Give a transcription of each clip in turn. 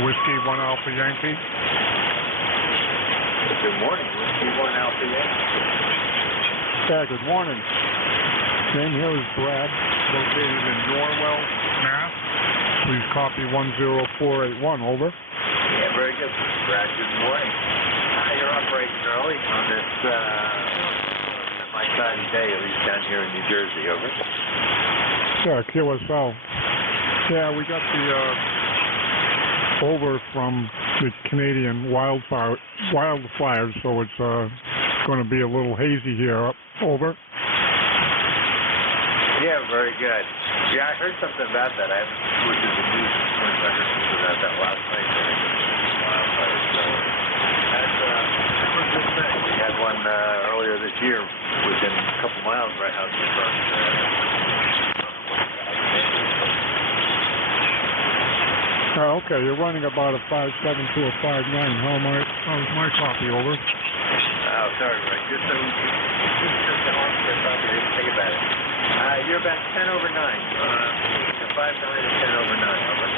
Whiskey 1 Alpha Yankee. Good morning, Whiskey 1 Alpha Yankee. Yeah, good morning. Name here is Brad, located in Norwell, Mass. Please copy 10481, over. Yeah, very good, Brad. Good morning. You're up bright and early on this semi-sunny day, at least down here in New Jersey, over. Yeah, QSL. Yeah, we got the over from the Canadian wildfires, so it's going to be a little hazy here. Over. Yeah, very good. Yeah, I heard something about that. I haven't looked at the news since I heard something about that last night. Wildfires. So that's a good thing. We had one earlier this year within a couple miles right out in front. Okay, you're running about a 5.7 to a 5.9. How's my copy, over? Oh, sorry, Rick. Just so the officer copy, I didn't think about it. You're about 10 over 9. 5.9 and 10 over 9, over.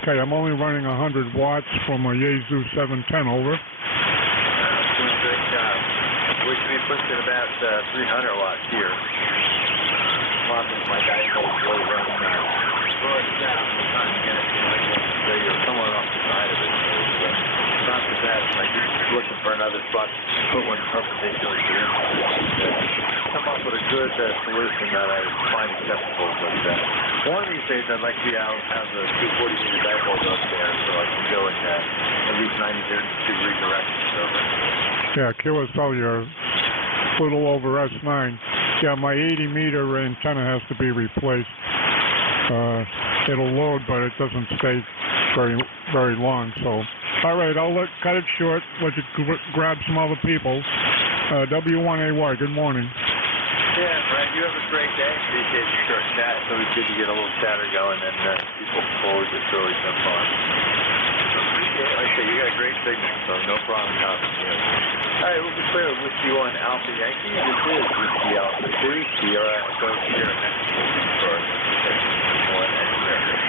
Okay, I'm only running 100 watts from a Yaesu 710, over. Doing a great job. We should be pushing about 300 watts here. Problem is my guys hold really running north south the time to get it. So you're somewhat off the side of it. So it's not too bad. It's like you're looking for another spot to put one perpendicular to it. Come up with a good solution that I find acceptable. But one of these days I'd like to be out have the 240-meter dipole up there so I can go in at least 90-degree directions over. Yeah, QSL, you're a little over S9. Yeah, my 80-meter antenna has to be replaced. It'll load, but it doesn't stay very long. So, all right, I'll cut it short. Let you grab some other people. W1AY, good morning. Yeah, Brad, you have a great day. Appreciate the short chat. It's always good to get a little chatter going, and people forward. It's always so fun. So appreciate it. Like I say, you got a great signal, so no problem talking to you. All right, we'll be clear. Whiskey 1 Alpha Yankee. This is Whiskey Alpha 2. Sierra Echo Sierra next for 1 and Sierra.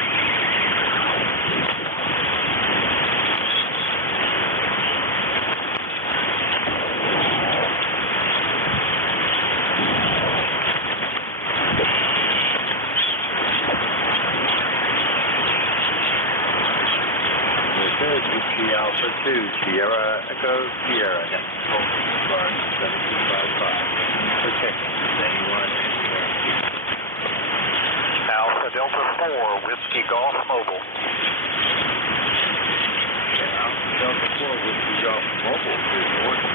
Whiskey Alpha 2, Sierra Echo Sierra, next bar 7255. Okay, anyone anywhere? Alpha Delta 4, Whiskey Golf Mobile. Yeah, Alpha Delta 4, Whiskey Golf Mobile. Good morning.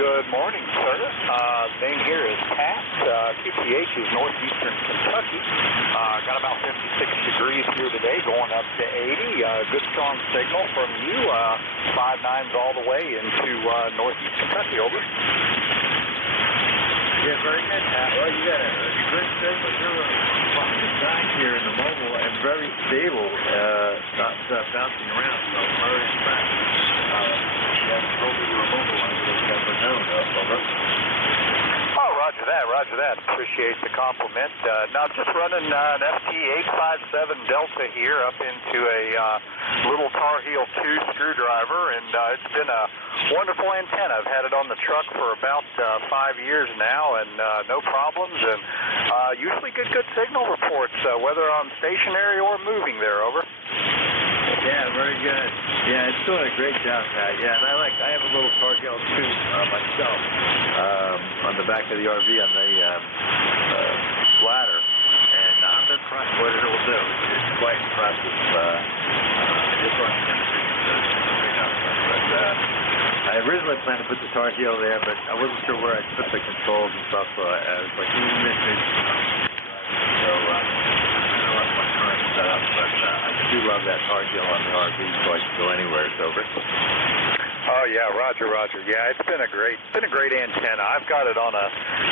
Good morning, sir. Name here is Pat. QTH is northeastern Kentucky. Got about 56 degrees here today, going up to 80. Good strong signal from you. 5.9s all the way into northeast Kentucky, over. Yeah, very good, Pat. Well, you got a good signal. You're on the side here in the mobile and very stable, not bouncing around. So I'm very impressed. You haven't told me you were mobile on it. I've never known, over. Oh, roger that. Appreciate the compliment. Now, just running an FT857 Delta here up into a little Tar Heel 2 screwdriver, and it's been a wonderful antenna. I've had it on the truck for about 5 years now, and no problems, and usually good signal reports, whether I'm stationary or moving there, over. Yeah, very good. Yeah, it's doing a great job, Pat. Yeah, and I have a little Tar Heel 2 myself on the back of the RV on the ladder, and I'm impressed what it will do. It's quite impressive. Just on chemistry, but I originally planned to put the Tar Heel there, but I wasn't sure where I'd put the controls and stuff, so I was like, maybe. So I know that's my current setup, but I do love that Tar Heel on the RV, so I can go anywhere. It's over. Oh yeah, Roger. Yeah, it's been a great antenna. I've got it on a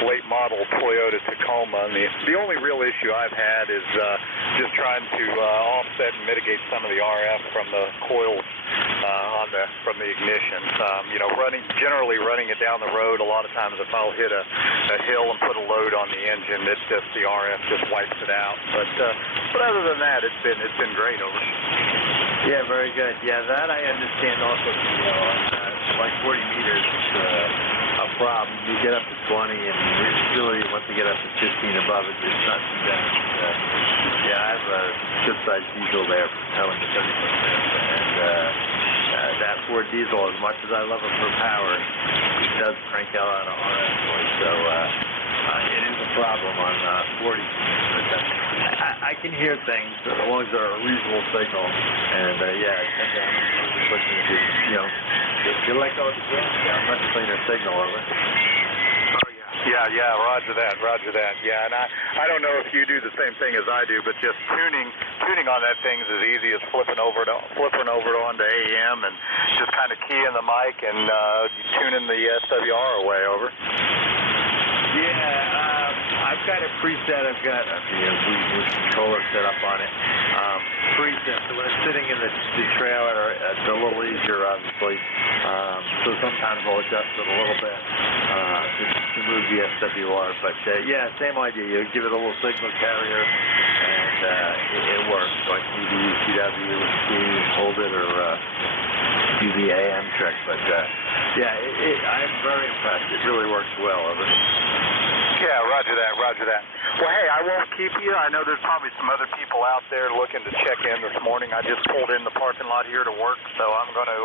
late model Toyota Tacoma, and the only real issue I've had is just trying to offset and mitigate some of the RF from the coils from the ignition. Generally running it down the road, a lot of times if I'll hit a hill and put a load on the engine, it's just the RF just wipes it out. But other than that, it's been great. Over. Yeah, very good. Yeah, that I understand also. Like 40 meters is a problem. You get up to 20, and really once you get up to 15 above it, it's not too bad. Yeah, I have a good-sized diesel there for towing the 30%, and that Ford diesel, as much as I love it for power, it does crank out a lot of RF noise, so it is a problem on 40. But I can hear things as long as they're a reasonable signal, and yeah, it comes down to pushing if you let go of the gas, you got a much cleaner signal of it. Yeah, roger that. Yeah, and I don't know if you do the same thing as I do, but just tuning on that thing is as easy as flipping over it onto AM and just kind of keying the mic and tuning the SWR away. Over. Yeah, I've got a preset. I've got a controller set up on it. Preset. So when it's sitting in the trailer, it's a little easier, obviously. So sometimes I'll adjust it a little bit to move the SWR. But yeah, same idea. You give it a little signal carrier, and it works. So I can either use CW and key, hold it, or do the AM trick. But yeah, I'm very impressed. It really works well. Over. Yeah, roger that. Well, hey, I won't keep you. I know there's probably some other people out there looking to check in this morning. I just pulled in the parking lot here to work, so I'm going to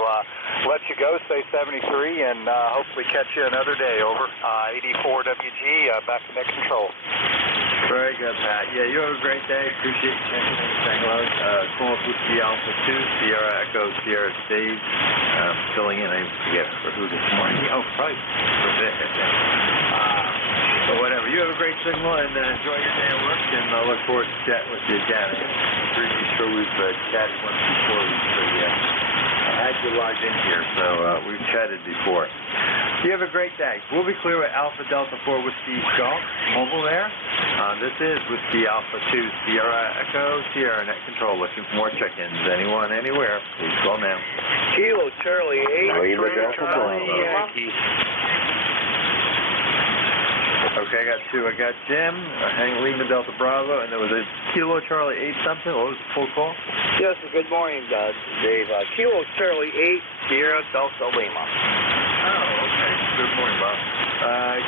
let you go, say 73, and hopefully catch you another day. Over. 84 WG, back to net control. Very good, Pat. Yeah, you have a great day. Appreciate you checking in. Saying hello. Call Whiskey Alpha 2, Sierra Echo, Sierra Dave. Filling in, I forget for who this morning. Oh, probably for Vic, I think. But whatever. You have a great signal, and enjoy your day at work, and I look forward to chatting with you again. I'm pretty sure we've chatted once before. I had you logged in here, so we've chatted before. You have a great day. We'll be clear with Alpha Delta 4 Whiskey Golf Mobile there. This is Whiskey Alpha 2 Sierra Echo Sierra Net Control. Looking for more check-ins. Anyone, anywhere, please call now. Kilo Charlie 8. Charlie Yankee. Okay, I got two. I got Jim, Lima Delta Bravo, and there was a Kilo Charlie 8 something. What was the full call? Yes, good morning, Dave. Kilo Charlie 8, Sierra Delta Lima. Oh, okay. Good morning, Bob.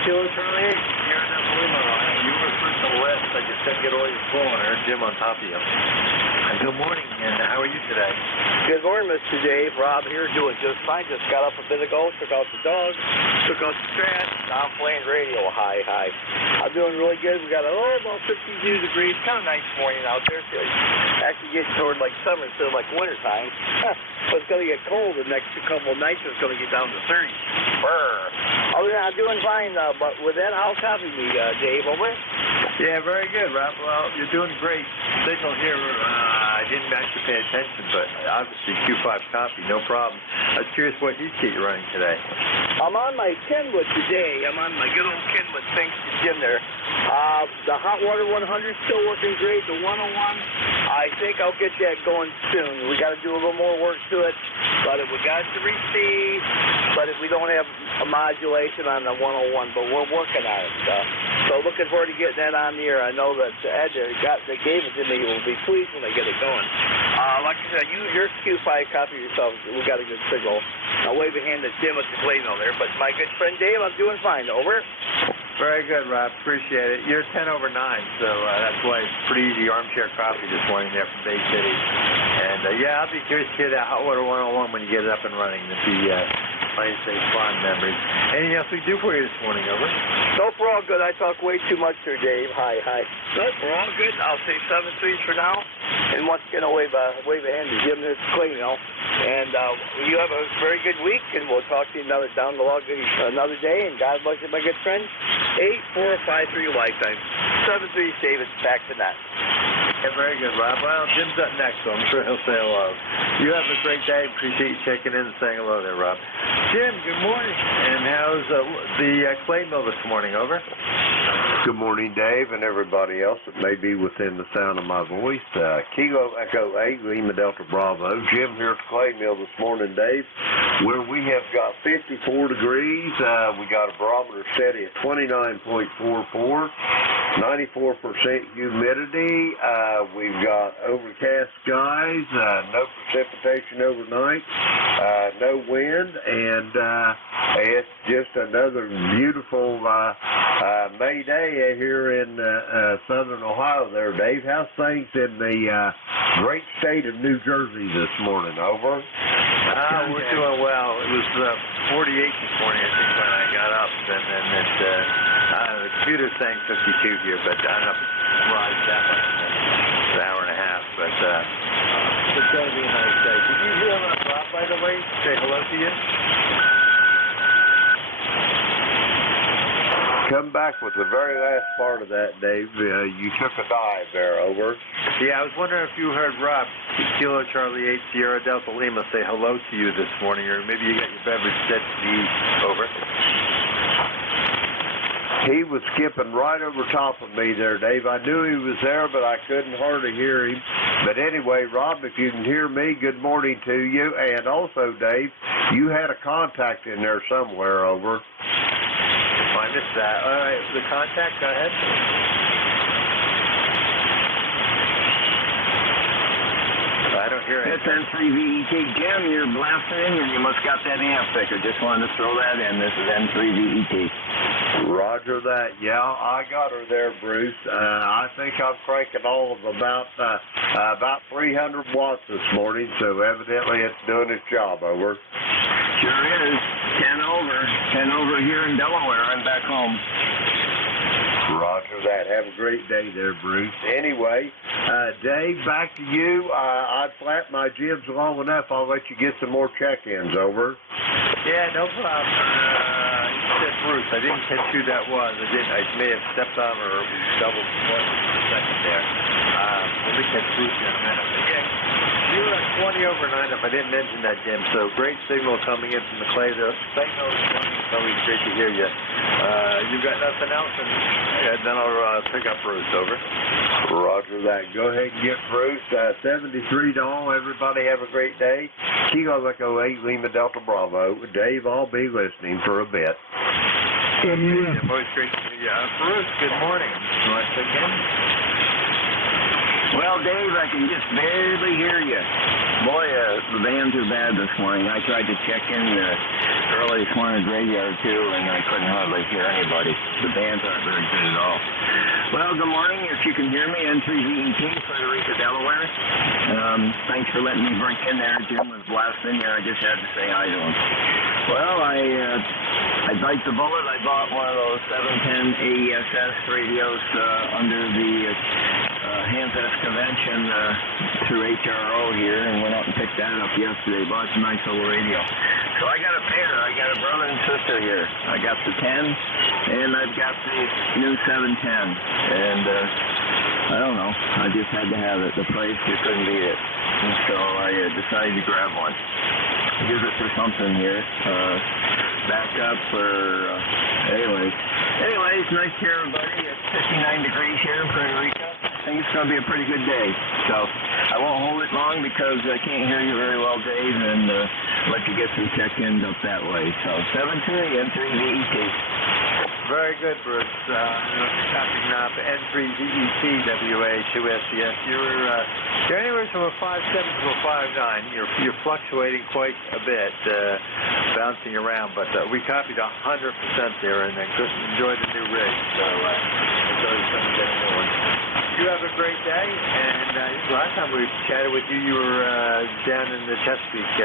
Kilo Charlie 8, Sierra Delta Lima. You were first on the list. I just couldn't get all your call, and I heard Jim on top of you. Good morning, and how are you today? Good morning, Mr. Dave. Rob here, doing just fine. Just got up a bit ago, took out the dog, took out the trash. Now I'm playing radio. Hi. I'm doing really good. We got about 52 degrees. Kind of nice morning out there. Actually getting toward like summer instead of like winter time. But it's going to get cold the next couple of nights. It's going to get down to 30. Brr. Oh, yeah, I'm doing fine. But with that, how copy me, Dave? Over. Yeah, very good, Rob. Well, you're doing great. Signal here. I didn't actually pay attention, but obviously Q5 copy, no problem. I was curious what heat kit you're running today. I'm on my Kenwood today. I'm on my good old Kenwood. Thanks to Jim there. The hot water 100 still working great. The 101, I think I'll get that going soon. We got to do a little more work to it, but we got to receive. But if we don't have a modulation on the 101, but we're working on it. So looking forward to getting that on the air. I know that Ed they gave it to me. Will be pleased when they get it going. Like I said, your Q5 copy yourself. We got a good signal. I'll wave a hand at Jim at the Glano there. But my good friend Dave, I'm doing fine. Over. Very good, Rob. Appreciate it. You're 10 over 9, so that's why it's pretty easy armchair coffee this morning there from Bay City. And, yeah, I'll be curious to hear that Hot Water 101 when you get it up and running. It'll be, like I say, fond memories. Anything else we can do for you this morning, over? Nope, we're all good. I talk way too much there, Dave. Hi. Nope, we're all good. I'll say 7-3 for now. And once again, I'll wave a hand to Jim this Glano. And you have a very good week, and we'll talk to you down the log another day. And God bless you, my good friend. 8453 lifetime. 73 Davis, back to that. Yeah, very good, Rob. Well, Jim's up next, so I'm sure he'll say hello. You have a great day. Appreciate you checking in and saying hello there, Rob. Jim, good morning. And how's the clay mill this morning? Over. Good morning, Dave, and everybody else that may be within the sound of my voice. Kilo Echo 8, Lima Delta Bravo. Jim here at the Clay Mill this morning, Dave, where we have got 54 degrees. We got a barometer steady at 29.44, 94% humidity. We've got overcast skies, no precipitation overnight, no wind, and it's just another beautiful May day here in southern Ohio there, Dave. How's things in the great state of New Jersey this morning? Over? We're doing well. It was 48 this morning, I think, when I got up, and then the computer's saying 52 here, but I don't know if it's rise that much in an hour and a half, but it's going to be a nice day. Did you hear Rob, by the way, say hello to you? Come back with the very last part of that, Dave. You took a dive there, over. Yeah, I was wondering if you heard Rob, Kilo Charlie 8 Sierra Delta Lima, say hello to you this morning, or maybe you got your beverage set to eat. Over. He was skipping right over top of me there, Dave. I knew he was there, but I couldn't hardly hear him. But anyway, Rob, if you can hear me, good morning to you. And also, Dave, you had a contact in there somewhere, over. I missed that. All right, the contact, go ahead. I don't hear it. It's N3VET. Jim, you're blasting in, and you must got that amp picker. Just wanted to throw that in. This is N3VET. Roger that. Yeah, I got her there, Bruce. I think I'm cranking all of about 300 watts this morning, so evidently it's doing its job, over. Sure is. 10 over here in Delaware. I'm back home. Roger that. Have a great day there, Bruce. Anyway, Dave, back to you. I've flapped my jibs long enough. I'll let you get some more check-ins, over. Yeah, no problem. You said Bruce. I didn't catch who that was. I may have stepped on or doubled for a second there. Let me catch Bruce in a minute. Yeah, you were at 20 over 9 if I didn't mention that, Jim. So great signal coming in from the clay. The signal is running. It's always great to hear you. You got nothing else, and then I'll pick up Bruce, over. Roger that. Go ahead and get Bruce. 73 to all. Everybody have a great day. Kilo Echo 8 Lima Delta Bravo. Dave, I'll be listening for a bit. Good morning. Always great to hear you. Bruce, good morning. You want to check in? Well, Dave, I can just barely hear you. Boy, the bands are bad this morning. I tried to check in early this morning at graveyard, too, and I couldn't hardly hear anybody. The bands aren't very good at all. Well, good morning. If you can hear me, N3VET, Frederica, Delaware. Thanks for letting me break in there. Jim was blasting there. I just had to say hi to him. Well, I bite the bullet. I bought one of those 710 AESS radios under the Hanfest convention through HRO here, and went out and picked that up yesterday. Bought a nice little radio. So I got a pair. I got a brother and sister here. I got the 10, and I've got the new 710. And I don't know. I just had to have it. The price, you couldn't beat it. And so I decided to grab one. Use it for something here. Backup or anyways, nice to hear everybody. It's 59 degrees here in Frederica. I think it's going to be a pretty good day. So I won't hold it long because I can't hear you very well, Dave, and let you get some check-ins up that way. So 7-3, N3VET. Very good, Bruce. Copying up N3VET, WA2S. Yes, you're anywhere from a 5.7 to a 5.9. You're fluctuating quite a bit, bouncing around, but we copied 100% there, and then enjoy the new rig. So it's always fun to get a new one. You have a great day, and last time we chatted with you, you were down in the Chesapeake,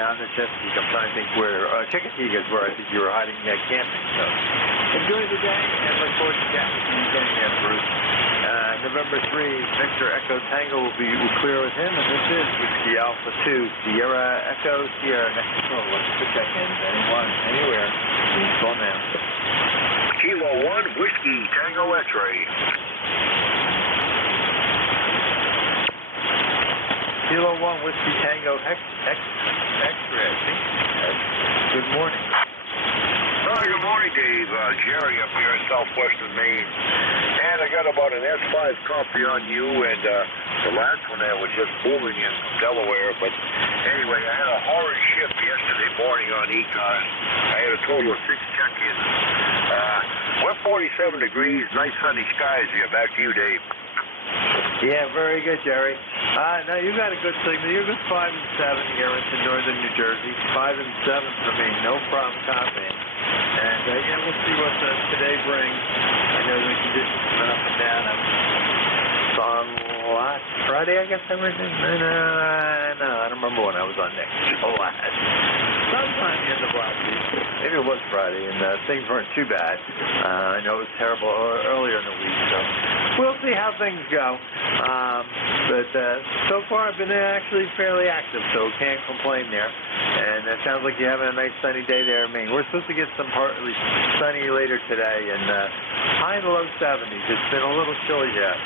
on the Chesapeake. I'm trying to think where. Chickasaw is where I think you were hiding camping. So enjoy the day, and look forward to chatting with you again, Bruce. November 3, Victor Echo Tango will clear with him, and this is Whiskey Alpha 2, Sierra Echo Sierra. Next control, looking for check-ins. Anyone, anywhere. Please call now. Kilo 1, Whiskey Tango X-ray. Kilo 1, Whiskey Tango X-ray, I think. Good morning. Hi, good morning, Dave. Jerry up here in southwestern Maine. And I got about an S5 copy on you, and the last one there was just moving in from Delaware. But anyway, I had a horrid shift yesterday morning on ECARS. I had a total of 6 check-ins. We're 47 degrees, nice sunny skies here. Back to you, Dave. Yeah, very good, Jerry. Now you got a good signal. You're good 5 and 7 here into northern New Jersey. 5 and 7 for me, no problem copying. And yeah, we'll see what today brings. I know the conditions went up and down. I saw on last Friday, I guess I was in. No, I don't remember when I was on next. Sometime the end of last week. Maybe it was Friday, and things weren't too bad. I know it was terrible earlier in the week, so we'll see how things go. But so far I've been actually fairly active, so can't complain there. And it sounds like you're having a nice sunny day there in Maine. We're supposed to get some partly sunny later today, and high in the low 70s. It's been a little chilly yet.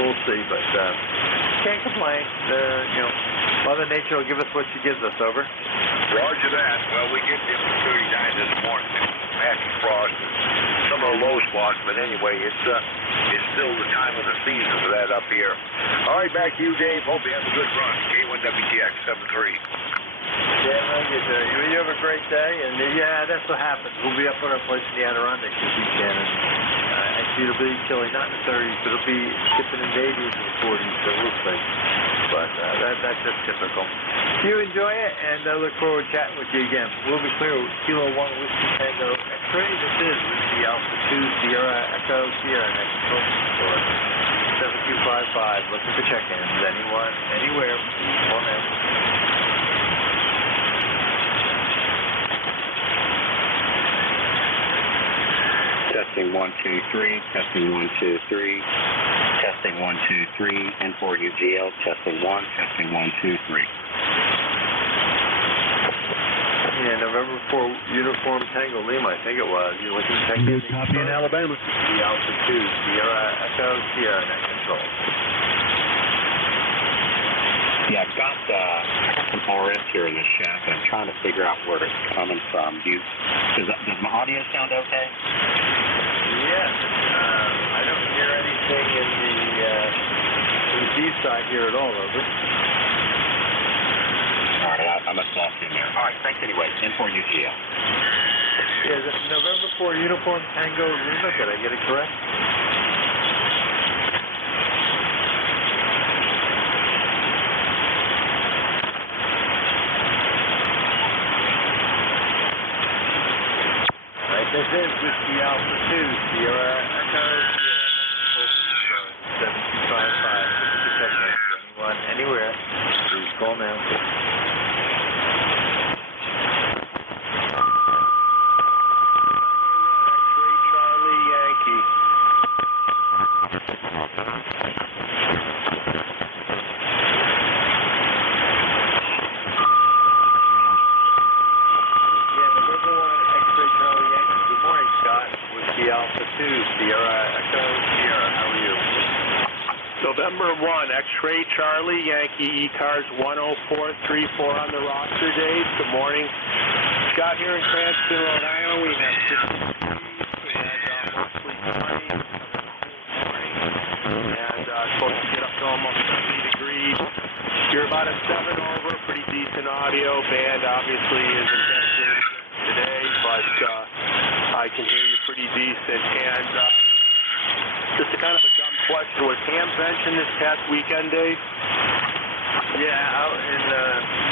We'll see, but can't complain. Mother Nature will give us what she gives us. Over. Roger that. Well, we get them 39 this morning. Massive frost and some of the low spots, but anyway, it's still the time of the season for that up here. All right, back to you, Dave. Hope you have a good run. K1WTX 73. Yeah, thank you, sir. You have a great day, and yeah, that's what happens. We'll be up on our place in the Adirondacks this weekend, and actually it'll be chilly, not in the 30s, but it'll be dipping in the 80s and 40s, so we'll see. But that's just typical. You enjoy it, and I look forward to chatting with you again. We'll be clear with Kilo 1 Whiskey Tango X-ray. This is Whiskey Alpha 2 Sierra Echo Sierra next to 7255. Looking for check-ins. Anyone, anywhere, on that. Testing 1, 2, 3. Testing 1, 2, 3. Testing 1, 2, 3. N4UGL. Testing 1. Testing 1, 2, 3. Yeah, November 4 Uniform Tango Lima, I think it was. You're looking to check in. Copy in Alabama. The Alpha 2 Sierra Echo Sierra net control. Yeah, I've got some RF here in the shack, and I'm trying to figure out where it's coming from. Does my audio sound okay? Yes. I don't hear anything in the D side here at all, over. All right, I must have lost you in there. All right, thanks anyway. N4UGL. Yeah, is it November 4 Uniform Tango Lima? Did I get it correct? This is Whiskey Alpha 2 Sierra Echo Sierra 7255. Anyone, anywhere, please call now. X-ray Charlie Yankee. Alpha 2, Sierra Echo Sierra, how are you? November 1, X-ray Charlie, Yankee, ECARS 10434 on the roster, Dave. Good morning. Scott here in Cranston, Rhode Island. We have 50 degrees and mostly sunny, and supposed to get up to almost 70 degrees. You're about a 7 over, pretty decent audio. Band obviously isn't that good today, but I can hear you pretty decent. And just a kind of a dumb question, was ham benching this past weekend, Dave? Yeah, out in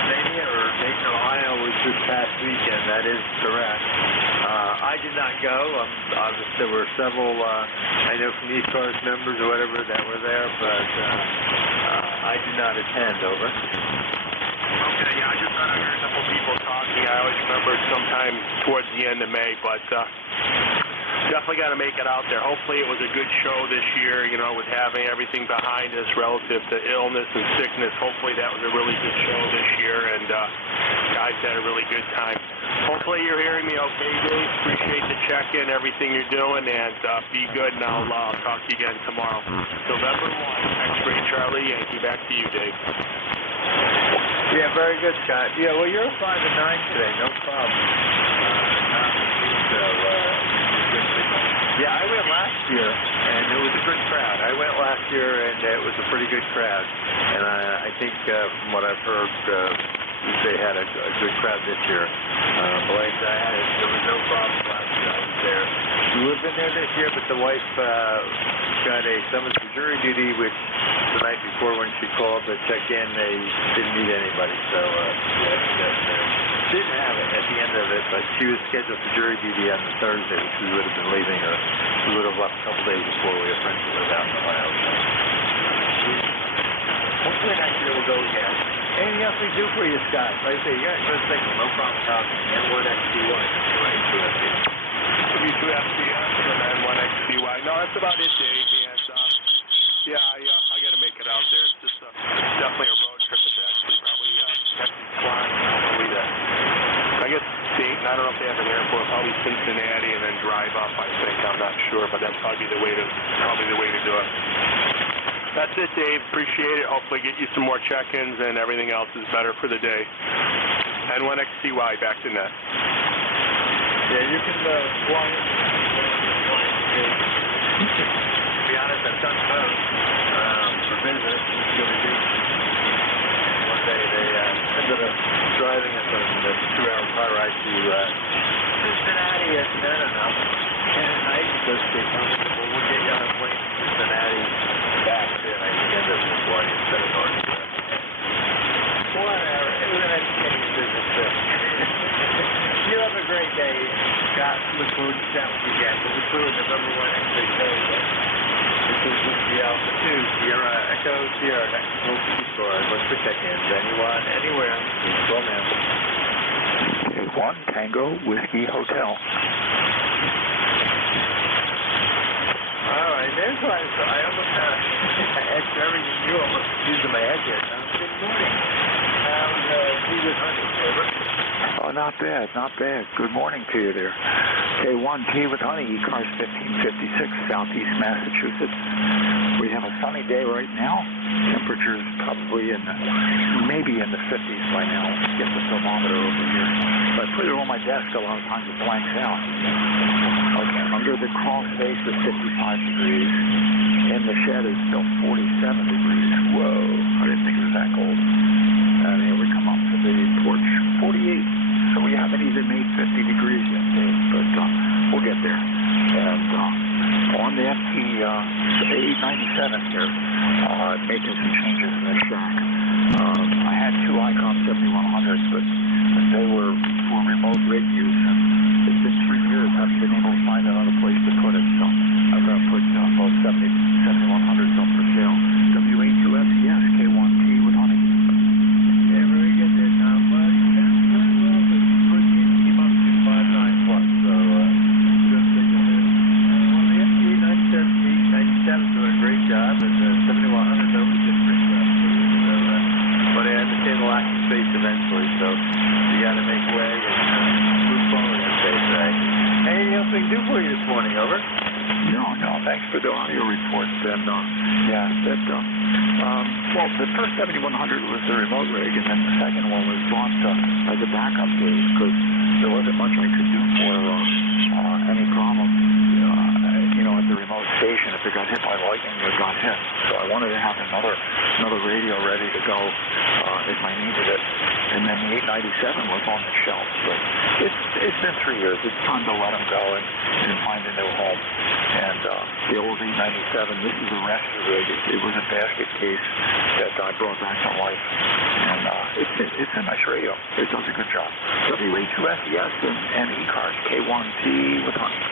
Dayton, Ohio was this past weekend. That is correct. I did not go. Obviously, there were several, I know from ECARS members or whatever that were there, but I did not attend. Over. Okay, yeah, I just thought I heard a couple people talking. I always remember sometime towards the end of May, but definitely got to make it out there. Hopefully it was a good show this year, with having everything behind us relative to illness and sickness. Hopefully that was a really good show this year, and guys had a really good time. Hopefully you're hearing me okay, Dave. Appreciate the check-in, everything you're doing, and be good, and I'll talk to you again tomorrow. November 1, X-ray Charlie Yankee. Back to you, Dave. Yeah, very good, Scott. Yeah, well, you're 5 and 9 today, no problem. Yeah, I went last year, and it was a good crowd. I went last year, and it was a pretty good crowd. And I think from what I've heard, they had a good crowd this year. Believe that, there was no problem last year. I was there. We would have been there this year, but the wife got a summons for jury duty, which the night before when she called to check in, they didn't need anybody. So didn't have it at the end of it, but she was scheduled for jury duty on the Thursday, which we would have been leaving her. We would have left a couple days before. We have friends that live out in Ohio. Hopefully next year we'll go again. Anything else we do for you, Scott? Like I say, you got a good signal, no problem talking. N1XCY, W2FCS and then 1XCY. No, that's about it, Dave. And yeah, I got to make it out there. It's just definitely a road trip. It's actually probably probably I guess Dayton. I don't know if they have an airport. Probably Cincinnati and then drive up. I think I'm not sure, but that's probably the way to do it. That's it, Dave. Appreciate it. Hopefully get you some more check-ins and everything else is better for the day. N1XCY, back to net. Yeah, you can fly in. To be honest, I've done both for business. One day they ended up driving us on a 2-hour car ride to Cincinnati. I said, I don't know. And at night, because they told me, well, we'll get you on a plane to Cincinnati back. And I think I ended up flying instead of north. Whatever. It was an entertaining business trip. You have a great day, Scott. Look forward to chatting with you again. We'll be through November 1 X-ray Thursday. This is the Alpha 2, Sierra Echo, Sierra Mexico Score. Look for check-ins. Anyone, anywhere. Go now. 1 Tango Whiskey Hotel. All right, there's why I almost asked everything. You almost using my head here. Good morning. Tea with honey, over. Oh, not bad, not bad. Good morning to you there. K1 Tea with honey, ECARS 1556, Southeast Massachusetts. We have a sunny day right now. Temperature's probably maybe in the 50s by now. Let's get the thermometer over here. If I put it on my desk, a lot of times it blanks out. Okay, under the crawl space is 55 degrees. In the shed is still 47 degrees. Whoa, I didn't think it was that cold. And here we come up to the porch, 48. So we haven't even made 50 degrees yet, Dave, but we'll get there. And on the A97 here, making some changes in the shack. I had 2 ICOM 7100s, but they were for remote rig use. And it's been 3 years. I haven't been able to find another place to put it. So I've got to put both 7100s up for sale. W2US, yes, K1T with honey. Yeah, very good there, Tom. Well, you done very well to put in, keep up to 59 plus, so good signal there. On the FT97's doing a great job, and the 7100 though is doing a great job too. So, but I understand the lack of space eventually, so you got to make way and move forward, as they say. Anything else we can do for you this morning, over? No, thanks for the audio report. And well, the first 7100 was the remote rig, and then the second one was bought as a backup case because there wasn't much I could do for any problem, at the remote station. If it got hit by lightning, it got hit. So I wanted to have another radio ready to go if I needed it. And then the 897 was on the shelf, but it's been 3 years. It's time to let them go and find a new home. And the old 897, this is a rescue rig. It was a basket case that I brought back to life. And it's a nice radio. It does a good job. WA2S, yes, and ECARS, K1T with honey.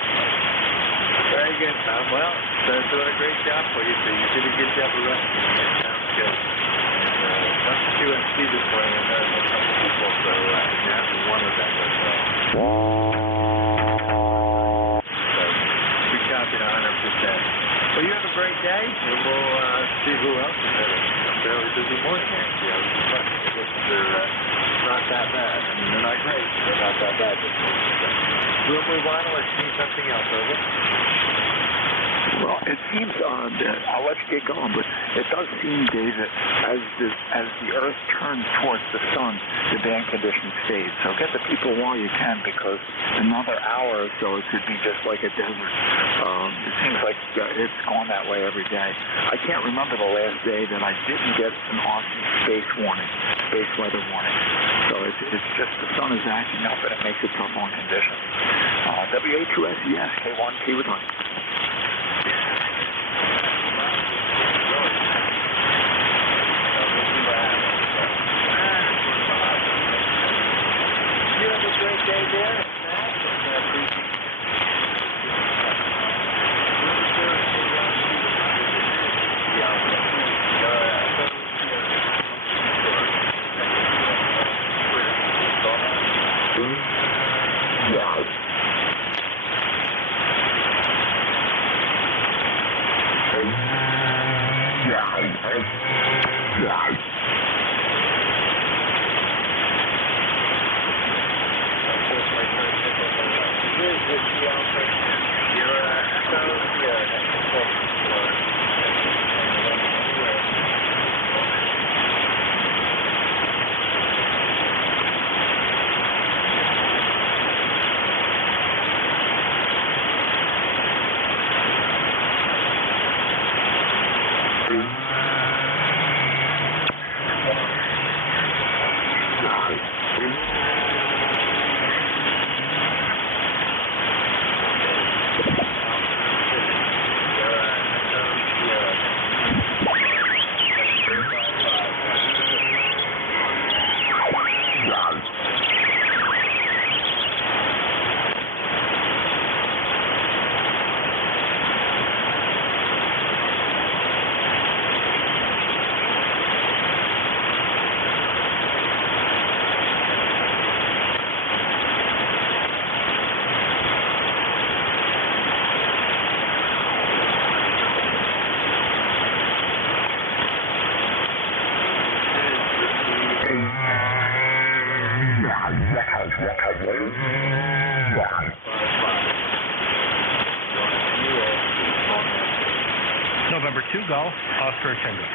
Very good, Tom. Well, they're doing a great job for you, so you did a good job of rescuing it. Sounds good. And nothing to see this morning. I know a couple people, so you're one of them as well. So, good copy to 100%. Well, you have a great day, and we'll see who else is having a fairly busy morning here. See how these buses are not that bad. I mean, they're not great, but they're not that bad this morning. So we'll move on and let's see something else, over. Well, it seems, I'll let you get going, but it does seem, Dave, that as the Earth turns towards the sun, the band conditions fade. So get the people while you can, because another hour or so, it could be just like a desert. It seems like it's going that way every day. I can't remember the last day that I didn't get an awesome space weather warning. So it's just the sun is acting up, and it makes it tough on conditions. WA2S, yes, K1T with Honey. You have a great day there. November 2 Golf, Oscar Tango.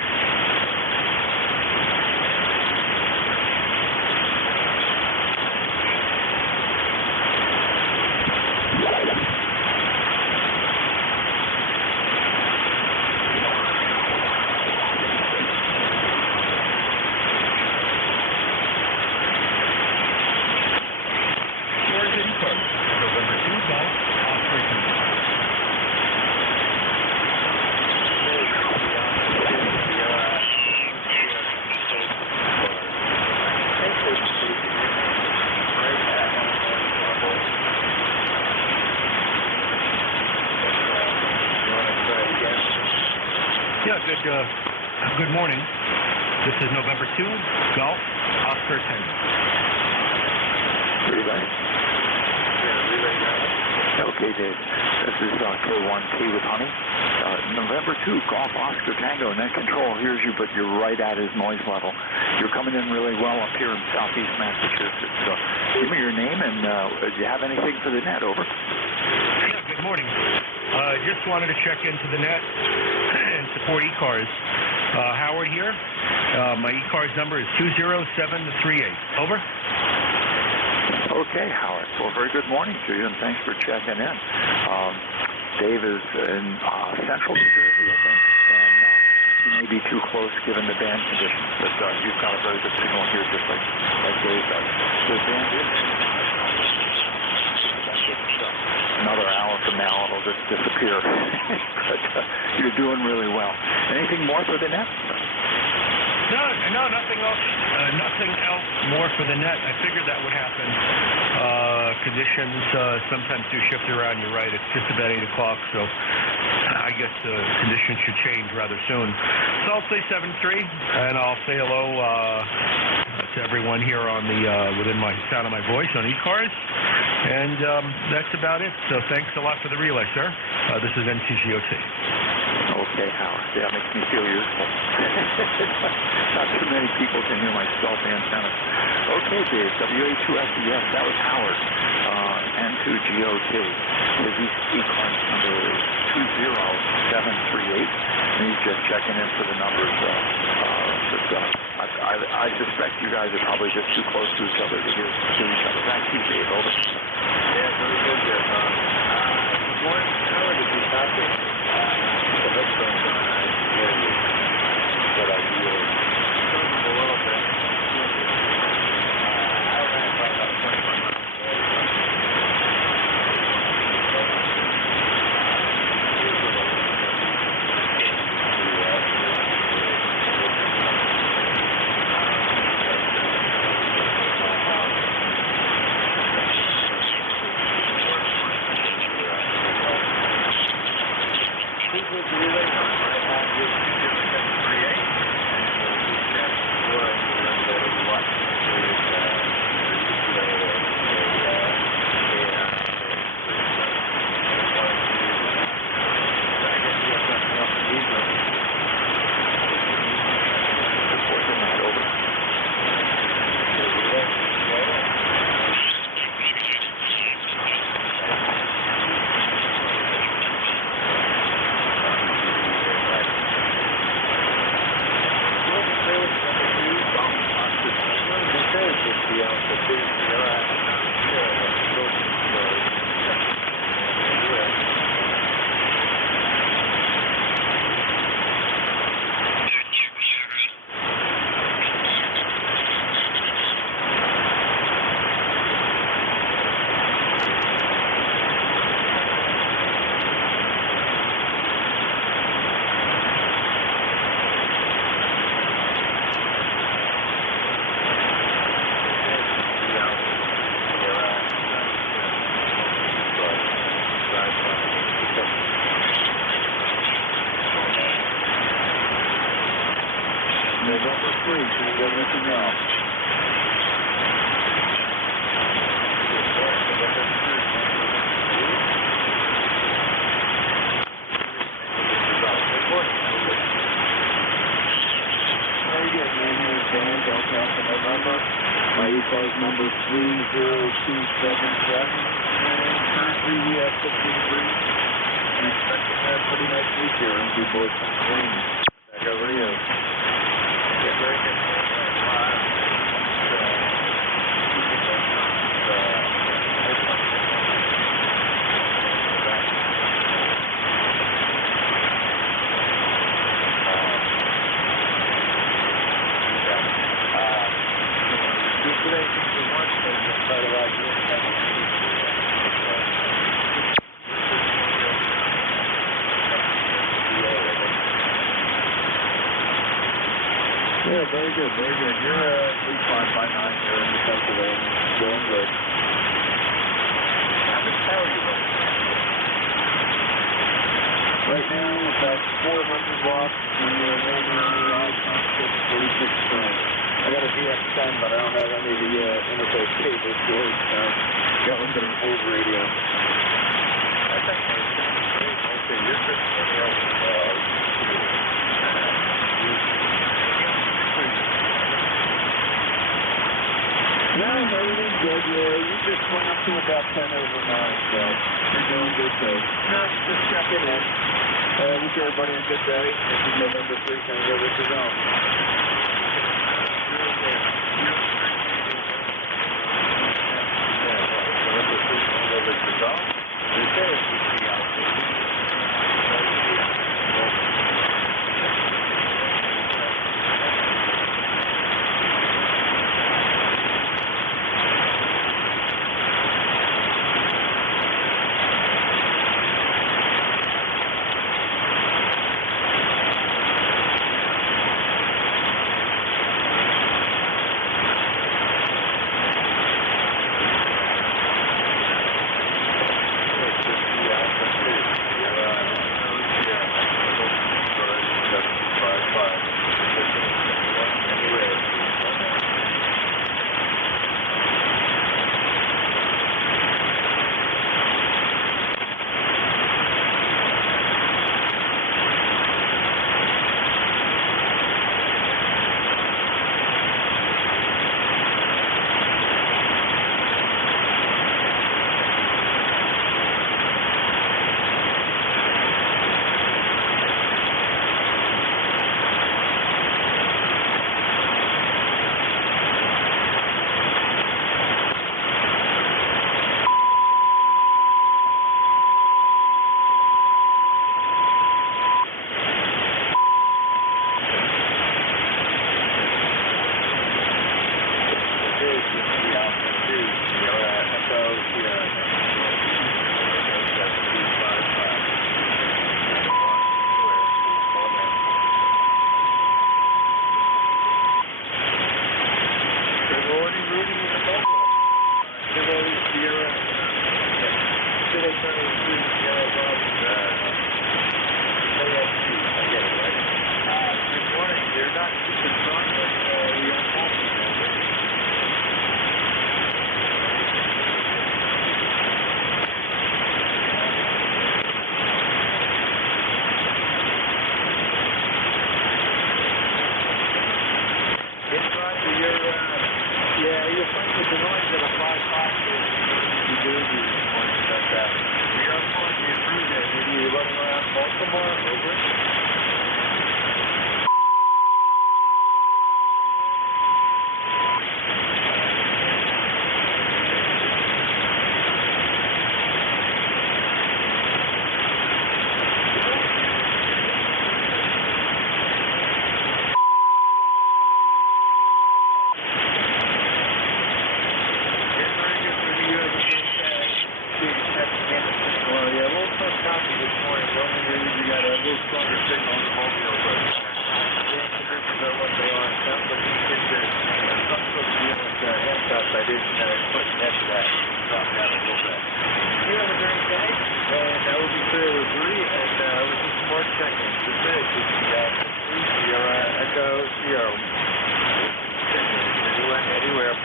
Good morning. This is November 2, Golf, Oscar Tango. Relay? Yeah, relay guy. Okay, Dave. This is K1T with Honey. November 2, Golf, Oscar Tango. Net control hears you, but you're right at his noise level. You're coming in really well up here in southeast Massachusetts. So give me your name, and do you have anything for the net? Over. Yeah, good morning. Just wanted to check into the net and support ECARS. Howard here. My ECARS number is 20738. Over. Okay, Howard. Well, very good morning to you, and thanks for checking in. Dave is in central New Jersey, I think, and he may be too close given the band conditions, but you've got a very good signal here, just like Dave does. The band is another hour from now, it'll just disappear. But you're doing really well. Anything more for the net? No, nothing else. Nothing else more for the net. I figured that would happen. Conditions sometimes do shift around. You're right. It's just about 8 o'clock, so I guess the conditions should change rather soon. So I'll say 7-3, and I'll say hello to everyone here on the within my sound of my voice on ECARS. And that's about it. So thanks a lot for the relay, sir. This is NTGOC. Okay, Howard. Yeah, makes me feel useful. Not too many people can hear my stealth antenna. Okay, Dave. WA2S, yes, that was Howard. N2GOT. His ECARS number is 20738, and he's just checking in for the numbers. I suspect you guys are probably just too close to each other to hear each other. Back to you, Dave. Over. Yeah, very good there, Bob. One hour to be talking. The headphones on, I hear you. But I really struggled a little bit. I ran by about 21 miles. November 3, can you let me know? Very good, man. Here's Dan, Delta Alpha November. My ECARS number 30277. Currently we have 63. I'm expecting a pretty nice week here in DuBois, Pennsylvania. Back over to you. Yeah, very good. Yeah, very good, very good. You're 85 by 9 here in Pennsylvania. Doing good. How much power you running? Right now, about 400 watts, and you're over 46 current. I got a VX10, but I don't have any of the interface cables for it. Got a little bit of an old radio. I think okay, you're good for no, everything's good. You just went up to about 10 over 9, so you're doing good, too. No, just checking in. Wish everybody a good day. This is November 3, can you go with your own? November 3, can you go with your own?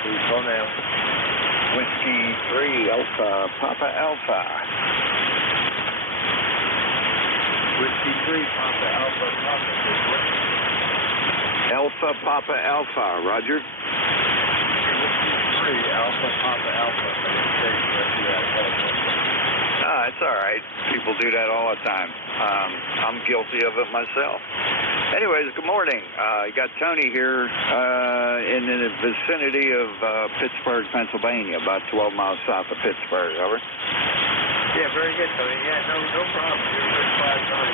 please. Hold now. Whiskey 3 Alpha Papa Alpha. Whiskey 3 Papa Alpha Papa. Alpha Papa Alpha, Roger. Whiskey 3 Alpha Papa Alpha. It's all right. People do that all the time. I'm guilty of it myself. Anyways, good morning. You got Tony here in the vicinity of Pittsburgh, Pennsylvania, about 12 miles south of Pittsburgh. Over. Yeah, very good, Tony. Yeah, no problem. You're good 5-9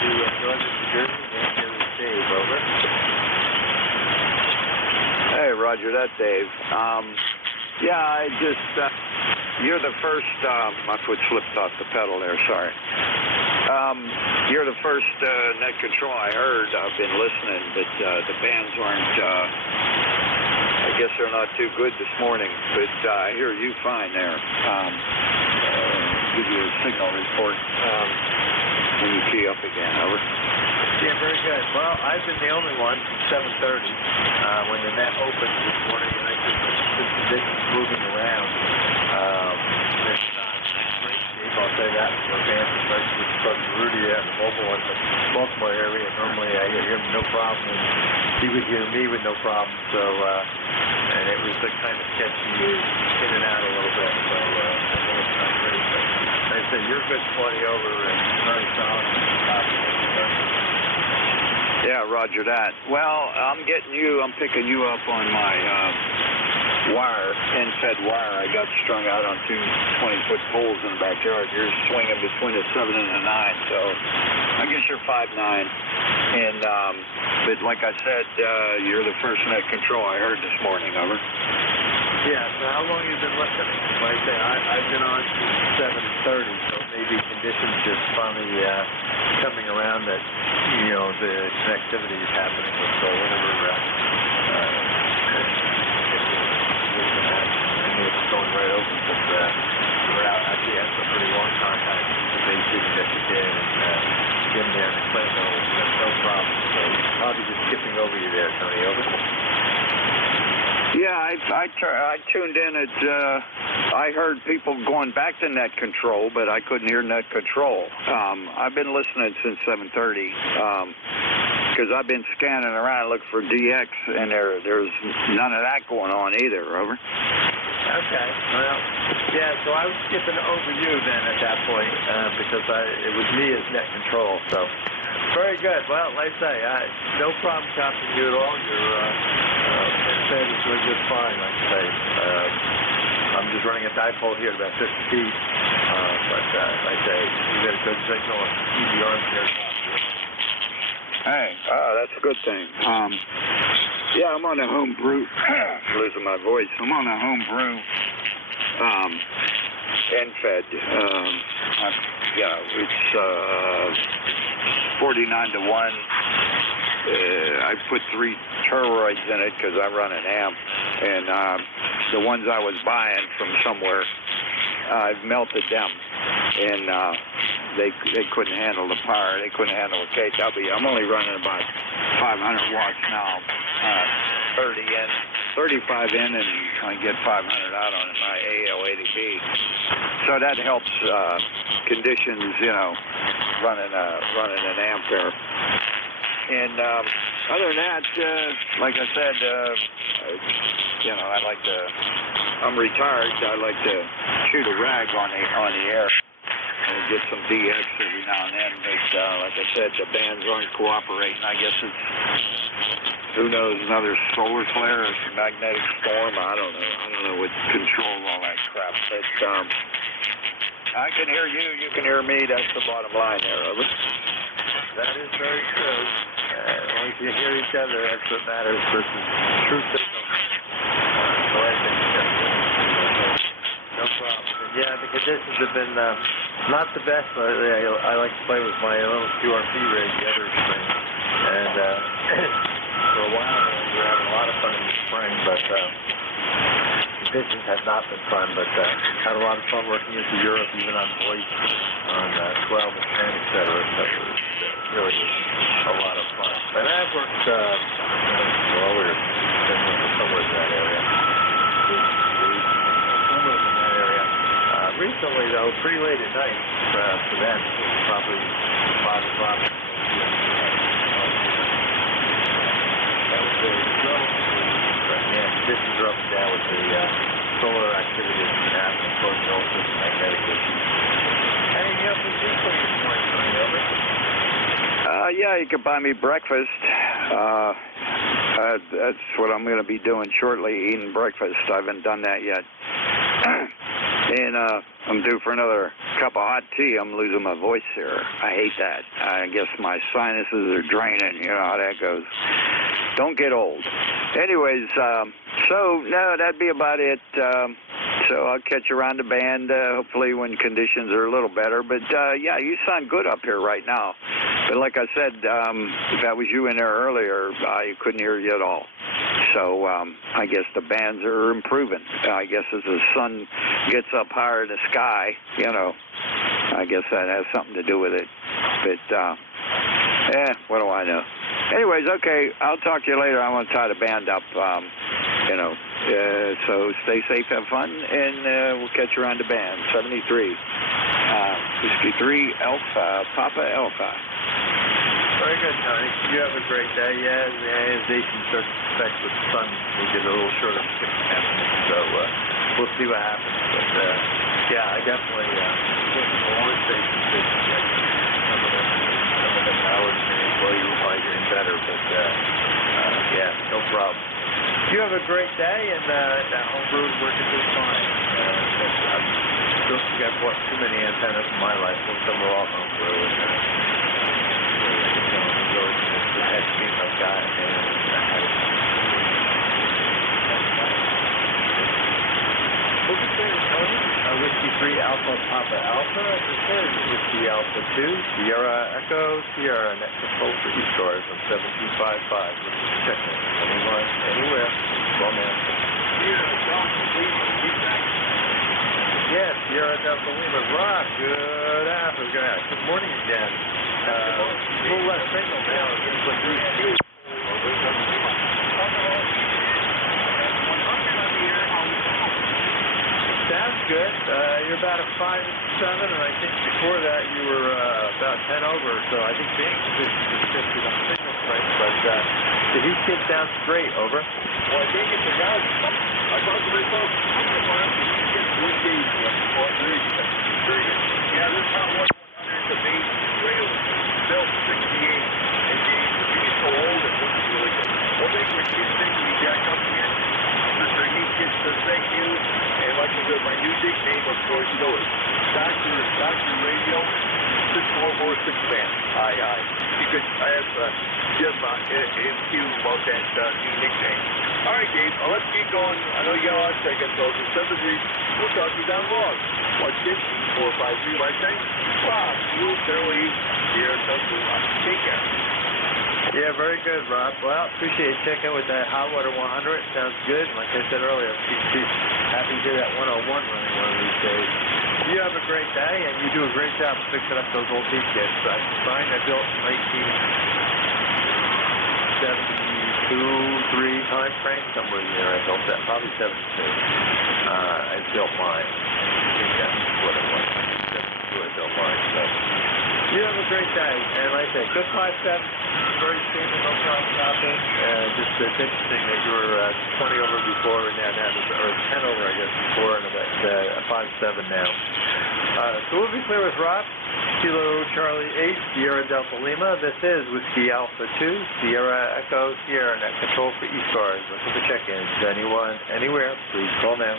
to Northern New Jersey and here with Dave. Over. Hey, Roger that, Dave. Yeah, I just, you're the first, my foot slipped off the pedal there, sorry. You're the first net control I heard. I've been listening, but the bands aren't, I guess they're not too good this morning, but I hear you fine there. Give you a signal report when you key up again, over. Yeah, very good. Well, I've been the only one since 7:30 when the net opened this morning, and I just the conditions moving around. It's not great shape, I'll say that. For fans, especially because Rudy and the mobile in the Baltimore area, normally I hear him no problem, and he would hear me with no problem. So, and it was the kind of sketchy in and out a little bit. So I know it's not great, but like I said, you're good 20 over and very solid. Yeah, Roger that. Well, I'm picking you up on my wire, end-fed wire. I got strung out on two 20-foot poles in the backyard. You're swinging between a 7 and a 9, so I guess you're 5'9". And, but like I said, you're the first net control I heard this morning, over. Yeah, so how long have you been listening? Like I say, I've been on since 7:30, so maybe conditions just finally coming around that, you know, the connectivity is happening with whatever. I mean, it's going right over, but we're out. Actually, had some pretty long contact. They didn't get you in, and Jim there in the no problem. So he's probably just skipping over you there, Tony. Over. Yeah, I tuned in at, I heard people going back to net control, but I couldn't hear net control. I've been listening since 7:30, because I've been scanning around looking for DX, and there's none of that going on either, over. Okay, well, yeah, so I was skipping over you then at that point, because it was me as net control, so very good. Well, like I say, no problem copying you at all. You're is doing just fine, like I say. I'm just running a dipole here at about 50 feet, but like I say, you get a good signal and easy arms here. Hey, that's a good thing. Yeah, I'm on a home brew. Losing my voice. I'm on a home brew. End-fed. It's 49-1. I put 3 toroids in it because I run an amp, and the ones I was buying from somewhere, I've melted them, and they couldn't handle the power. They couldn't handle the KW. I'm only running about 500 watts now, 30 in, 35 in, and I get 500 out on my AL80B. So that helps conditions, you know, running an amp there. And other than that, like I said, you know, I'm retired. I like to shoot a rag on the air and get some DX every now and then. But like I said, the bands aren't cooperating. I guess it's, who knows, another solar flare or some magnetic storm. I don't know what controls all that crap. But I can hear you. You can hear me. That's the bottom line there, over. That is very true. As long as you hear each other, that's what matters versus true signal. So I think no problem. And yeah, the conditions have been not the best lately. I like to play with my little QRP rig the other spring. And for a while, we were having a lot of fun in the spring, but conditions have not been fun. But had a lot of fun working into Europe, even on voice, on 12 and 10, et cetera. So it was really a lot of fun. But I've worked, well, we're somewhere in that area. pretty late at night for them. Probably 5 o'clock. That was the conditions are up and down with the solar activity that's been happening, causing all sorts of magnetic issues. Anything else we see for you this morning, Tony? Over? Yeah, you could buy me breakfast. That's what I'm going to be doing shortly, eating breakfast. I haven't done that yet. And I'm due for another cup of hot tea. I'm losing my voice here. I hate that. I guess my sinuses are draining. You know how that goes. Don't get old. Anyways, so, no, that'd be about it. So I'll catch you around the band, hopefully when conditions are a little better. But, yeah, you sound good up here right now. But like I said, if that was you in there earlier, I couldn't hear you at all. So I guess the bands are improving. I guess as the sun gets up higher in the sky, you know, I guess that has something to do with it. But, what do I know? Anyways, okay, I'll talk to you later. I want to tie the band up, you know. So stay safe, have fun, and we'll catch you around the band. 73. 63 Alpha, Papa Alpha. Very good, Tony. You have a great day. Yeah, the ionization starts to affect with the sun. We get a little short of 6 minutes, so we'll see what happens. But, yeah, I definitely think the long station should get some of them hours as well. You'll probably getting better, but, yeah, no problem. You have a great day, and that homebrew is working just fine. I don't think I've bought too many antennas in my life. Most of them are all homebrew. The head team I've got, and what did you say, Tony? Whiskey 3 Alpha Papa Alpha. This is Whiskey Alpha 2 Sierra Echo Sierra Net Control for ECARS on 7255. Check in. Anyone, anywhere. Well, man. Yes, Sierra Delta Lima. Rock. Good afternoon. Good morning again. A little less signal now. Sounds good. You're about a 5 and 7, and I think before that you were about 10 over. So I think being position is shifted on signal strength, but the heat kit sounds great. Over. Well, I think it's a guy. I talked to my folks. I'm going to find the heat kit 4 gauge. Yeah, this is not 100. The base rail built 68 and being so old it looks really good. One thing we're using the jack up here, the heat kits that they use, and like I said, my new nickname of course is Dr. Radio 644 6-band. Aye. Because I have Jim in queue about that new nickname. All right, Dave, let's keep going. I know you got a lot of seconds, so it's 7 degrees. We'll talk to you down long. 150-453, my thanks. Rob, you thoroughly here. Take care. Yeah, very good, Rob. Well, appreciate checking with that hot water 100. Sounds good. Like I said earlier, happy to hear that 101 running one of these days. You have a great day, and you do a great job fixing up those old heat kits. I find I built 1972, 3 time frame, somewhere in there. I built that, probably 72. I built mine. I think that's what it was. 72 I built mine. So you have a great day, and like I said, good 5-7. Very stable, no problem stopping. Just it's interesting that you were 20 over before, and now or 10 over, I guess, before, and about 5-7 now. So we'll be clear with Rob. Kilo Charlie 8, Sierra Delta Lima. This is Whiskey Alpha 2, Sierra Echo Sierra Net Control for ECARS. Looking for check-ins. Anyone, anywhere, please call now.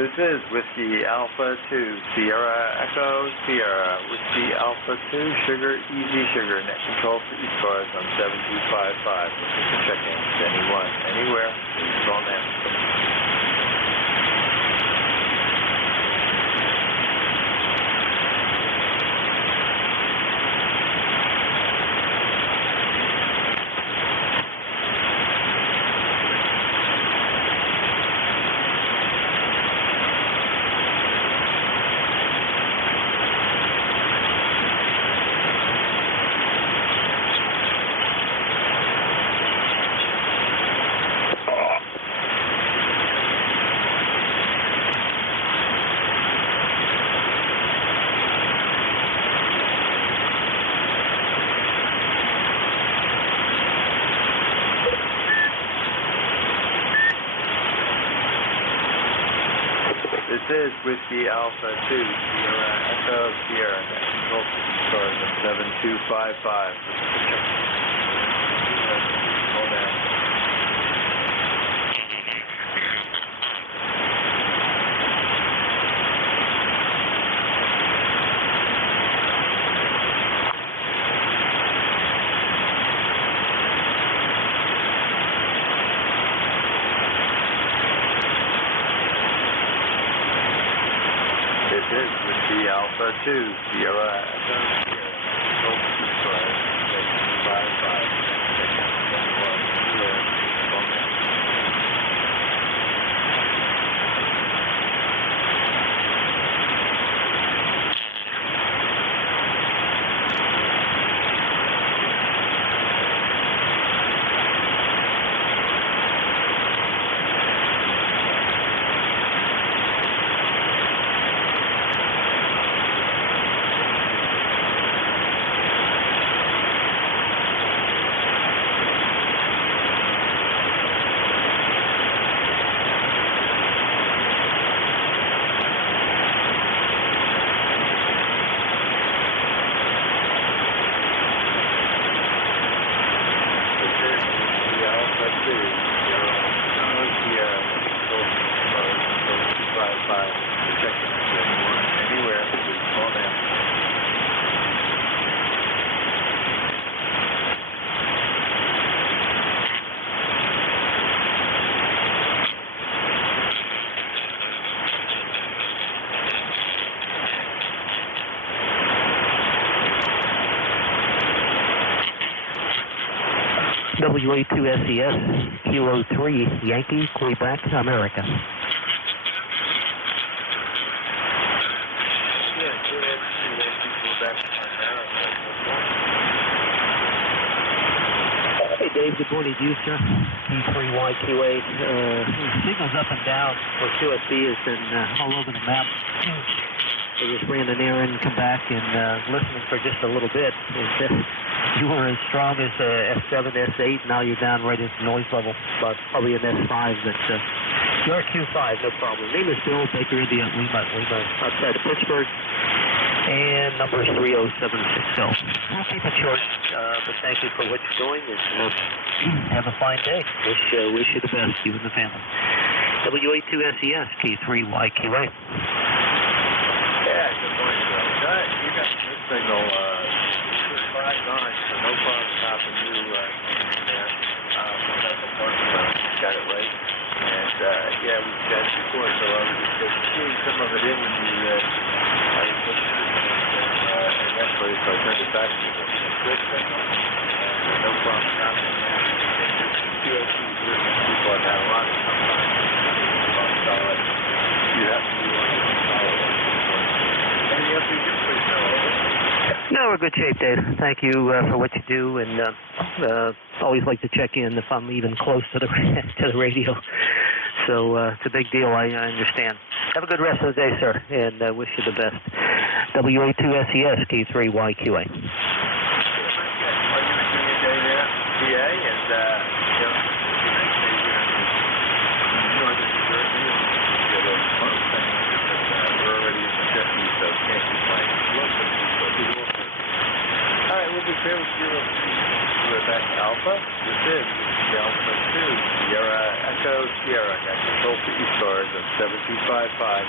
This is Whiskey Alpha 2, Sierra Echo Sierra, Whiskey Alpha 2, Sugar, Easy Sugar, Net Control for ECARS on 7255. Looking for check-ins. Anyone, anywhere, please call now. is Whiskey Alpha 2, Sierra Echo Sierra, control stars on 7255. Hold down. This is Whiskey Alpha 2, Sierra Echo Sierra, control stars on 255. Checking anyone, anywhere, please call down. WA2SES, Kilo 3, Yankee, Quebec, America. Hey Dave, good morning to you, sir. E3YQA. Signals up and down for QSB has been all over the map. I just ran an errand, come back, and listening for just a little bit. You were as strong as S7, S8. Now you're down right into noise level, but probably an S5. But you're Q5, no problem. Name is Bill Baker, India, Lima, outside of Pittsburgh. And number is 30760. We'll keep it short, but thank you for what you're doing, and have a fine day. Wish you the best, you and the family. WA2SES, K3YQA. Yeah, good morning, Bill. You got this signal 5 on, so no problem stopping you there. Got it right. And yeah, we've got it before, so I was just seeing some of it in when you I was listening and eventually, so I turned it back to you. Good signal, and no problem stopping there. QSC people have had a lot of sometimes solid. You have to be one of the solid ones. Anything else you do, please tell over. No, we're good shape, Dave. Thank you for what you do, and always like to check in if I'm even close to the radio. So it's a big deal, I understand. Have a good rest of the day, sir, and wish you the best. WA2SES, K3YQA. All right, we'll be clear with Quebec Alpha. This is the Alpha 2, Sierra Echo Sierra. Got control for ECARS at 7255.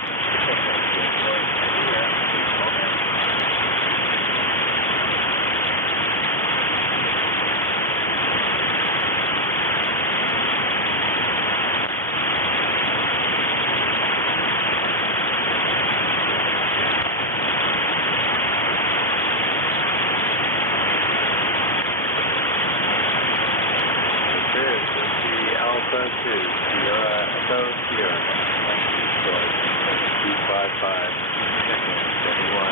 Alpha 2, Sierra Echo Sierra, 255, check in, 71.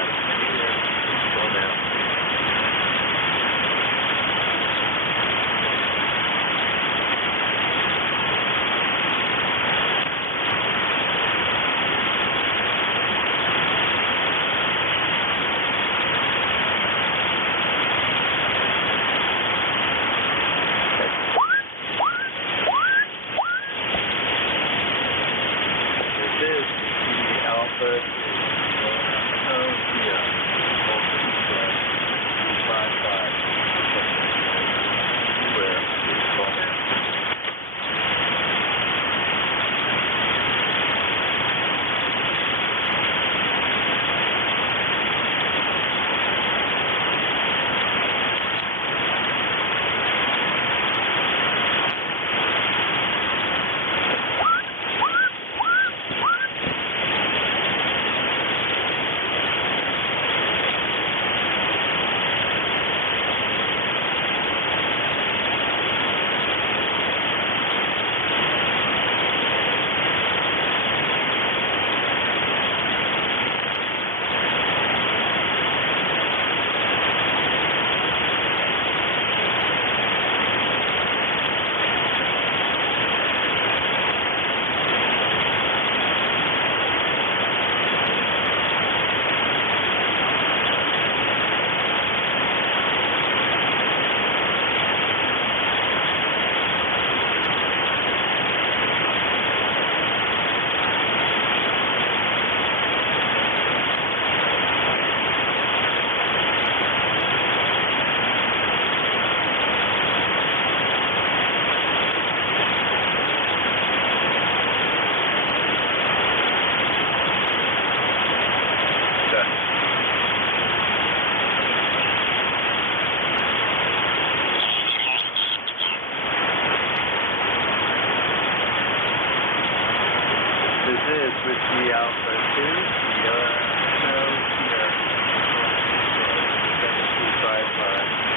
Whiskey Alpha 2, Sierra, no, Sierra. 7255.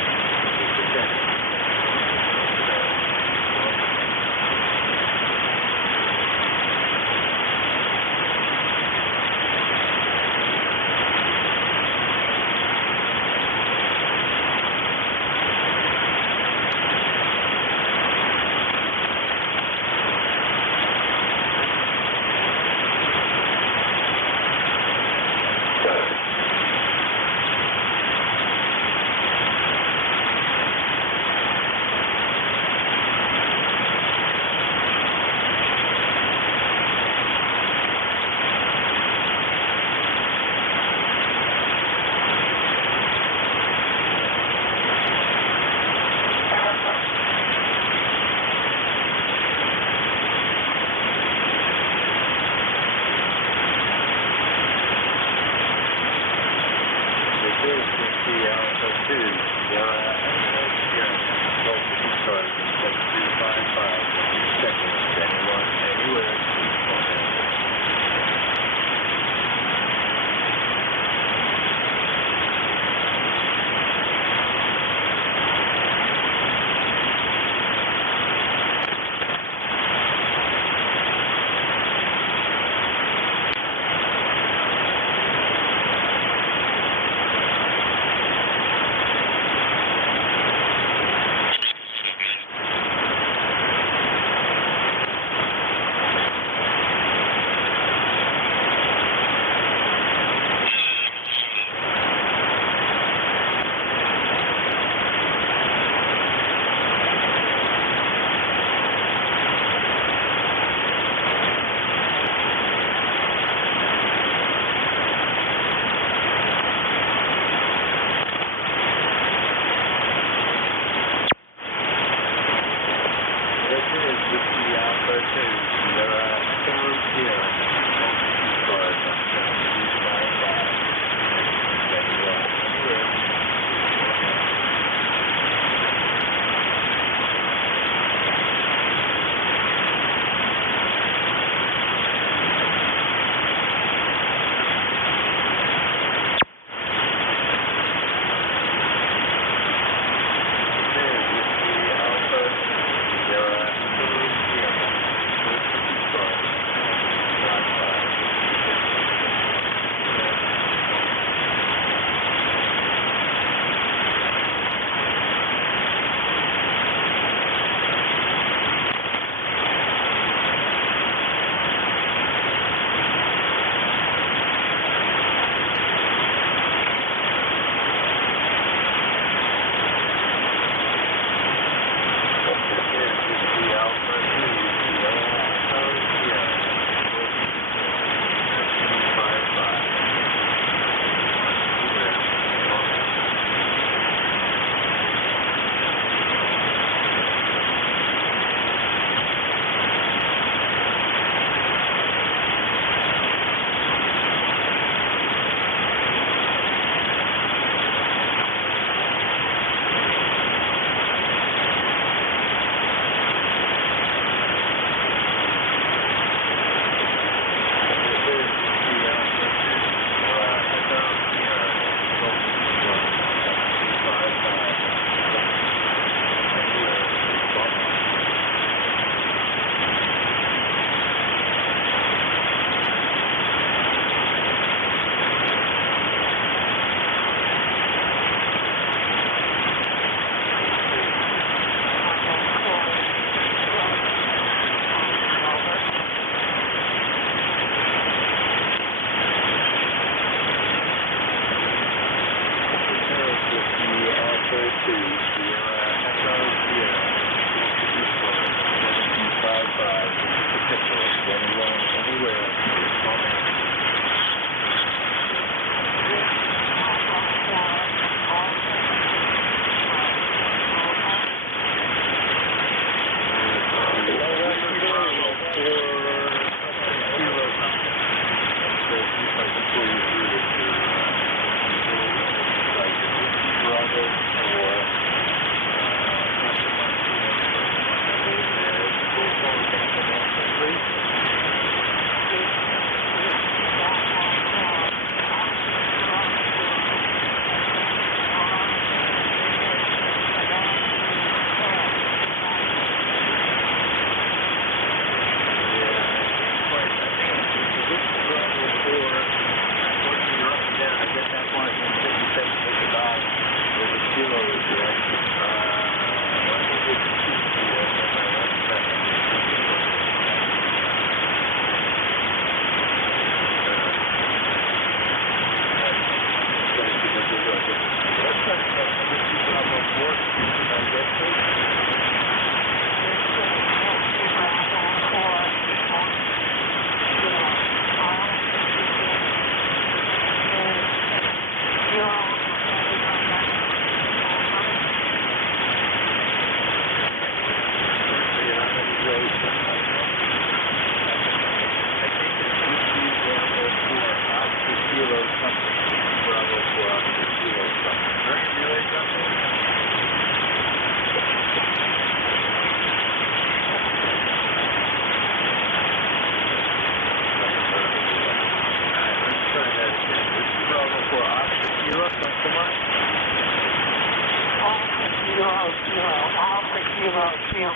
Alpha Kilo Kilo.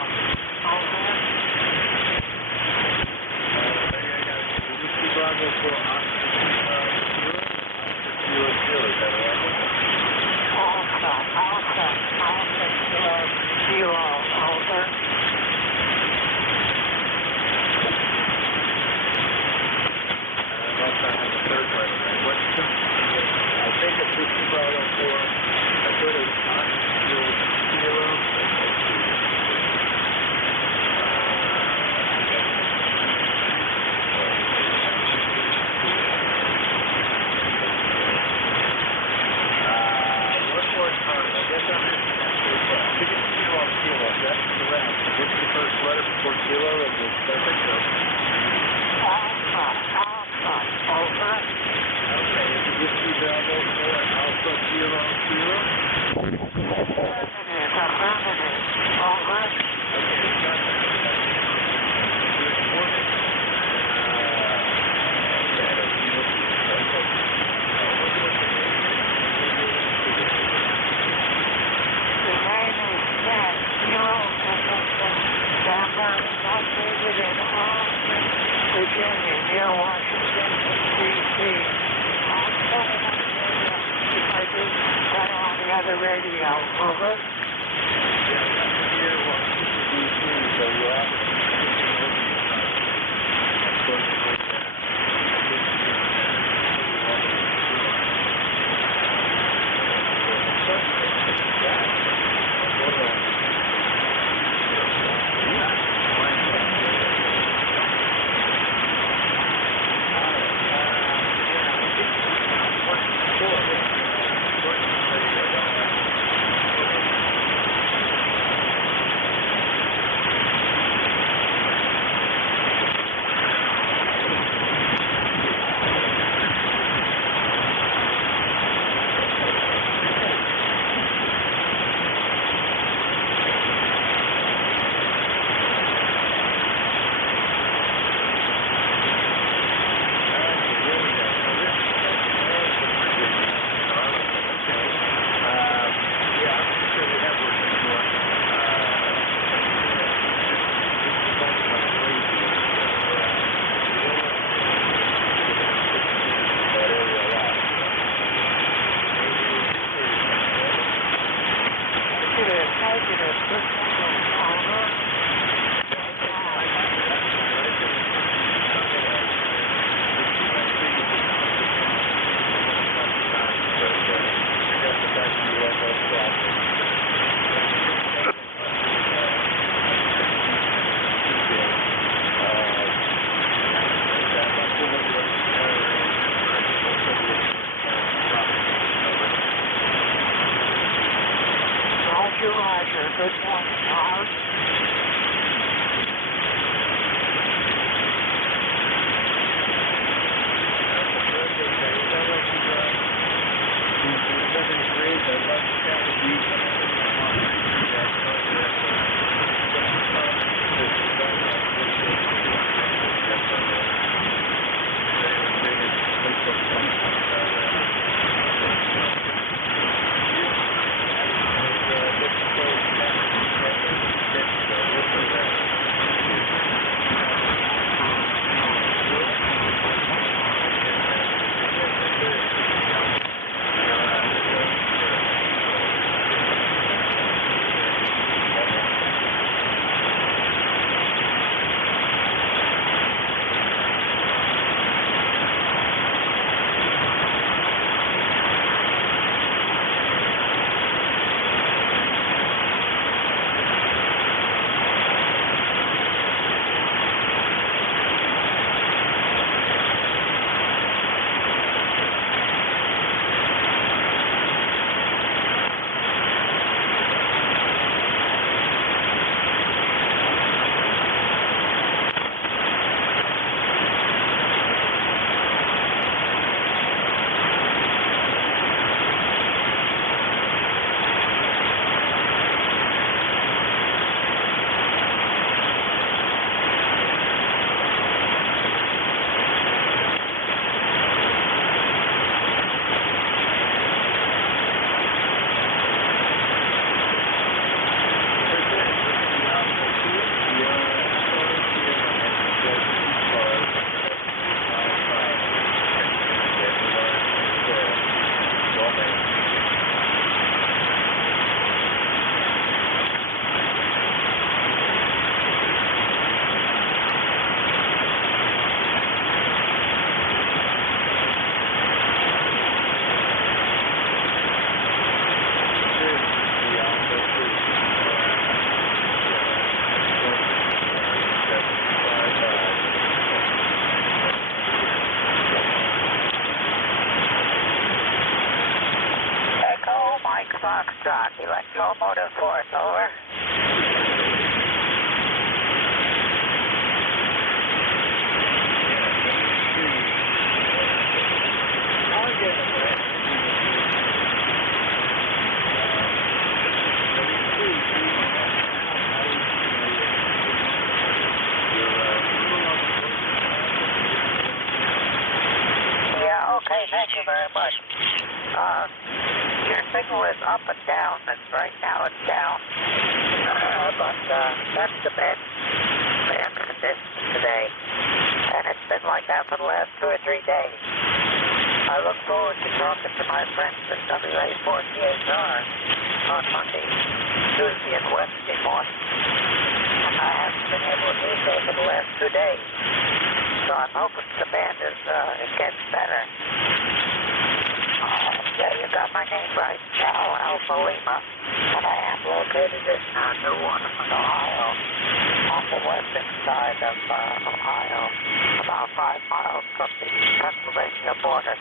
Over. Whiskey Bravo for Oscar Kilo, is that right? Alpha Kilo, over. Unless I have the third right away. I think it's Whiskey Bravo for, I go to Oscar Kilo. What's the first letter before kilo and the second? Alpha, over. Okay, it's a Whiskey Bravo for Alpha Kilo Kilo. Affirmative, over. Okay, got that. Good morning. Virginia, near Washington, D.C. If I do that on the other radio, over. Near Washington, D.C., so you're out Good morning, Howard. Electromotive Force, over. Yeah, okay, thank you very much. Your signal is up and down, and right now it's down. But that's the bad conditions today. And it's been like that for the last 2 or 3 days. I look forward to talking to my friends at WA48R on Monday, Tuesday, and Wednesday morning. And I haven't been able to do so for the last 2 days. So I'm hoping the band is it gets better. Yeah, you got my name right, Cal Alpha Lima, and I am located in New Orleans, Ohio, on the western side of Ohio, about 5 miles from the Pennsylvania border.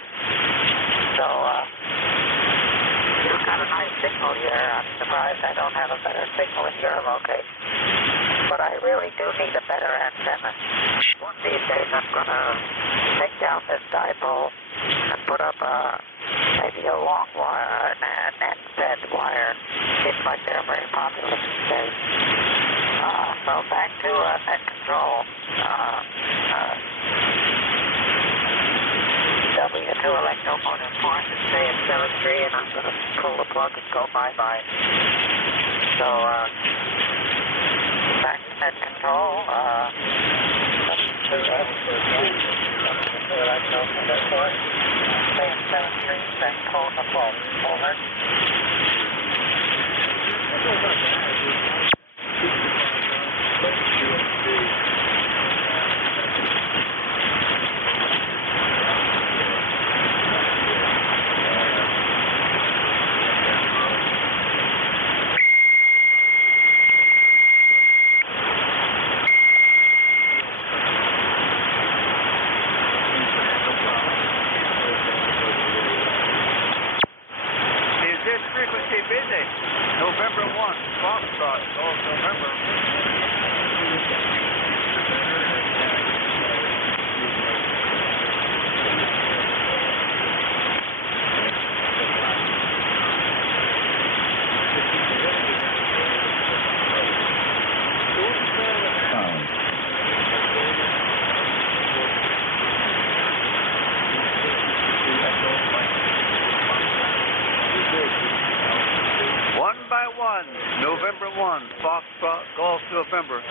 So, you've got a nice signal here. I'm surprised I don't have a better signal in your location. But I really do need a better antenna. One of these days I'm going to take down this dipole and put up maybe a long wire, an NZ wire. Seems like they're very popular these days. So back to net control. W2 electromotive force is saying 7-3, and I'm going to pull the plug and go bye-bye. So, back to net control. Electromotive force saying 7-3, then pull the plug. Over. November 1, Foxtrot, November. November 1, Foxtrot, Golf, November.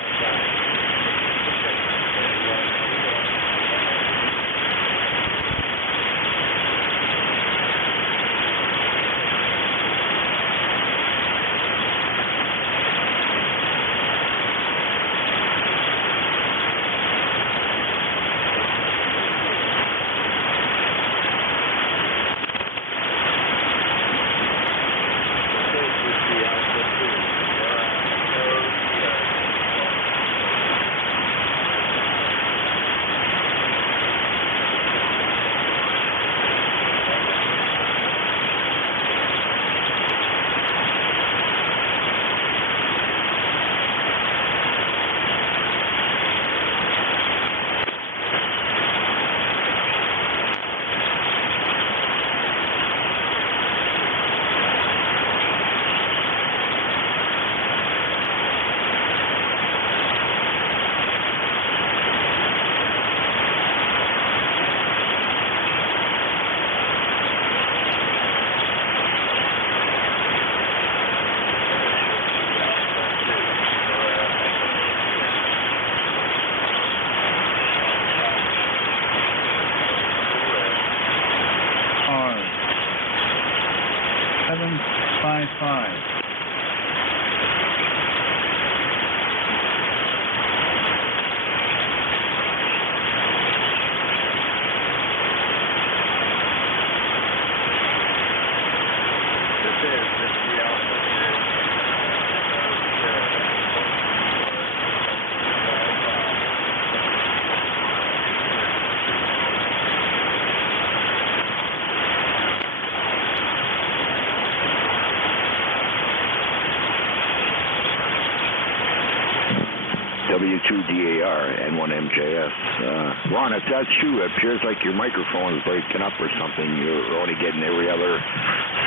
W2DAR, N1MJS. Ron, if that's true, it appears like your microphone is breaking up or something. You're only getting every other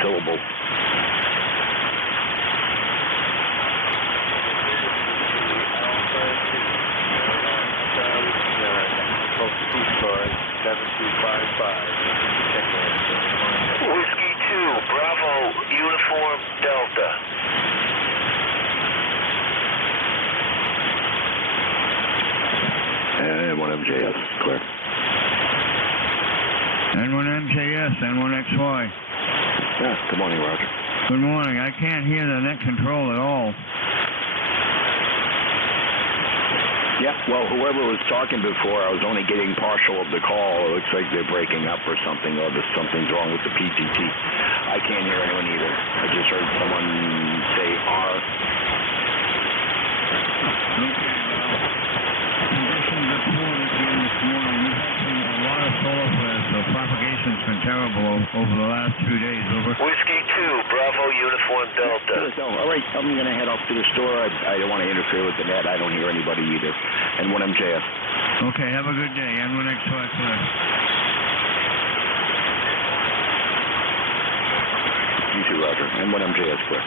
syllable. Whiskey 2, Bravo, Uniform Delta. N1MJS, clear. N1MJS, N1XY. Yeah, good morning, Roger. Good morning. I can't hear the net control at all. Yeah, well, whoever was talking before, I was only getting partial of the call. It looks like they're breaking up or something, or there's something's wrong with the PTT. I can't hear anyone either. I just heard someone say R. Okay, well, conditions are poor again this morning. We've had a lot of solar flares, so propagation's been terrible over the last 2 days. Whiskey 2, Bravo, Uniform Delta. All right, I'm going to head off to the store. I don't want to interfere with the net. I don't hear anybody either. N1MJS. Okay, have a good day. N1XY, clear. You too, Roger. N1MJS, clear.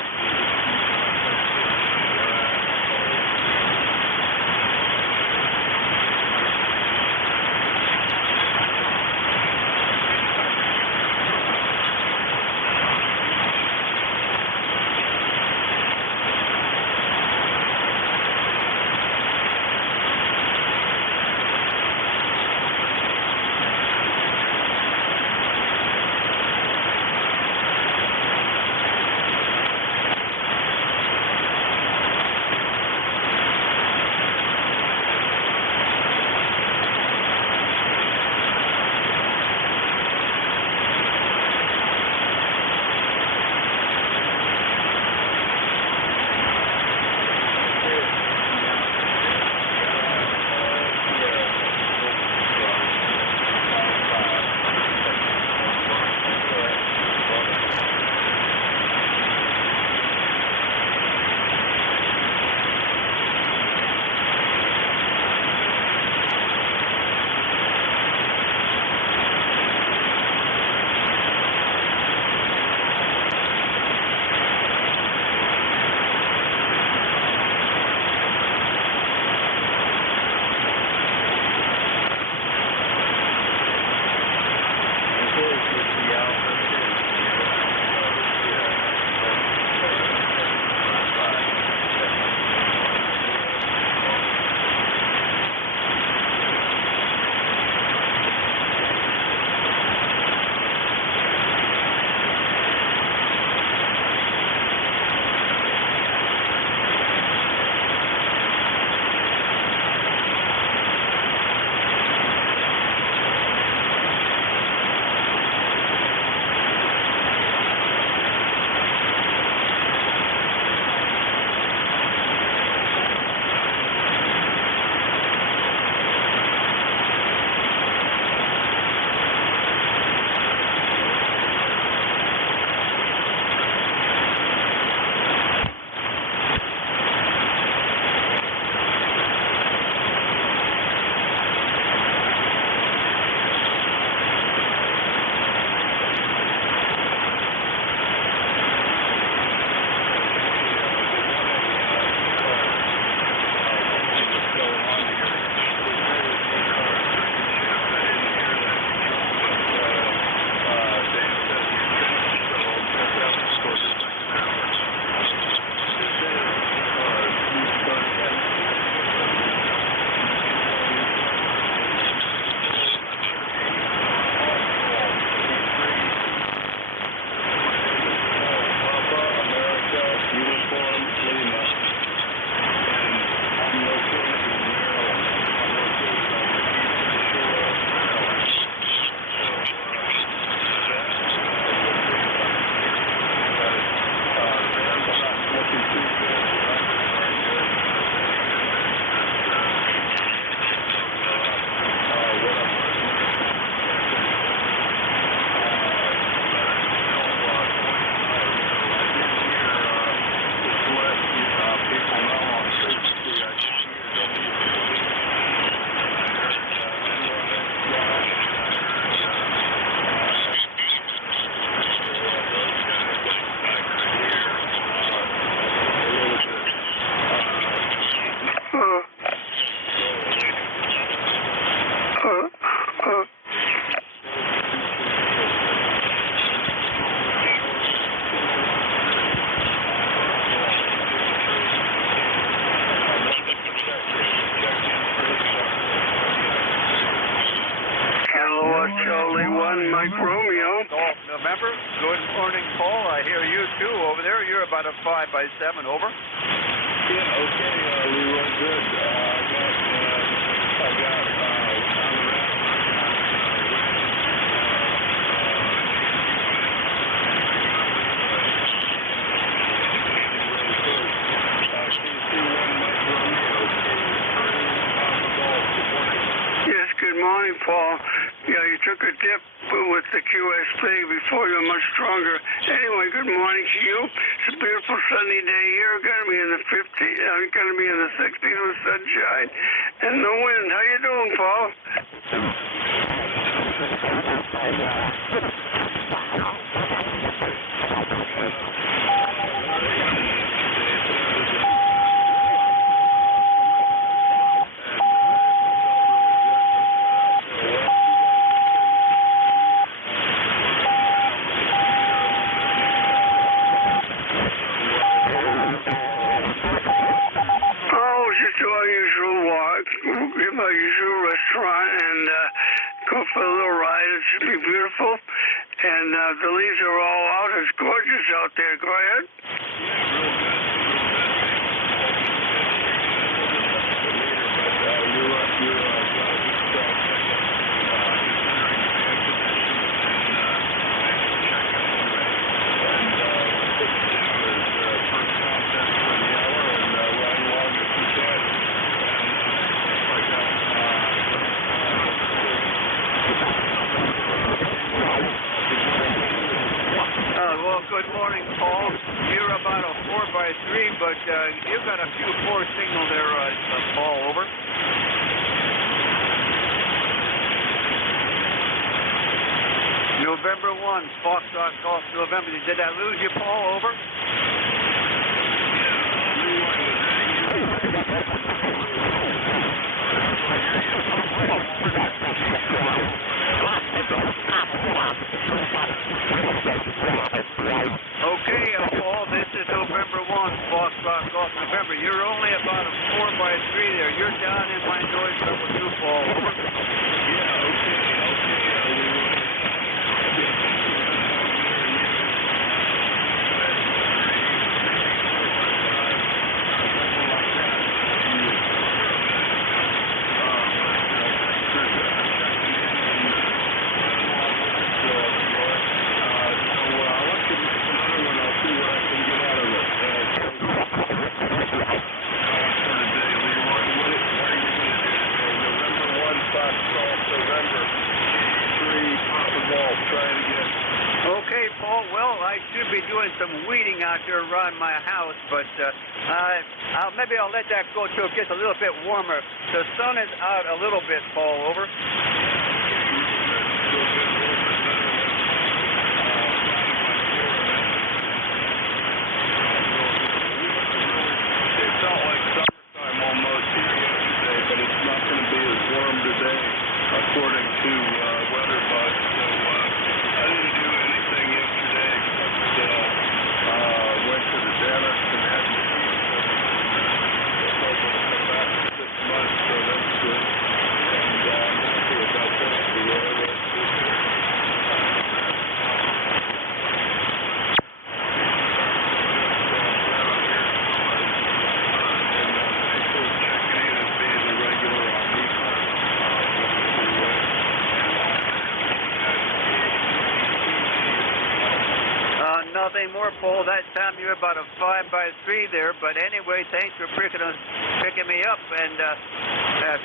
I hear you too over there. You're about a 5x7, over. Yeah, okay, Leroy, good. I got on the rest. Yes, good morning, Paul. Yeah, you took a dip with the QSP before you're much stronger. Anyway, good morning to you. It's a beautiful sunny day here. Going to be in the 50s. Going to be in the 60s with sunshine and no wind. How you doing, Paul? My usual restaurant and go for a little ride. It should be beautiful. And the leaves are all out. It's gorgeous out there. Go ahead. Good morning, Paul. You're about a 4x3, but you've got a few poor signal there, Paul, over. November 1, Foxtrot Golf, November. Did I lose you, Paul, over? Okay, Paul, this is November 1, Foxtrot Golf, November. You're only about a 4x3 there. You're down in my noise level 2, Paul, over. Yeah, Okay, Paul, well, I should be doing some weeding out there around my house, but maybe I'll let that go till it gets a little bit warmer. The sun is out a little bit, Paul, over. It felt like summertime almost here yesterday, but it's not going to be as warm today, according to weather bugs. So I didn't do anything yesterday except went to the dentist and had my teeth fixed. I'm hoping to come back in 6 months, so that's good. And I'm happy about that. Nothing more, Paul. That time you're about a 5x3 there. But anyway, thanks for picking me up and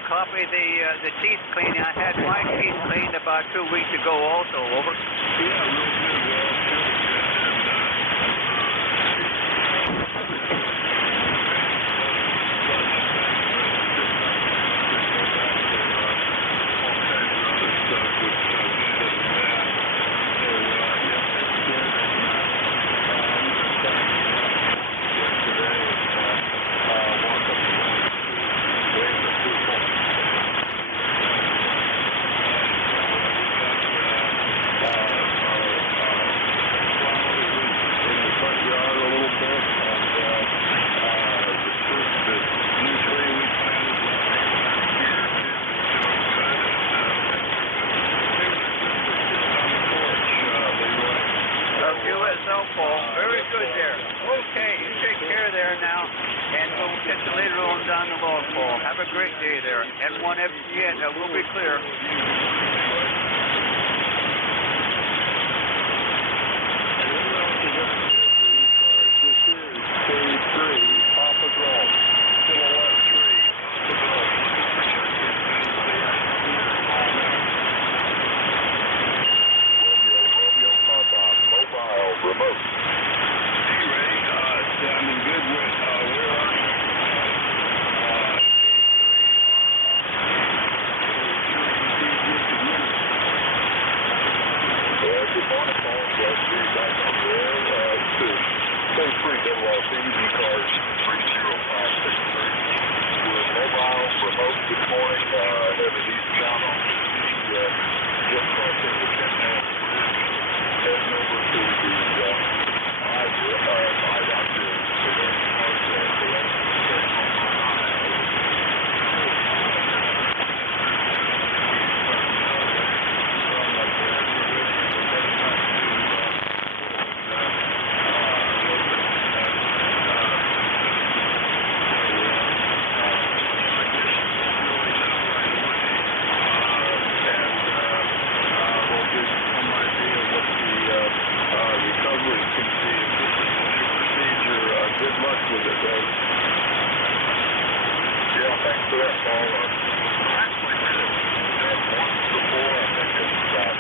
copy the teeth cleaning. I had my teeth cleaned about 2 weeks ago also, over. Yeah, real good. hold down the log call. Have a great day there. N1 FGN, we'll be clear. Papa Golf, Silhouette 3, Papa Golf, looking for check-in. Romeo Papa, mobile, remote. Hey Ray, sounding good. Where are you? Good morning, Paul. Glad to be back on the air. Code 3 WLC, ECARS 30563. We're mobile, remote this morning, headed eastbound on 50, just crossing the 10-man bridge, heading over to the hideout to thanks for that, Paul. I actually did it once before. I think it was about,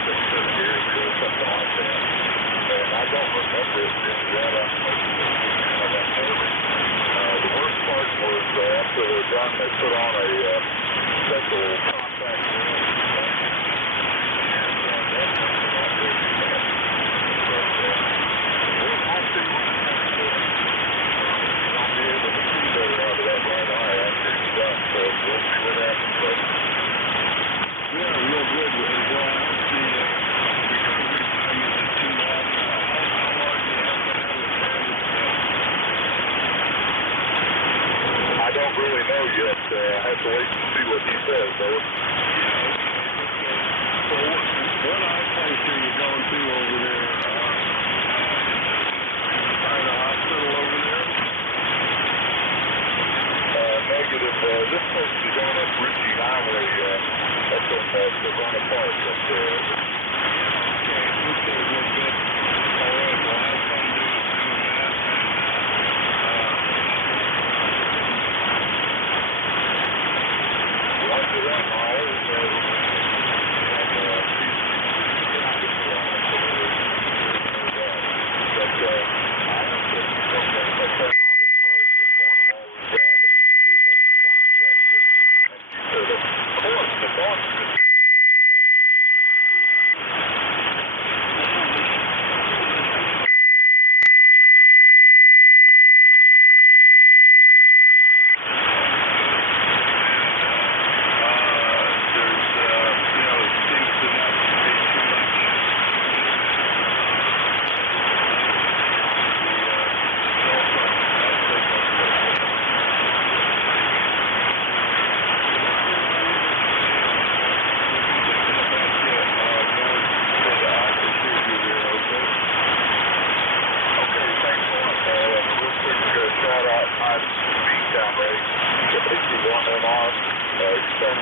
6, 7 years ago, something like that. And I don't remember it being that the worst part was after they're done, they put on a special contact lens. We'll see what happens. I'll be able to see better out of that right eye after it's done, so we'll see what happens. But yeah, real good. Well, I hope the recovery time isn't too long. How long do you have to have it bandaged up? I don't really know yet. I have to wait and see what he says, though. So what eye place are you going to over there? By the hospital over there? Negative. This supposed to be going up Ritchie Highway, up in Savannah Park up there. Okay, okay, real good. All right, well, have fun doing that. And roger that, Molly.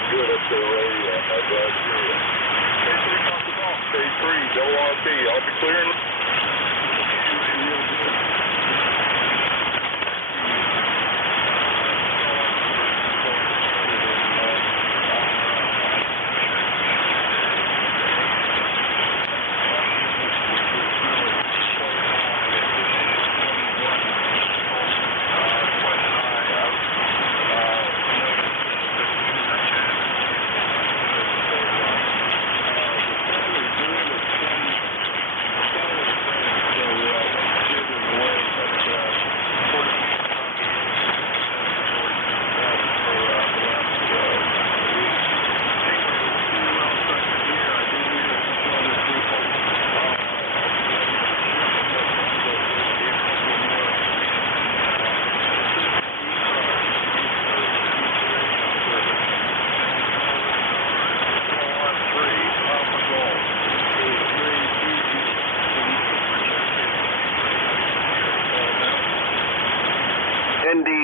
Good up there, Ray. I'm glad to hear it. K3 Papa Golf, K3, WRT. I'll be clearing. Real good.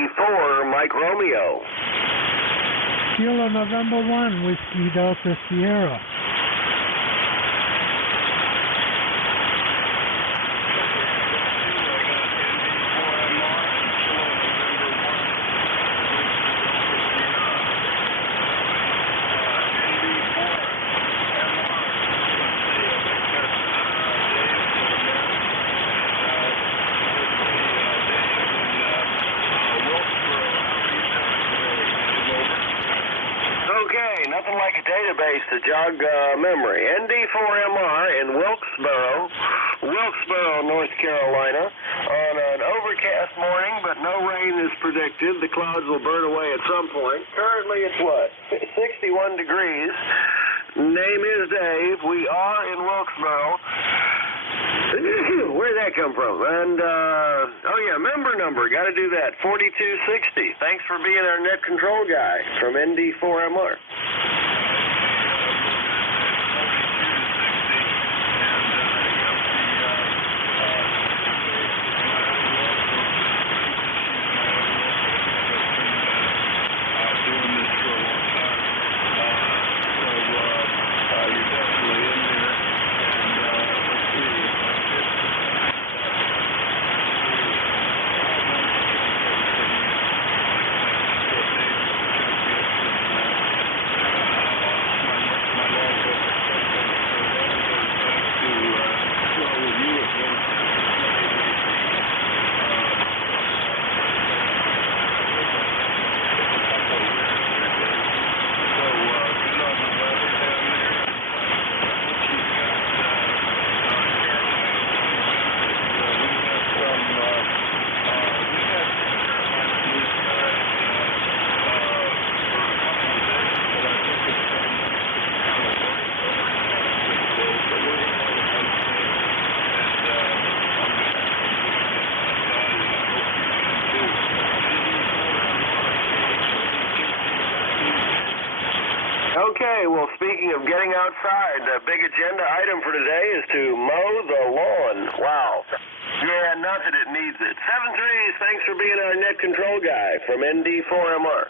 ND4, Mike Romeo. Kilo November 1, Whiskey Delta Sierra. Nothing like a database to jog memory. ND4MR in Wilkesboro, North Carolina, on an overcast morning, but no rain is predicted. The clouds will burn away at some point. Currently it's what? 61 degrees. Name is Dave. We are in Wilkesboro. Where'd that come from? And, oh yeah, member number. Got to do that. 4260. Thanks for being our net control guy from ND4MR. Okay, well, speaking of getting outside, the big agenda item for today is to mow the lawn. Wow. Yeah, not that it needs it. 7-3s, thanks for being our net control guy from ND4MR.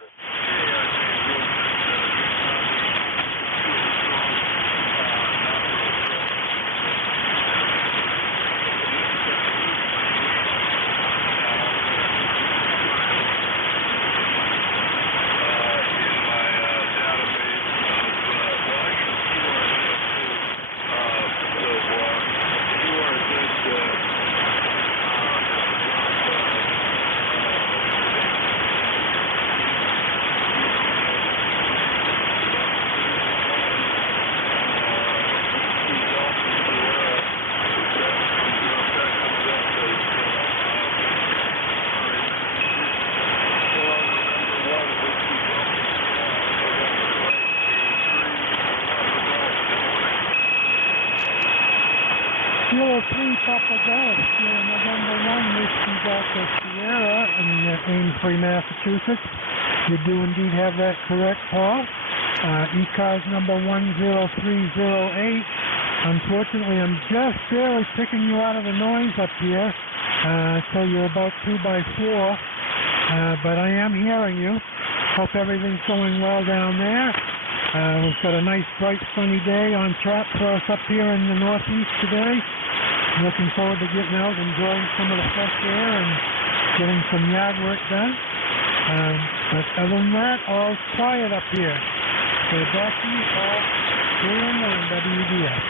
Kilo 3 Papa Golf, November 1, Whiskey Delta Sierra in Amesbury, Massachusetts. You do indeed have that correct, Paul. ECARS number 10308. Unfortunately, I'm just barely picking you out of the noise up here, so you're about 2x4, but I am hearing you. Hope everything's going well down there. We've got a nice, bright, sunny day on track for us up here in the Northeast today. Looking forward to getting out, enjoying some of the fresh air and getting some yard work done. But other than that, all's quiet up here. So back to you, Paul. 3-1 WDS.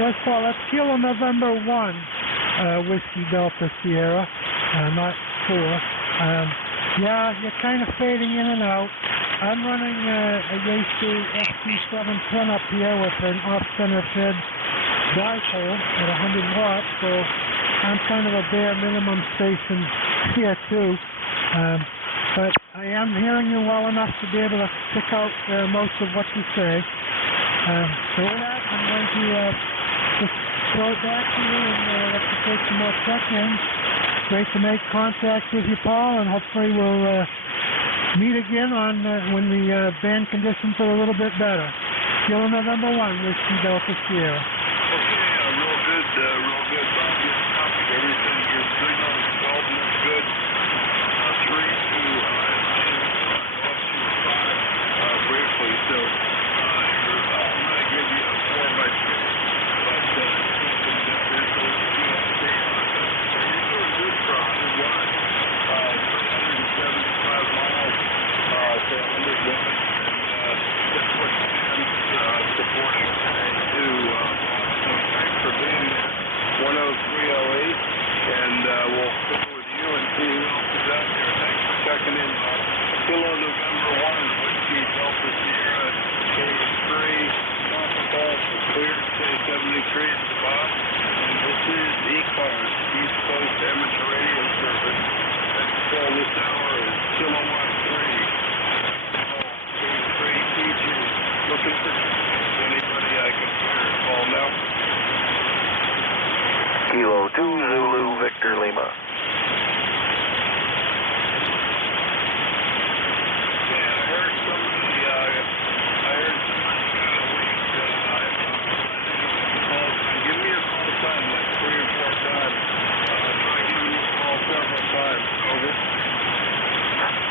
Yes, Paul, that's Kilo November 1, Whiskey Delta Sierra, not 4. Yeah, you're kind of fading in and out. I'm running a Yaesu ST710 up here with an off-center fed dipole at 100 watts, so I'm kind of a bare minimum station here too. But I am hearing you well enough to be able to pick out most of what you say. So with that, I'm going to just throw it back to you and let you take some more check-ins. Great to make contact with you, Paul, and hopefully we'll meet again on when the band conditions are a little bit better. Kilo November 1, Whiskey Delta Sierra. Okay, real good, Bob. Yes, copy everything. Your signal is golden, that's good. 3 to, up to 5 briefly, so I'm going to give you a 4 by 6, but there's a QSC on it. You're doing good for 100 watts, 375 miles to 100 watts, and that's what the band's supporting today, too. So thanks for being there. 10308, and we'll go with you and see who else is out there. Thanks for checking in, Bob. Kilo November 1, Whiskey Delta Sierra, K3, Tropical, cleared, K73 is Bob, and this is ECARS, East Coast Amateur Radio Service. Next call this hour is Kilo 13, K3 PG. Looking for anybody I can hear. Call now. Kilo 2 Zulu Victor Lima.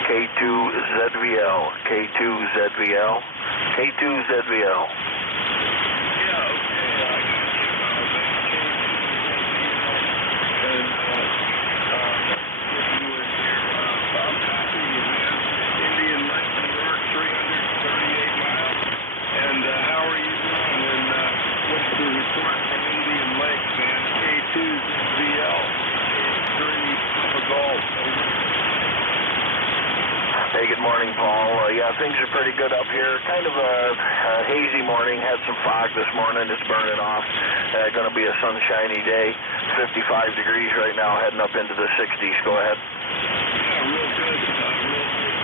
K2ZVL, K2ZVL, K2ZVL. Yeah, okay, I got you. You in here. I'm happy, man. Indian Lake, New York, 338 miles. And how are you doing? And what's the report from Indian Lake, man? K2ZVL, K3 Papa Golf. Hey, good morning, Paul. Yeah, things are pretty good up here. Kind of a hazy morning. Had some fog this morning. It's burning off. Going to be a sunshiny day. 55 degrees right now, heading up into the 60s. Go ahead. Yeah, real good. Real good.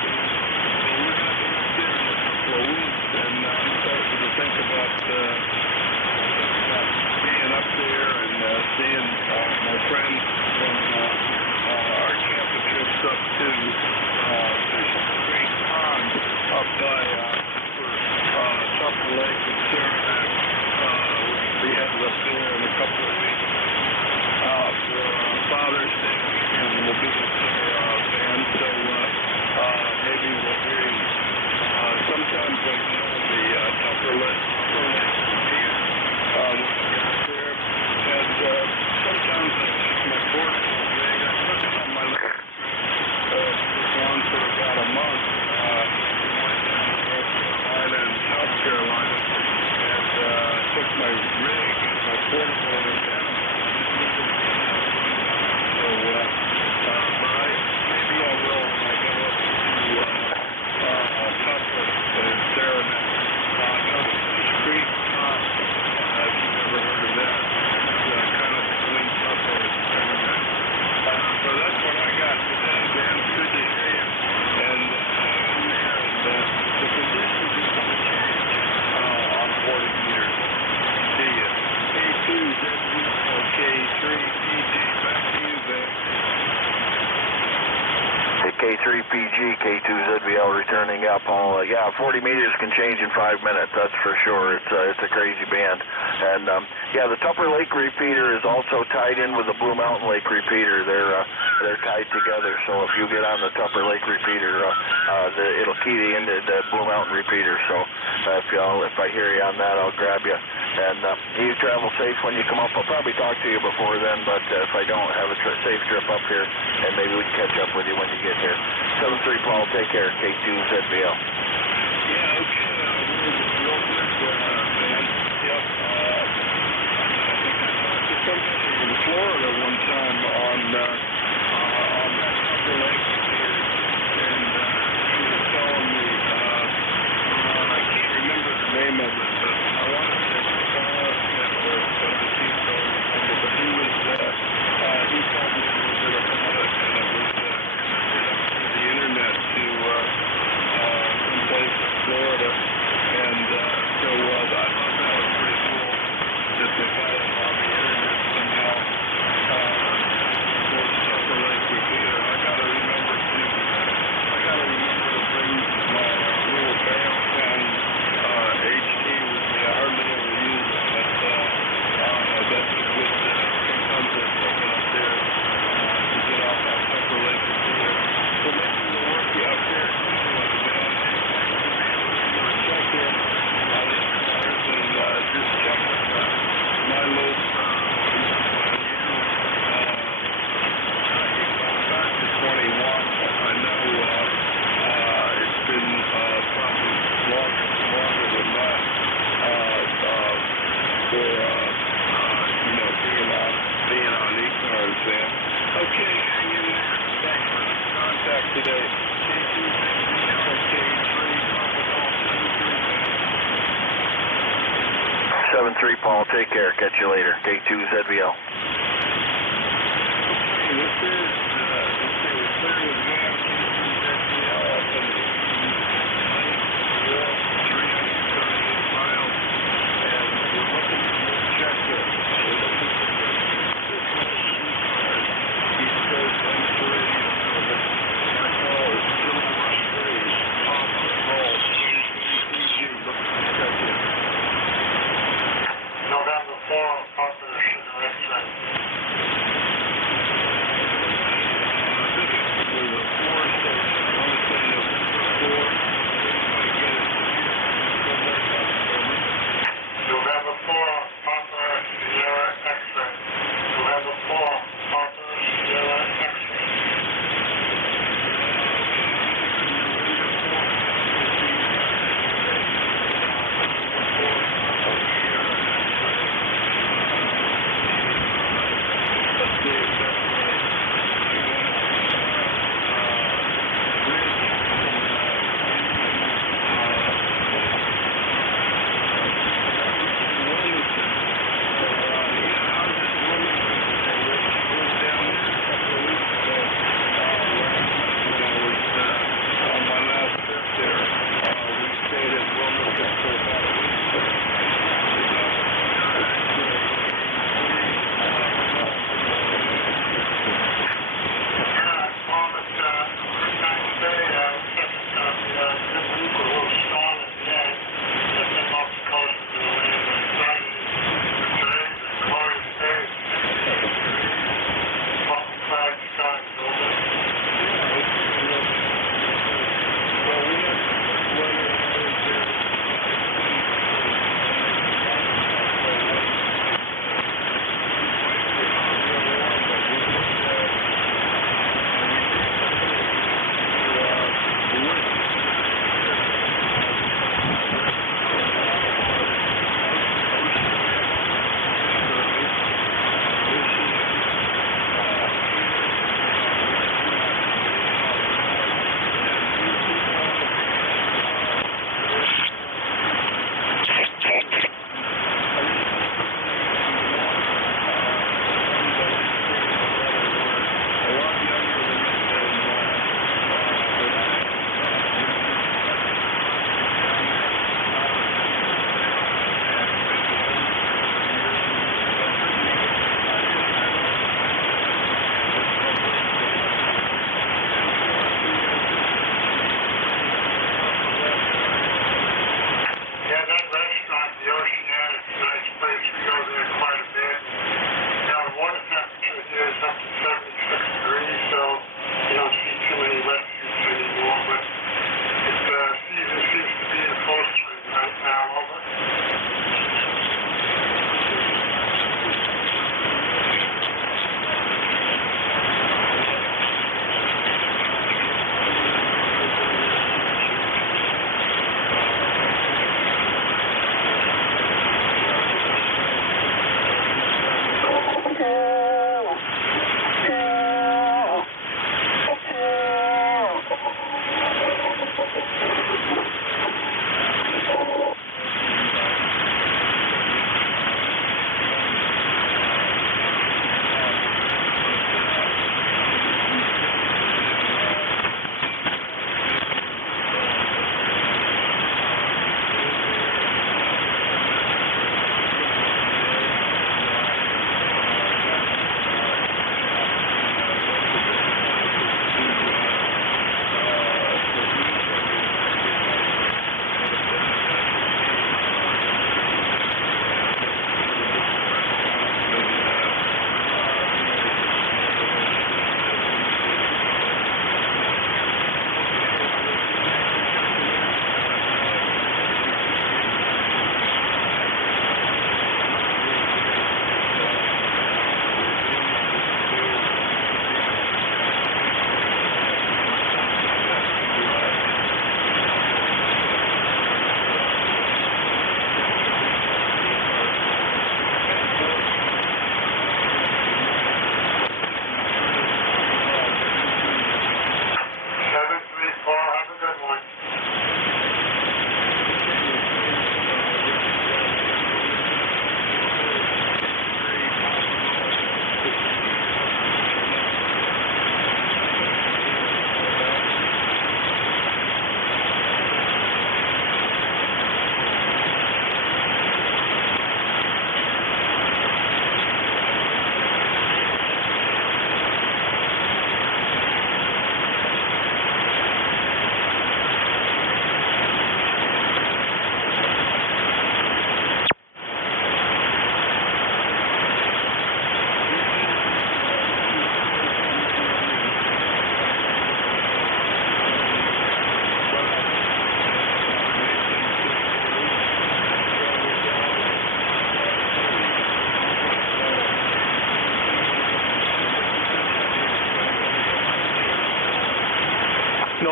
We're going to be up there in a couple of weeks, and I'm starting to think about being up there and seeing my friends from our camping trips up to Fishing Creek Pond up by Tupper Lake and Saranac. We'll be heading up there in a couple of weeks for Father's Day weekend. We'll be with their band, so maybe we'll hear you. Sometimes I know the Tupper Lake beer when I get up there, and sometimes I take my portable rig. I took it on my list. On for about a month. Went down to North Carolina and South Carolina, and took my rig and my portable and down. So, maybe I will when I go up to Tupper and Saranac. Go to Fish Creek Pond, if you've never heard of that. It's kind of between Tupper and Saranac. So that's what I got today, man. Good to hear you. And hang in there. And the conditions are going to change on 40 meters. See ya. K2ZVL, K3 PG. Back to you, Ben. K3PG, K2ZVL returning. Yeah, Paul. Yeah, 40 meters can change in 5 minutes. That's for sure. It's a crazy band. And yeah, the Tupper Lake repeater is also tied in with the Blue Mountain Lake repeater. They're tied together. So if you get on the Tupper Lake repeater, it'll key you into the Blue Mountain repeater. So if I hear you on that, I'll grab you. And you travel safe when you come up. I'll probably talk to you before then, but if I don't, have a safe trip up here, and maybe we can catch up with you when you get here. 7-3, Paul. Take care. K2ZVL. Yeah, okay. Real good, man. Yep. 7-3, Paul. Take care. Catch you later. K2ZBL.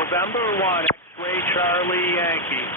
November 1, X-Ray Charlie Yankee.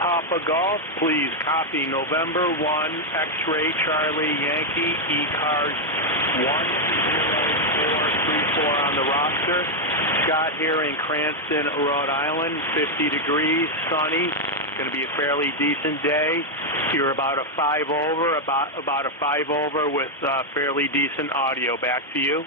Papa Golf, please copy November 1, X-Ray Charlie Yankee, ECARS 10434 on the roster. Scott here in Cranston, Rhode Island, 50 degrees, sunny. It's going to be a fairly decent day. You're about a 5 over, about a 5 over with fairly decent audio. Back to you.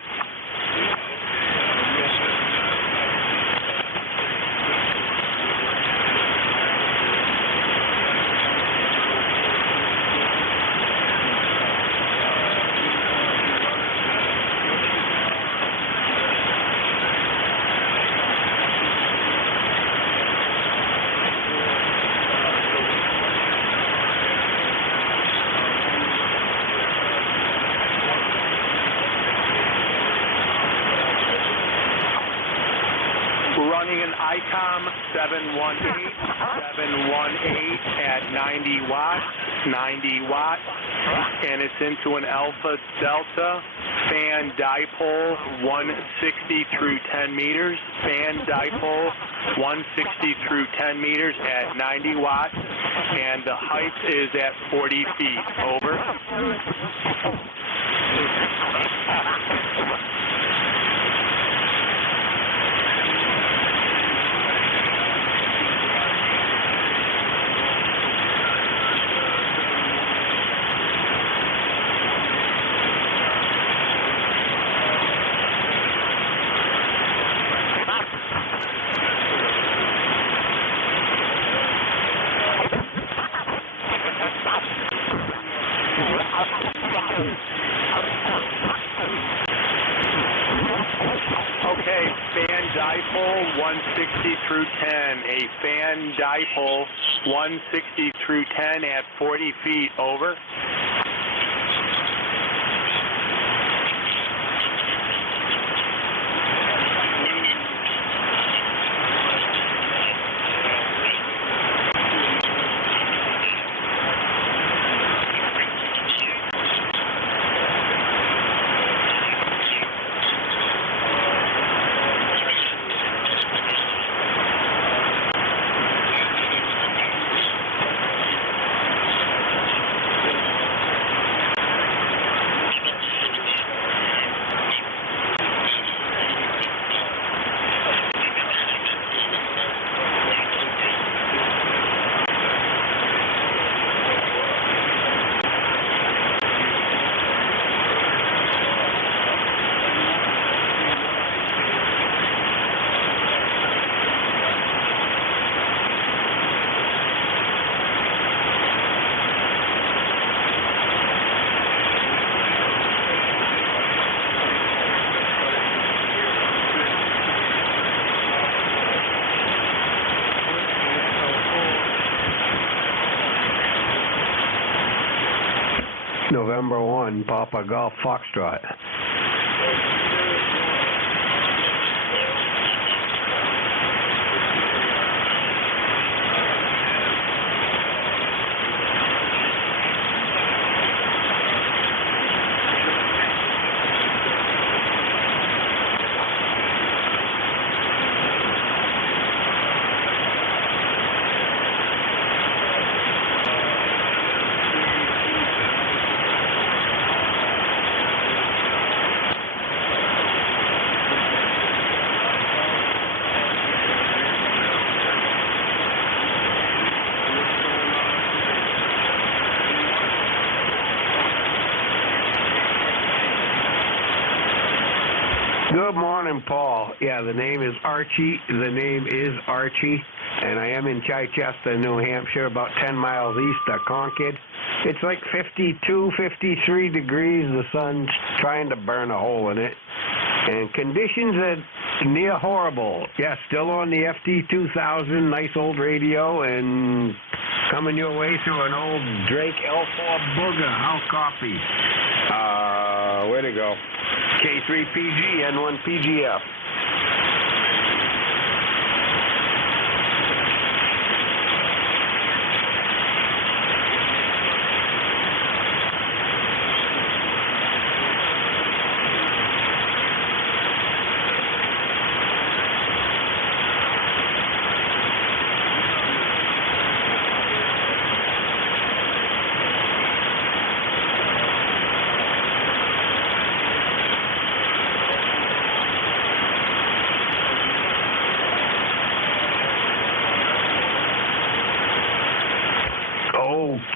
Running an ICOM 718 at 90 watts, and it's into an Alpha Delta fan dipole 160 through 10 meters, fan dipole 160 through 10 meters at 90 watts, and the height is at 40 feet. Over. Okay, fan dipole 160 through 10. A fan dipole 160 through 10 at 40 feet. Over. November 1, Papa Golf Foxtrot. Good morning, Paul. Yeah, the name is Archie. and I am in Chichester, New Hampshire, about 10 miles east of Concord. It's like 52, 53 degrees. The sun's trying to burn a hole in it. And conditions are near horrible. Yeah, still on the FD2000, nice old radio, and coming your way through an old Drake L4 Booger. How copy? Where'd it go? K3PG, N1PGF.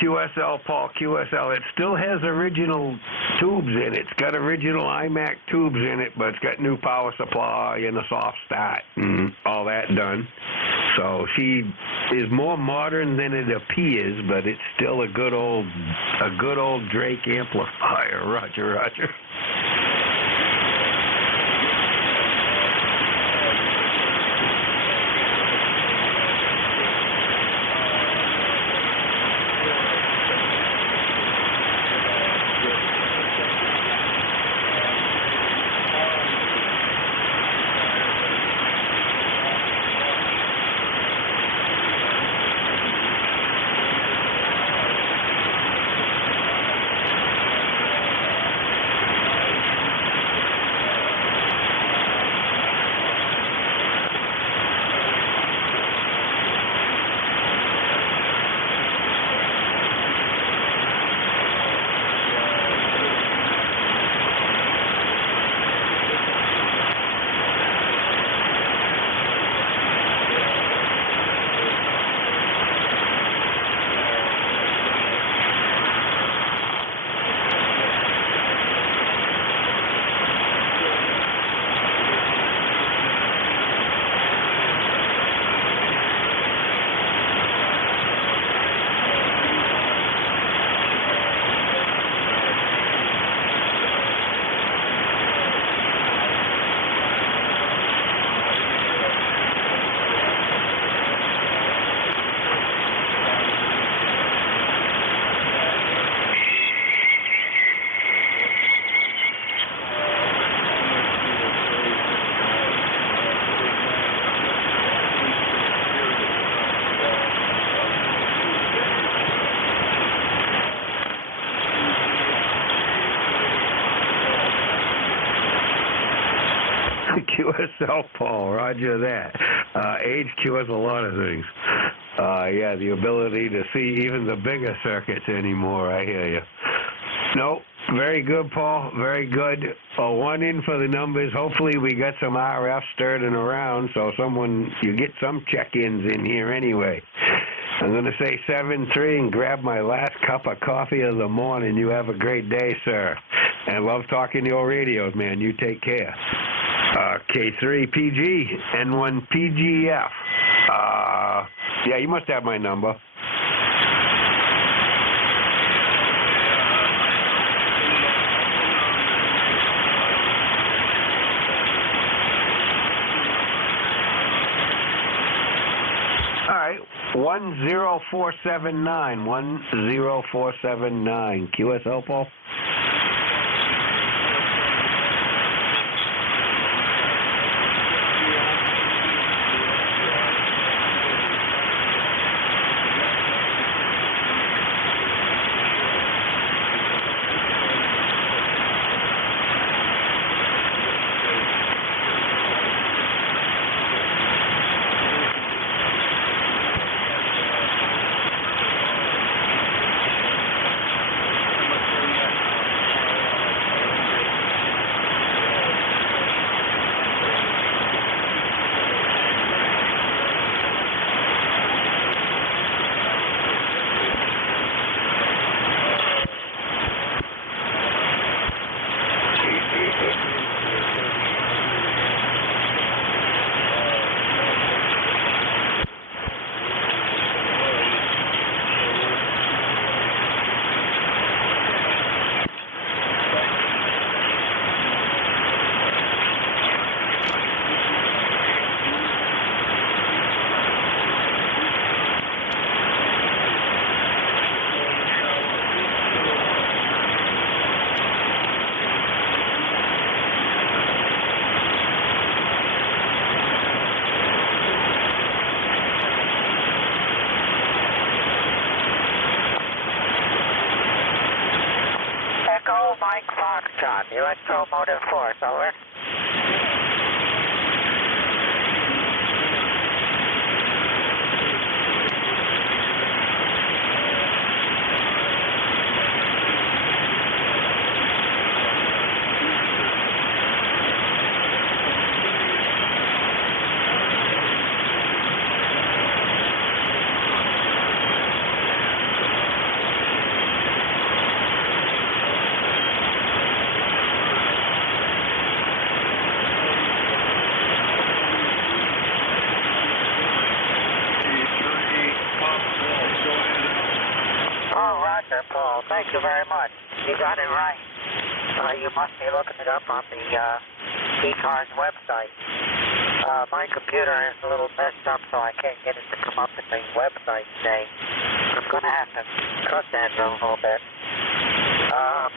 QSL, Paul, QSL. It still has original tubes in it. It's got original iMac tubes in it, but it's got new power supply and a soft start and all that done. So she is more modern than it appears, but it's still a good old Drake amplifier. Roger, Roger. QSL, Paul, roger that. Age cures a lot of things. Yeah, the ability to see even the bigger circuits anymore, I hear you. Nope, very good, Paul, very good. One in for the numbers. Hopefully we got some RF stirring around, so you get some check-ins in here anyway. I'm going to say 7-3 and grab my last cup of coffee of the morning. You have a great day, sir. And love talking to your radios, man. You take care. K3PG, N1PGF. Yeah, you must have my number. All right, 10479, 10479. QSL, Paul? Mike Foxtrot, Electromotive Force, over. Paul, thank you very much. You got it right. You must be looking it up on the ECARS website. My computer is a little messed up, so I can't get it to come up in the website today. I'm going to have to cut that a little bit.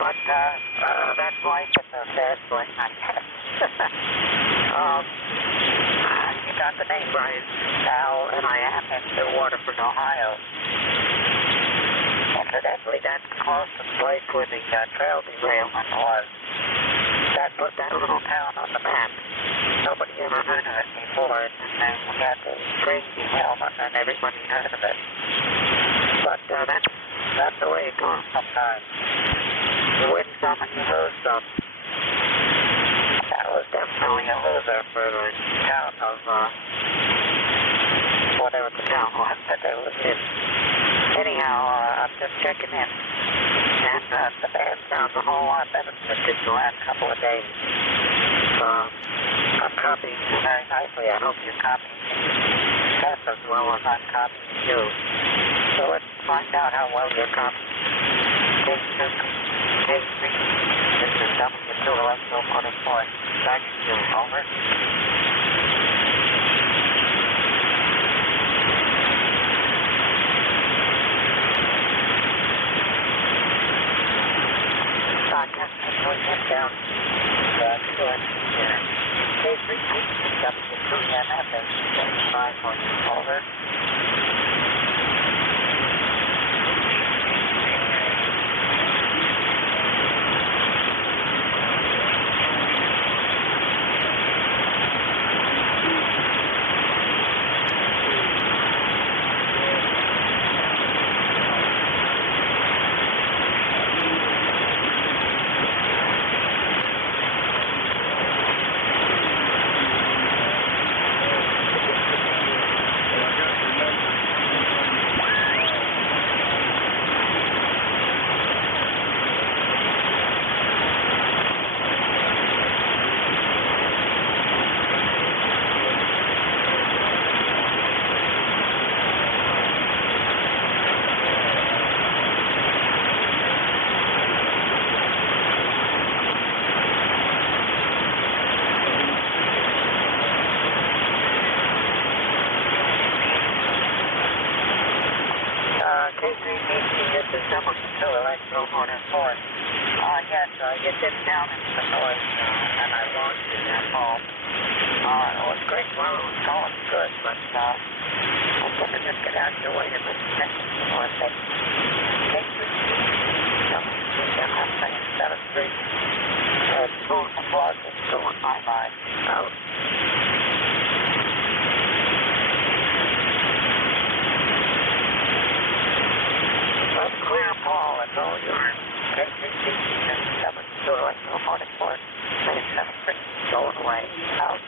But that's life in the fast lane, I guess. You got the name right, Al, and I am in Waterford, Ohio. Incidentally, that's close to the place where the trail derailment was. That put that little town on the map. Nobody ever heard of it before, and then we had the train derailment, and everybody heard of it. But that's the way it goes sometimes. You win some and you lose some. That was definitely a loser for the town of whatever the town was that they was in. Anyhow, I'm just checking in, and the band sounds a whole lot better than it did the last couple of days. I'm copying you very nicely. I hope you're copying just as well as I'm copying you. So let's find out how well you're copying. K3, this is W2US, back to you, over. Down to it. K3, W2MS, 5 for you, over. It dipped down into the noise, and I lost you in that fall. It was great while it was going good, but I'm going to just get out of your way to listen to one thing. K3, 7 Street, phone the plug is going bye-bye. Out. That's clear, Paul. It's all yours. K3, 7 to Electromotive Force, 7 Street, going away, out.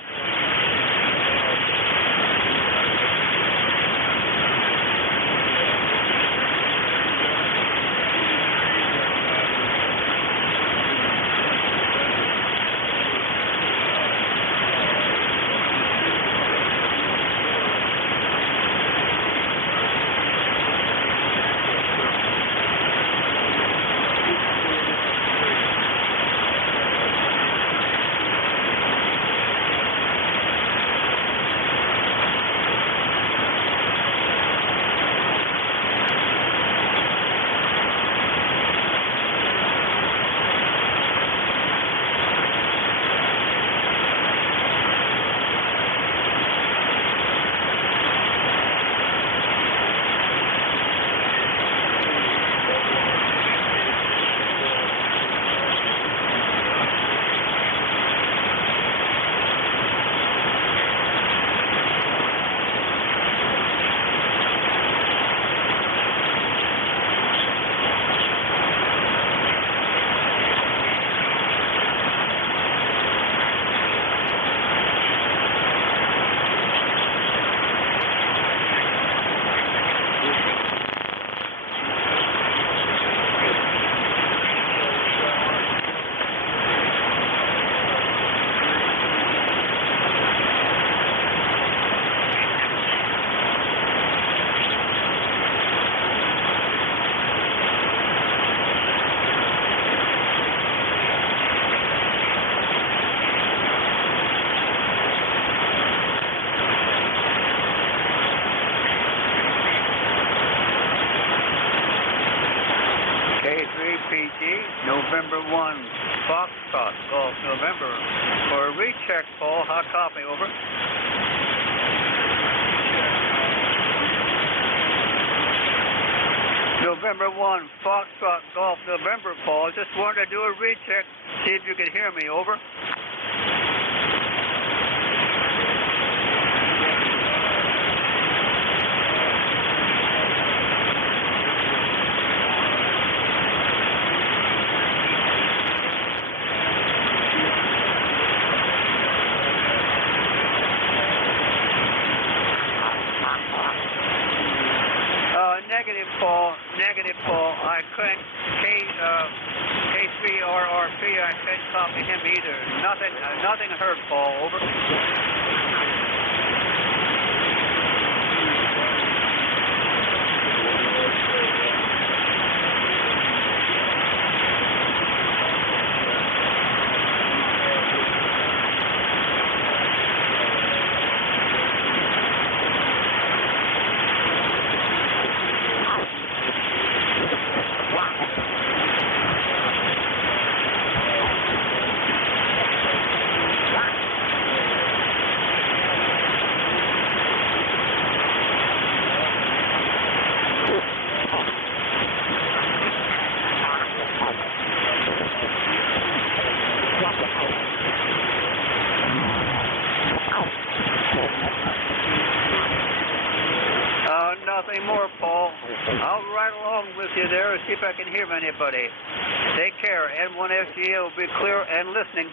Foxtrot, Golf November. For a recheck, Paul, hot copy, over. November 1, Foxtrot, Golf November, Paul. Just wanted to do a recheck, see if you could hear me, over. Negative, Paul. I couldn't K3RRP. I couldn't copy him either. Nothing heard, Paul. Over. Nothing more, Paul. I'll ride along with you there and see if I can hear anybody. Take care. N1SGA will be clear and listening.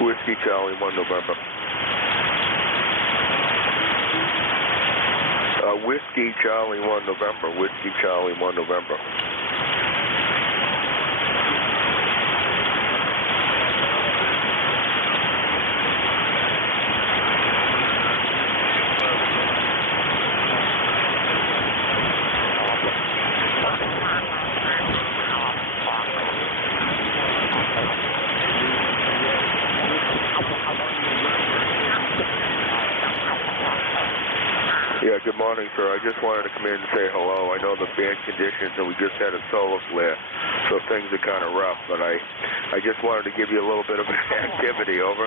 Whiskey Charlie 1 November. Whiskey Charlie 1 November. Whiskey Charlie 1 November. Yeah, good morning, sir. I just wanted to come in and say hello. I know the bad conditions, and we just had a solar flare, so things are kind of rough, but I just wanted to give you a little bit of activity, over.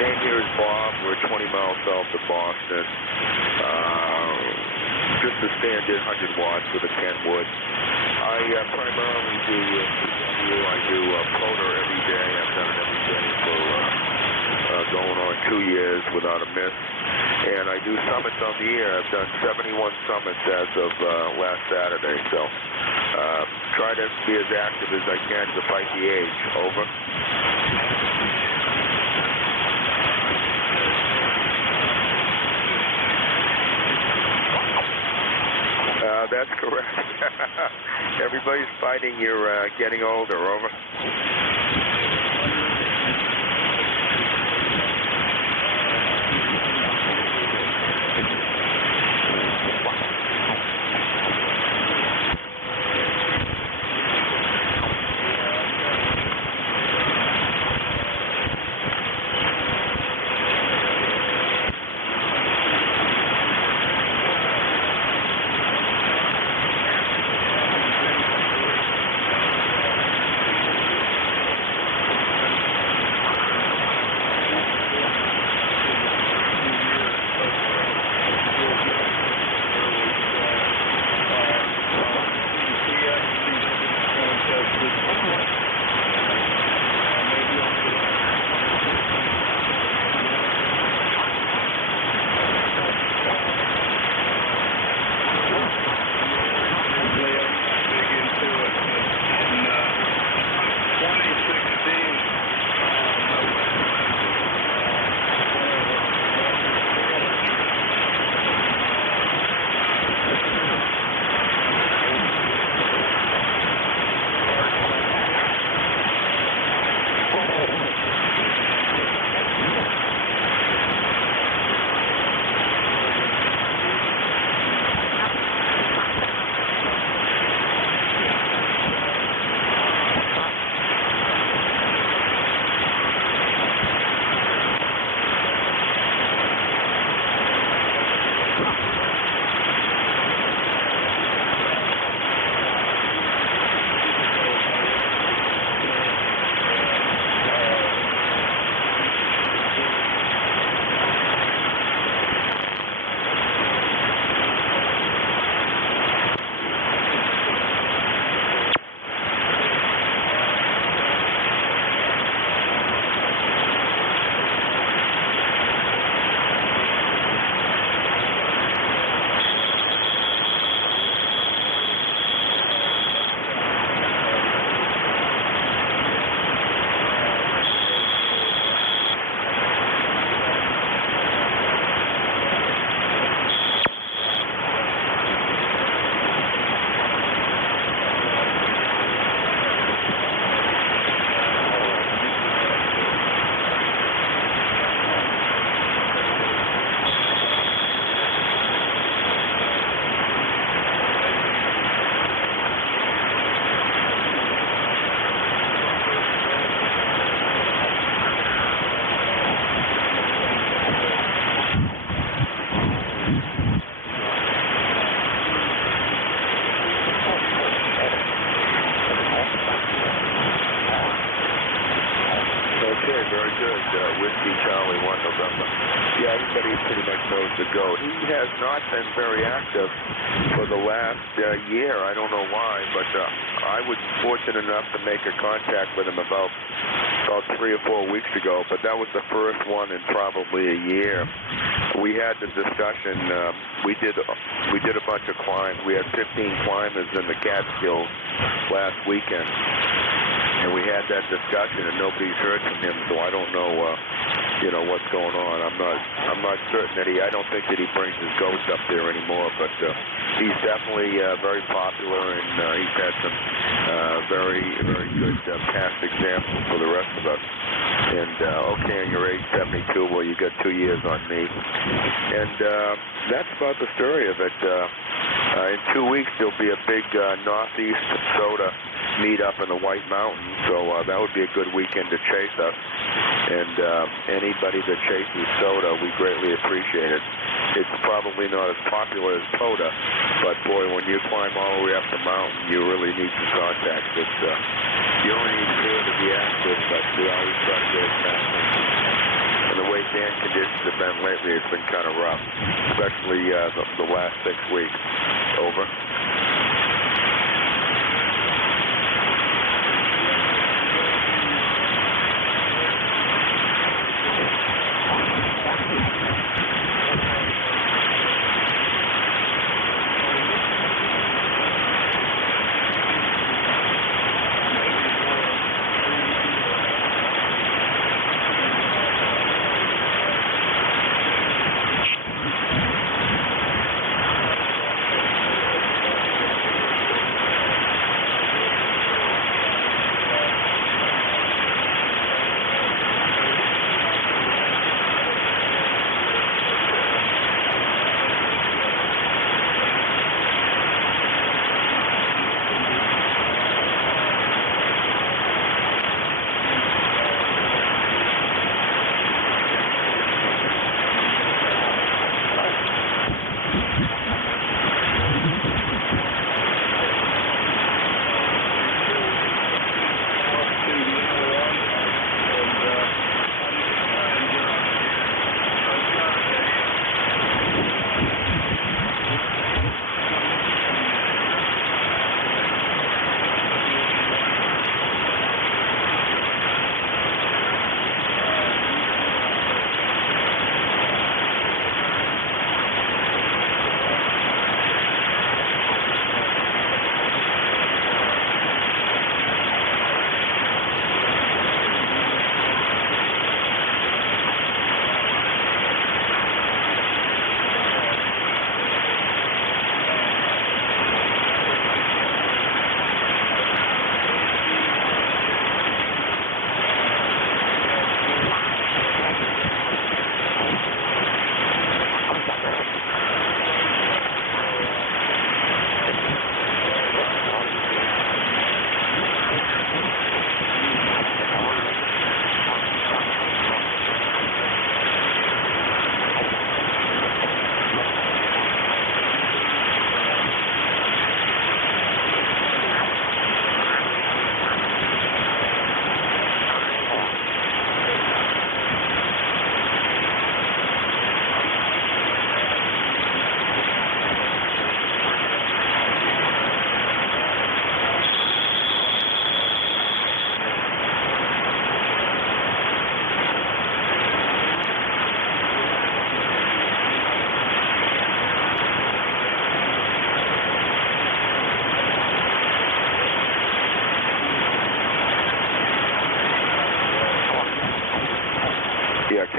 Name here is Bob. We're 20 miles south of Boston. Just a standard 100 watts with a 10 wood. I primarily do CW. I do Proner every day. I've done it every day for going on 2 years without a miss. And I do summits on the air. I've done 71 summits as of last Saturday. So try to be as active as I can to fight the age. Over. that's correct. Everybody's fighting. You're getting older. Over. Whiskey Charlie 1 November. Yeah, everybody pretty much knows the GOAT. He has not been very active for the last year. I don't know why, but I was fortunate enough to make a contact with him about 3 or 4 weeks ago, but that was the first one in probably a year. We had the discussion. We did a bunch of climbs. We had 15 climbers in the Catskills last weekend. And we had that discussion, and nobody's heard from him, so I don't know, what's going on. I'm not certain that I don't think that he brings his goats up there anymore, but he's definitely very popular, and he's had some very, very good past examples for the rest of us. And, okay, on your age 72, well, you got 2 years on me. And that's about the story of it. In 2 weeks, there'll be a big Northeast soda meet up in the White Mountains, so that would be a good weekend to chase us. And anybody that chases soda, we greatly appreciate it. It's probably not as popular as Toda, but boy, when you climb all the way up the mountain, you really need some contact. You only need 4 to be active, but we always try to get back. And the way band conditions have been lately, it's been kind of rough, especially the last 6 weeks. Over.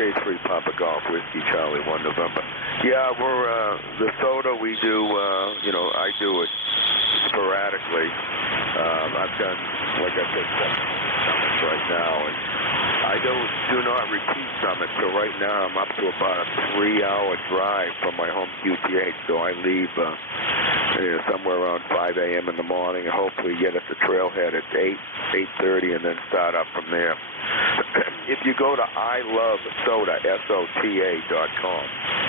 K3 Papa Golf Whiskey Charlie 1 November. Yeah, we're the soda we do. I do it sporadically. I've done, like I said, 7 summits right now, and I do not repeat summits. So right now I'm up to about a 3-hour drive from my home QTH. So I leave somewhere around 5 a.m. in the morning, and hopefully get at the trailhead at 8:30, and then start up from there. If you go to ilovesoda, SOTA.com,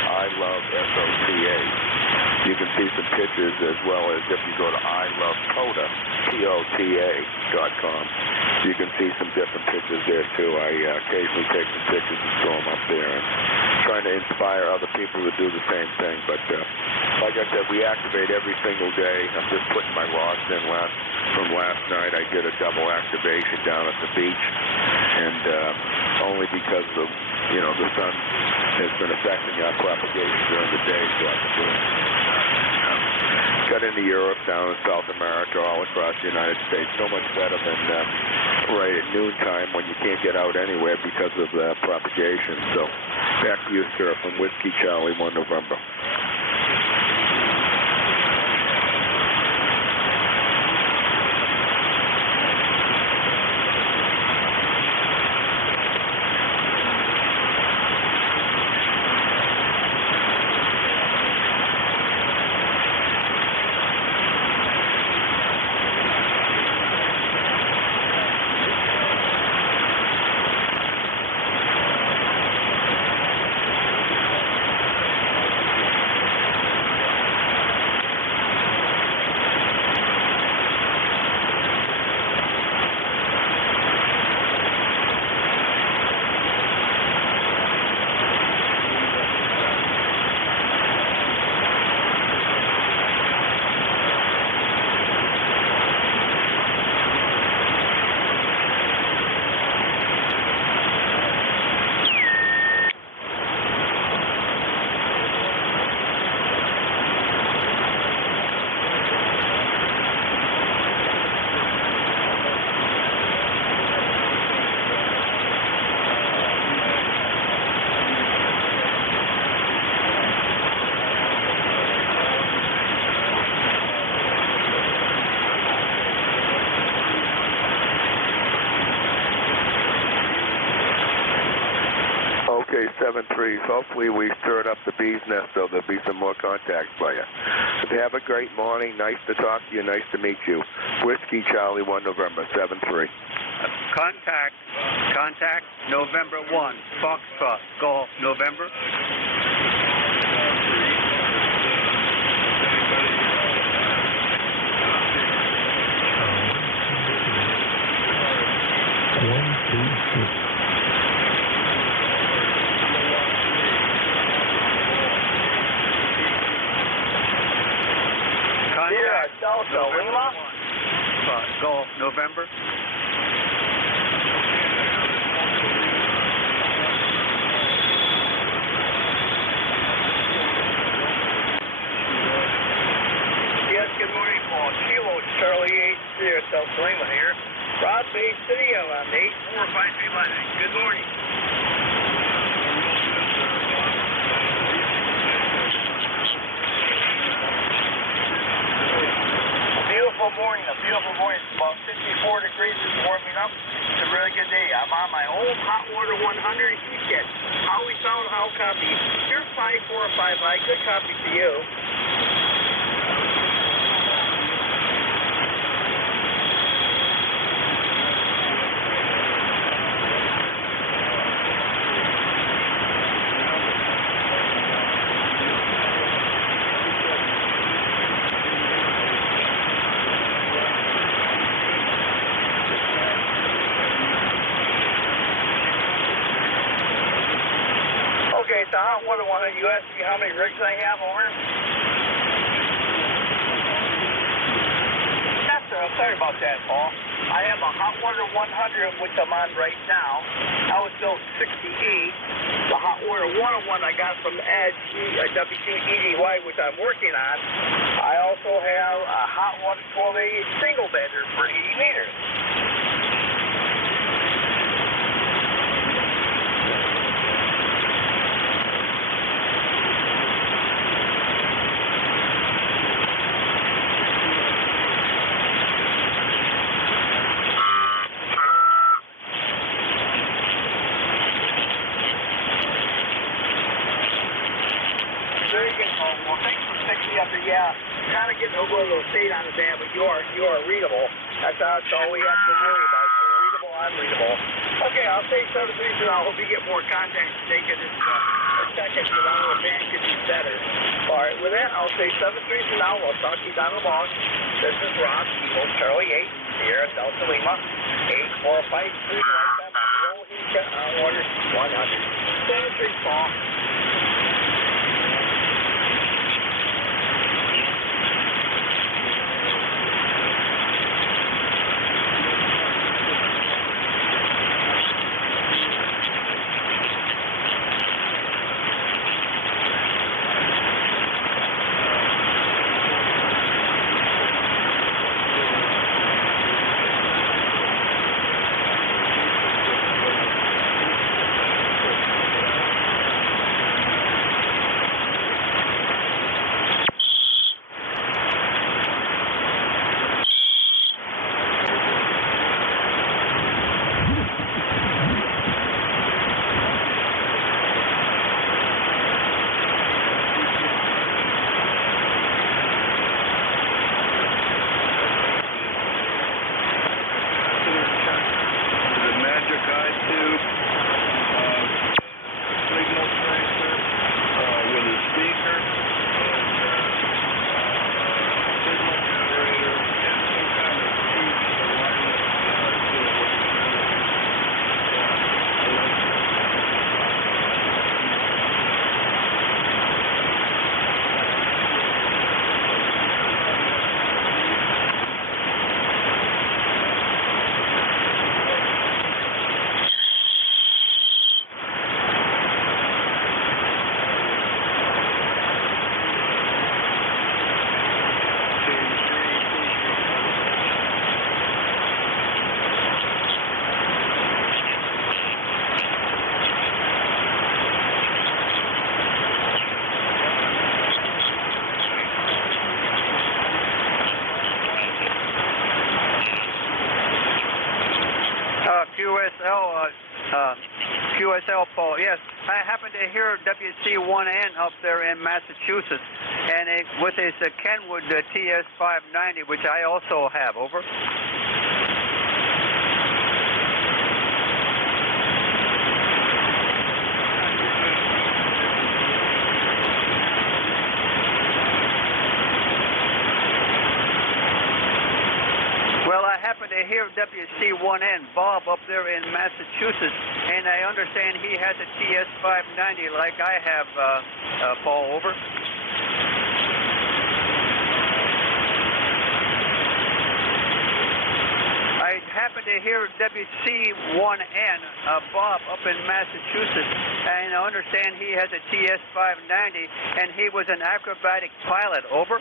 iloveSOTA, you can see some pictures, as well as if you go to iloveCOTA, POTA.com, you can see some different pictures there too. I occasionally take some pictures and throw them up there, and trying to inspire other people to do the same thing. But like I said, we activate every single day. I'm just putting my rods in. From last night, I did a double activation down at the beach, and only because of the sun has been affecting our propagation during the day, so I can do it. Got into Europe, down in South America, all across the United States. So much better than right at noontime when you can't get out anywhere because of propagation. So back to you, sir, from Whiskey Charlie 1 November. Okay, 7-3. Hopefully we stirred up the bee's nest so there'll be some more contacts by you. But have a great morning. Nice to talk to you. Nice to meet you. Whiskey Charlie 1 November, 7-3. Contact November 1, Foxtrot, Golf, November. Delta Lima. Golf, November. Yes, good morning, Paul. Kilo Charlie 8 Delta Lima here. Rod Bay City, I'm on 8453 Lightning. Good morning. A beautiful morning. It's about 54 degrees. It's warming up. It's a really good day. I'm on my old hot water 100 heat kit. Howie Sound, how copy? You're 5455. Good copy to you. Okay, so hot water 100. You asked me how many rigs I have over. Yes, sir. I'm sorry about that, Paul. I have a hot water 100, which I'm on right now. I was built 68. The hot water 101 I got from Edge, W2EDY, which I'm working on. I also have a hot water 1280 single bedder for 80 meters. state on the band, but you are readable. That's all we have to worry about. You're readable, unreadable. Okay, I'll say 737. I hope you get more contact today because it's a second, so now the band could be better. All right, with that, I'll say 737 now. We'll talk to you down the long. This is Rob, Kilo Charlie 8, Sierra Delta Lima, 8452. Last time on roll heat on order 100. 73, Paul. QSL, Paul. Yes, I happen to hear WC1N up there in Massachusetts, and with his Kenwood TS590, which I also have. Over. To hear WC1N Bob up there in Massachusetts, and I understand he has a TS590 like I have, Paul. Over. I happen to hear WC1N Bob up in Massachusetts, and I understand he has a TS590, and he was an acrobatic pilot. Over.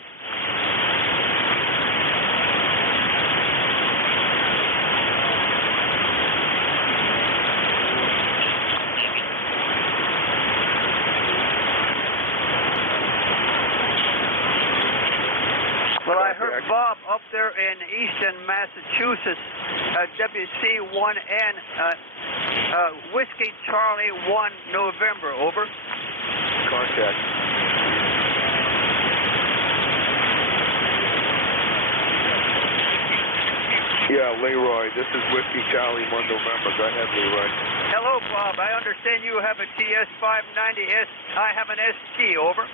Well, I heard Bob up there in eastern Massachusetts, WC1N, Whiskey Charlie 1 November. Over. Contact. Yeah, Leroy, this is Whiskey Charlie 1 November. Go ahead, Leroy. Hello, Bob. I understand you have a TS590S. I have an ST. Over.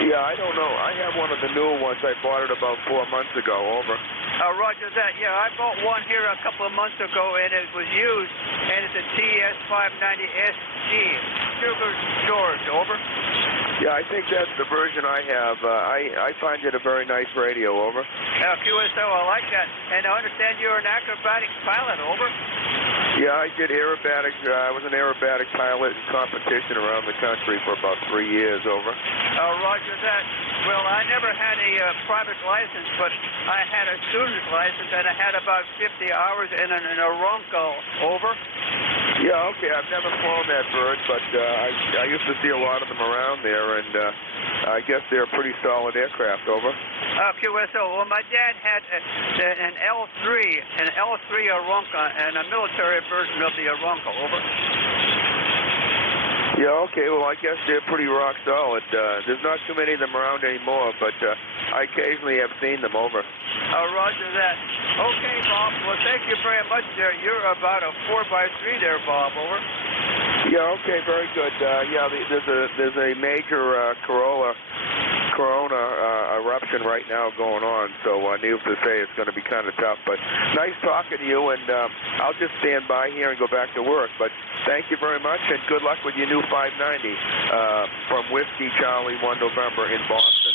Yeah, I don't know. I have one of the newer ones. I bought it about 4 months ago. Over. Roger that. Yeah, I bought one here a couple of months ago, and it was used, and it's a TS590SG. Sugar George. Over. Yeah, I think that's the version I have. I find it a very nice radio. Over. QSO, I like that. And I understand you're an acrobatic pilot. Over. Yeah, I did aerobatic. I was an aerobatic pilot in competition around the country for about 3 years. Over. Roger that. Well, I never had a private license, but I had a student license, and I had about 50 hours in a Ronco. Over. Yeah, okay. I've never flown that bird, but I used to see a lot of them around there, and I guess they're a pretty solid aircraft. Over. QSO. Well, my dad had an L3 Ronco, and a military version of the Ronco. Over. Yeah, okay, well, I guess they're pretty rock solid. There's not too many of them around anymore, but I occasionally have seen them over. Roger that. Okay, Bob. Well, thank you very much there. You're about a 4x3 there, Bob. Over. Yeah, okay, very good. Yeah, there's a major corona eruption right now going on, so needless to say, it's going to be kind of tough. But nice talking to you, and I'll just stand by here and go back to work. But thank you very much, and good luck with your new 590 from Whiskey Charlie 1 November in Boston.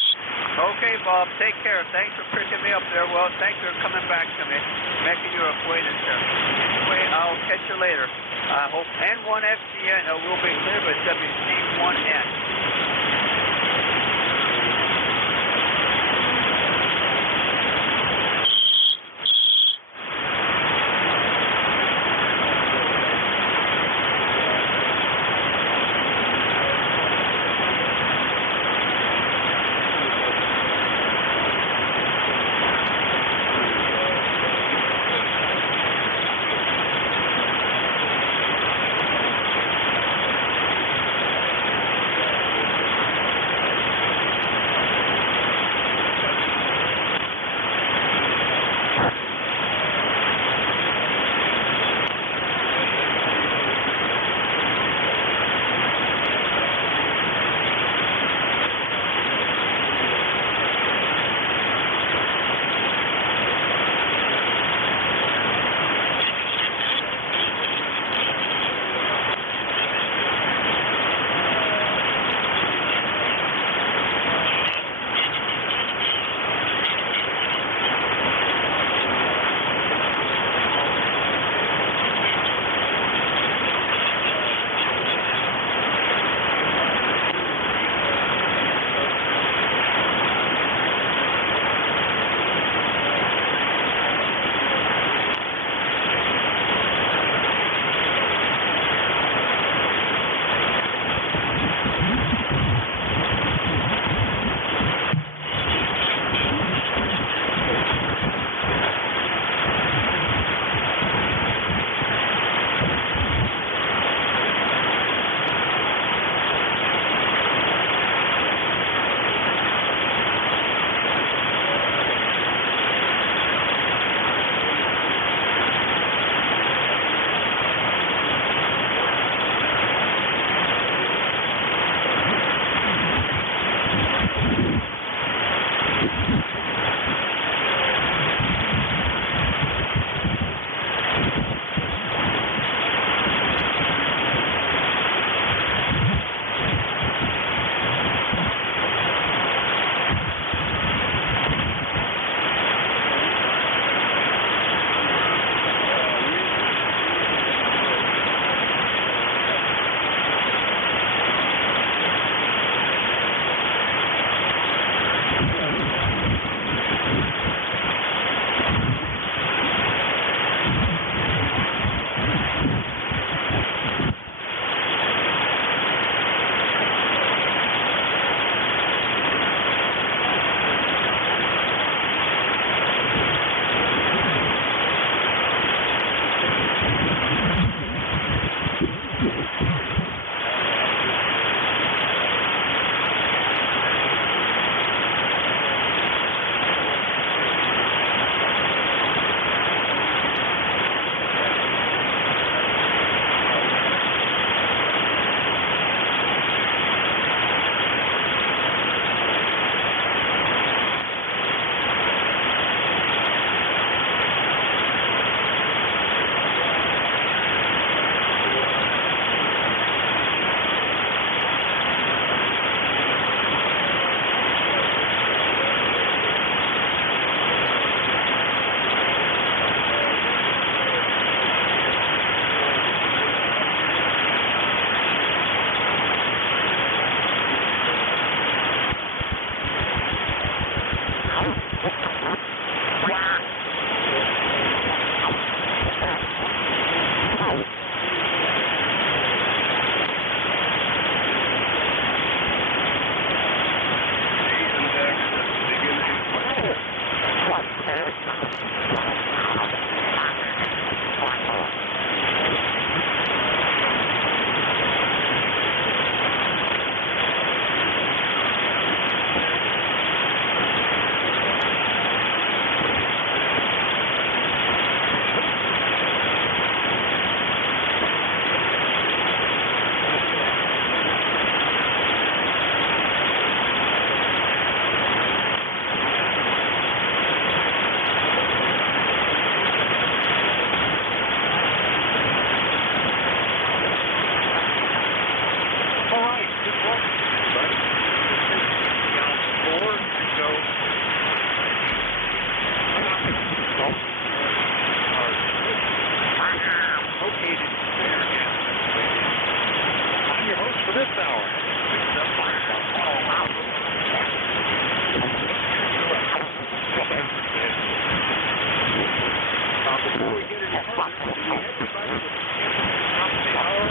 Okay, Bob. Take care. Thanks for picking me up there. Well, thanks for coming back to me, making your acquaintance there. Anyway, I'll catch you later. I hope N1FCN will be clear with WC1N.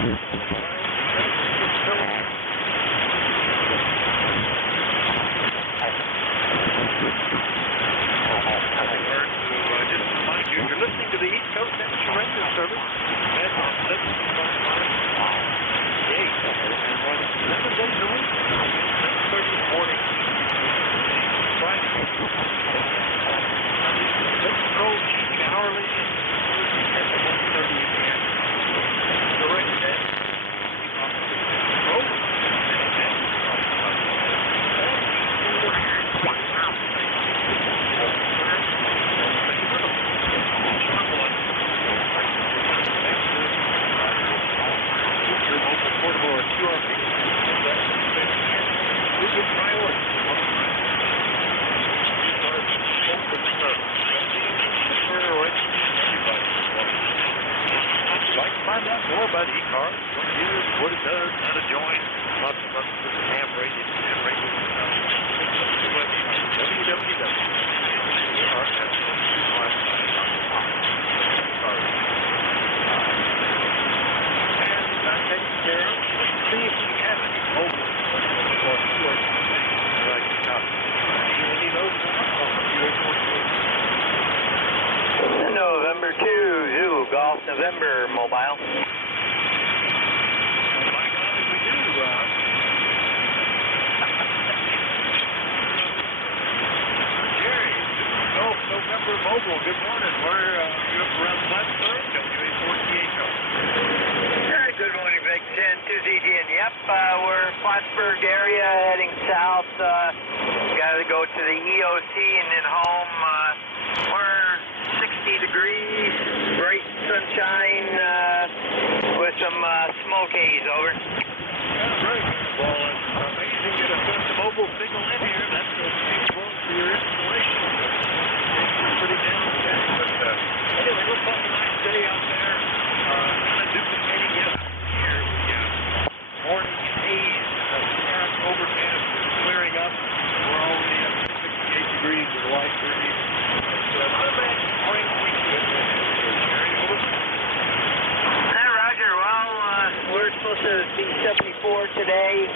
You're listening to the East Coast Surrender Service. That's on 755 and running 7 days a week, 7:30 in the morning, Friday. Let's go teaching hourly at 1:30 a.m. Direct day. Find out more about ECARS, what it is, what it does, how to join, lots of stuff with the ham radio stuff. And that takes care of. Let's see if we have any mobile or QA like any of those November 2, Zulu Golf, November mobile. November Mobile, good morning. We're up around Plattsburgh, WA48 Golf. Good morning, Big 10 to ZDN. Yep, we're Plattsburgh area heading south. Got to go to the EOC and then home. We're 60 degrees, bright sunshine with some smoke haze, over. Great. Well, it's amazing to put the mobile signal in here. That's the same for your installation. It's pretty down today, but anyway, looks like a nice day out there. Kind of duplicating yesterday. Morning haze, overcast, clearing up. We're only up to 68 degrees with a light breeze. Not a bad spring weekend. Hey, Roger. Well, we're supposed to be 74 today,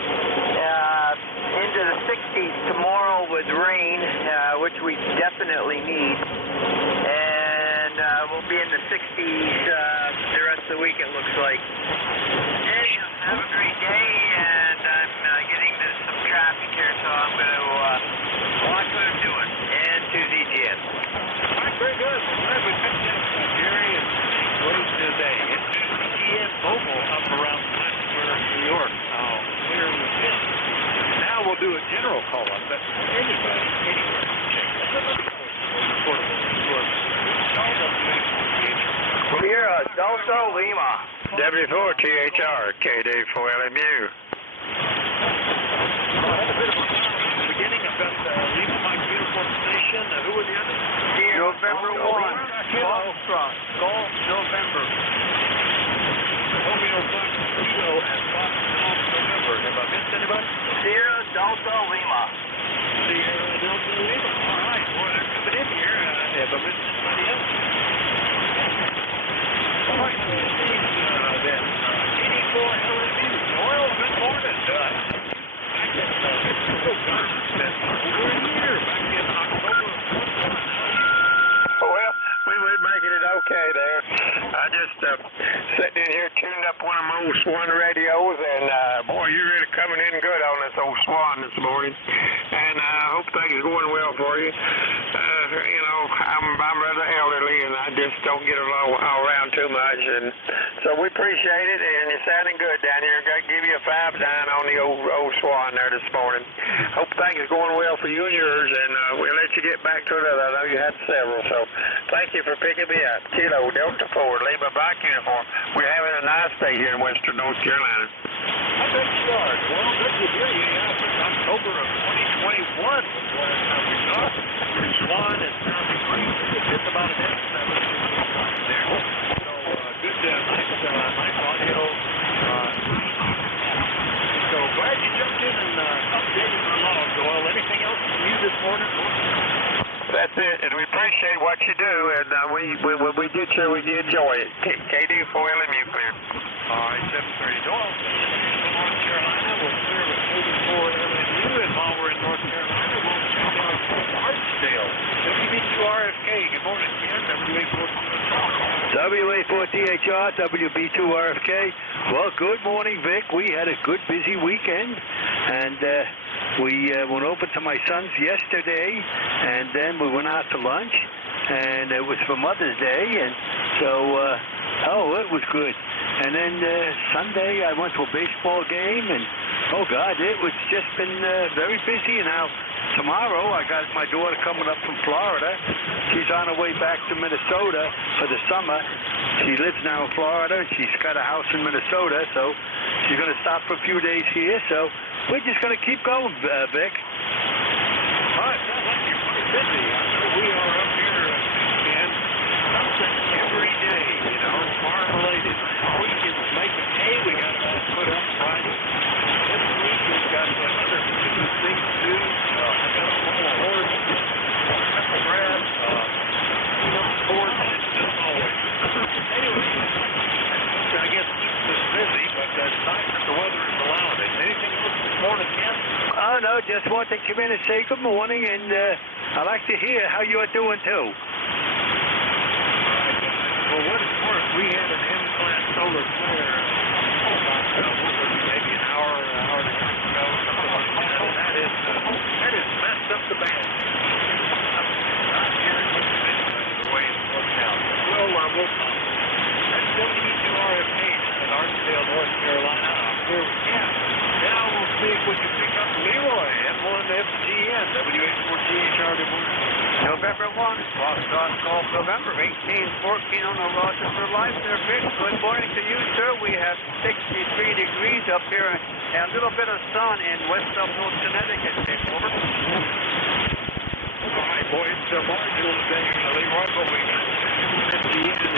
into the 60s tomorrow with rain, which we definitely need. And we'll be in the 60s the rest of the week, it looks like. Hey, have a great day, and I'm getting to some traffic here, so I'm going to watch what I'm doing. And to ZGN. All right, very good. Glad we picked up Gary and what is today? Into ZGN Mobile up around Plattsburgh, New York. Oh, clear with this. Now we'll do a general call-up that anybody, anywhere can check. Sierra Delta Lima. W4THR, KD for LMU. Beginning, I've got Lima Mike Uniform Station. Who were the others? November 1. Foxtrot. Golf November. Romeo Fox Kilo and Fox Golf November. Have I missed anybody? Sierra Delta Lima. Sierra Delta Lima. All right. Boy, they're coming in here. Have I missed anybody else? All right. Then. 84 LMU. Well, good morning. Back in Mexico Gardens. We're here. Back in October of 21. Well, we're making it okay there. I just sitting in here tuning up one of my old Swan radios, and boy, you're really coming in good on this old Swan this morning. And I hope things are going well for you. You know, I'm rather elderly, and I just don't get around too much, and so we appreciate it. And you're sounding good down here. Got to give you a 5-9 on the old Swan there this morning. Hope things are going well for you and yours, and we'll let you get back to it. I know you had several, so thank you for picking me up. Kilo Delta 4, Lima Bike Uniform. We're having a nice day here in Western North Carolina. I bet you are. Well, good to hear you. October of 2021 was the last time we talked. Your Swan is sounding great. It's about an X7 there. So good, nice audio. So glad you jumped in and updated my log, Doyle. Anything else from you this morning? That's it, and we appreciate what you do, and we'll we did enjoy it. KD for LMU clear. All right, 7:30. Doyle, North Carolina will clear with 84 LMU, and while we're in North Carolina, we'll check out Archdale. WB2RFK, good morning, Ken. WA4THR, WB2RFK. Well, good morning, Vic. We had a good, busy weekend, and we went over to my son's yesterday, and then we went out to lunch, and it was for Mother's Day, and so, it was good. And then Sunday, I went to a baseball game, and, oh, God, it was just been very busy. Now, tomorrow, I got my daughter coming up from Florida. She's on her way back to Minnesota for the summer. She lives now in Florida, and she's got a house in Minnesota, so she's going to stop for a few days here. So we're just going to keep going, Vic. All right, sounds like you're pretty busy. I know we are up here, Ken. Something every day, farm-related. We can make a hay. We got to put up Friday. This week we've got other things to do. I got a whole horse, pepper grass, corn, as always. Anyway, I guess keeps us busy, but it's nice that the weather is allowing it. Anything else this morning, Ken? Oh, no, just want to come in and say good morning, and I'd like to hear how you're doing, too. Well, what it's worth, we had an M-class solar flare maybe an hour and a half ago, something like that, and that has messed up the band. Not here in the way it's worked out. We'll talk. That's WB2RFK in Archdale, North Carolina. Here we can. Now we'll see if we can pick up Leroy at 1FGN, WA4THR. Good morning. November 1, Golf November 1814 on the Rochester Life there, Vic. Good morning to you, sir. We have 63 degrees up here and a little bit of sun in West Uphill, Connecticut. Vic, over. All right, boys, it's a marginal today, Leroy, but we got 50 in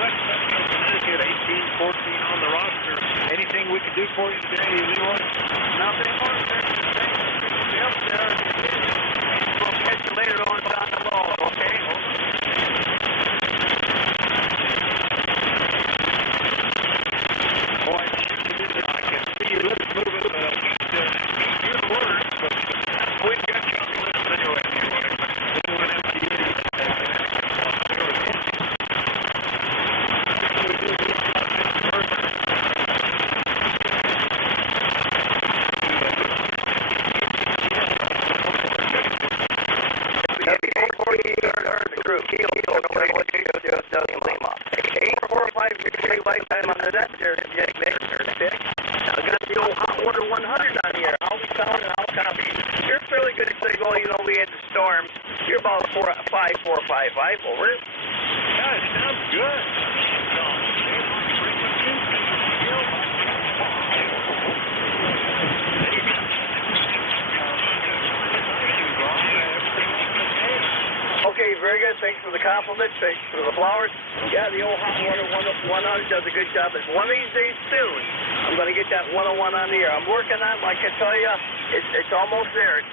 West Uphill, Connecticut, 1814 on the roster. Anything we can do for you today, Leroy? Nothing more, sir. Yep, there. We'll catch you later on down the road, okay? Boy, I can see your lips moving. Your words, but we've got you on the list anyway. Lifetime on the net there, Nick. I got the old hot water 100 on here. How we sound and how copy. You're fairly good at saying, well, we had the storm. You're about 4.5, 4.55 over. Yeah, it sounds good. Okay, very good. Thanks for the compliments. Thanks for the flowers. Yeah, the old hot water 100 does a good job. And one of these days soon, I'm going to get that 101 on the air. I'm working on it. Like I tell you, it's almost there.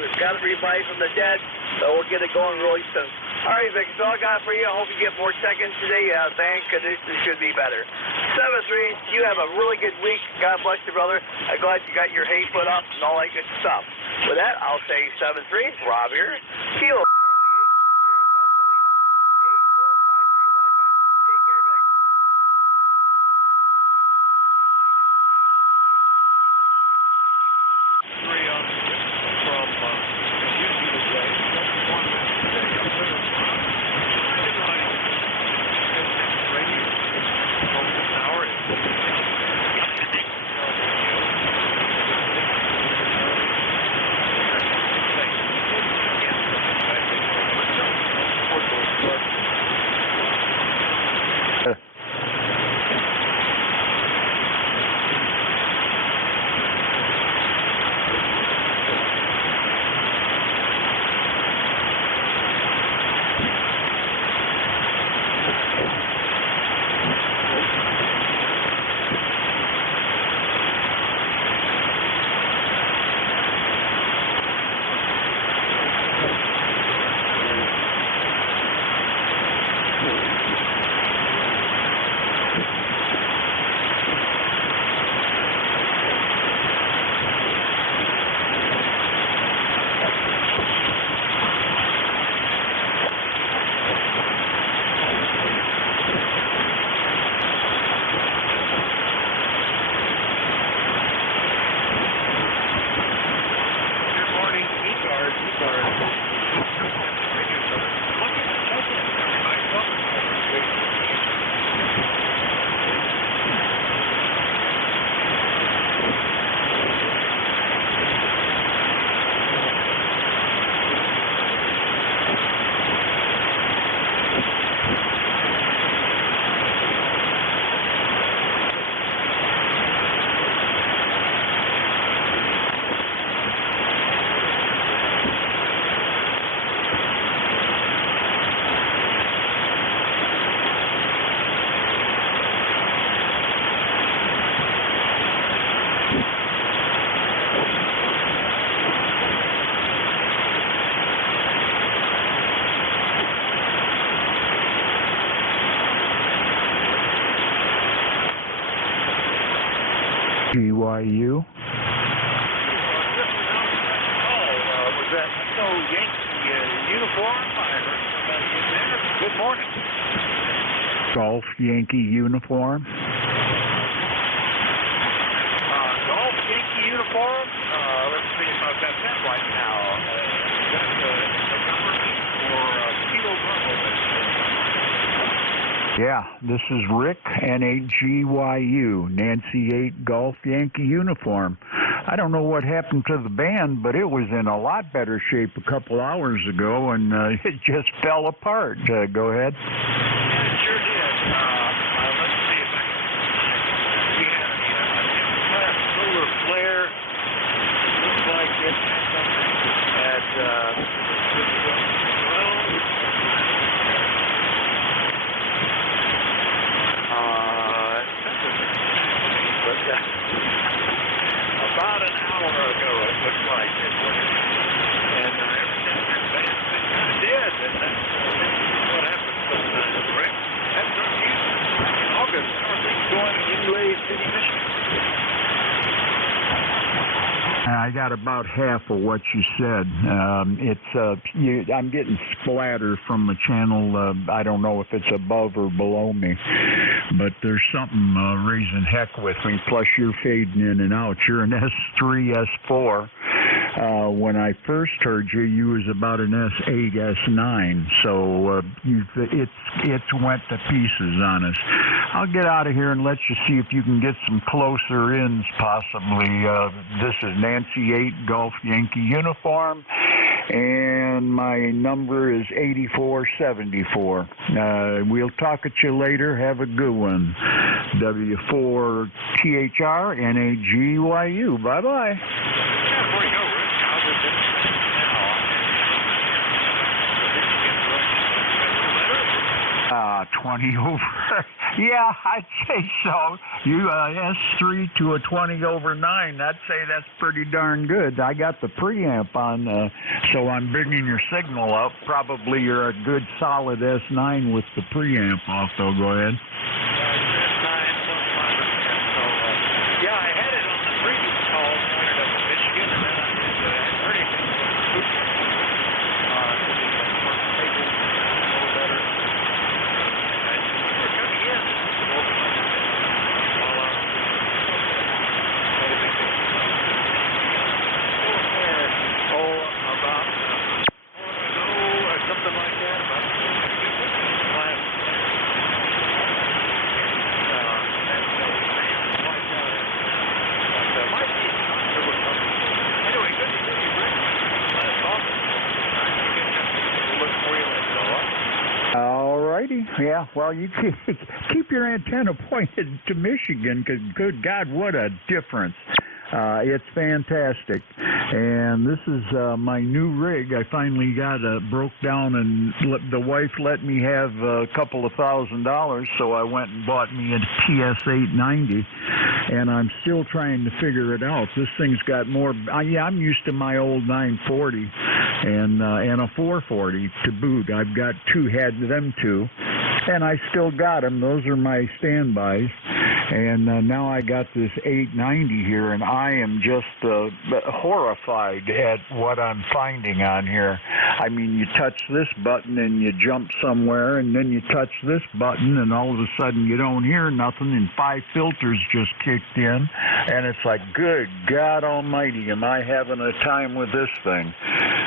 We've got to revive from the dead, so we'll get it going really soon. All right, Vic, that's all I got for you. I hope you get more check-ins today. Bank conditions should be better. 7-3, you have a really good week. God bless you, brother. I'm glad you got your hay put up and all that good stuff. With that, I'll say 7-3. Rob here. Kilo. GYU. Was that no Yankee uniform? I heard somebody in there. Good morning. Golf Yankee uniform. Golf Yankee uniform? Let's see if I've got that right now. That's the number for Kilo Bravo. Yeah, this is Rick, N8GYU, Nancy 8 Golf Yankee uniform. I don't know what happened to the band, but it was in a lot better shape a couple hours ago, and it just fell apart. Go ahead. Yeah, it sure did. Let's see if I can... We had a solar flare. Looks like it had something at... about an hour ago, it looks like it was. And ever since that band's been kind of dead, and that's what happened with Rick. That's our music. In August, how are things going in Inlay City, Michigan? I got about half of what you said. I'm getting splatter from the channel. I don't know if it's above or below me, but there's something raising heck with me. Plus, you're fading in and out. You're an S3, S4. When I first heard you, you was about an S8, S9. So it's went to pieces on us. I'll get out of here and let you see if you can get some closer ins, possibly. This is Nancy 8 Golf Yankee uniform, and my number is 8474. We'll talk at you later. Have a good one. W4THR NAGYU. Bye-bye. Before you go, Rick, how's it been now? 20 over. Yeah, I'd say so. You S3 to a 20 over 9. I'd say that's pretty darn good. I got the preamp on, so I'm bringing your signal up. Probably you're a good solid S9 with the preamp off, though. Go ahead. Yeah, I had it on the previous call, started up in Michigan, and then I hadn't heard anything. Yeah, well, you keep your antenna pointed to Michigan, because good God, what a difference. It's fantastic. And this is my new rig. I finally got broke down, and the wife let me have a couple of $1,000, so I went and bought me a TS890, and I'm still trying to figure it out. This thing's got more. I'm used to my old 940 and a 440 to boot. I've got had them two. And I still got them. Those are my standbys. And now I got this 890 here, and I am just horrified at what I'm finding on here. I mean, you touch this button and you jump somewhere, and then you touch this button, and all of a sudden you don't hear nothing, and 5 filters just kicked in. And it's like, good God almighty, am I having a time with this thing?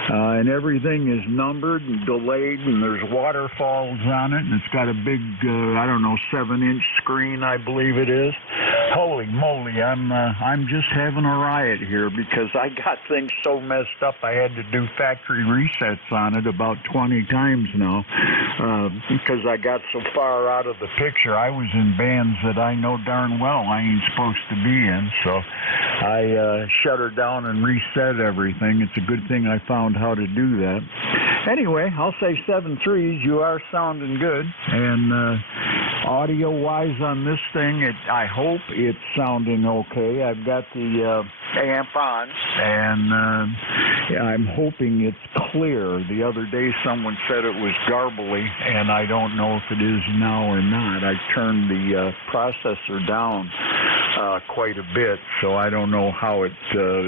And everything is numbered and delayed, and there's waterfalls on it, and it's got a big, 7-inch screen, I believe it is. Holy moly, I'm just having a riot here, because I got things so messed up I had to do factory resets on it about 20 times now, because I got so far out of the picture. I was in bands that I know darn well I ain't supposed to be in, so I shut her down and reset everything. It's a good thing I found how to do that. Anyway, I'll say 7.3s. You are sounding good. And audio-wise on this thing, I hope it's sounding okay. I've got the amp on, and I'm hoping it's clear. The other day someone said it was garbly, and I don't know if it is now or not. I turned the processor down quite a bit, so I don't know how it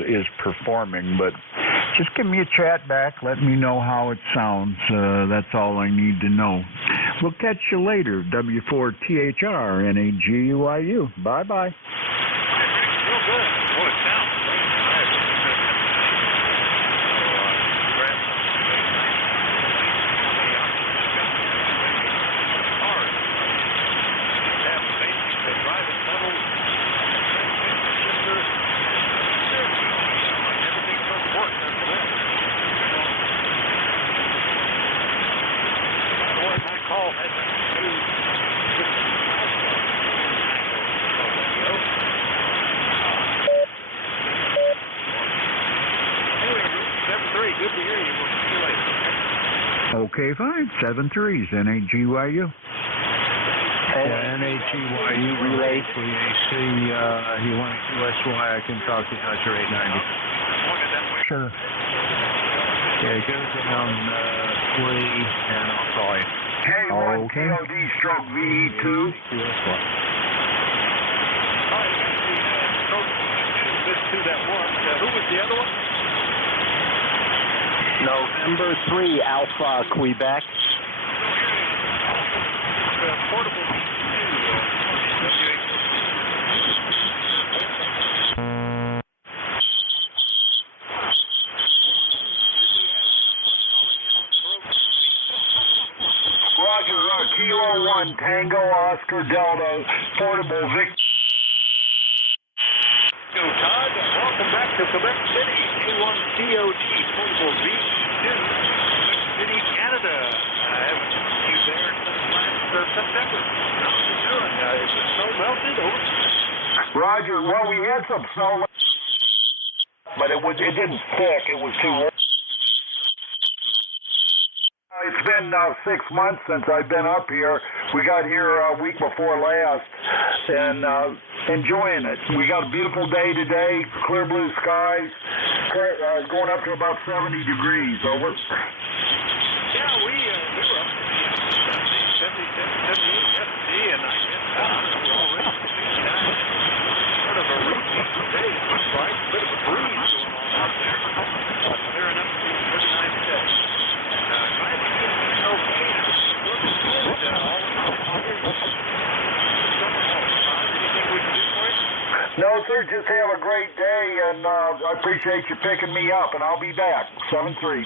is performing, but just give me a chat back. Let me know how it sounds. That's all I need to know. We'll catch you later. W4THR NAGUIU. Bye-bye. Real good. Well, it sounds great. Okay, fine. 7-3s, NAGUIU. Yeah, NAGUIU relay for the AC. You want a QSY, I can talk to Dodger 890. Sure. Okay, go down 3, and I'll call you. K1 TOD stroke VE2. QSY. Who was the other one? November 3, Alpha, Quebec. Portable Roger, Kilo 1, Tango, Oscar, Delta, Portable Vic. Todd, welcome back to Quebec City, K1COT, Portable V2, Quebec City, Canada. I haven't seen you there since last September. How are you doing? Is the snow melted? Over? Roger, well, we had some snow, but it didn't stick. It was too warm. It's been 6 months since I've been up here. We got here a week before last, and enjoying it. We got a beautiful day today, clear blue skies, going up to about 70 degrees. Over. Yeah, we were up to 77, 78 yesterday, and I guess we're already sort of a routine today. It looks like a bit of a breeze going on out there. Clearing up to 39 today. No, sir, just have a great day, and I appreciate you picking me up, and I'll be back. 7-3.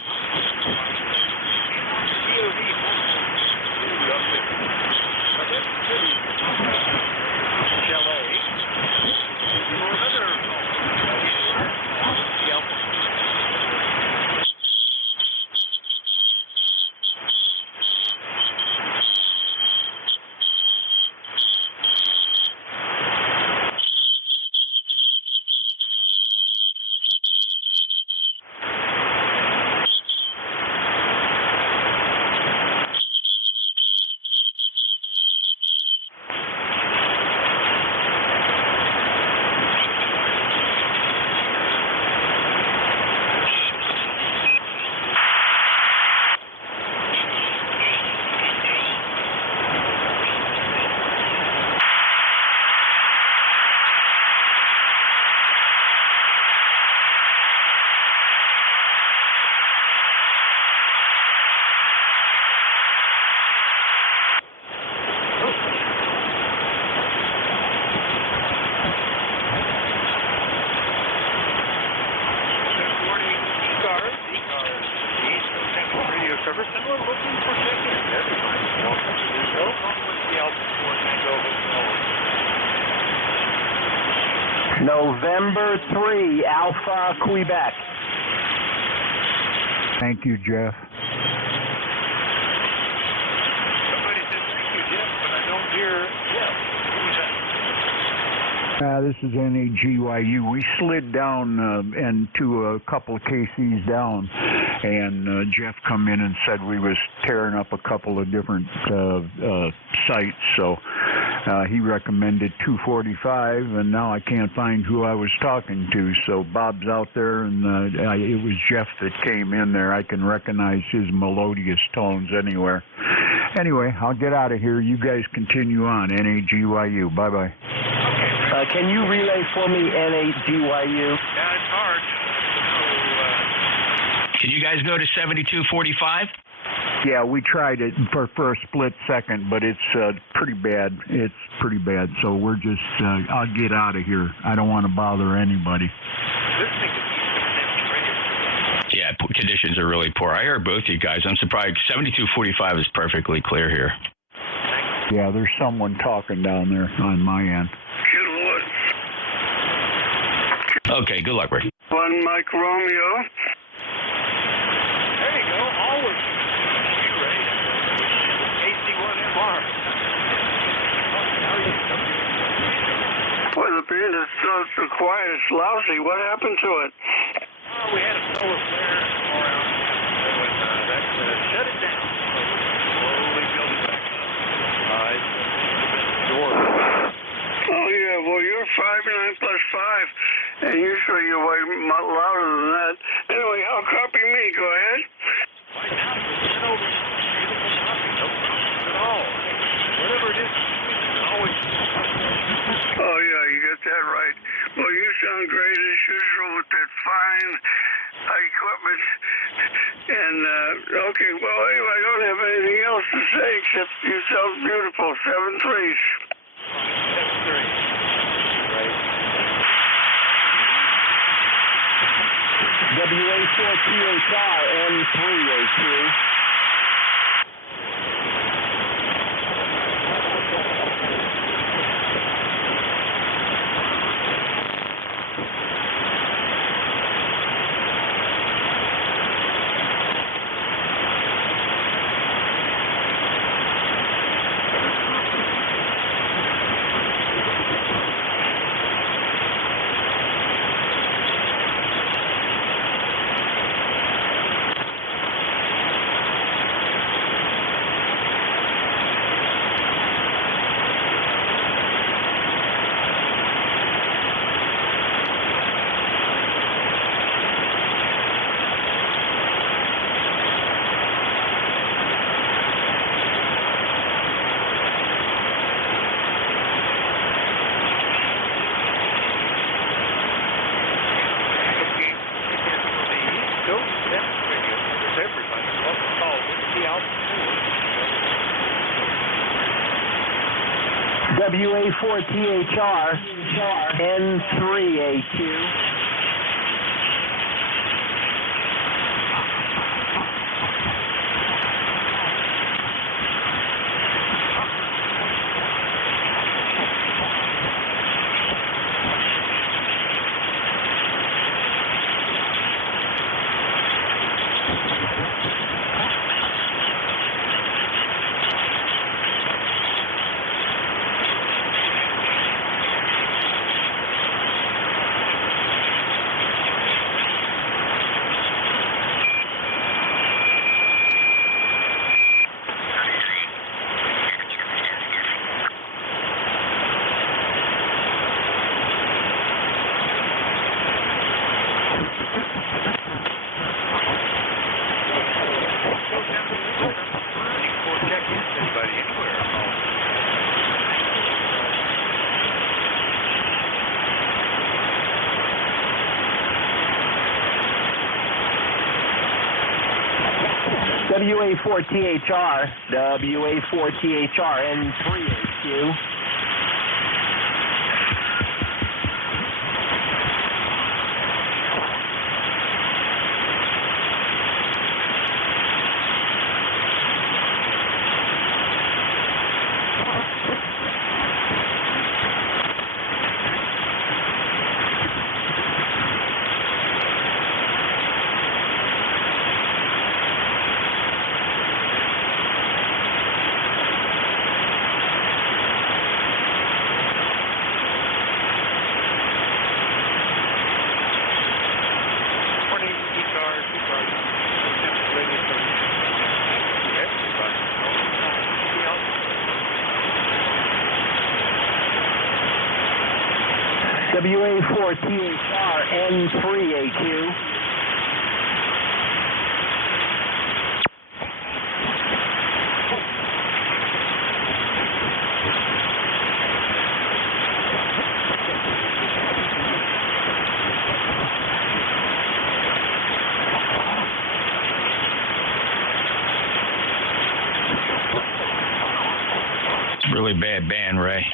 service, and we're looking for tickets. Everybody's welcome to do so. Come with the Alpha 4 Tango Hotel. November 3, Alpha, Quebec. Thank you, Jeff. Somebody said thank you, Jeff, but I don't hear Jeff. Who was that? This is NAGYU. We slid down and to a couple of KCs down, and Jeff come in and said we was tearing up a couple of different sites, so he recommended 245, and now I can't find who I was talking to, so Bob's out there, and it was Jeff that came in there. I can recognize his melodious tones anywhere. Anyway, I'll get out of here. You guys continue on. NAGYU. Bye-bye. Can you relay for me N8DYU? Yeah, it's hard. Can you guys go to 7245? Yeah, we tried it for a split second, but it's pretty bad. It's pretty bad. So we're just, I'll get out of here. I don't want to bother anybody. Yeah, conditions are really poor. I heard both you guys. I'm surprised. 7245 is perfectly clear here. Yeah, there's someone talking down there on my end. Okay, good luck, Rick. 1 Mike Romeo. There you go. Always. AC1MR. Boy, the band is so quiet. It's lousy. What happened to it? We had a solar flare around that shut it down. Slowly build it back up. Oh, yeah. Well, you're 5'9" plus 5, and usually you're way louder than that. Anyway, how copy me? Go ahead. Right now, you're over. No problems at all. Whatever it is, it's always. Oh, yeah, you got that right. Well, you sound great as usual with that fine equipment. And, okay, well, anyway, I don't have anything else to say except you sound beautiful. 7 3s. 7 3. Right. WA4THR N3A2. WA4THR N3A2. WA4THR N3A2. WA4THR N3A2. Really bad band, Ray.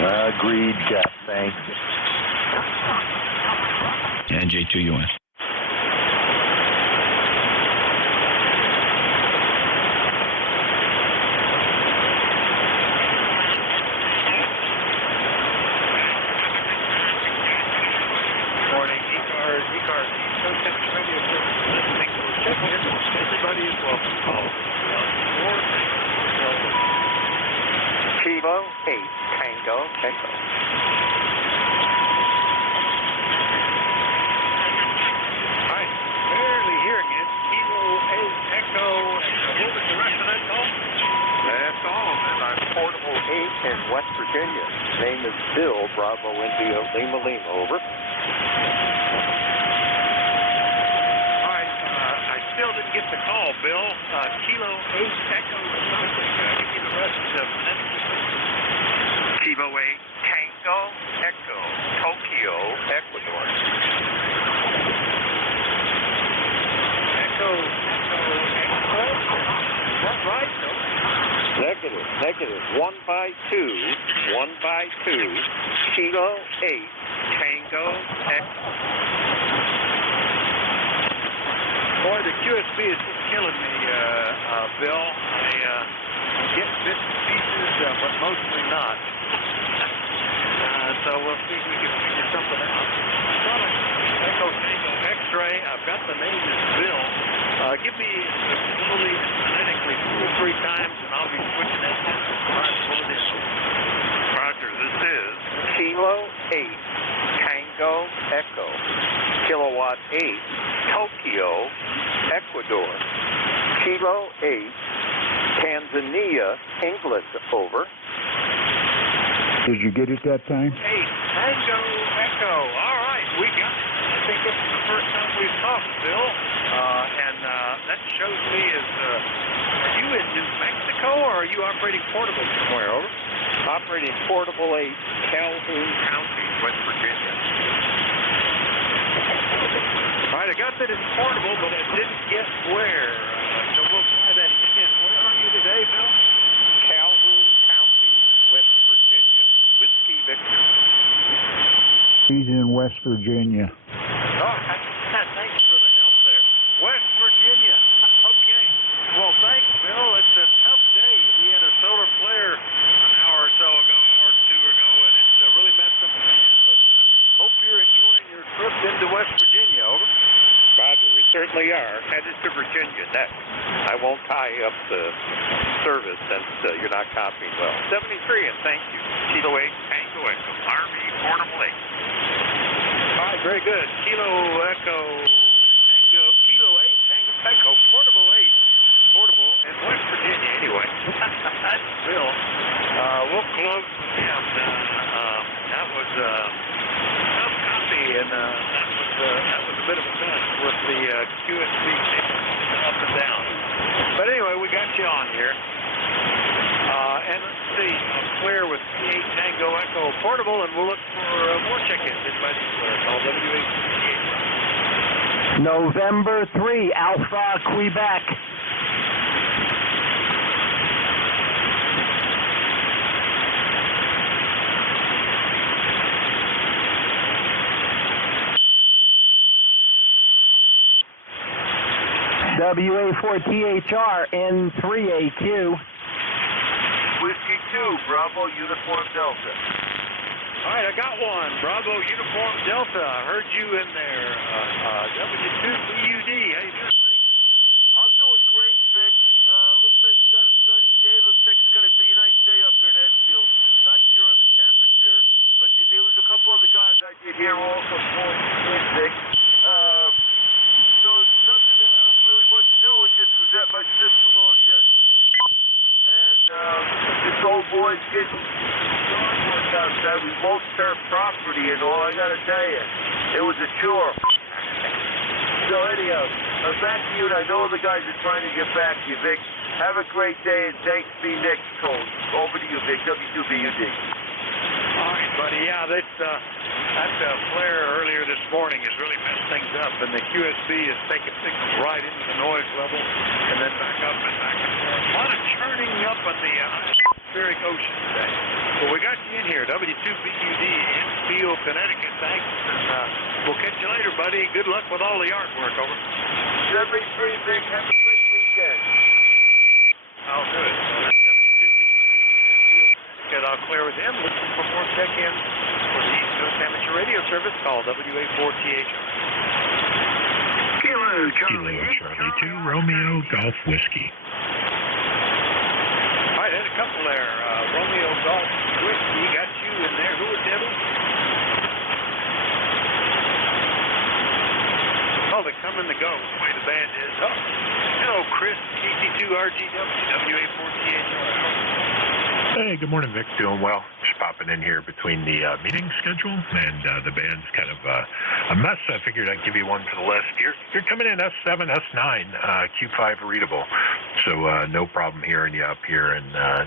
Agreed, Jeff. Thanks. NJ2US. Morning, ECARS, Eastern Texas Radio Service. Listening to check-in. Everybody is welcome. Call. Kilo 8, Tango, Echo. I'm barely hearing it. Kilo 8, Echo. What was the rest of that call? That's all, man. I'm Portable 8 in West Virginia. Name is Bill, Bravo Indio, Lima Lima, over. I still didn't get the call, Bill. Kilo 8, Echo, something. Give me the rest of it. Kilo 8, Tango, Echo, Tokyo, Ecuador. Echo. Is that right? No. Negative. 1 by 2, Kilo 8, Tango, Echo. Boy, the QSB is just killing me, Bill. I get bits and pieces, but mostly not. So we'll see if we can figure something out. Echo Tango X-ray. I've got the name is Bill. Give me slowly, phonetically 2 or 3 times, and I'll be switching that to Roger, this is Kilo 8, Tango, Echo, Kilowatt 8, Tokyo, Ecuador. Kilo 8, Tanzania, England, over. Did you get it that time? 8, Tango, Echo. All right, we got it. I think this is the first time we've talked, Bill. And that shows me are you in New Mexico or are you operating portable somewhere, over? Operating Portable 8, Calhoun County, West Virginia. All right, I got that it's portable, but I didn't get where. So we'll try that again. Where are you today, Bill? Calhoun County, West Virginia. Whiskey Victor. He's in West Virginia. Oh, thanks for the help there. West Virginia. Okay. Well, thanks, Bill. It's a tough day. We had a solar flare an hour or so ago, or 2 ago, and it's really messed up the band. But hope you're enjoying your trip into West Virginia, over. Roger, we certainly are. Headed to Virginia next. I won't tie up the service since you're not copying well. 73, and thank you. Kilo 8, Tango Echo, Army, Portable 8. All right, very good. Kilo Echo, Tango, Kilo 8, Tango Echo, Portable 8. Portable in West Virginia, anyway. That's Bill. We'll close with him. That was tough copy, and that was a bit of a mess with the QSB up and down. But anyway, we got you on here. And let's see, clear with 8 Tango Echo Portable, and we'll look for more check-ins. Anybody call WA68. November 3, Alpha, Quebec. WA4THR, N3AQ. Whiskey 2, Bravo, Uniform Delta. All right, I got one. Bravo, Uniform Delta. I heard you in there. W2BUD. How you doing, buddy? I'm doing great, Vic. Looks like we got a sunny day. Looks like it's going to be a nice day up in Enfield. Not sure of the temperature, but there was a couple other guys I did hear also calling in, Vic. So nothing that I was really much doing, just was at my sister-in-law's yesterday. And this old boy's getting work outside. We both served property and all. I gotta tell you, it was a chore. So anyhow, back to you, and I know the guys are trying to get back to you, Vic. Have a great day, and thanks for being next code. Over to you, Vic. W2BUD. All right, buddy. Yeah, that flare earlier this morning has really messed things up, and the QSB is taking signals right into the noise level, and then back up and back and forth. atmospheric ocean today. But we got you in here, W2BUD, Enfield, Connecticut. Thanks, and we'll catch you later, buddy. Good luck with all the artwork, over. Have a great weekend. Oh, good. That's W2BUD in Enfield, Connecticut. I'll clear with him. Listen for more check-ins for the East Coast Amateur Radio Service. Call WA4THR. Kilo Charlie 2, Romeo Golf Whiskey. All right, had a couple there. Romeo Golf Whiskey got you in there. Who was Debbie? Oh, they come and they go. The way the band is. Oh, hello, Chris. KC2RGW, WA4THR. Hey, good morning, Vic. Doing well. Just popping in here between the meeting schedule and the band's kind of a mess. I figured I'd give you one for the list. You're coming in S7, S9, Q5 readable. So no problem hearing you up here in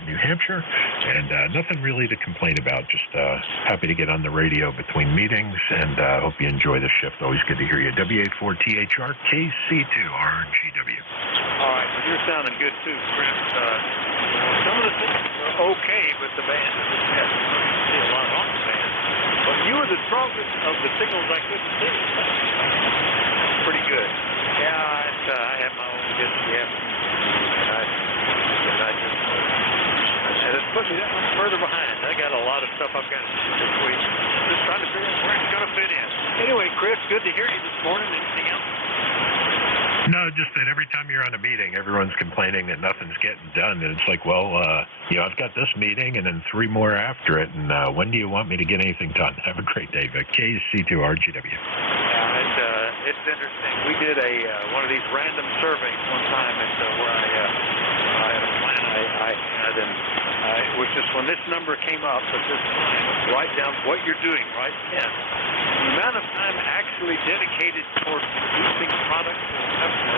New Hampshire. And nothing really to complain about. Just happy to get on the radio between meetings and hope you enjoy the shift. Always good to hear you. WA4THR, KC2RGW. All right, well, you're sounding good too, Chris. Some of the things are okay, but the band is just I couldn't see a lot on the band. But you were the strongest of the signals I couldn't see. Pretty good. Yeah, I have my own DCF, and I just and it's put me that much further behind. I got a lot of stuff I've got to do this week. Just trying to figure out where it's going to fit in. Anyway, Chris, good to hear you this morning. Anything else? No, just that every time you're on a meeting, everyone's complaining that nothing's getting done. And it's like, well, I've got this meeting and then 3 more after it. And when do you want me to get anything done? Have a great day, Vic. KC2RGW. Yeah, it's interesting. We did one of these random surveys one time at where I had a plan I had, and it was just when this number came up at this time, write down what you're doing right then. The amount of time actually dedicated towards producing a product for a customer,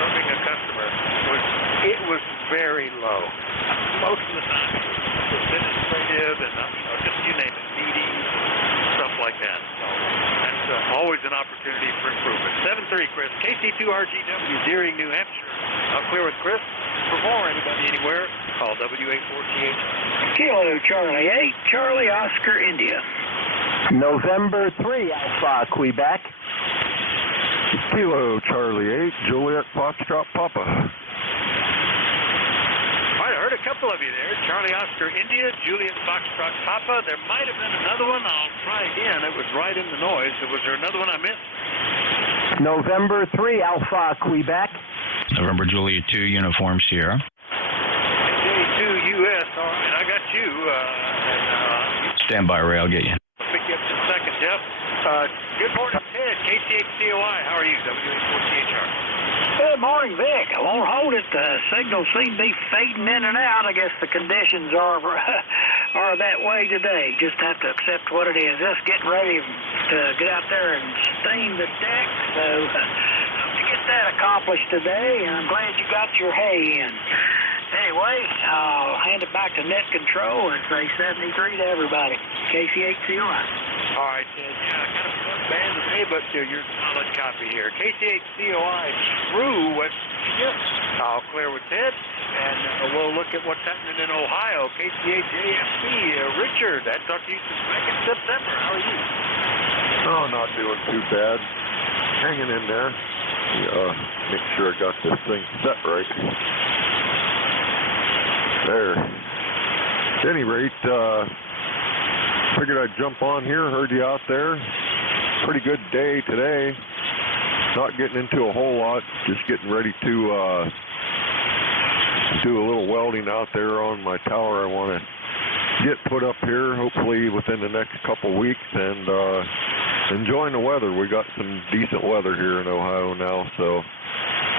serving a customer, was very low. Most of the time it was administrative and just you name it, meetings, stuff like that. So that's always an opportunity for improvement. 7:30, Chris. KC2RGW, Deering, New Hampshire. I'll clear with Chris. For more, anybody anywhere, call WA4TH. Kilo Charlie 8, Charlie Oscar, India. November 3, Alpha, Quebec. Kilo Charlie 8, Juliet Foxtrot Papa. All right, I heard a couple of you there. Charlie Oscar, India, Juliet Foxtrot Papa. There might have been another one. I'll try again. It was right in the noise. Was there another one I missed? November 3, Alpha, Quebec. November Juliet 2, Uniform Sierra. NJ2US, all right, I got you. Stand by, Ray, I'll get you. I'll pick you up in a second, Jeff. Good morning, Ted. KCHCOI, how are you? WA4THR. Good morning, Vic. I won't hold it. The signals seem to be fading in and out. I guess the conditions are that way today. Just have to accept what it is. Just getting ready to get out there and steam the deck. So hope to get that accomplished today. And I'm glad you got your hay in. Anyway, I'll hand it back to net control and say 73 to everybody. KC8COI. All right, Ted. Yeah, I kind of fun band today, but you're a solid copy here. KC8COI through West Virginia. I'll clear with Ted, and we'll look at what's happening in Ohio. KC8JFP, Richard. I talked to you back in September. How are you? Oh, not doing too bad. Hanging in there. Make sure I got this thing set right. There. At any rate, figured I'd jump on here, heard you out there. Pretty good day today. Not getting into a whole lot, just getting ready to do a little welding out there on my tower I want to get put up here, hopefully within the next couple weeks, and enjoying the weather. We got some decent weather here in Ohio now, so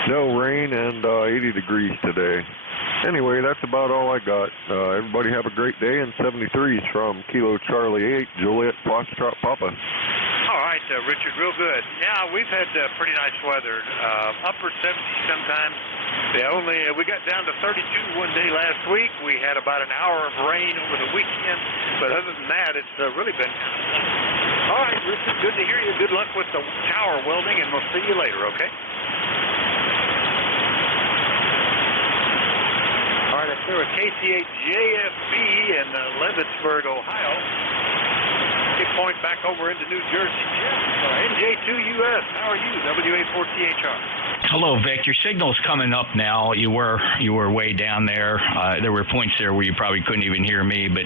no rain and 80 degrees today. Anyway, that's about all I got. Everybody have a great day, and 73s from Kilo Charlie 8, Juliet Foxtrot Papa. All right, Richard, real good. Yeah, we've had pretty nice weather, upper 70s sometimes. We got down to 32 one day last week. We had about an hour of rain over the weekend, but other than that, it's really been kind of... All right, Richard, good to hear you. Good luck with the tower welding, and we'll see you later, okay? All right, They're at KCH-JFB in Leavittsburg, Ohio. Kick point back over into New Jersey. NJ2US, how are you? WA4THR. Hello, Vic. Your signal's coming up now. You were way down there. There were points there where you probably couldn't even hear me, but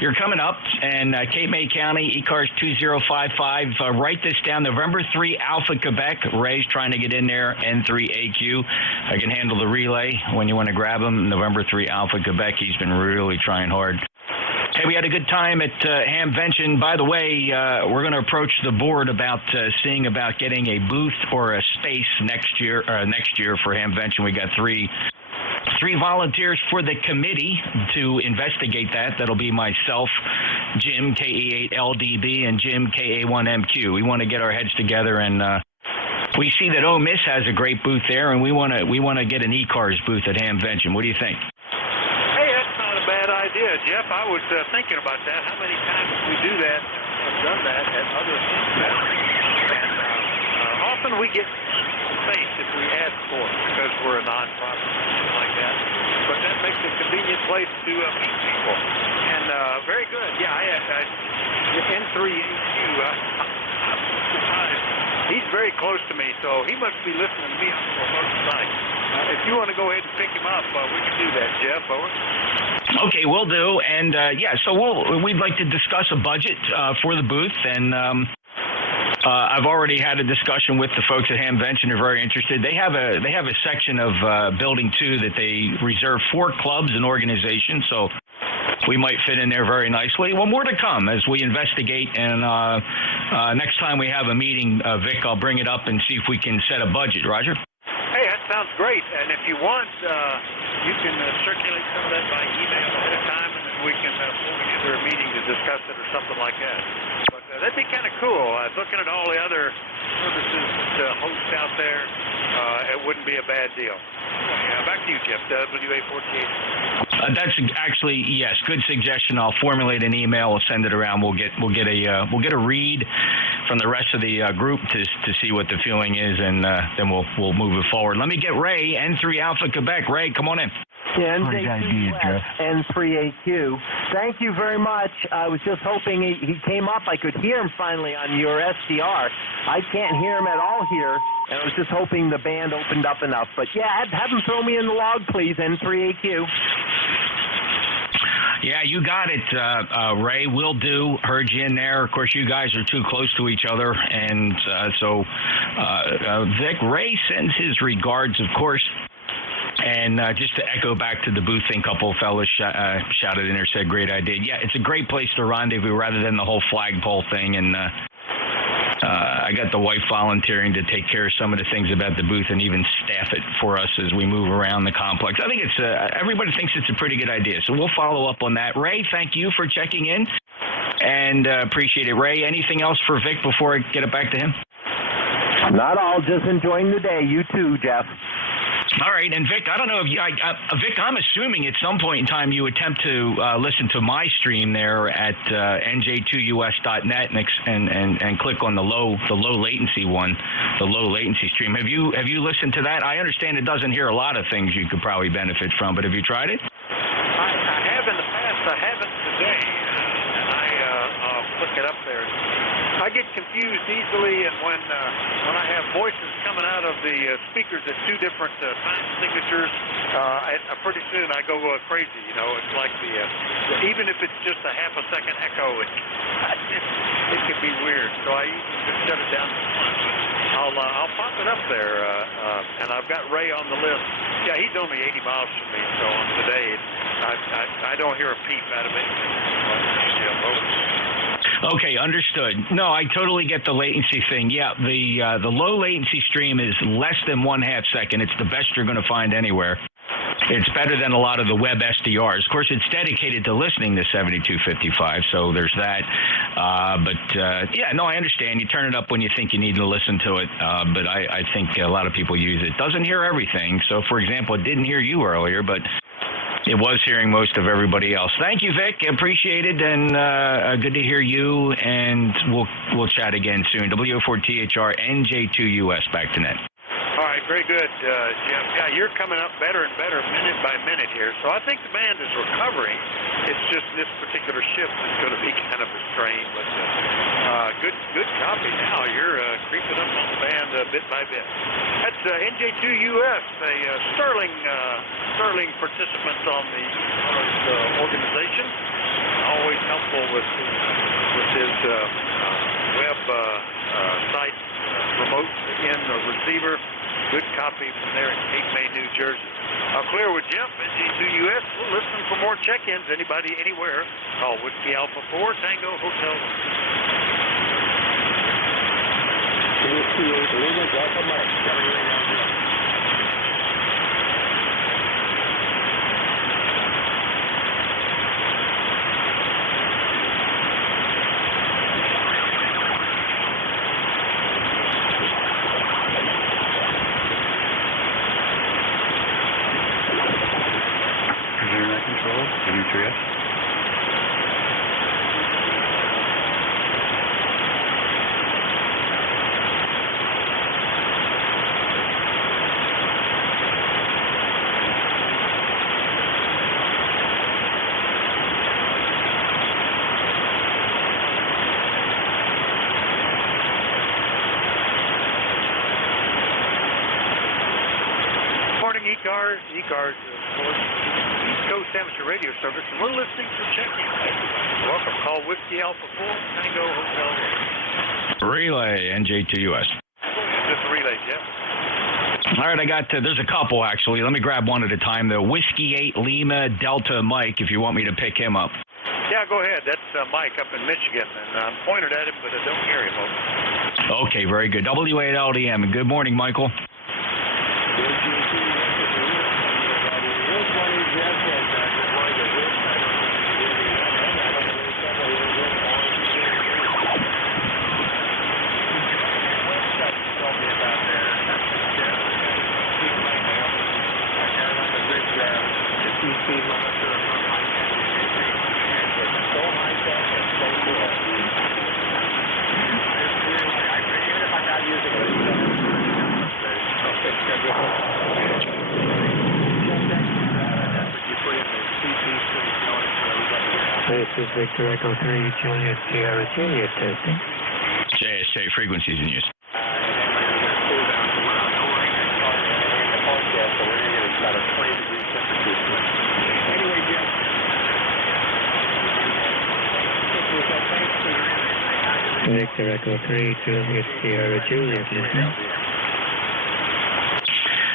you're coming up. And Cape May County, ECARS 2055. Write this down. November 3, Alpha Quebec. Ray's trying to get in there. N3AQ. I can handle the relay when you want to grab him. November 3, Alpha Quebec. He's been really trying hard. Hey, we had a good time at Hamvention. By the way, we're going to approach the board about seeing about getting a booth or a space next year for Hamvention. We got three volunteers for the committee to investigate that. That'll be myself, Jim, KE8LDB, and Jim, KA1MQ. We want to get our heads together, and we see that Ole Miss has a great booth there, and we want to get an ECARS booth at Hamvention. What do you think? Bad idea, Jeff. I was thinking about that. How many times we do that? I've done that at other events, and often we get space if we ask for it because we're a non-profit or something like that. But that makes a convenient place to meet people. And very good. Yeah, N3AQ. He's very close to me, so he must be listening to me on the remote site. If you want to go ahead and pick him up, we can do that, Jeff. Over. Okay, we'll do. And so we'd like to discuss a budget for the booth, and I've already had a discussion with the folks at Hamvention. They're very interested. They have a section of Building 2 that they reserve for clubs and organizations, so we might fit in there very nicely. Well, more to come as we investigate, and next time we have a meeting, Vic, I'll bring it up and see if we can set a budget. Roger? Hey, that sounds great. And if you want, you can circulate some of that by email ahead of time, and then we can pull together a meeting to discuss it or something like that. But that'd be kind of cool. Looking at all the other services that host out there, it wouldn't be a bad deal. Back to you, Jeff. WA48. That's actually, yes, good suggestion. I'll formulate an email. We'll send it around. We'll get a read from the rest of the group to see what the feeling is, and then we'll move it forward. Let me get Ray, N3 Alpha Quebec. Ray, come on in. Yeah, NJ2US, N3AQ. Thank you very much. I was just hoping he came up. I could hear him finally on your SDR. I can't hear him at all here, and I was just hoping the band opened up enough. But yeah, have him throw me in the log, please, N3AQ. Yeah, you got it, Ray. Will do. Heard you in there. Of course, you guys are too close to each other, and so Vic, Ray sends his regards, of course. And just to echo back to the booth thing, a couple of fellas shouted in there, said, great idea. Yeah, it's a great place to rendezvous rather than the whole flagpole thing. And I got the wife volunteering to take care of some of the things about the booth and even staff it for us as we move around the complex. I think it's everybody thinks it's a pretty good idea. So we'll follow up on that. Ray, thank you for checking in, and appreciate it. Ray, anything else for Vic before I get it back to him? Not all. Just enjoying the day. You too, Jeff. All right, and Vic, I don't know if you, Vic, I'm assuming at some point in time you attempt to listen to my stream there at NJ2US.net and click on the low latency one, the low latency stream. Have you listened to that? I understand it doesn't hear a lot of things you could probably benefit from, but have you tried it? I have in the past. I haven't today, and I'll look it up there. I get confused easily, and when I have voices coming out of the speakers at two different time signatures, pretty soon I go crazy. You know, it's like even if it's just a half a second echo, it can be weird. So I usually just shut it down. I'll pop it up there, and I've got Ray on the list. Yeah, he's only 80 miles from me, so on today I don't hear a peep out of anything. Okay, understood. No, I totally get the latency thing. Yeah, the low latency stream is less than 1/2 second. It's the best you're going to find anywhere. It's better than a lot of the web SDRs. Of course, it's dedicated to listening to 7255, so there's that. Yeah, no, I understand. You turn it up when you think you need to listen to it, but I think a lot of people use it. Doesn't hear everything. So, for example, it didn't hear you earlier, but it was hearing most of everybody else. Thank you, Vic. Appreciate it, and good to hear you, and we'll chat again soon. W4THR, NJ2US, back to net. All right, very good, Jim. Yeah, you're coming up better and better minute by minute here. So I think the band is recovering. It's just this particular shift is going to be kind of a strain. But good copy now. You're creeping up on the band bit by bit. That's NJ2US, a sterling participant on the organization. Always helpful with his web site remote in the receiver. Good copy from there in Cape May, New Jersey. Clear with Jim, NJ2US. We'll listen for more check-ins. Anybody, anywhere, call Whiskey Alpha 4, Tango Hotel. Whiskey 8, Lima, Delta Mike. ECARS, of course, East Coast Amateur Radio Service, and we're listening for check-in. Welcome. Call Whiskey Alpha 4, Tango Hotel. Relay, NJ2US. Just a relay, Jeff. All right, I got, there's a couple, actually. Let me grab one at a time. The Whiskey 8, Lima, Delta Mike, if you want me to pick him up. Yeah, go ahead. That's Mike up in Michigan, and I'm pointed at him, but I don't hear him. Okay, very good. W8LDM, and good morning, Michael. This is Victor Echo 3, Juliet Sierra Juliet testing. JSA frequencies in use. Victor Echo 3, Juliet Sierra Juliet listening.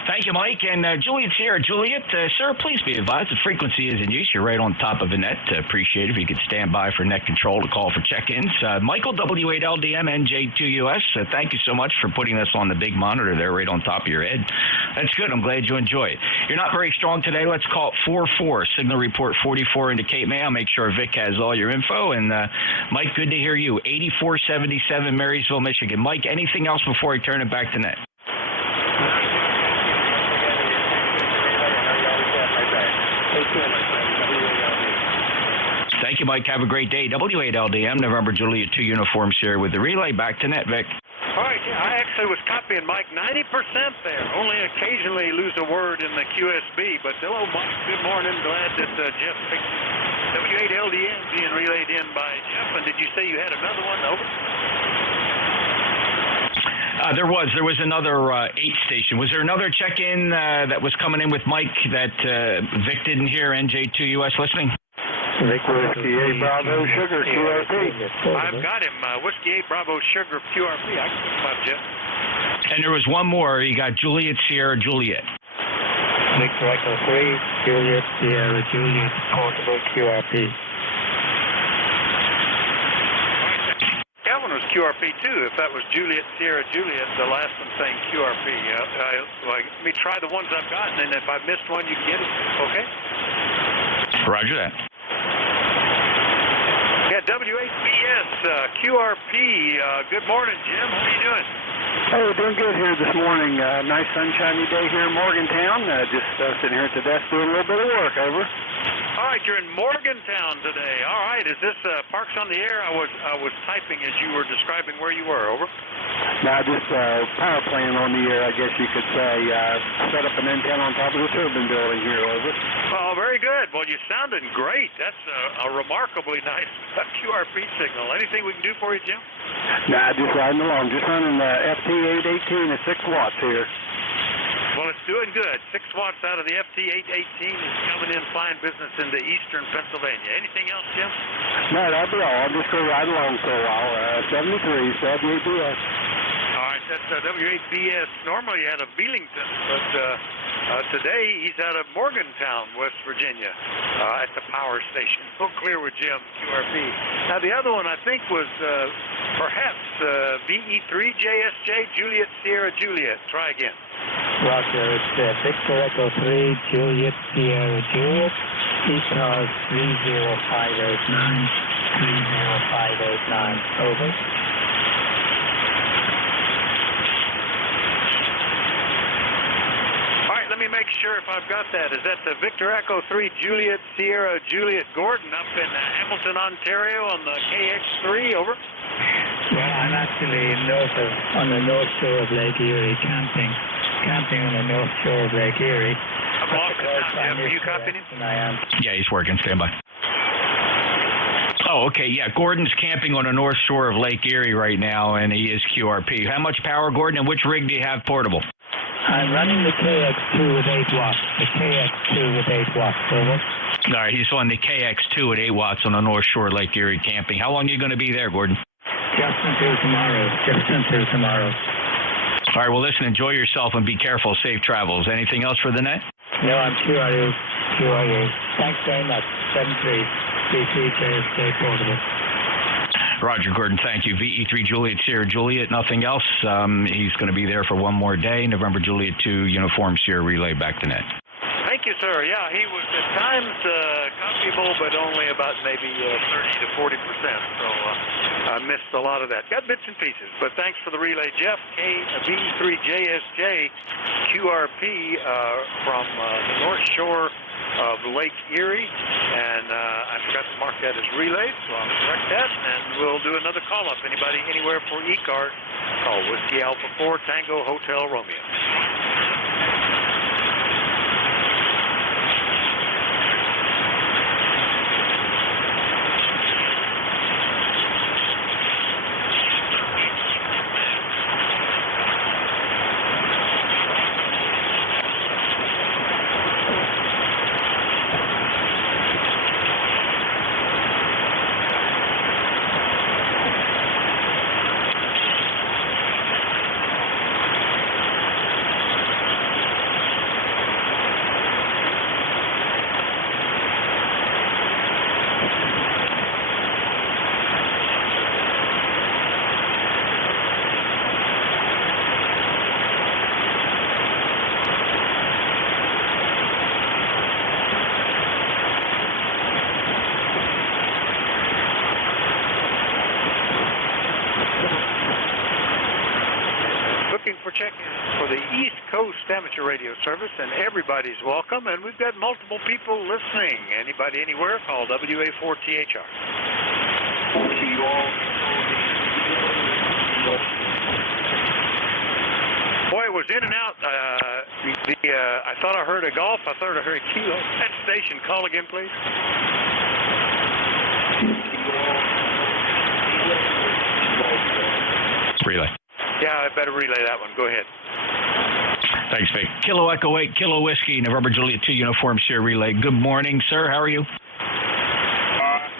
Thank you, Mike. And Juliet Sierra Juliet, sir, please be advised the frequency is in use. You're right on top of the net. Appreciate it if you could stand by for net control to call for check-ins. Michael, W8LDM, NJ2US, thank you so much for putting us on the big monitor there right on top of your head. That's good. I'm glad you enjoy it. You're not very strong today. Let's call it 4-4. Signal report 44 into Cape May. I'll make sure Vic has all your info. And Mike, good to hear you. 8477 Marysville, Michigan. Mike, anything else before I turn it back to net? Thank you, Mike. Have a great day. W8LDM, November Juliet 2 uniform Sierra with the relay. Back to net, Vic. All right, I actually was copying Mike 90% there. Only occasionally lose a word in the QSB. But hello, Mike. Good morning. Glad that Jeff picked W8LDM being relayed in by Jeff. And did you say you had another one? Over. There was another 8 station. Was there another check-in that was coming in with Mike that Vic didn't hear? NJ2US listening? Whiskey 8 Bravo Sugar QRP. I've got him. Whiskey 8 Bravo Sugar QRP. I can pick him up, Jeff. And there was one more. You got Juliet Sierra Juliet. Victor Echo 3, Juliet Sierra Juliet, portable QRP. That one was QRP too. If that was Juliet Sierra Juliet, the last one saying QRP. Let me try the ones I've gotten, and if I missed one, you get it. Okay? Roger that. Yeah, W8BS, QRP. Good morning, Jim. How are you doing? Hey, doing good here this morning. Nice sunshiny day here in Morgantown. Just sitting here at the desk doing a little bit of work. Over. All right, you're in Morgantown today. All right, is this Parks on the Air? I was typing as you were describing where you were. Over. Now, just power plant on the air, I guess you could say. Set up an antenna on top of the turbine building here. Over. Oh, very good. Well, you're sounding great. That's a remarkably nice QRP signal. Anything we can do for you, Jim? Nah, just riding along. Just running FT818 at 6 watts here. Well, it's doing good. 6 watts out of the FT818 is coming in fine business into eastern Pennsylvania. Anything else, Jim? No, that'll be all. I'm just going to ride along for a while. 73, WABS. All right, that's W8BS. Normally out of Belington, but today he's out of Morgantown, West Virginia, at the power station. So clear with Jim, QRP. Now, the other one I think was perhaps VE3JSJ, Juliet Sierra Juliet. Try again. Roger, it's Victor Echo 3, Juliet Sierra Juliet, ECARS 30589, 30589, over. All right, let me make sure if I've got that. Is that the Victor Echo 3, Juliet Sierra Juliet Gordon up in Hamilton, Ontario on the KX3, over? Well, I'm actually on the north shore of Lake Erie, camping on the north shore of Lake Erie. I'm off the time, Jim. Are you copying him? I am. Yeah, he's working. Stand by. Oh, okay. Yeah, Gordon's camping on the north shore of Lake Erie right now, and he is QRP. How much power, Gordon, and which rig do you have portable? I'm running the KX2 with 8 watts. The KX2 with 8 watts, over. All right, he's on the KX2 at 8 watts on the north shore of Lake Erie camping. How long are you going to be there, Gordon? Just until tomorrow. All right, well, listen, enjoy yourself and be careful. Safe travels. Anything else for the net? No, I'm QRU. Thanks very much. 7333JSJ portable. Roger, Gordon, thank you. VE3 Juliet, Sierra Juliet, nothing else. He's going to be there for one more day. November Juliet 2, Uniform Sierra Relay, back to net. Thank you, sir. Yeah, he was at times copyable, but only about maybe 30 to 40%. So I missed a lot of that. Got bits and pieces, but thanks for the relay, Jeff. KB3JSJ QRP from the north shore of Lake Erie, and I forgot to mark that as relayed, so I'll correct that, and we'll do another call-up. Anybody anywhere for ECARS, call Whiskey Alpha 4 Tango Hotel Romeo. For check-in for the East Coast Amateur Radio Service, and everybody's welcome, and we've got multiple people listening. Anybody anywhere, call WA4THR. Boy, it was in and out. I thought I heard a golf. I thought I heard a kilo. That station, call again, please. Relay. Yeah, I better relay that one. Go ahead. Thanks, Vic. Kilo Echo 8, Kilo Whiskey, November Juliet 2, Uniform Sierra Relay. Good morning, sir. How are you? Not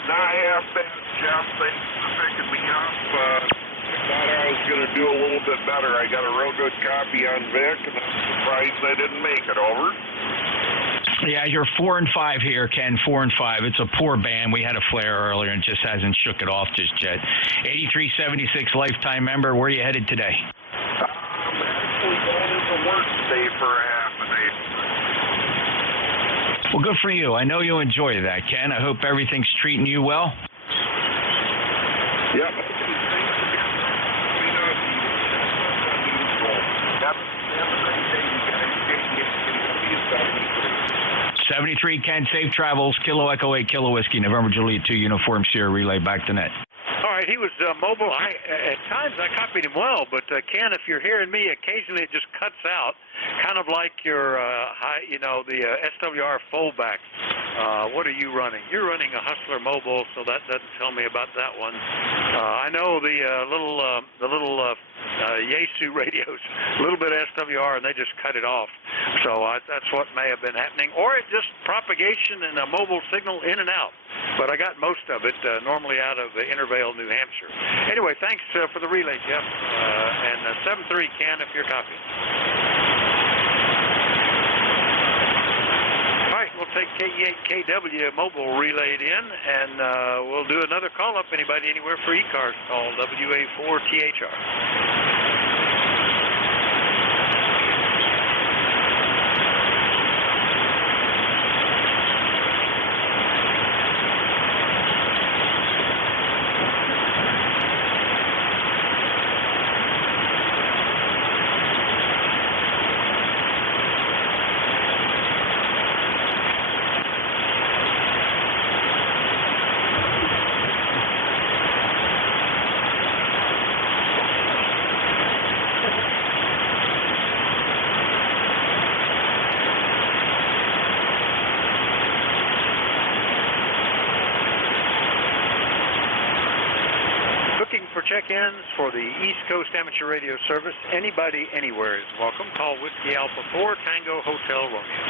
half bad, Jeff. Thanks for picking me up. I thought I was going to do a little bit better. I got a real good copy on Vic, and I'm surprised I didn't make it. Over. Yeah, you're 4 and 5 here, Ken. 4 and 5. It's a poor band. We had a flare earlier and just hasn't shook it off just yet. 8376 lifetime member. Where are you headed today? Actually going into work today for a half a day. Well, good for you. I know you enjoy that, Ken. I hope everything's treating you well. Yep. 73. 73, Ken, safe travels, Kilo Echo 8, Kilo Whiskey, November Juliet 2, Uniform Sierra Relay, back to net. All right, he was mobile. At times I copied him well, but Ken, if you're hearing me, occasionally it just cuts out, kind of like your the SWR fullback. What are you running? You're running a Hustler Mobile, so that doesn't tell me about that one. I know the little Yaesu radios, a little bit of SWR, and they just cut it off. So that's what may have been happening, or it just propagation and a mobile signal in and out. But I got most of it normally out of Intervale, New Hampshire. Anyway, thanks for the relay, Jeff. And 7-3, Ken, if you're copying. All right, we'll take KE8KW mobile relayed in, and we'll do another call-up. Anybody anywhere for ECARS, call WA4THR. Check-ins for the East Coast Amateur Radio Service. Anybody, anywhere is welcome. Call Whiskey Alpha 4 Tango Hotel Romeo.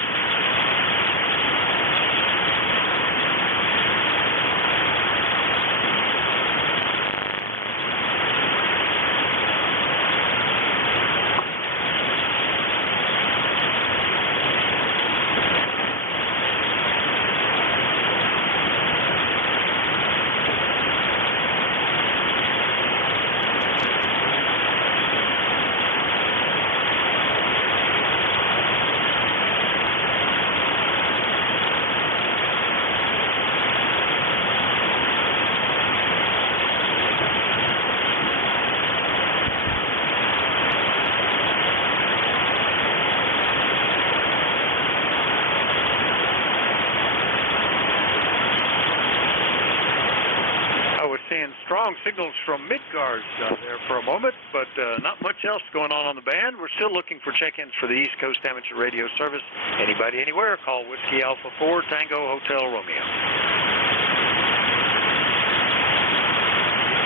Strong signals from Midgard there for a moment, but not much else going on the band. We're still looking for check-ins for the East Coast Amateur Radio Service. Anybody, anywhere, call Whiskey Alpha 4 Tango Hotel Romeo.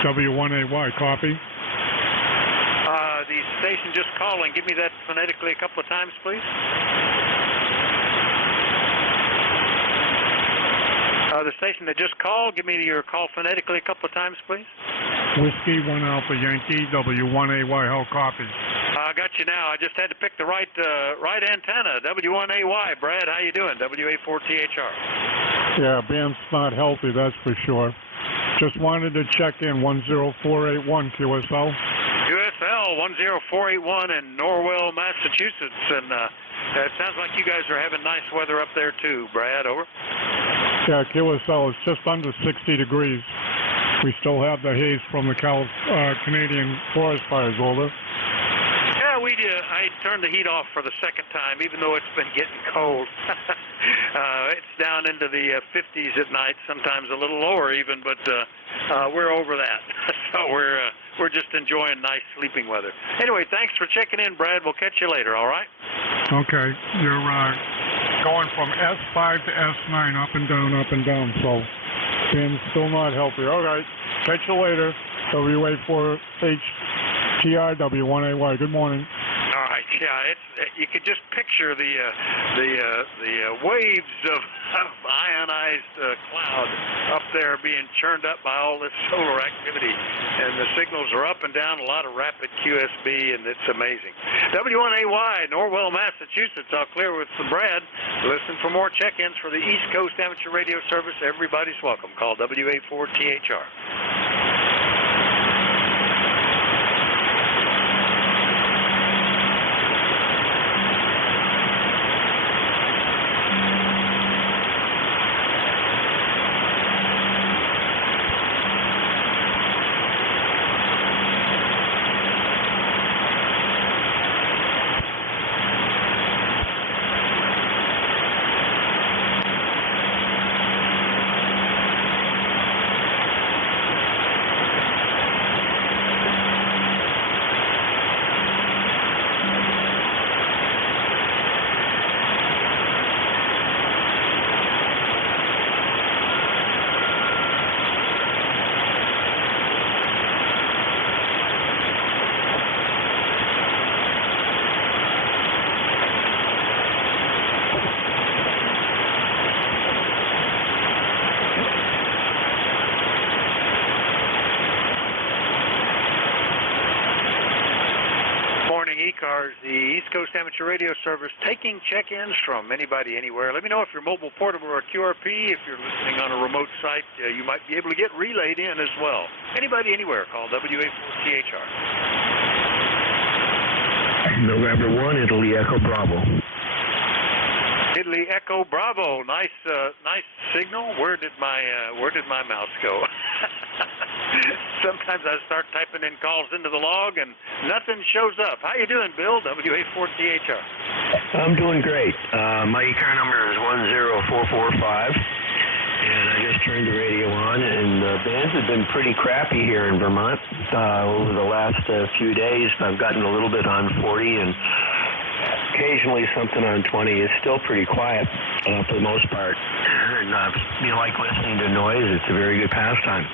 W1AY, copy. The station just calling. Give me that phonetically a couple of times, please. The station that just called, give me your call phonetically a couple of times, please. Whiskey 1 Alpha Yankee, W1AY, how copy? I got you now. I just had to pick the right antenna. W1AY. Brad, how you doing? WA4THR. Yeah, band's not healthy, that's for sure. Just wanted to check in 10481 QSL. QSL 10481 in Norwell, Massachusetts, and it sounds like you guys are having nice weather up there too. Brad, over. Yeah, QSL is just under 60 degrees. We still have the haze from the Canadian forest fires, over. Yeah, I turned the heat off for the second time, even though it's been getting cold. It's down into the 50s at night, sometimes a little lower even, but we're over that. So we're just enjoying nice sleeping weather. Anyway, thanks for checking in, Brad. We'll catch you later, all right? Okay. You're going from S5 to S9, up and down, so band's still not healthy. All right. Catch you later. WA4HTR, W1AY. Good morning. All right, yeah, you could just picture the waves of ionized cloud up there being churned up by all this solar activity, and the signals are up and down, a lot of rapid QSB, and it's amazing. W1AY, Norwell, Massachusetts, all clear with Brad. Listen for more check-ins for the East Coast Amateur Radio Service. Everybody's welcome. Call WA4THR. ECARS, the East Coast Amateur Radio Service, taking check-ins from anybody, anywhere. Let me know if you're mobile, portable, or QRP. If you're listening on a remote site, you might be able to get relayed in as well. Anybody, anywhere, call WA4THR. November 1, Italy Echo Bravo. Italy Echo Bravo. Nice signal. Where did my mouse go? Sometimes I start typing in calls into the log and nothing shows up. How you doing, Bill? WA4THR. I'm doing great. My ECAR number is 10445, and I just turned the radio on, and bands have been pretty crappy here in Vermont over the last few days. I've gotten a little bit on 40 and occasionally something on 20. It's still pretty quiet for the most part. And if you like listening to noise, it's a very good pastime.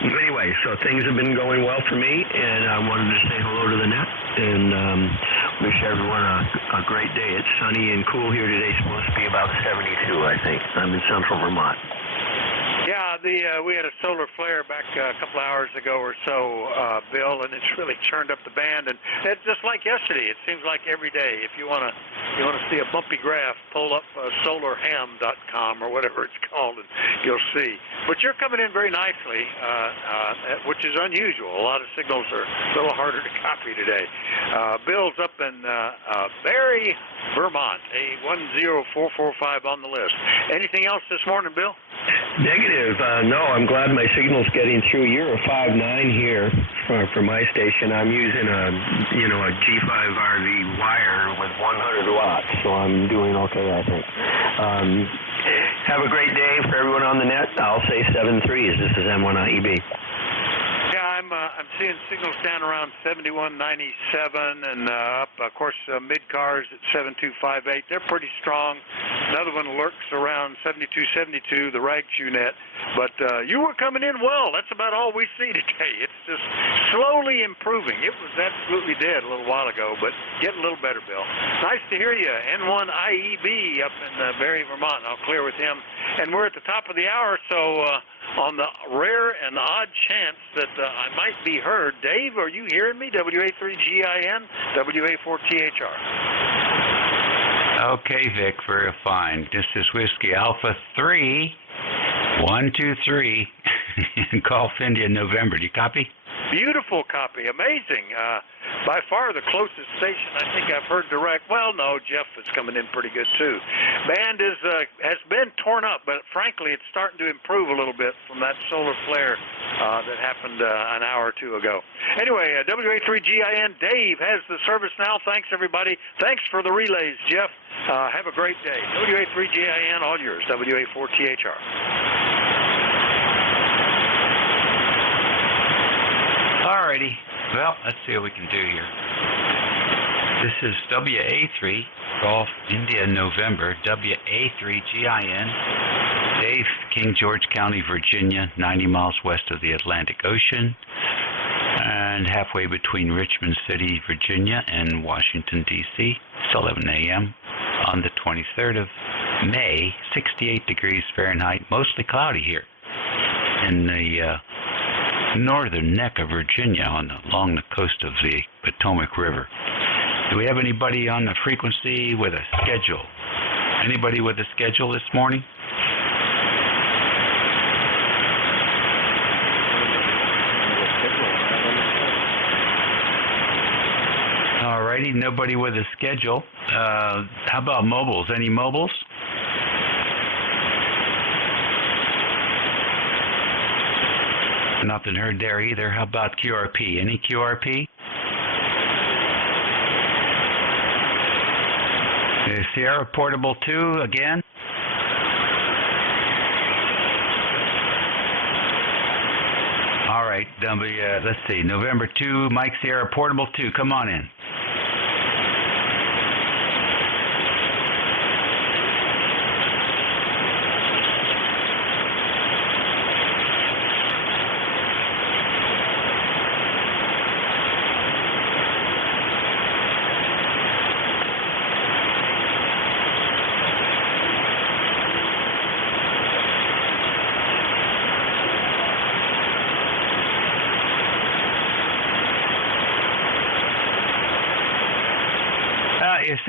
Anyway, so things have been going well for me, and I wanted to say hello to the net and wish everyone a great day. It's sunny and cool here today. It's supposed to be about 72, I think. I'm in central Vermont. Yeah, we had a solar flare back a couple hours ago or so, Bill, and it's really churned up the band. And it's just like yesterday. It seems like every day. If you want to see a bumpy graph, pull up solarham.com or whatever it's called, and you'll see. But you're coming in very nicely, which is unusual. A lot of signals are a little harder to copy today. Bill's up in Barrie, Vermont, a 10445 on the list. Anything else this morning, Bill? Negative. No, I'm glad my signal's getting through. You're a 5.9 here for my station. I'm using a G5RV wire with 100 watts, so I'm doing okay, I think. Have a great day for everyone on the net. I'll say 7.3. This is M1IEB. Yeah, I'm seeing signals down around 71.97 and up. Of course, mid-cars at 7258. They're pretty strong. Another one lurks around 72.72, the RagTuNet. But you were coming in well. That's about all we see today. It's just slowly improving. It was absolutely dead a little while ago, but getting a little better, Bill. Nice to hear you. N1IEB up in Barrie, Vermont. I'll clear with him. And we're at the top of the hour, so on the rare and odd chance that I might be heard, Dave, are you hearing me? WA3GIN, WA4THR. Okay, Vic, very fine. This is Whiskey Alpha 3, 123, in Golf India, November. Do you copy? Beautiful copy. Amazing. By far the closest station I think I've heard direct. Well, no, Jeff is coming in pretty good, too. Band has been torn up, but frankly, it's starting to improve a little bit from that solar flare that happened an hour or two ago. Anyway, WA3GIN, Dave has the service now. Thanks, everybody. Thanks for the relays, Jeff. Have a great day. WA3GIN, all yours. WA4THR. Alrighty. Well, let's see what we can do here. This is WA3, Golf India, November, WA3GIN, Dave, King George County, Virginia, 90 miles west of the Atlantic Ocean, and halfway between Richmond City, Virginia, and Washington, D.C. It's 11 a.m. on the 23rd of May, 68 degrees Fahrenheit, mostly cloudy here in the northern neck of Virginia along the coast of the Potomac River. Do we have anybody on the frequency with a schedule? Anybody with a schedule this morning? Alrighty, nobody with a schedule. How about mobiles? Any mobiles? Nothing heard there either. How about QRP? Any QRP? Sierra Portable 2 again? All right, let's see. November 2, Mike Sierra Portable 2. Come on in.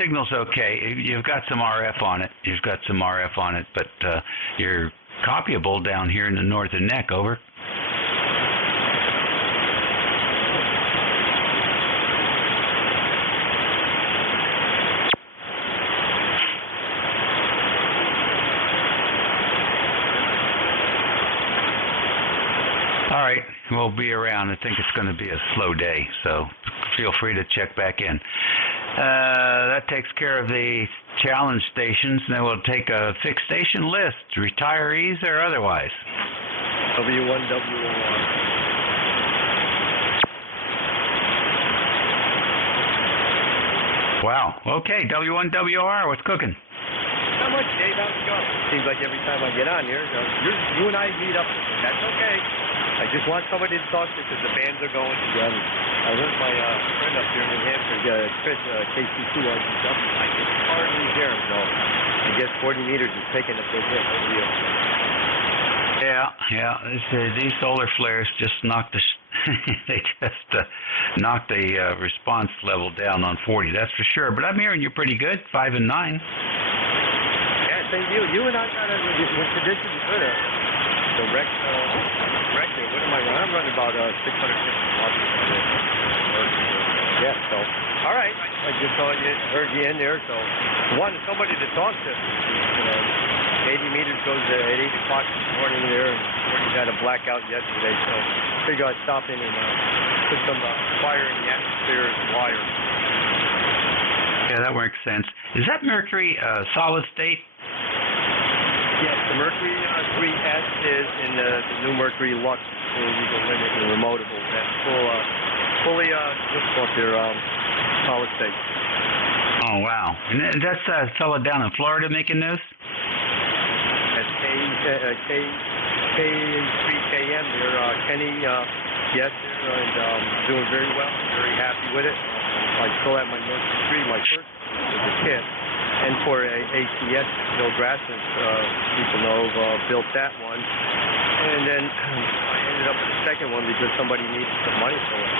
signal's okay. You've got some RF on it. But you're copyable down here in the northern neck. Over. All right, we'll be around. I think it's going to be a slow day, so feel free to check back in. That takes care of the challenge stations. Then we'll take a fixed station list, retirees or otherwise. W1W1. Wow. Okay, W1WR, what's cooking? Not much, Dave. How's it going? Seems like every time I get on here, you and I meet up. That's okay. I just want somebody to talk to because the bands are going. I heard my friend up here in New Hampshire, Chris, KC2, I can hardly hear him, so I guess 40 meters is taking a big hit. Yeah. These solar flares just knock the knock the response level down on 40. That's for sure. But I'm hearing you pretty good, 5 and 9. Yeah, thank you. You and I got the conditions good. The rec there. What am I running? I'm running about 650 watts. Yeah. So all right. I just heard you in there. So I wanted somebody to talk to. 80 meters goes at 8 o'clock this morning there, and we had a blackout yesterday, so I figured I'd stop in and put some fire in the atmosphere as wire. Yeah, that makes sense. Is that mercury solid state? Yes, the Mercury 3S is in the new Mercury Lux full legal limit and remotable. That's fully what's called their solid state. Oh, wow. And that's that fella down in Florida making those? K3KM there, Kenny, yes, and doing very well. Very happy with it. I still have my Mercury 3, my first was a kit. And for ACS, Bill Grassman, people know, built that one. And then I ended up with the second one because somebody needed some money for it.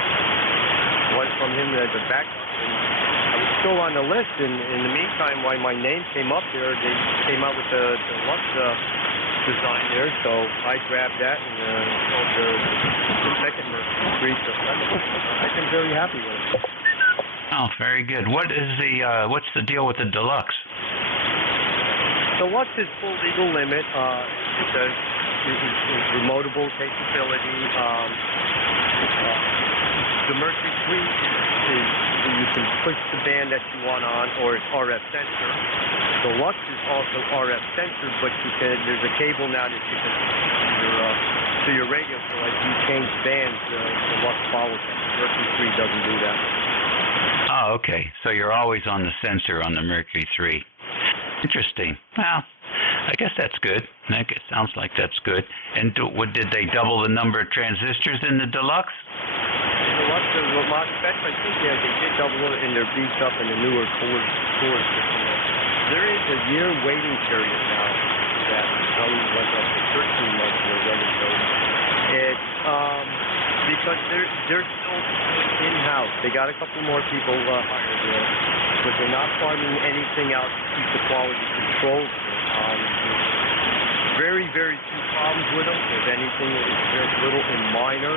One from him as a backup. And I was still on the list. And in the meantime, while my name came up there, they came out with the Lux design there. So I grabbed that and sold the second Mercury 3. So I've been very happy with it. Oh, very good. What's the deal with the Deluxe? Deluxe is full legal limit. It's remotable capability. The Mercury 3 is you can push the band that you want on, or it's RF sensor. Deluxe is also RF sensor, but there's a cable now that you can to your radio. So as you change bands, Deluxe follows that. The Mercury 3 doesn't do that. Oh, okay. So you're always on the sensor on the Mercury 3. Interesting. Well, I guess that's good. It sounds like that's good. And did they double the number of transistors in the Deluxe? Deluxe, the MOSFETs, I think they did double it, and they're beefed up in the newer core system. There is a year waiting period now that only went up to 13 months already. So it's because they're still in-house. They got a couple more people hired there, but they're not farming anything out to keep the quality control. Very, very few problems with them. If anything, it's very little and minor.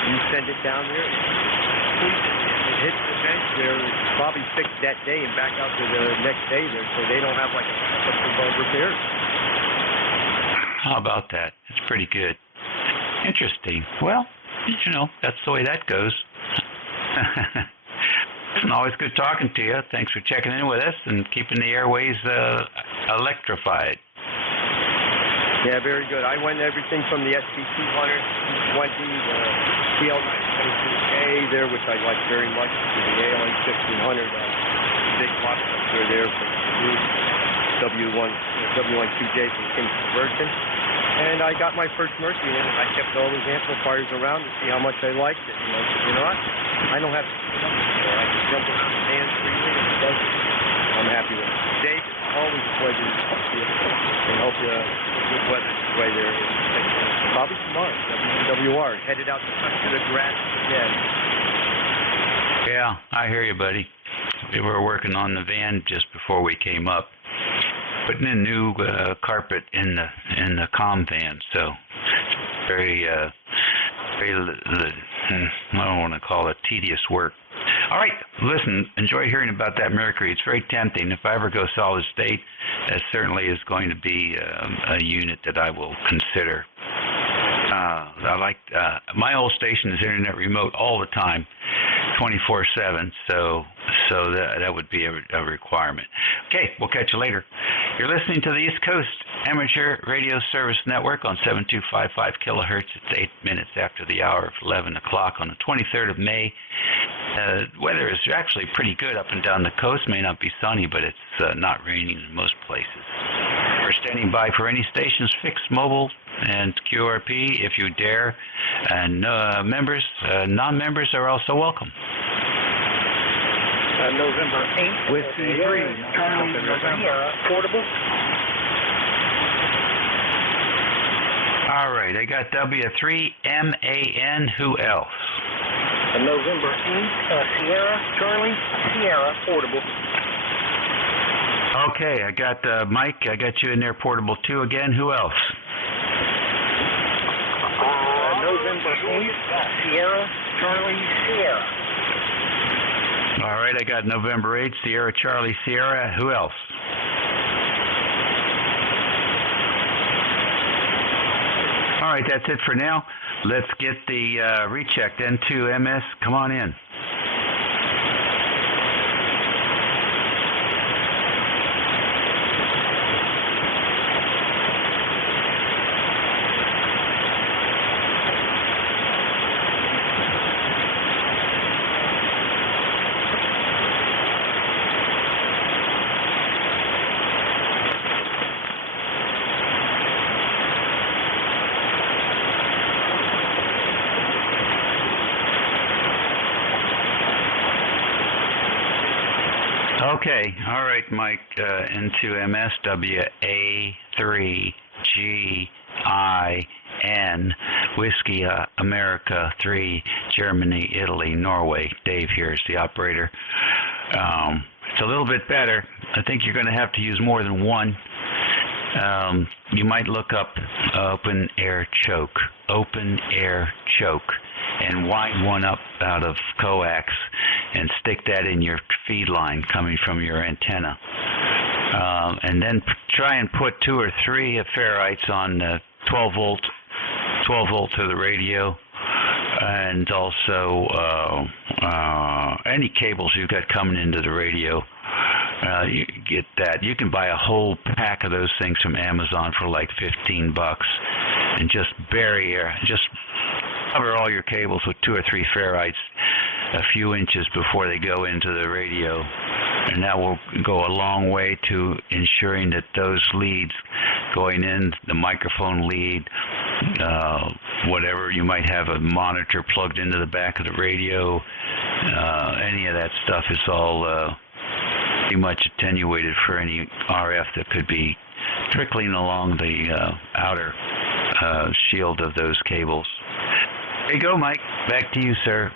You send it down there, it hits the bench there, it's probably fixed that day and back out to the next day there, so they don't have like a couple of repairs. How about that? It's pretty good. Interesting. Well, that's the way that goes. It's always good talking to you. Thanks for checking in with us and keeping the airways electrified. Yeah, very good. I went everything from the SP200, 220, the TL922A there, which I like very much, to the ALA1500, big box up there for the W12J from King's Conversion. And I got my first Mercury in, and I kept all those amplifiers around to see how much I liked it. You know what? I don't have to put up anymore. I can jump around the band freely, and it does it. I'm happy with it. Dave, always a pleasure to talk to you, and hope you have good weather way there. Probably tomorrow, WR, headed out to the grass again. Yeah, I hear you, buddy. we were working on the van just before we came up, putting in new carpet in the comm van. So very I don't want to call it tedious work. All right, listen, enjoy hearing about that Mercury. It's very tempting. If I ever go solid state, that certainly is going to be a unit that I will consider. I like my old station is internet remote all the time, 24/7. So that would be a requirement. Okay, we'll catch you later. You're listening to the East Coast Amateur Radio Service Network on 7255 kilohertz. It's 8 minutes after the hour of 11 o'clock on the 23rd of May. Weather is actually pretty good up and down the coast. May not be sunny, but it's not raining in most places. We're standing by for any stations, fixed, mobile, and QRP if you dare. And non-members are also welcome. November 8th. Whiskey 3. November. Portable. All right, I got W3MAN. Who else? November 8th. Sierra, Charlie, Sierra, portable. Okay, I got Mike. I got you in there, portable 2 again. Who else? November 8th. Sierra, Charlie, Sierra. All right, I got November 8th, Sierra, Charlie, Sierra. Who else? All right, that's it for now. Let's get the rechecked. N2MS, come on in. Okay, all right, Mike, N2MS, WA3GIN, Whiskey, America 3, Germany, Italy, Norway. Dave here is the operator. It's a little bit better. I think you're going to have to use more than one. You might look up open air choke, and wind one up out of coax and stick that in your feed line coming from your antenna. And then try and put 2 or 3 ferrites on 12 volt to the radio, and also any cables you've got coming into the radio. You get that. You can buy a whole pack of those things from Amazon for like $15, and just cover all your cables with 2 or 3 ferrites a few inches before they go into the radio, and that will go a long way to ensuring that those leads going in, the microphone lead, whatever, you might have a monitor plugged into the back of the radio, any of that stuff is all pretty much attenuated for any RF that could be trickling along the outer shield of those cables. There you go, Mike. Back to you, sir.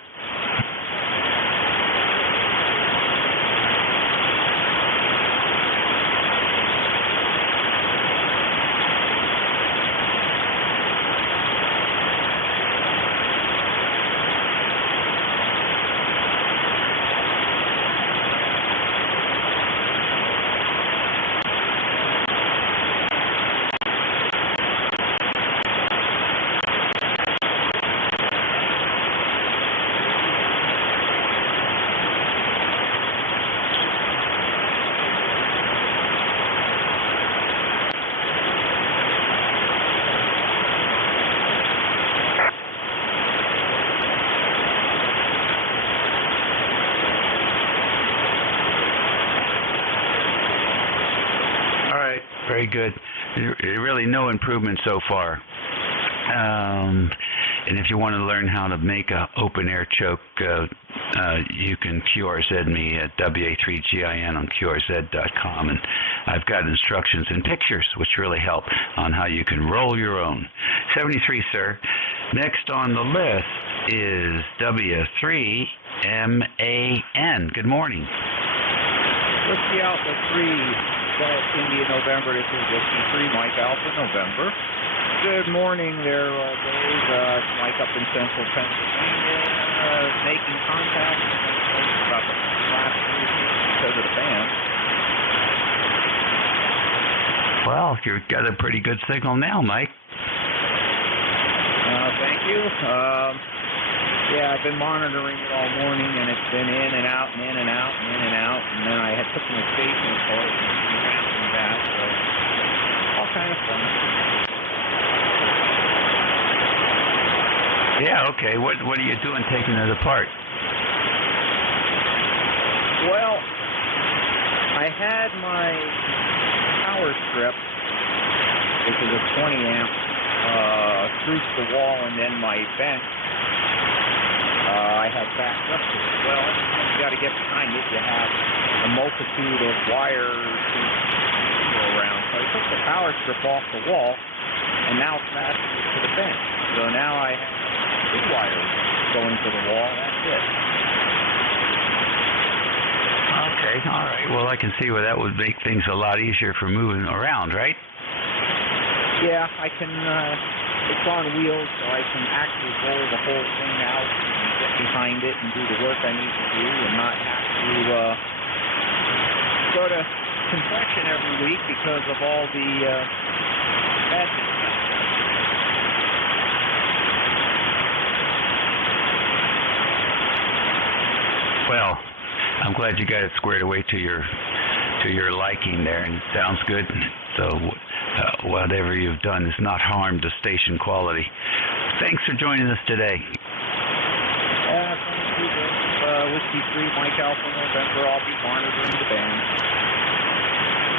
Very good. Really no improvement so far. And if you want to learn how to make an open air choke, you can QRZ me at WA3GIN on QRZ.com, and I've got instructions and pictures which really help on how you can roll your own. 73, sir. Next on the list is W3MAN. Good morning. Whiskey Alpha 3, South India, November. This is Whiskey 3, Mike Alpha, November. Good morning there, Dave. It's Mike up in central Pennsylvania, making contact. About the last week because of the band. Well, you've got a pretty good signal now, Mike. Thank you. Yeah, I've been monitoring it all morning, and it's been in and out and in and out and in and out. And then I had took my station apart and bouncing back, so all kind of fun. Yeah, okay. What are you doing taking it apart? Well, I had my power strip, which is a 20 amp, through the wall, and then my bench I had backed up to it. Well, you got to get behind it. You have a multitude of wires to go around. So I took the power strip off the wall, and now it's fastened to the bench. So now I have 2 wires going to the wall, and that's it. Okay, all right. Well, I can see where that would make things a lot easier for moving around, right? Yeah, I can, it's on wheels, so I can actually roll the whole thing out and get behind it and do the work I need to do and not have to go to compression every week because of all the bad things. Well, I'm glad you got it squared away to your liking there, and it sounds good. So whatever you've done has not harmed the station quality. Thanks for joining us today. Thank you, Dave. Whiskey 3, Mike Alpha, November. I'll be monitoring the band.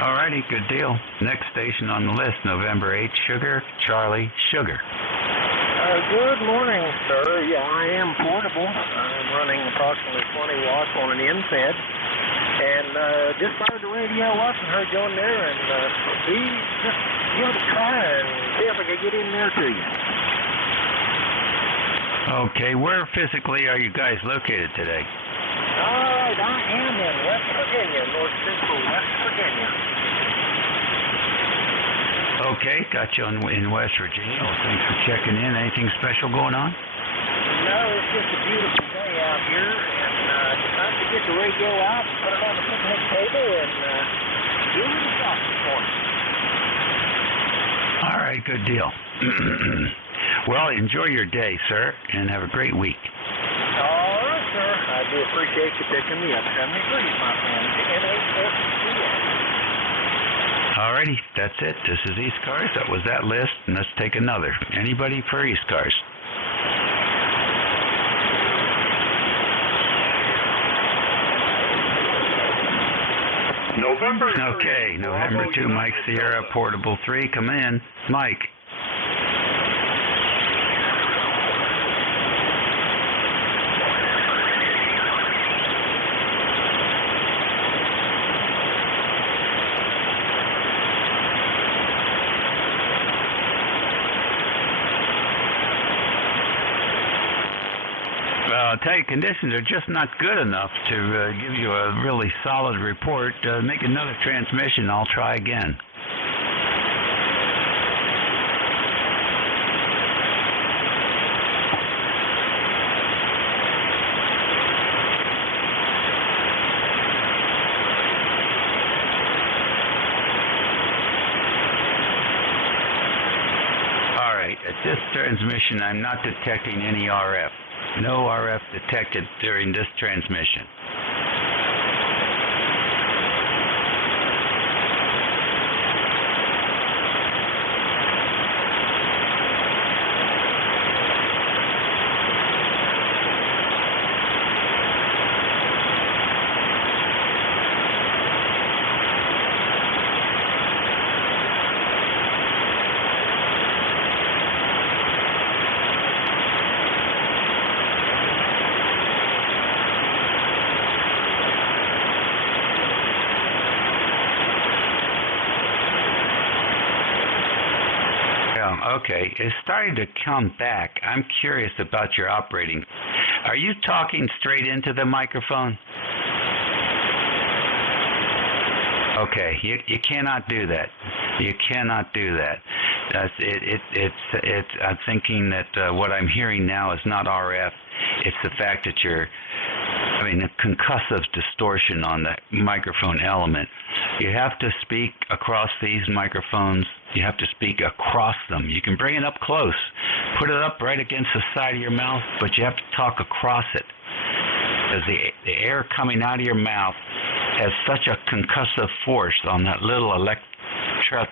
All righty, good deal. Next station on the list, November 8, Sugar, Charlie, Sugar. Good morning, sir. Yeah, I am portable. I'm running approximately 20 watts on an end-fed. And just fired the radio up and heard you on there, and we just give it a try and see if I can get in there to you. Okay, where physically are you guys located today? All right, I am in West Virginia, North Central West Virginia. Okay, got you in West Virginia. Well, thanks for checking in. Anything special going on? No, it's just a beautiful day out here, and decided to get the radio out and put it on the picnic table and do a little shopping for me. All right, good deal. Well, enjoy your day, sir, and have a great week. All right, sir. I do appreciate you picking me up. 73, my friend. NJ2US. All righty, that's it. This is ECARS. That was that list, and let's take another. Anybody for ECARS? November 3. Okay, November 2, Mike Sierra, Portable 3. Come in. Mike. I'll tell you, conditions are just not good enough to give you a really solid report. Make another transmission. I'll try again. All right, at this transmission, I'm not detecting any RF. No RF detected during this transmission. Okay, it's starting to come back. I'm curious about your operating. Are you talking straight into the microphone? Okay, you cannot do that. You cannot do that. I'm thinking that what I'm hearing now is not RF. It's the fact that a concussive distortion on the microphone element. You have to speak across these microphones. You have to speak across them. You can bring it up close, put it up right against the side of your mouth, but you have to talk across it. Because the air coming out of your mouth has such a concussive force on that little electric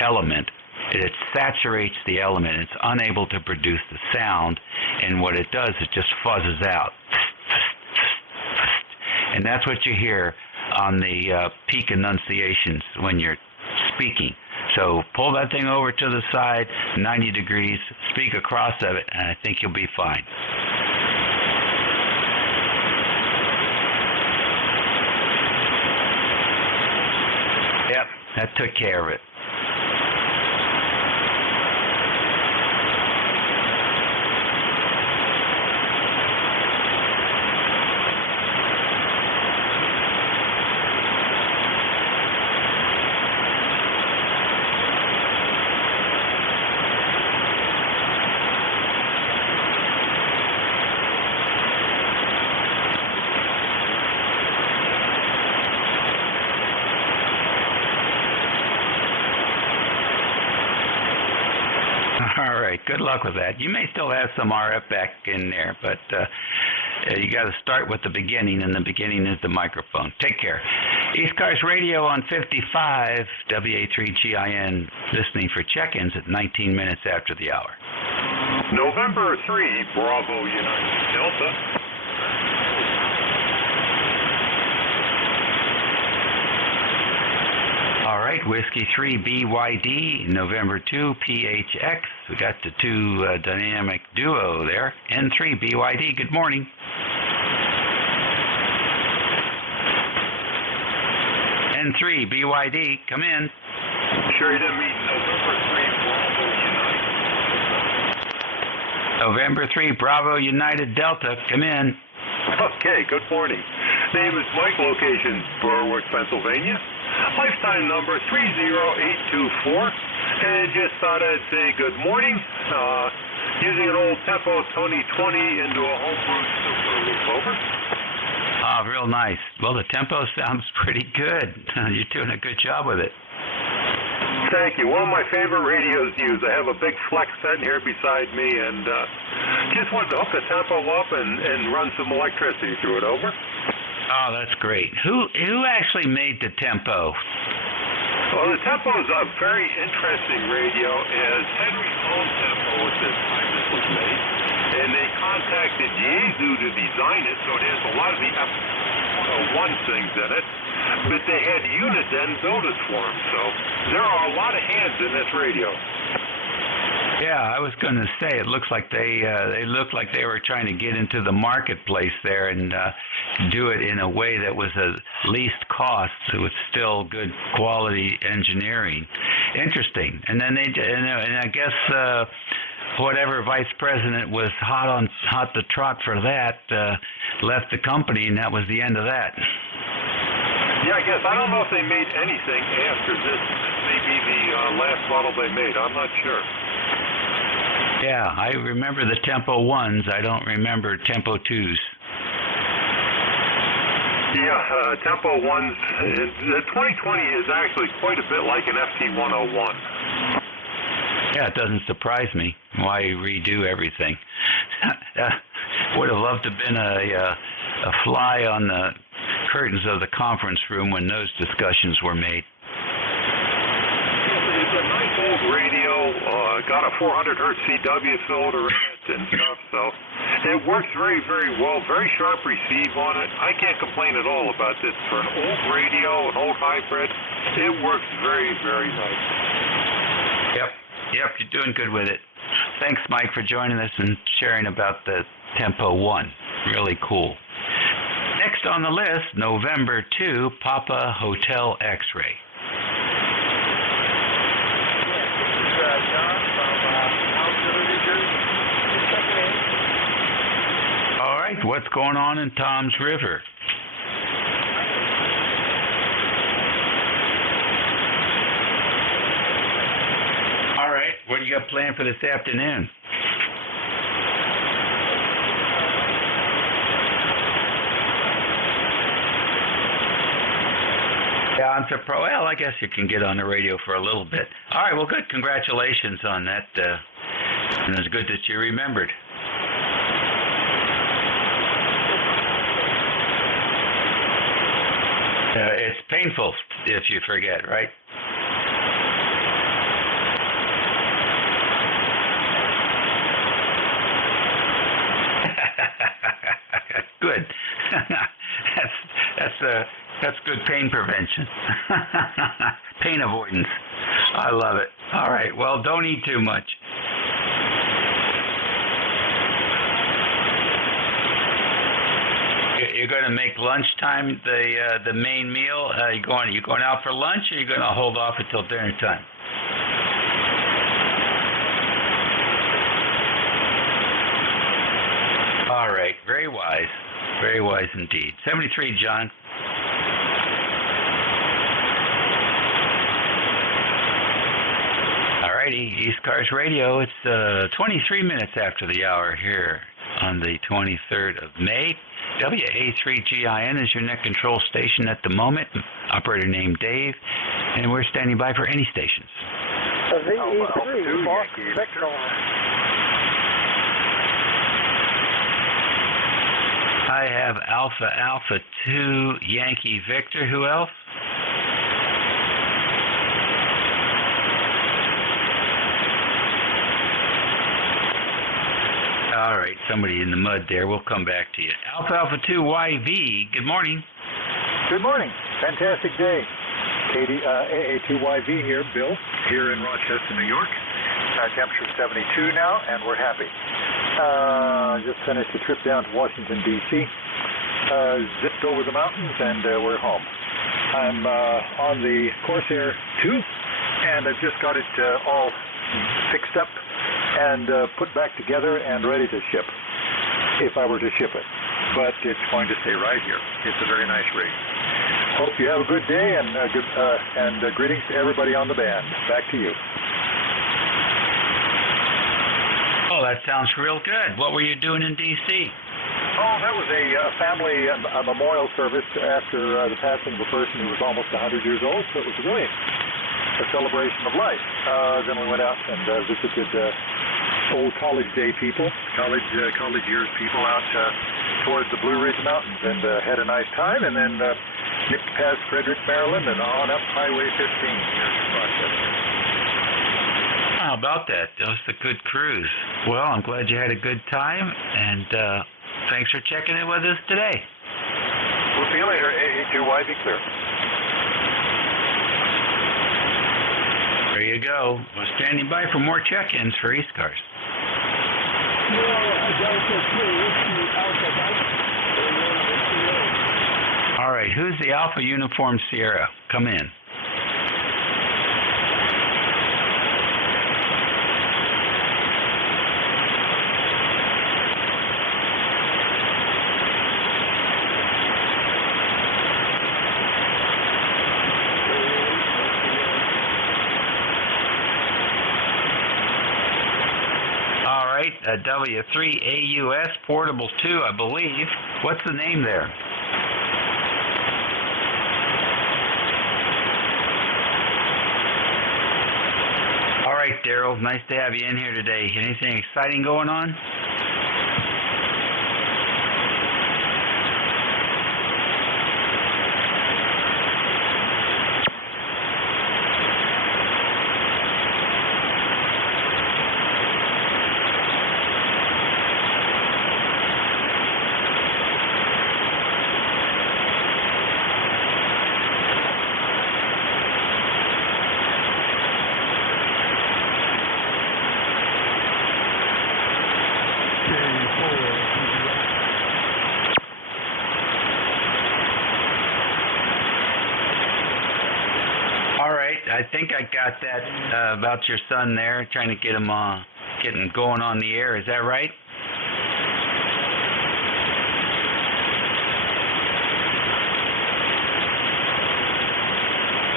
element. It saturates the element. It's unable to produce the sound, and what it does, it just fuzzes out. And that's what you hear on the peak enunciations when you're speaking. So pull that thing over to the side, 90 degrees, speak across of it, and I think you'll be fine. Yep, that took care of it. All right, good luck with that. You may still have some RF back in there, but you got to start with the beginning, and the beginning is the microphone. Take care. ECARS Radio on 55, WA3GIN, listening for check-ins at 19 minutes after the hour. November 3, Bravo United Delta. All right, Whiskey 3 BYD, November 2 PHX. We got the two dynamic duo there. N3 BYD, good morning. N3 BYD, come in. Sure you didn't mean November 3 Bravo United. November 3 Bravo United Delta, come in. Okay, good morning. Name is Mike, location Berwick, Pennsylvania. Lifetime number 30824, and just thought I'd say good morning. Using an old Tempo 2020 into a homebrewed Super Loop, over. Ah, real nice. Well, the Tempo sounds pretty good. You're doing a good job with it. Thank you. One of my favorite radios to use. I have a big Flex sitting here beside me, and just wanted to hook the Tempo up and run some electricity through it, over. Oh, that's great. Who actually made the Tempo? Well, the Tempo is a very interesting radio, as Henry's own Tempo at this time this was made, and they contacted Yaesu to design it, so it has a lot of the F101 things in it, but they had Uniden build it for them, so there are a lot of hands in this radio. Yeah, I was going to say it looks like they looked like they were trying to get into the marketplace there and do it in a way that was at least cost with still good quality engineering. Interesting. And then and I guess whatever vice president was hot to trot for that left the company, and that was the end of that. Yeah, I guess I don't know if they made anything after this. This may be the last model they made. I'm not sure. Yeah, I remember the Tempo 1s. I don't remember Tempo 2s. Yeah, Tempo 1s. The 2020 is actually quite a bit like an FT101. Yeah, it doesn't surprise me why you redo everything. Would have loved to have been a fly on the curtains of the conference room when those discussions were made. It's a nice old radio, got a 400 hertz CW filter in it and stuff, so it works very, very well, very sharp receive on it. I can't complain at all about this. For an old radio, an old hybrid, it works very, very nice. Yep, you're doing good with it. Thanks, Mike, for joining us and sharing about the Tempo 1. Really cool. Next on the list, November 2, Papa Hotel X-Ray. All right, what's going on in Tom's River? What do you got planned for this afternoon? Yeah, I'm surprised. Well, I guess you can get on the radio for a little bit. All right, well, good. Congratulations on that. And it's good that you remembered. It's painful if you forget, right? Good. That's good pain prevention. Pain avoidance. I love it. All right. Well, don't eat too much. You're going to make lunchtime the main meal. You going out for lunch, or you going to hold off until dinner time? All right. Very wise. Very wise indeed. 73, John. All righty. ECARS Radio. It's 23 minutes after the hour here on the 23rd of May. WA3GIN is your net control station at the moment. Operator named Dave. And we're standing by for any stations. VE3, Boston Victor. I have Alpha 2 Yankee Victor. Who else? All right, somebody in the mud there. We'll come back to you. Alpha 2 YV. Good morning. Good morning. Fantastic day. AA2YV here, Bill, here in Rochester, New York. Temperature 72 now, and we're happy. Just finished a trip down to Washington, D.C. Zipped over the mountains, and we're home. I'm on the Corsair 2, and I've just got it all fixed up and put back together and ready to ship, if I were to ship it. But it's going to stay right here. It's a very nice rig. Hope you have a good day, and greetings to everybody on the band. Back to you. Oh, that sounds real good. What were you doing in D.C.? Oh, that was a family memorial service after the passing of a person who was almost 100 years old, so it was really a celebration of life. Then we went out and visited old college day people, college years people out towards the Blue Ridge Mountains, and had a nice time, and then nipped past Frederick, Maryland, and on up Highway 15 here in Rochester. How about that? That was a good cruise. Well, I'm glad you had a good time, and thanks for checking in with us today. We'll see you later. AA2YV clear. There you go. We're standing by for more check-ins for ECARS. All right, who's the Alpha Uniform Sierra? Come in. W3AUS Portable 2, I believe. What's the name there? All right, Daryl. Nice to have you in here today. Anything exciting going on? I think I got that about your son there, trying to get him getting going on the air. Is that right?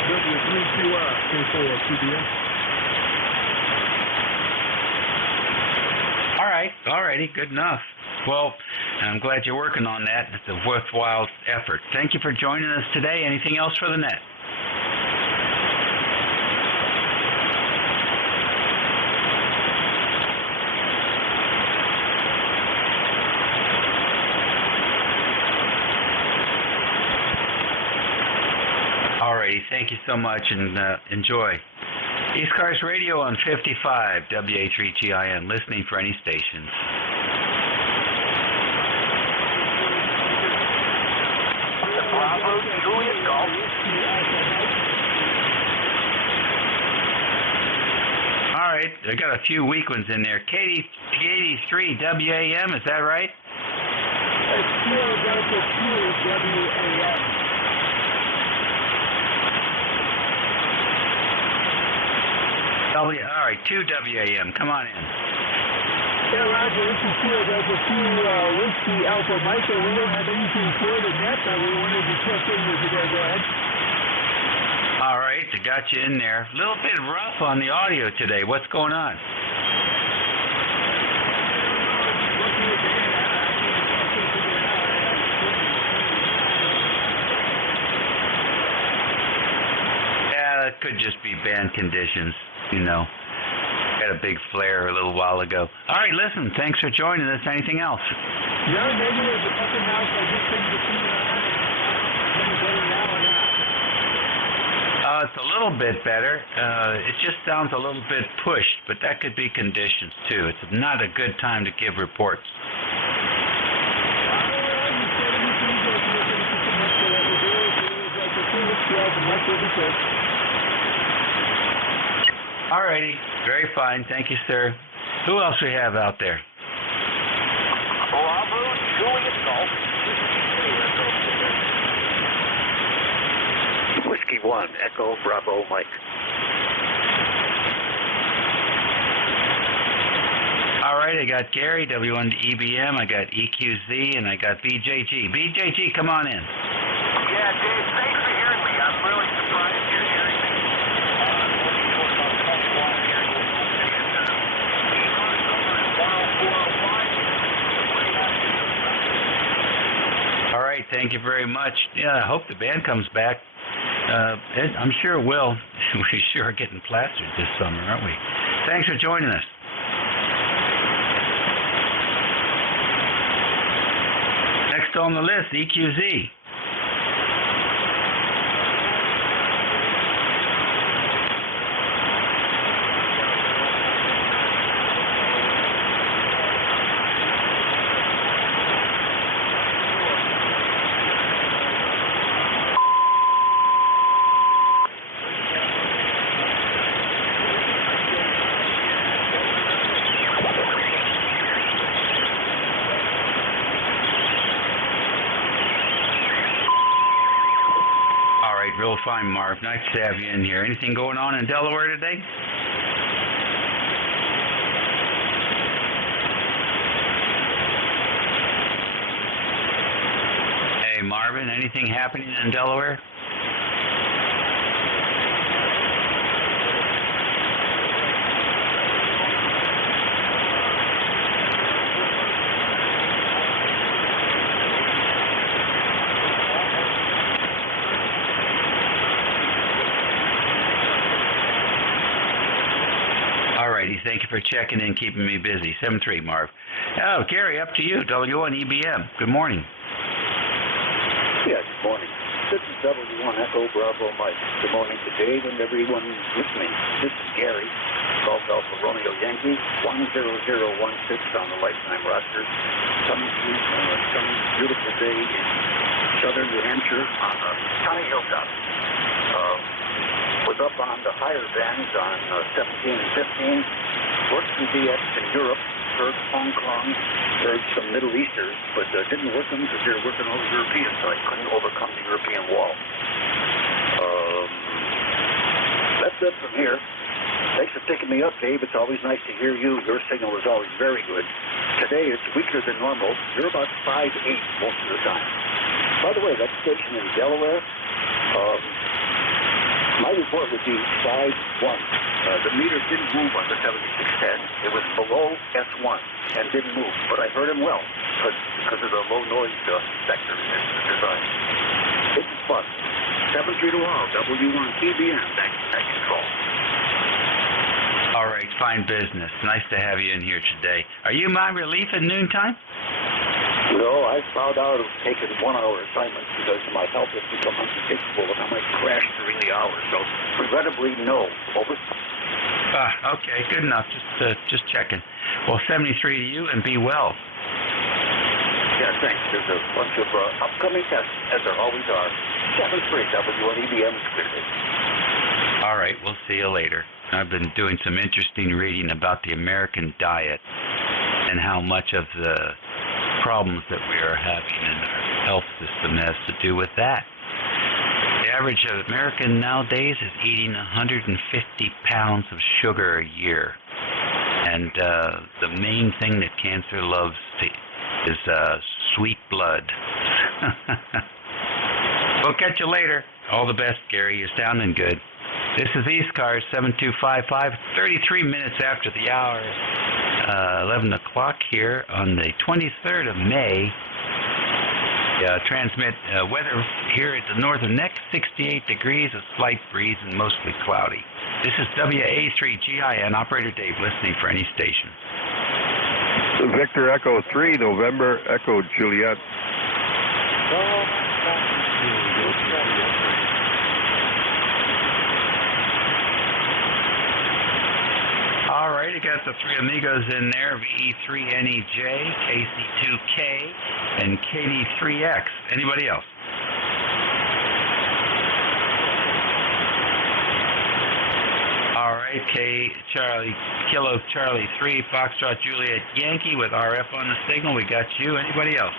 W3QS, K4, CBS. righty, good enough. Well, I'm glad you're working on that. It's a worthwhile effort. Thank you for joining us today. Anything else for the net? Alrighty, thank you so much, and enjoy. ECARS Radio on 55, WA3GIN, listening for any stations. Bravo, Juliet Golf. All right, I got a few weak ones in there. Katie 3 WAM, is that right? WAM. All right, 2 WAM, come on in. Yeah, Roger, this is Philadelphia 2 Whiskey Alpha Mike, and we don't have anything for the net, but we wanted to check in with you there. Go ahead. All right, I got you in there. A little bit rough on the audio today. What's going on? Yeah, that could just be band conditions, you know. Had a big flare a little while ago. All right, listen, thanks for joining us. Anything else? Yeah, maybe there's a fucking house. I just couldn't get through it's a little bit better. It just sounds a little bit pushed, but that could be conditions too. It's not a good time to give reports. All righty, very fine. Thank you, sir. Who else we have out there? Bravo, Juliet Golf. Whiskey 1, Echo, Bravo, Mike. All right, I got Gary, W1 to EBM, I got EQZ, and I got BJG. BJG, come on in. Yeah, Dave, thanks for hearing me. I'm really surprised you're hearing me. Looking for about 20 watts here. ECARS number is 10405. All right, thank you very much. Yeah, I hope the band comes back. I'm sure it will. We sure are getting plastered this summer, aren't we? Thanks for joining us. Next on the list, EQZ. Real fine, Marv. Nice to have you in here. Anything going on in Delaware today? Hey, Marvin, anything happening in Delaware? Thank you for checking in, keeping me busy. 7-3, Marv. Oh, Gary, up to you. W1 EBM. Good morning. Yeah, good morning. This is W1 Echo Bravo Mike. Good morning to Dave and everyone listening. This is Gary, Golf Alpha Romeo Yankee, 10016 on the lifetime roster. Coming to you from a sunny, beautiful day in southern New Hampshire on a tiny hilltop. Was up on the higher bands on 17 and 15. Worked some DX in Europe, heard Hong Kong, heard some Middle Easters, but didn't work them because they're working all the Europeans, so I couldn't overcome the European wall. That's it from here. Thanks for picking me up, Dave. It's always nice to hear you. Your signal is always very good. Today it's weaker than normal. You're about 5'8" most of the time. By the way, that station in Delaware, my report would be 5'1". The meter didn't move on the 7610. It was below low S1 and didn't move, but I heard him well because of the low noise sector in the design. This is fun. 732 W1 CBN, back control. All right, fine business. Nice to have you in here today. Are you my relief at noontime? No, I found out of taking 1 hour assignments because my health has become unpredictable and I might crash during the hour. So, regrettably, no. Over. Okay, good enough. Just checking. Well, 73 to you and be well. Yeah, thanks. There's a bunch of upcoming tests, as there always are. 73 W1EBM clearly. All right, we'll see you later. I've been doing some interesting reading about the American diet and how much of the problems that we are having in our health system has to do with that. The average American nowadays is eating 150 pounds of sugar a year. And the main thing that cancer loves is sweet blood. We'll catch you later. All the best, Gary. You're sounding good. This is ECARS 7255, 33 minutes after the hour, 11 o'clock here on the 23rd of May. Transmit weather here at the northern neck, 68 degrees, a slight breeze, and mostly cloudy. This is WA3GIN, Operator Dave, listening for any station. Victor Echo 3, November Echo Juliet. All right, you got the three amigos in there, VE3NEJ, KC2K, and KD3X. Anybody else? All right, Kilo Charlie 3, Foxtrot Juliet Yankee with RF on the signal. We got you. Anybody else?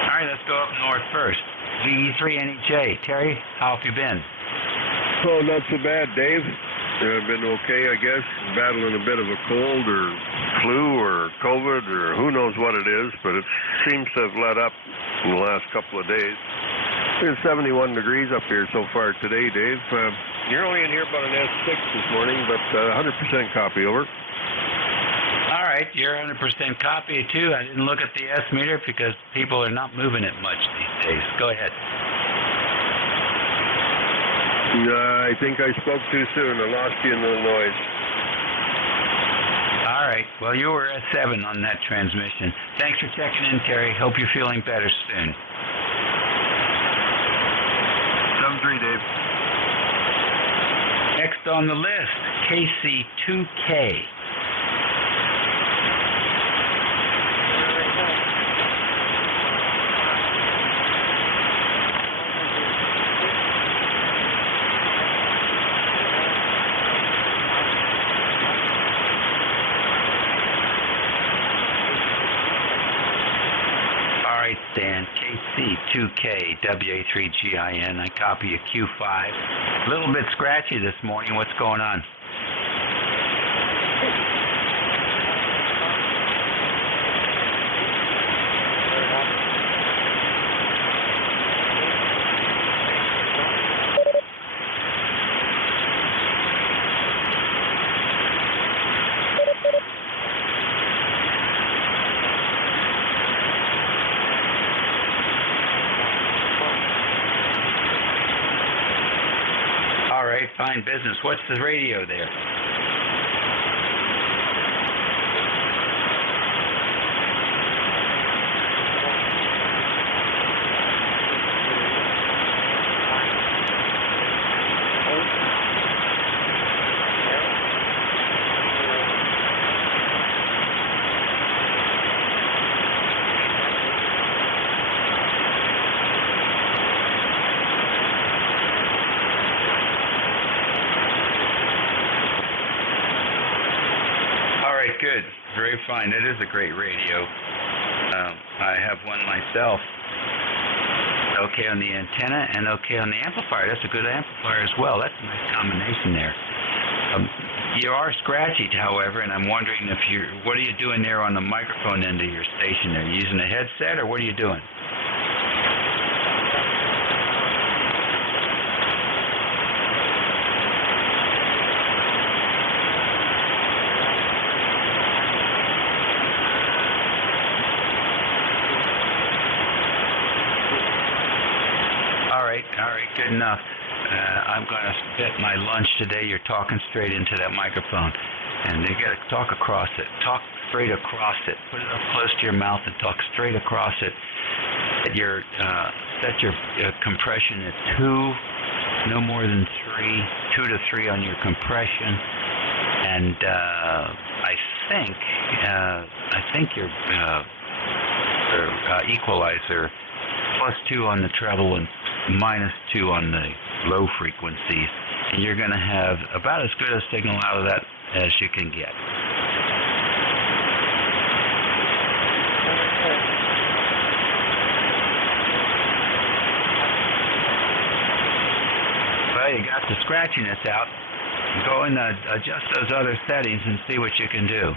All right, let's go up north first. VE3NEJ. Terry, how have you been? Oh, not so bad, Dave. I've been okay, I guess. Battling a bit of a cold or flu or COVID or who knows what it is, but it seems to have let up in the last couple of days. It's 71 degrees up here so far today, Dave. You're only in here about an S6 this morning, but 100% copy, over. All right, you're 100% copy, too. I didn't look at the S meter because people are not moving it much these days. Go ahead. I think I spoke too soon. I lost you in the noise. All right. Well, you were S7 on that transmission. Thanks for checking in, Terry. Hope you're feeling better soon. 7-3, Dave. Next on the list, KC2K. Dan, KC2K, WA3GIN. I copy a Q5. A little bit scratchy this morning. What's going on? Fine business. What's the radio there? Good. Very fine. It is a great radio. I have one myself. Okay on the antenna and okay on the amplifier. That's a good amplifier as well. That's a nice combination there. You are scratchy, however, and I'm wondering if what are you doing there on the microphone end of your station there? Are you using a headset or what are you doing? good enough. I'm going to spit my lunch today. You're talking straight into that microphone. And you got to talk across it. Talk straight across it. Put it up close to your mouth and talk straight across it. Set your compression at 2, no more than 3, 2 to 3 on your compression. And I think your equalizer +2 on the treble and -2 on the low frequencies, and you're going to have about as good a signal out of that as you can get. Well, you got the scratchiness out. Go and adjust those other settings and see what you can do.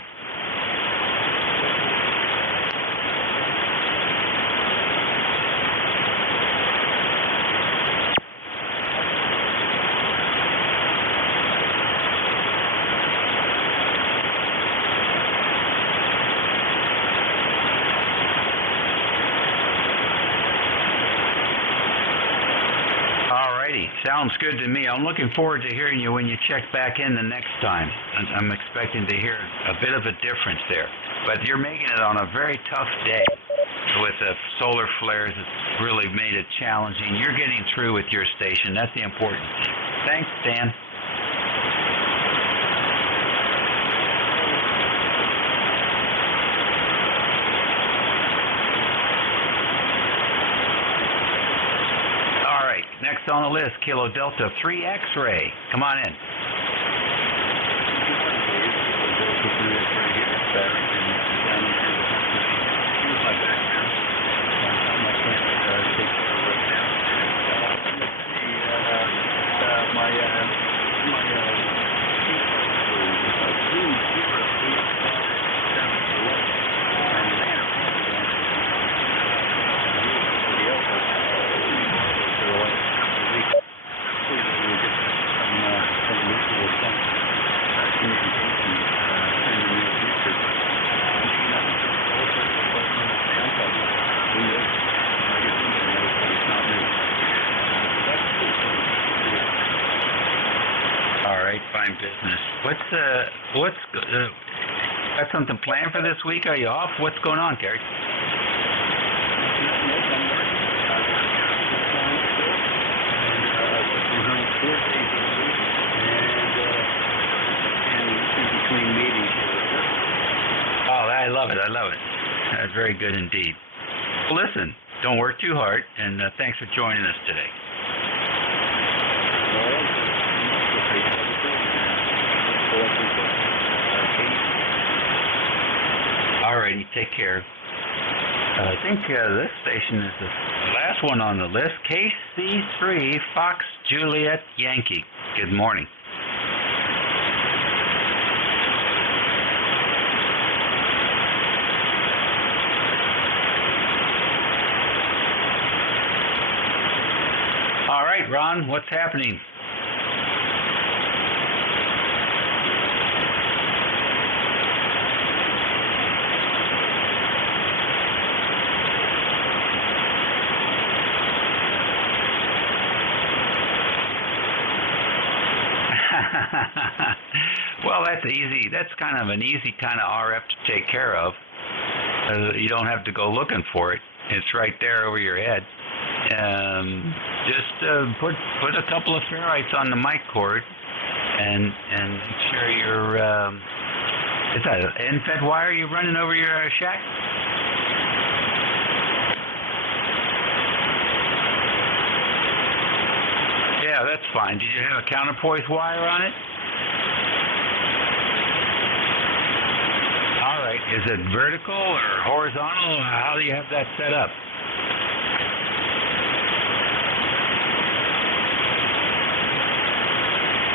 Sounds good to me. I'm looking forward to hearing you when you check back in the next time. I'm expecting to hear a bit of a difference there. But you're making it on a very tough day with the solar flares. It's really made it challenging. You're getting through with your station. That's the important thing. Thanks, Dan. Next on the list, Kilo Delta 3 X-Ray. Come on in. Got something planned for this week? Are you off? What's going on, Gary? Oh, I love it. That's very good indeed. Well, listen, don't work too hard, and thanks for joining us today. Alrighty, take care. I think this station is the last one on the list. KC3 Fox Juliet Yankee. Good morning. All right, Ron, what's happening? Well, that's easy. That's kind of an easy kind of RF to take care of. You don't have to go looking for it. It's right there over your head. Just put a couple of ferrites on the mic cord, and make sure you're. Is that an end-fed wire you running over your shack? Yeah, that's fine. Did you have a counterpoise wire on it? All right. Is it vertical or horizontal? How do you have that set up?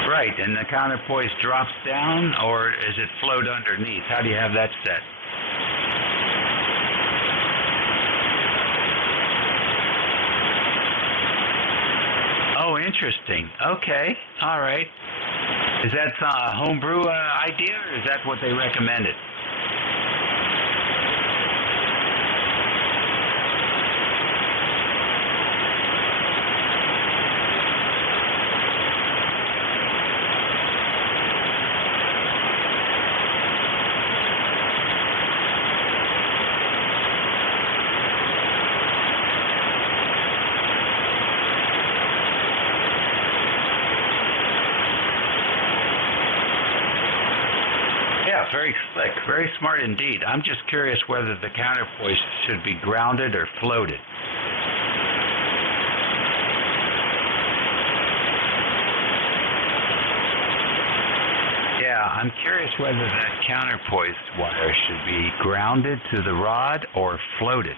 Right, and the counterpoise drops down, or is it flowed underneath? How do you have that set? Oh, interesting. Okay, all right. Is that a homebrew idea, or is that what they recommended? very slick, very smart indeed. I'm just curious whether the counterpoise should be grounded or floated. Yeah, I'm curious whether that counterpoise wire should be grounded to the rod or floated.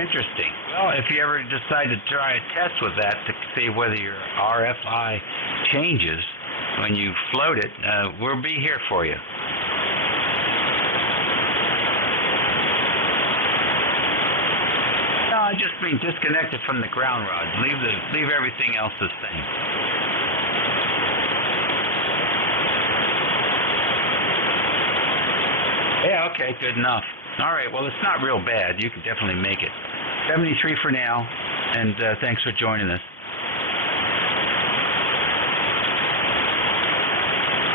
Interesting. Well, if you ever decide to try a test with that to see whether your RFI changes when you float it, we'll be here for you. No, I just mean disconnect it from the ground rod. Leave everything else the same. Yeah, okay, good enough. All right, well, it's not real bad. You can definitely make it. 73 for now, and thanks for joining us.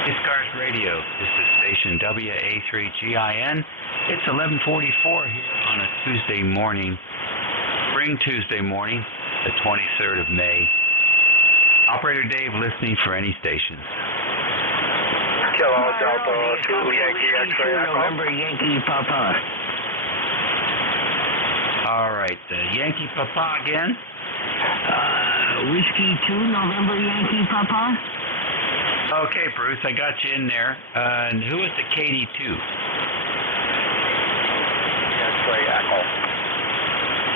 ECARS Radio. This is station WA3GIN. It's 11:44 here on a Tuesday morning, Spring Tuesday morning, the 23rd of May. Operator Dave listening for any station. Kilo Delta 2 Yankee X-ray Echo. November Yankee Papa. All right, Yankee Papa again. Whiskey 2 November Yankee Papa. Okay, Bruce, I got you in there. And who is the KD2? X-ray Echo.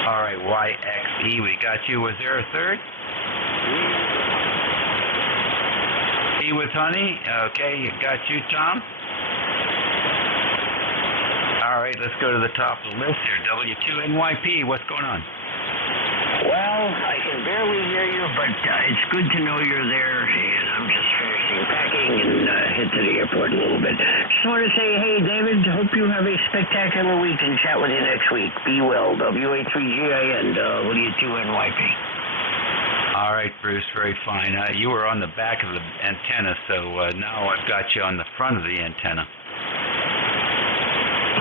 All right, YXE, we got you. Was there a third? E with honey. Okay, got you, Tom. All right, let's go to the top of the list here. W2NYP, what's going on? Well, I can barely hear you, but it's good to know you're there, and I'm just finishing packing and head to the airport in a little bit. Just want to say, hey, David, hope you have a spectacular week and chat with you next week. Be well. WA3GIN, W2NYP. All right, Bruce, very fine. You were on the back of the antenna, so now I've got you on the front of the antenna.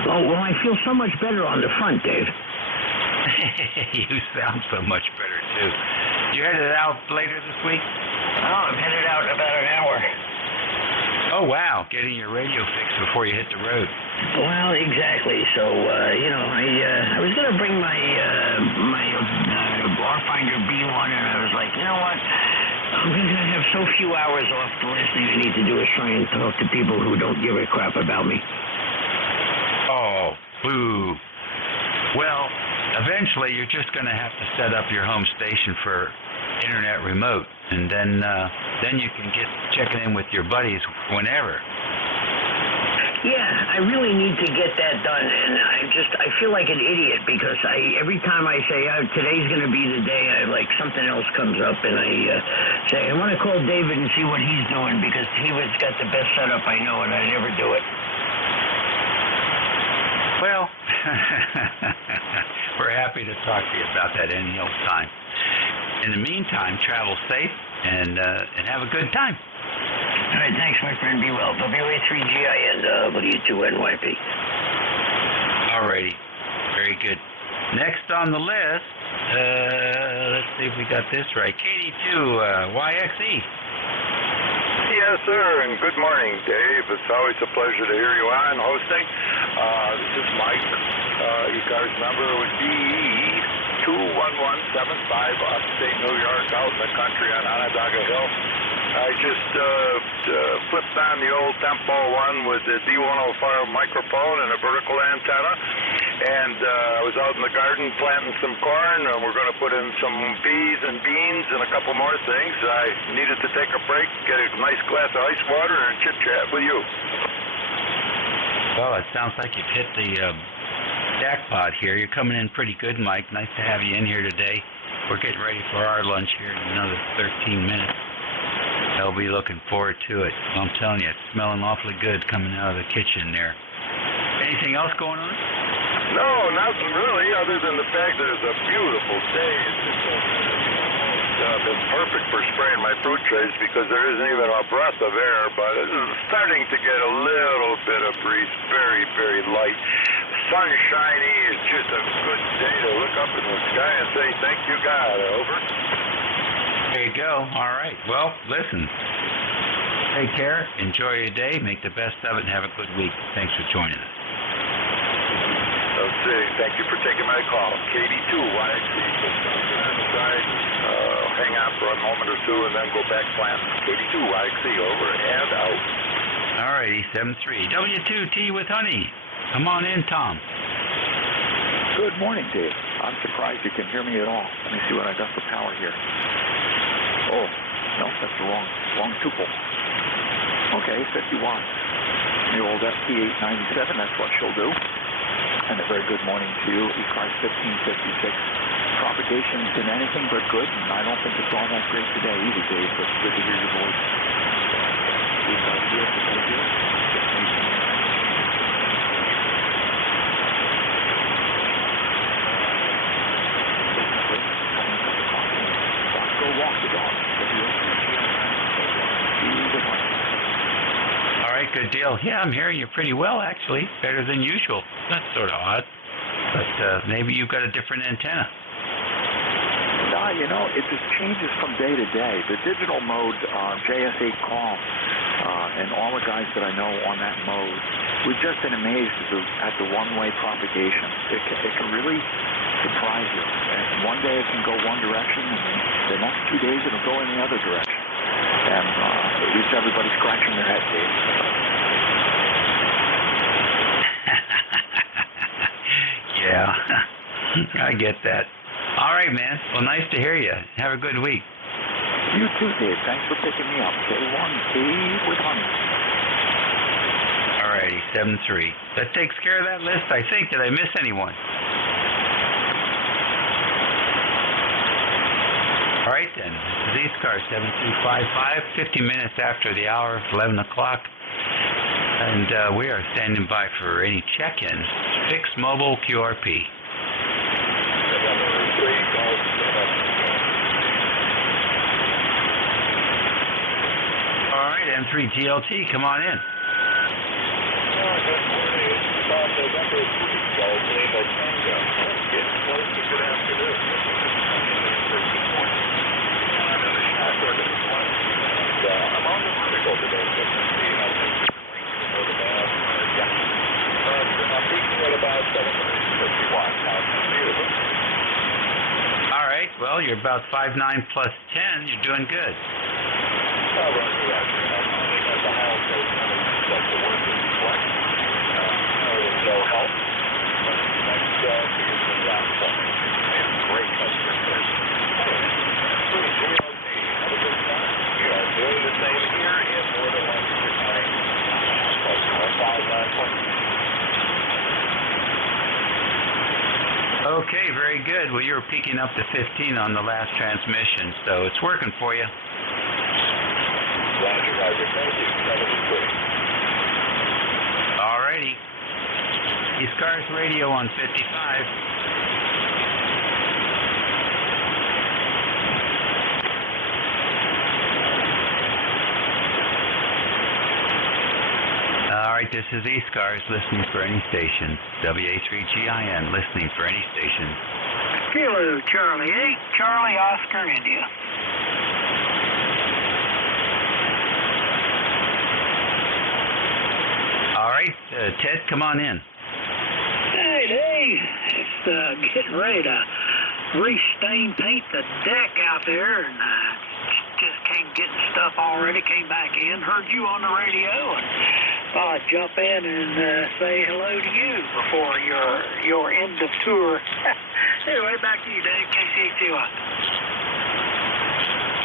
Oh, well, I feel so much better on the front, Dave. You sound so much better, too. You headed out later this week? Oh, I'm headed out in about an hour. Oh, wow, getting your radio fixed before you hit the road. Well, exactly. So, I was going to bring my Barfinder B1, and I was like, you know what? I'm going to have so few hours off. The last thing I need to do is try and talk to people who don't give a crap about me. Oh, boo. Well, eventually you're just going to have to set up your home station for internet remote, and then you can get checking in with your buddies whenever. Yeah, I really need to get that done, and I feel like an idiot because every time I say today's going to be the day, something else comes up, and I say I want to call David and see what he's doing because David's got the best setup I know, and I never do it. Well, we're happy to talk to you about that any old time. In the meantime, travel safe and have a good time. All right, thanks, my friend. Be well. WA3GIN, W2NYP. All righty. Very good. Next on the list, let's see if we got this right. KD2, YXE. Yes, sir, and good morning, Dave. It's always a pleasure to hear you on hosting. This is Mike. ECARS number would be 21175, upstate New York, out in the country on Onondaga Hill. I just flipped on the old Tempo one with the D105 microphone and a vertical antenna, and I was out in the garden planting some corn, and we're going to put in some peas and beans and a couple more things. I needed to take a break, get a nice glass of ice water, and chit-chat with you. Well, it sounds like you've hit the jackpot here. You're coming in pretty good, Mike. Nice to have you in here today. We're getting ready for our lunch here in another 13 minutes. I'll be looking forward to it. Well, I'm telling you, it's smelling awfully good coming out of the kitchen there. Anything else going on? No, nothing really, other than the fact that it's a beautiful day. It's been perfect for spraying my fruit trays because there isn't even a breath of air, but it's starting to get a little bit of breeze, very, very light. sunshiny. It's just a good day to look up in the sky and say, thank you, God. Over. There you go. All right. Well, listen. Take care. Enjoy your day. Make the best of it and have a good week. Thanks for joining us. Okay. Thank you for taking my call. KD2YXC. Hang out for a moment or two and then go back plant. KD2YXC. Over and out. All righty. 7-3. W2T with Honey. Come on in, Tom. Good morning, Dave. I'm surprised you can hear me at all. Let me see what I got for power here. Oh, no, that's the wrong tuple. Okay, 50 watts. The old FT897, that's what she'll do. And a very good morning to you, ECARS 1556. Propagation's been anything but good, and I don't think it's all that great today either, Dave, but it's good to hear your voice. We've got years to go here. Go walk the dog. All right, good deal. Yeah, I'm hearing you pretty well, actually. Better than usual. That's sort of odd. But maybe you've got a different antenna. Nah, you know, it just changes from day to day. The digital mode, JS8 call, and all the guys that I know on that mode, we've just been amazed at the one-way propagation. It can really surprise you. And one day it can go one direction, and the next 2 days it'll go in the other direction. And it leaves everybody scratching their head, Dave. Yeah, I get that. All right, man. Well, nice to hear you. Have a good week. You too, Dave. Thanks for picking me up. K1T with Honey. All righty, 7-3. That takes care of that list, I think. Did I miss anyone? All right, then. This is ECARS 7355, 50 minutes after the hour, 11 o'clock. And we are standing by for any check-ins. Fixed mobile QRP. All right, M3GLT, come on in. I'm on the vertical today, so you can see how things are the band. I'm peaking at about 750 watts. All right, well, you're about 5.9 plus 10. You're doing good. No help. Next, great customer service. Doing the same here in more than 1 Okay, very good. Well, you were peaking up to 15 on the last transmission, so it's working for you. Roger, Roger. Thank you. All righty. ECARS Radio on 55. All right, this is ECARS, listening for any station. WA3GIN, listening for any station. Kilo Charlie 8, Charlie Oscar India. All right, Ted, come on in. Hey, Dave. Just getting ready to restain paint the deck out there, and just came getting stuff already. Came back in, heard you on the radio, and thought I'd jump in and say hello to you before your end of tour. Anyway, back to you, Dave. KCHUI.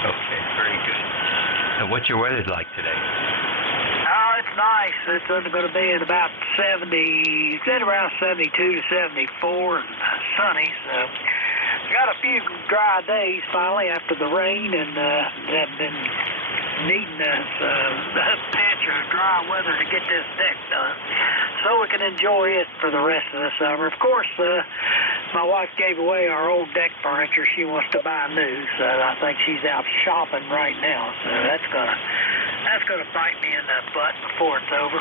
Okay, very good. What's your weather like today? Oh, it's nice. It's going to be at about 70, it's at around 72 to 74 and sunny. So got a few dry days finally after the rain, and have been needing a patch of dry weather to get this deck done so we can enjoy it for the rest of the summer. Of course, my wife gave away our old deck furniture. She wants to buy new, so I think she's out shopping right now. So that's gonna bite me in the butt before it's over.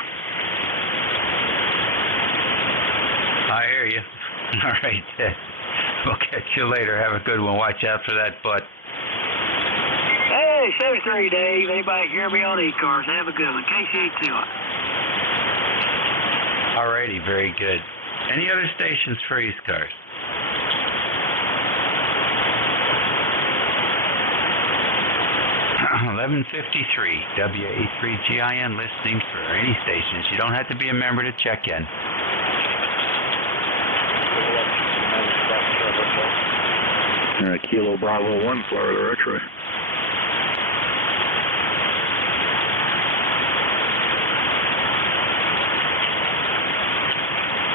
I hear you. All right. We'll catch you later. Have a good one. Watch out for that butt. Hey, 73 Dave. Anybody hear me on ECARS? Have a good one. KC2. All righty. Very good. Any other stations for ECARS? $11:53 WA3GIN listening for any stations. You don't have to be a member to check in. Kilo Bravo 1, Florida X-ray.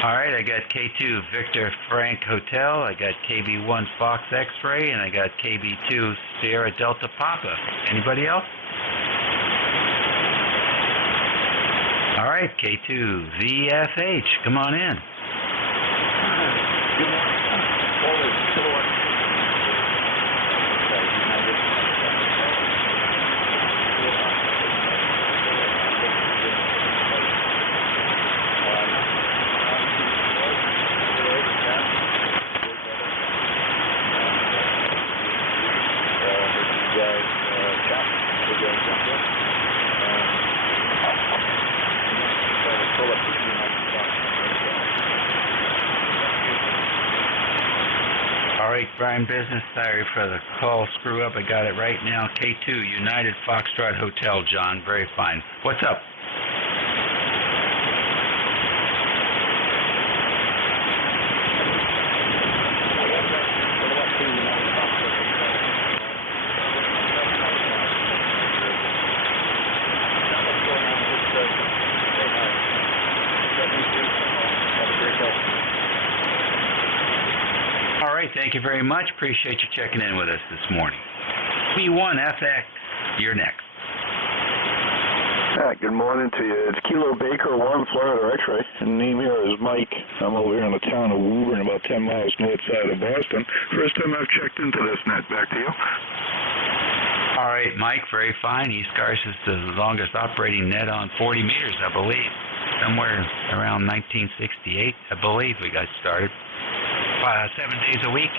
All right, I got K2 Victor Frank Hotel, I got KB1 Fox X-ray, and I got KB2 Sierra Delta Papa. Anybody else? All right, K2 VFH, come on in. All right, Brian Business, sorry for the call screw up. I got it right now. K2 United Foxtrot Hotel, John. Very fine. What's up? Thank you very much. Appreciate you checking in with us this morning. B1FX, you're next. Good morning to you. It's Kilo Baker 1, Florida X-ray. And name here is Mike. I'm over here in the town of Woburn, about 10 miles north side of Boston. First time I've checked into this net. Back to you. All right, Mike, very fine. ECARS is the longest operating net on 40 meters, I believe. Somewhere around 1968, I believe we got started. 7 days a week,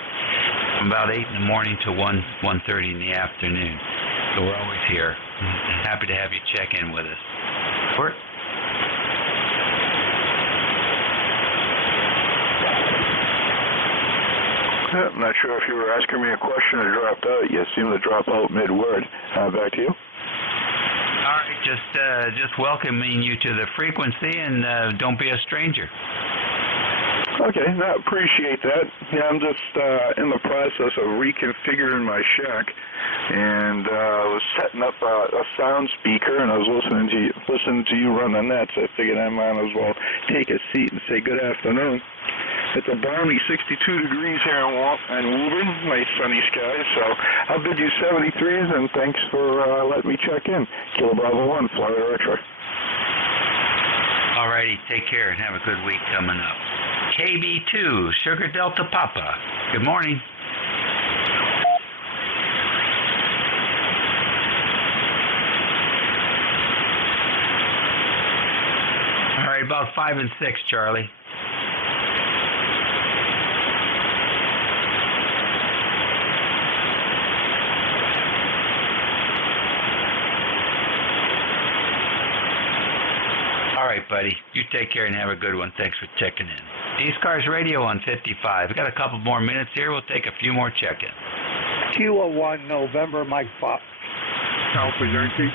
from about 8 in the morning to 1:30 in the afternoon. So we're always here. Happy to have you check in with us. Work. I'm not sure if you were asking me a question or dropped out. You seem to drop out mid-word. Back to you. All right, just welcoming you to the frequency, and don't be a stranger. Okay, I appreciate that. Yeah, I'm just in the process of reconfiguring my shack, and I was setting up a sound speaker, and I was listening to you run the nets. I figured I might as well take a seat and say good afternoon. It's a balmy 62 degrees here in Woburn, nice sunny skies, so I'll bid you 73s, and thanks for letting me check in. Kilo Bravo 1, Florida X-ray. All righty, take care and have a good week coming up. KB2, Sugar Delta Papa. Good morning. All right, about 5 and 6, Charlie. All right, buddy. You take care and have a good one. Thanks for checking in. ECARS Radio on 55. We got a couple more minutes here. We'll take a few more check-ins. Kilo 1, November, Mike Fox. Alpha Yankee.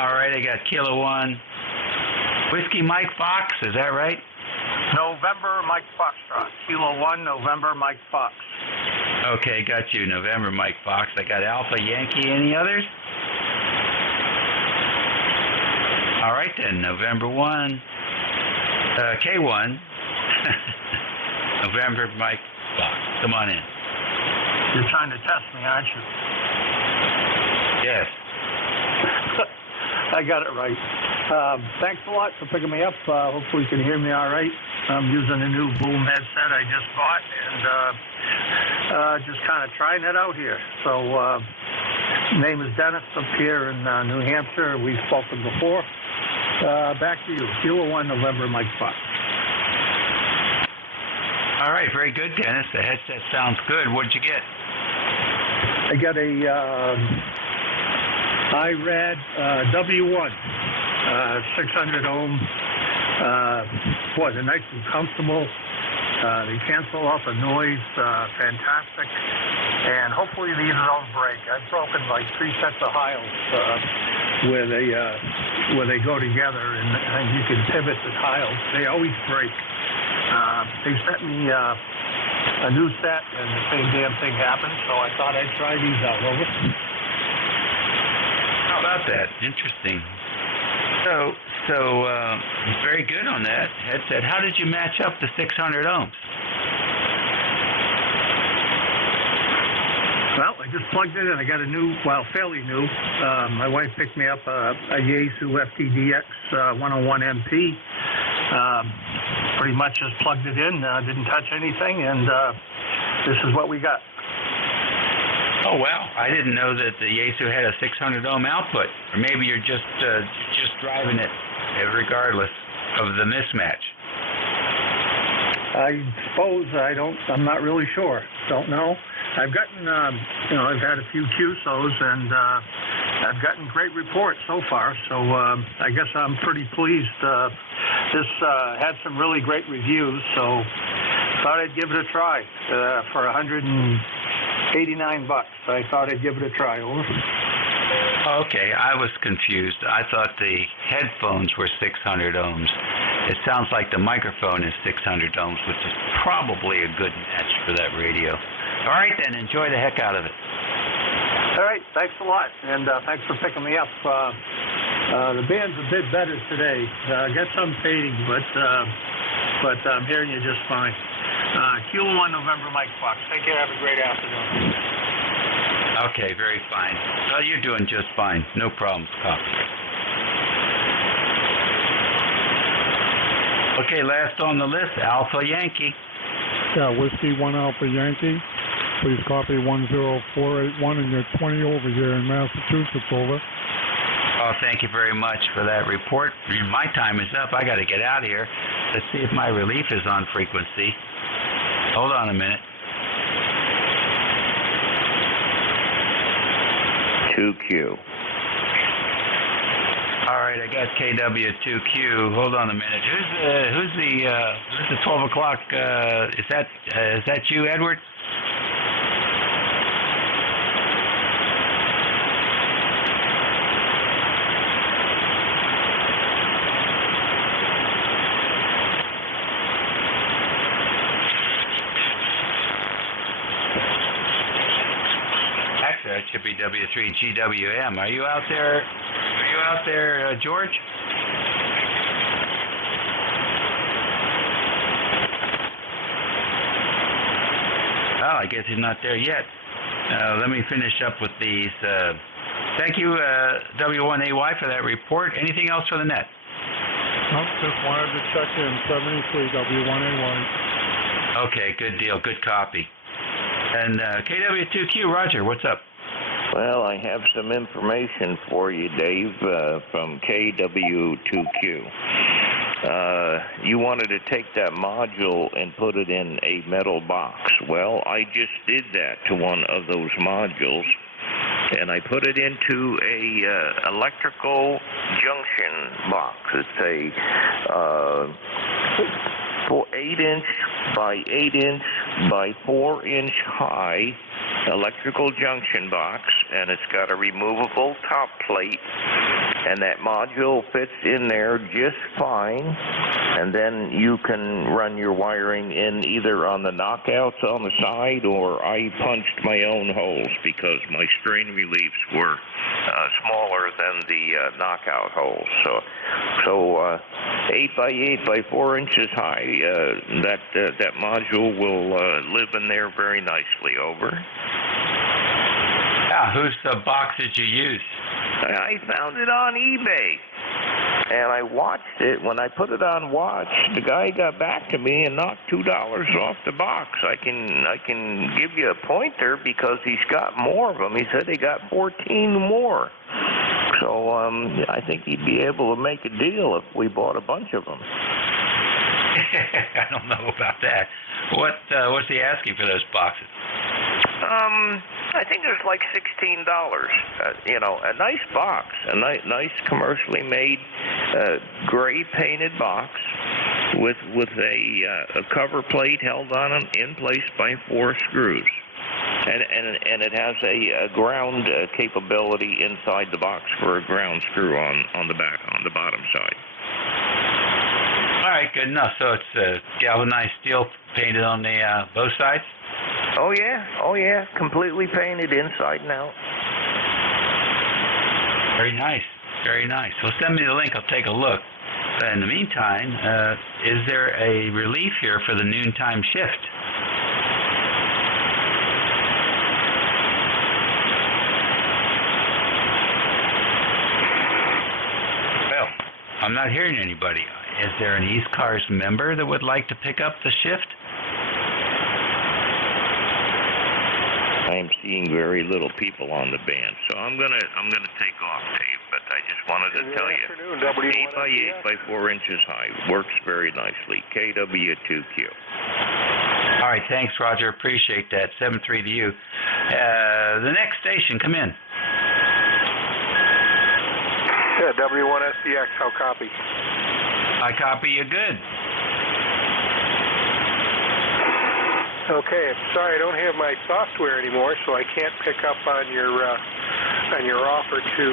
All right, I got Kilo 1. Whiskey Mike Fox, is that right? November, Mike Foxtrot. Kilo 1, November, Mike Fox. Okay, got you. November, Mike Fox. I got Alpha Yankee. Any others? All right, then. November 1. K1. November, Mike Fox. Come on in. You're trying to test me, aren't you? Yes. I got it right. Thanks a lot for picking me up. Hopefully you can hear me all right. I'm using a new boom headset I just bought and just kind of trying it out here. So name is Dennis up here in New Hampshire. We've spoken before. Back to you. Kilo 1 November, Mike Fox. All right, very good, Dennis. The headset sounds good. What'd you get? I got a IRAD W1, 600 ohm. Boy, they're nice and comfortable. They cancel out the noise. Fantastic. And hopefully these don't break. I've broken like 3 sets of Hiles where they go together and you can pivot the tiles. They always break. They sent me a new set and the same damn thing happened, so I thought I'd try these out. Over. How about that? Interesting. So very good on that headset. How did you match up the 600 ohms? Well, I just plugged it in. I got a new, fairly new. My wife picked me up a Yaesu FTDX 101 MP. Pretty much just plugged it in, didn't touch anything, and this is what we got. Oh, wow. I didn't know that the Yaesu had a 600 ohm output. Or maybe you're just driving it regardless of the mismatch. I suppose I'm not really sure. Don't know. I've gotten, I've had a few QSOs, and I've gotten great reports so far, so I guess I'm pretty pleased. This had some really great reviews, so thought I'd give it a try for $189. I thought I'd give it a try. Over. Okay, I was confused. I thought the headphones were 600 ohms. It sounds like the microphone is 600 ohms, which is probably a good match for that radio. All right, then, enjoy the heck out of it. All right, thanks a lot, and thanks for picking me up. The band's a bit better today. Got some fading, but I'm hearing you just fine. Kilo 1 November, Mike Fox. Take care. Have a great afternoon. Okay, very fine. Well, you're doing just fine. No problems, copy. Okay, last on the list, Alpha Yankee. Yeah, Whiskey 1 Alpha Yankee. Please copy 10481, and you're 20 over here in Massachusetts, over. Oh, thank you very much for that report. My time is up. I got to get out of here. Let's see if my relief is on frequency. Hold on a minute. 2Q. All right, I got KW2Q. Hold on a minute. Who's the 12 o'clock? Is that you, Edward? Actually, that should be W3GWM. Are you out there? George? Oh, I guess he's not there yet. Let me finish up with these. Thank you, W1AY, for that report. Anything else for the net? Nope, just wanted to check in. 73 W1AY. Okay, good deal. Good copy. And KW2Q, Roger, what's up? Well, I have some information for you, Dave, from KW2Q. You wanted to take that module and put it in a metal box. Well, I just did that to one of those modules, and I put it into a electrical junction box. It's a 8-inch by 8-inch by 4-inch high electrical junction box, and it's got a removable top plate, and that module fits in there just fine. And then you can run your wiring in either on the knockouts on the side, or I punched my own holes because my strain reliefs were smaller than the knockout holes. So 8 by 8 by 4 inches high, that module will live in there very nicely. Over. Yeah, whose box did you use? I found it on eBay, and I watched it. When I put it on watch, the guy got back to me and knocked $2 off the box. I can give you a pointer because he's got more of them. He said he got 14 more. So So I think he'd be able to make a deal if we bought a bunch of them. I don't know about that. What's he asking for those boxes? I think there's like $16. A nice box, a nice commercially made gray painted box with a cover plate held on in place by 4 screws, and it has a ground capability inside the box for a ground screw on the bottom side. All right, good enough. So it's galvanized steel painted on the both sides? Oh yeah, completely painted inside and out. Very nice, very nice. Well, send me the link. I'll take a look. In the meantime, is there a relief here for the noontime shift? Well, I'm not hearing anybody. Is there an ECARS member that would like to pick up the shift? I'm seeing very little people on the band, so I'm gonna take off, Dave. But I just wanted to tell you, 8 by 8 by 4 inches high, works very nicely. KW2Q. All right, thanks, Roger. Appreciate that. 7-3 to you. The next station, come in. Yeah, W1SCX. How copy? I copy you good. Okay, sorry I don't have my software anymore, so I can't pick up on your offer to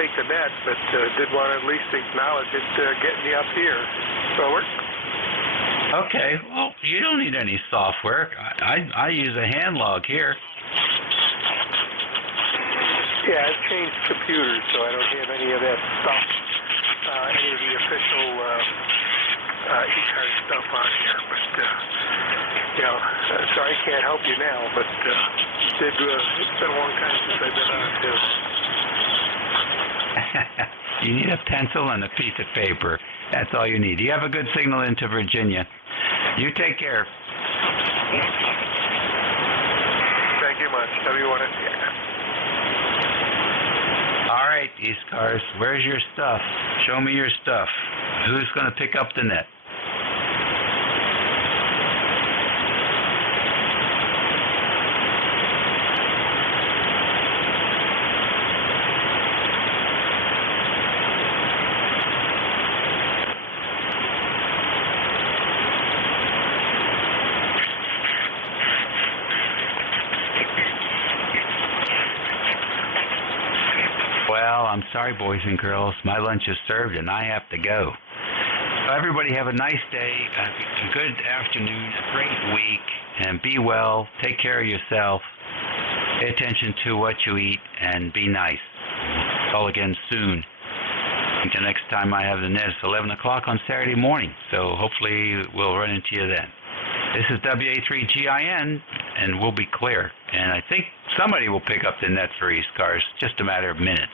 take the net, but did want to at least acknowledge it getting me up here. Over. Okay, well, you don't need any software. I use a hand log here. Yeah, I've changed computers, so I don't have any of that stuff, any of the official ECARS stuff on here, but sorry I can't help you now, but it's been a long time since I've been on too. You need a pencil and a piece of paper. That's all you need. You have a good signal into Virginia. You take care. Thank you much. W1SCX. All right, ECARS, where's your stuff? Show me your stuff. Who's going to pick up the net? Well, I'm sorry, boys and girls. My lunch is served, and I have to go. So everybody have a nice day, a good afternoon, a great week, and be well. Take care of yourself. Pay attention to what you eat, and be nice. Call again soon. Until next time I have the net, it's 11 o'clock on Saturday morning, so hopefully we'll run into you then. This is WA3GIN, and we'll be clear. And I think somebody will pick up the net for ECARS, just a matter of minutes.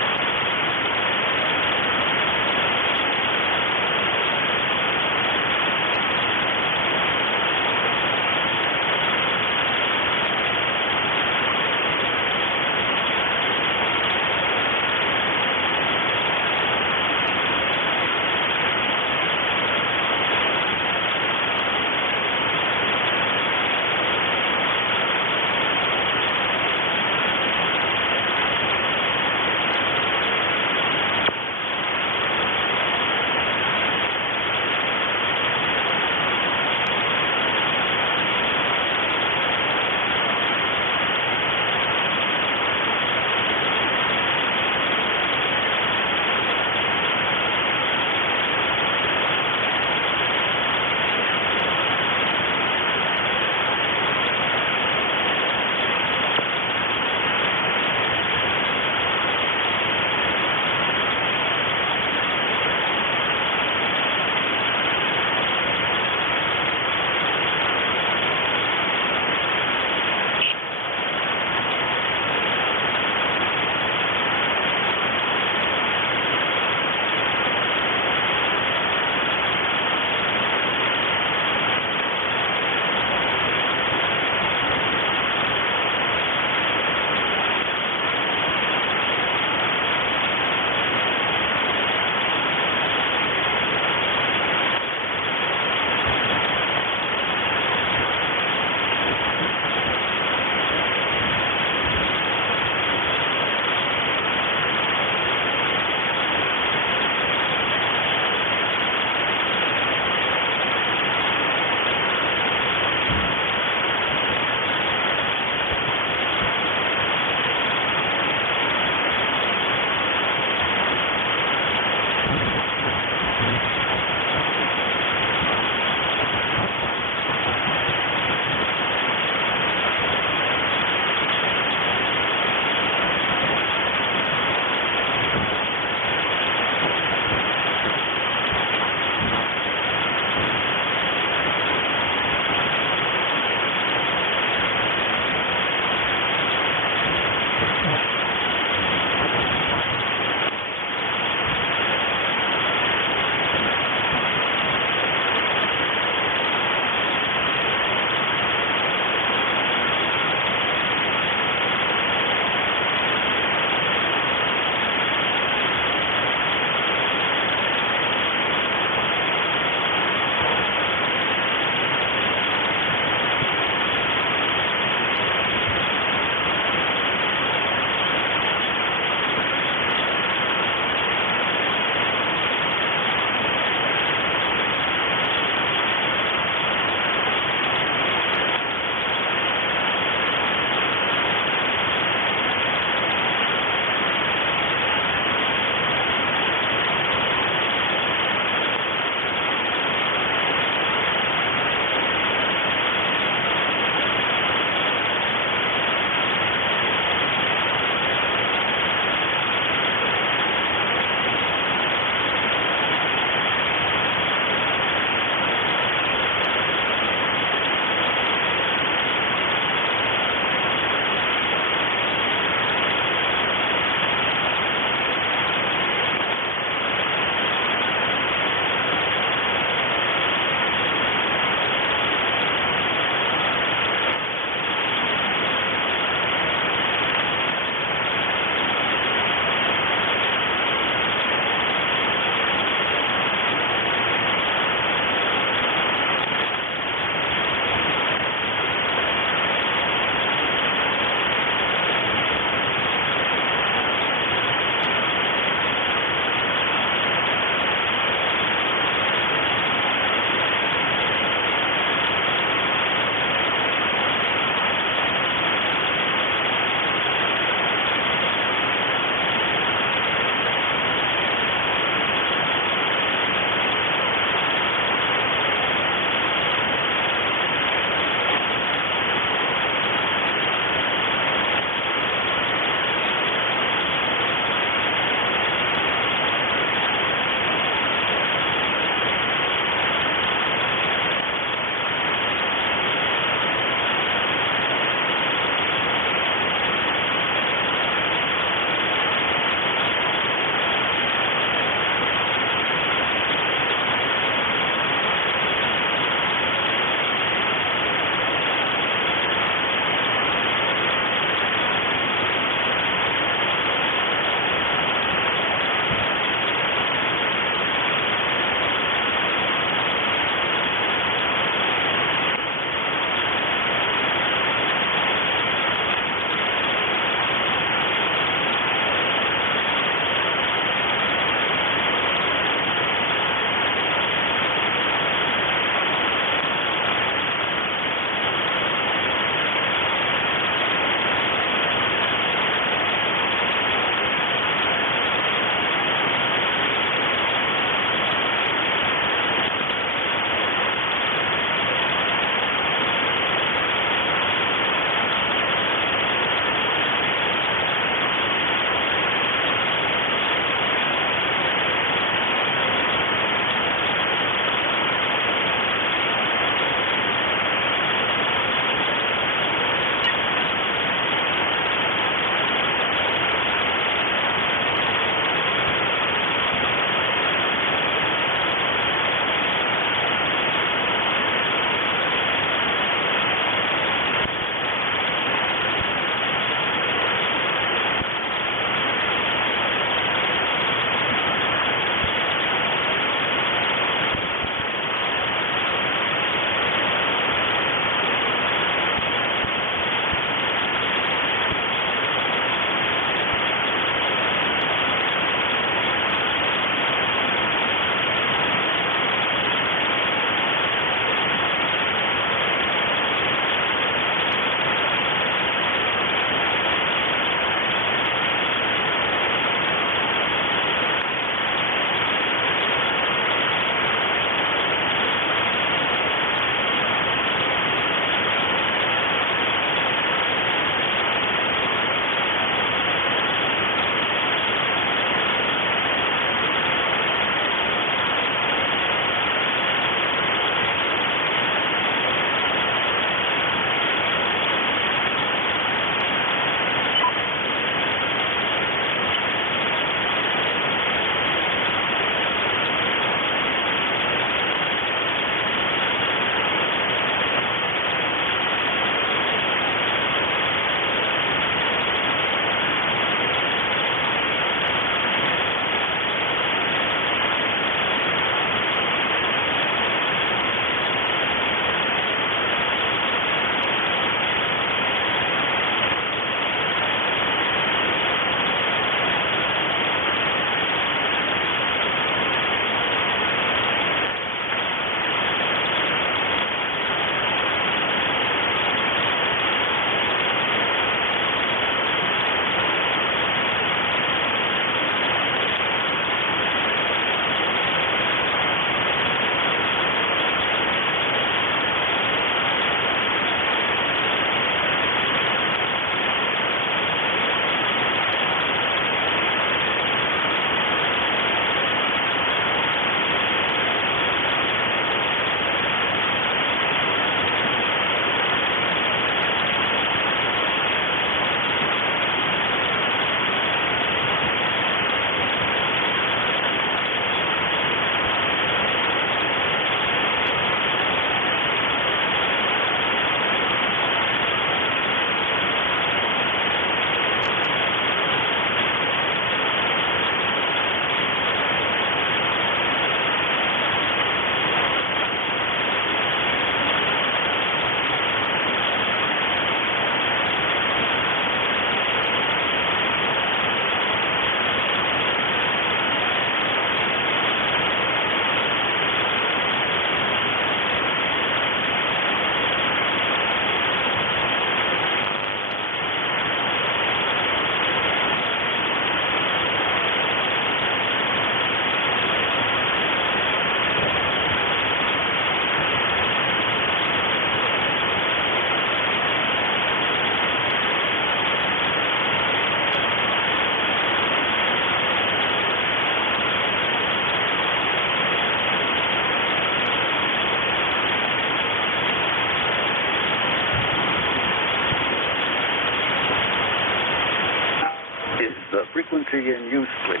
frequency in use, please.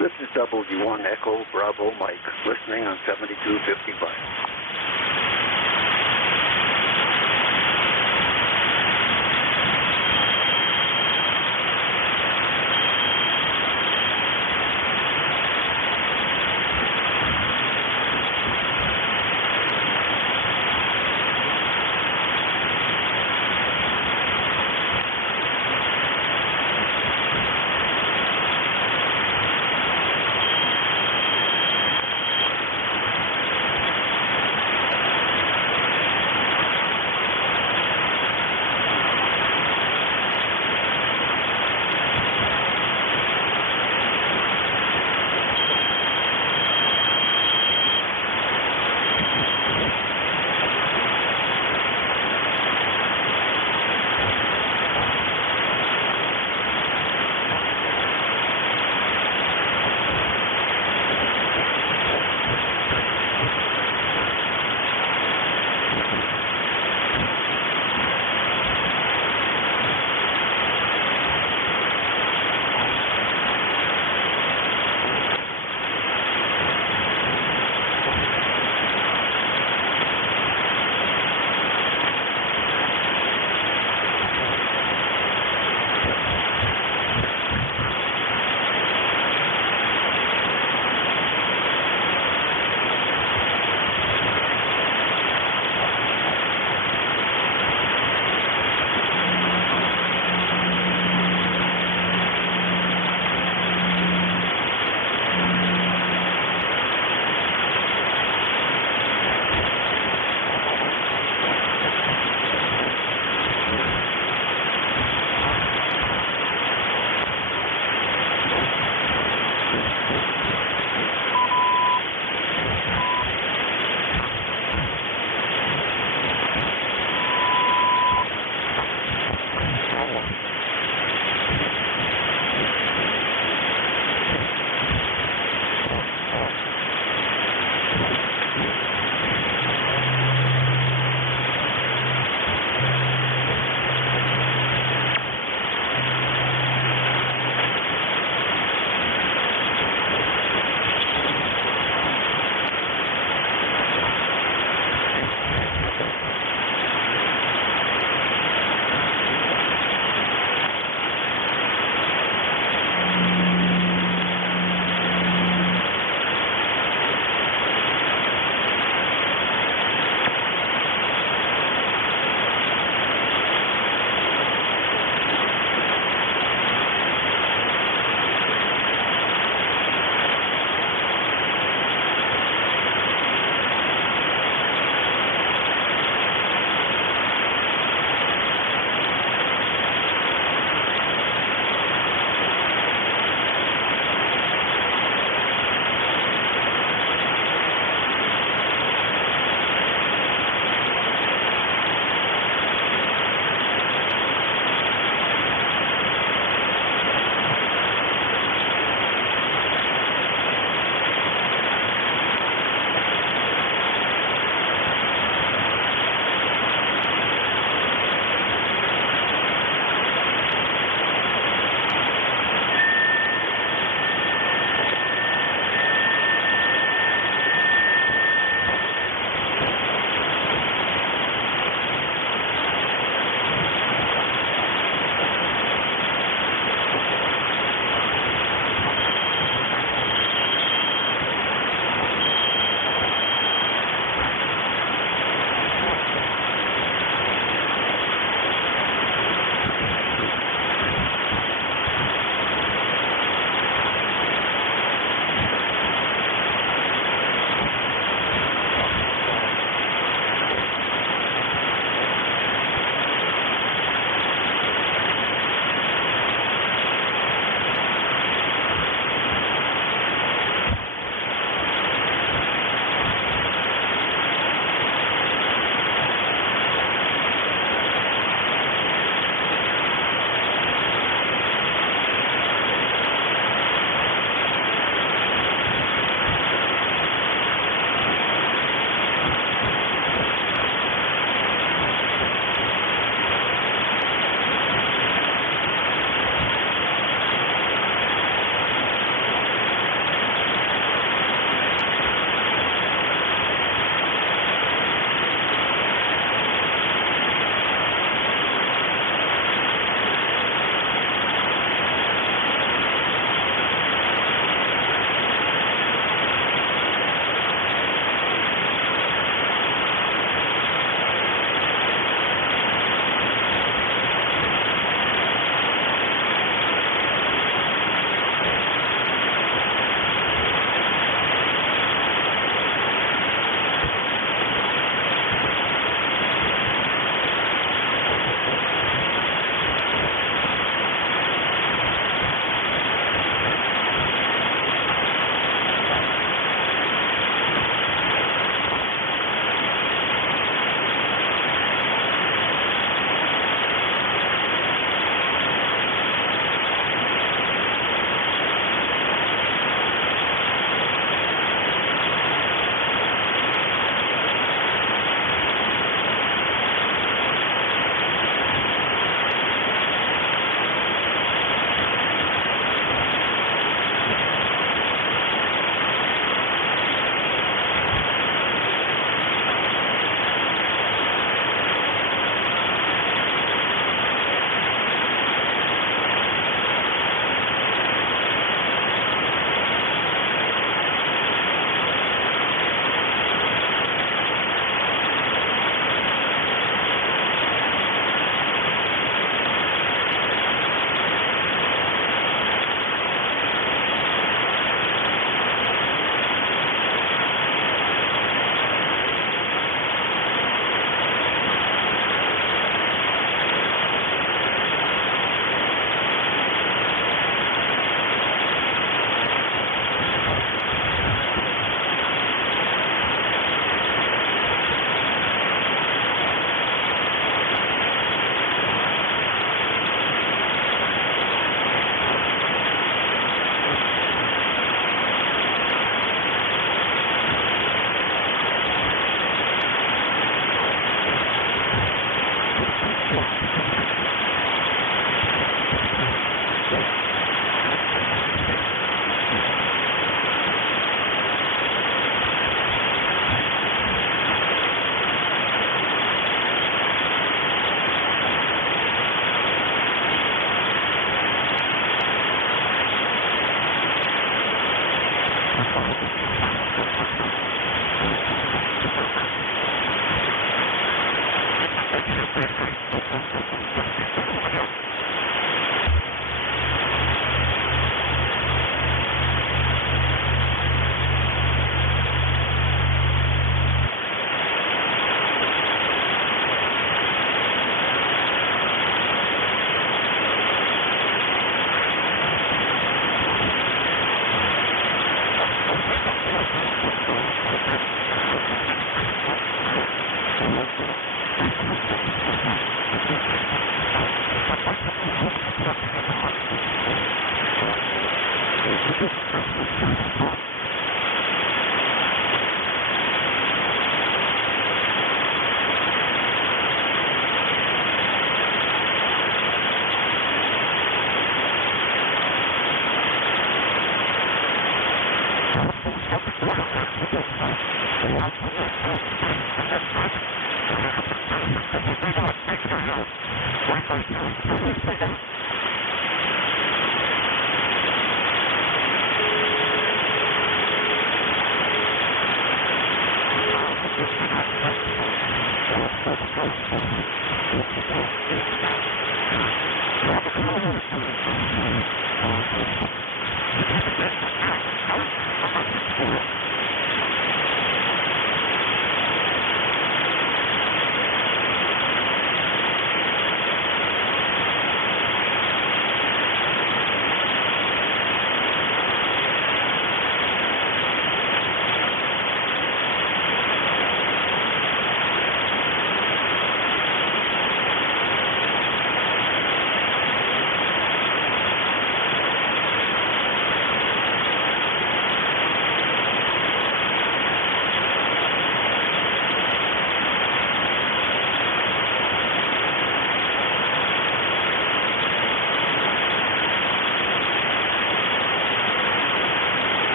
This is W1 Echo Bravo Mike, listening on 7255.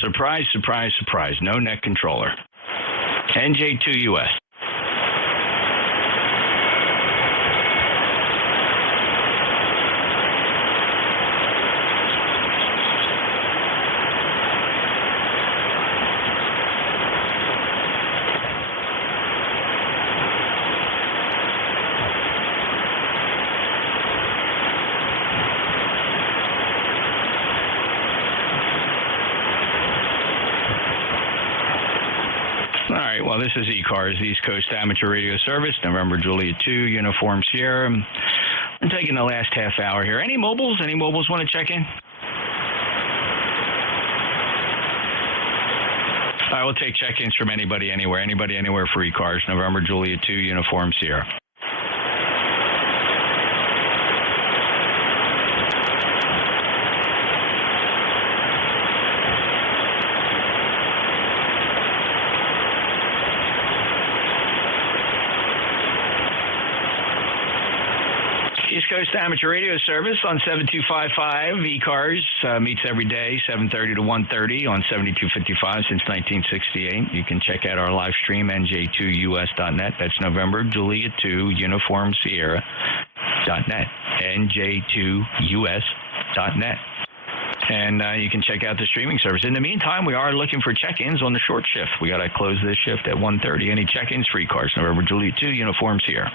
surprise, surprise, surprise. No neck controller. NJ2US. All right, well, this is ECARS, East Coast Amateur Radio Service, November Juliet 2, Uniform Sierra. I'm taking the last half hour here. Any mobiles? Any mobiles want to check in? I will take check-ins from anybody anywhere for ECARS, November Juliet 2, Uniform Sierra. East Coast Amateur Radio Service on 7255. ECARS meets every day, 7:30 to 1:30 on 7255 since 1968. You can check out our live stream, NJ2US.net. That's November Juliet 2 Uniform Sierra.net. NJ2US.net. And you can check out the streaming service. In the meantime, we are looking for check-ins on the short shift. We got to close this shift at 1:30. Any check-ins for ECARS, November Juliet 2 Uniform Sierra.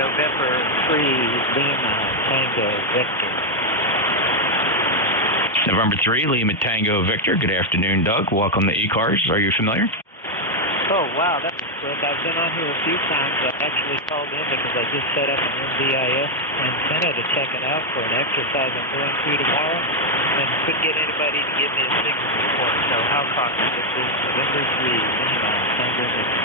November 3, Lima Tango Victor. November 3, Lima Tango Victor. Good afternoon, Doug. Welcome to ECARS. Are you familiar? Oh, wow, that's quick. I've been on here a few times. I actually called in because I just set up an NDIS antenna to check it out for an exercise I'm going through tomorrow, and couldn't get anybody to give me a signal report. So how costly this is. November 3, Lima Tango Victor.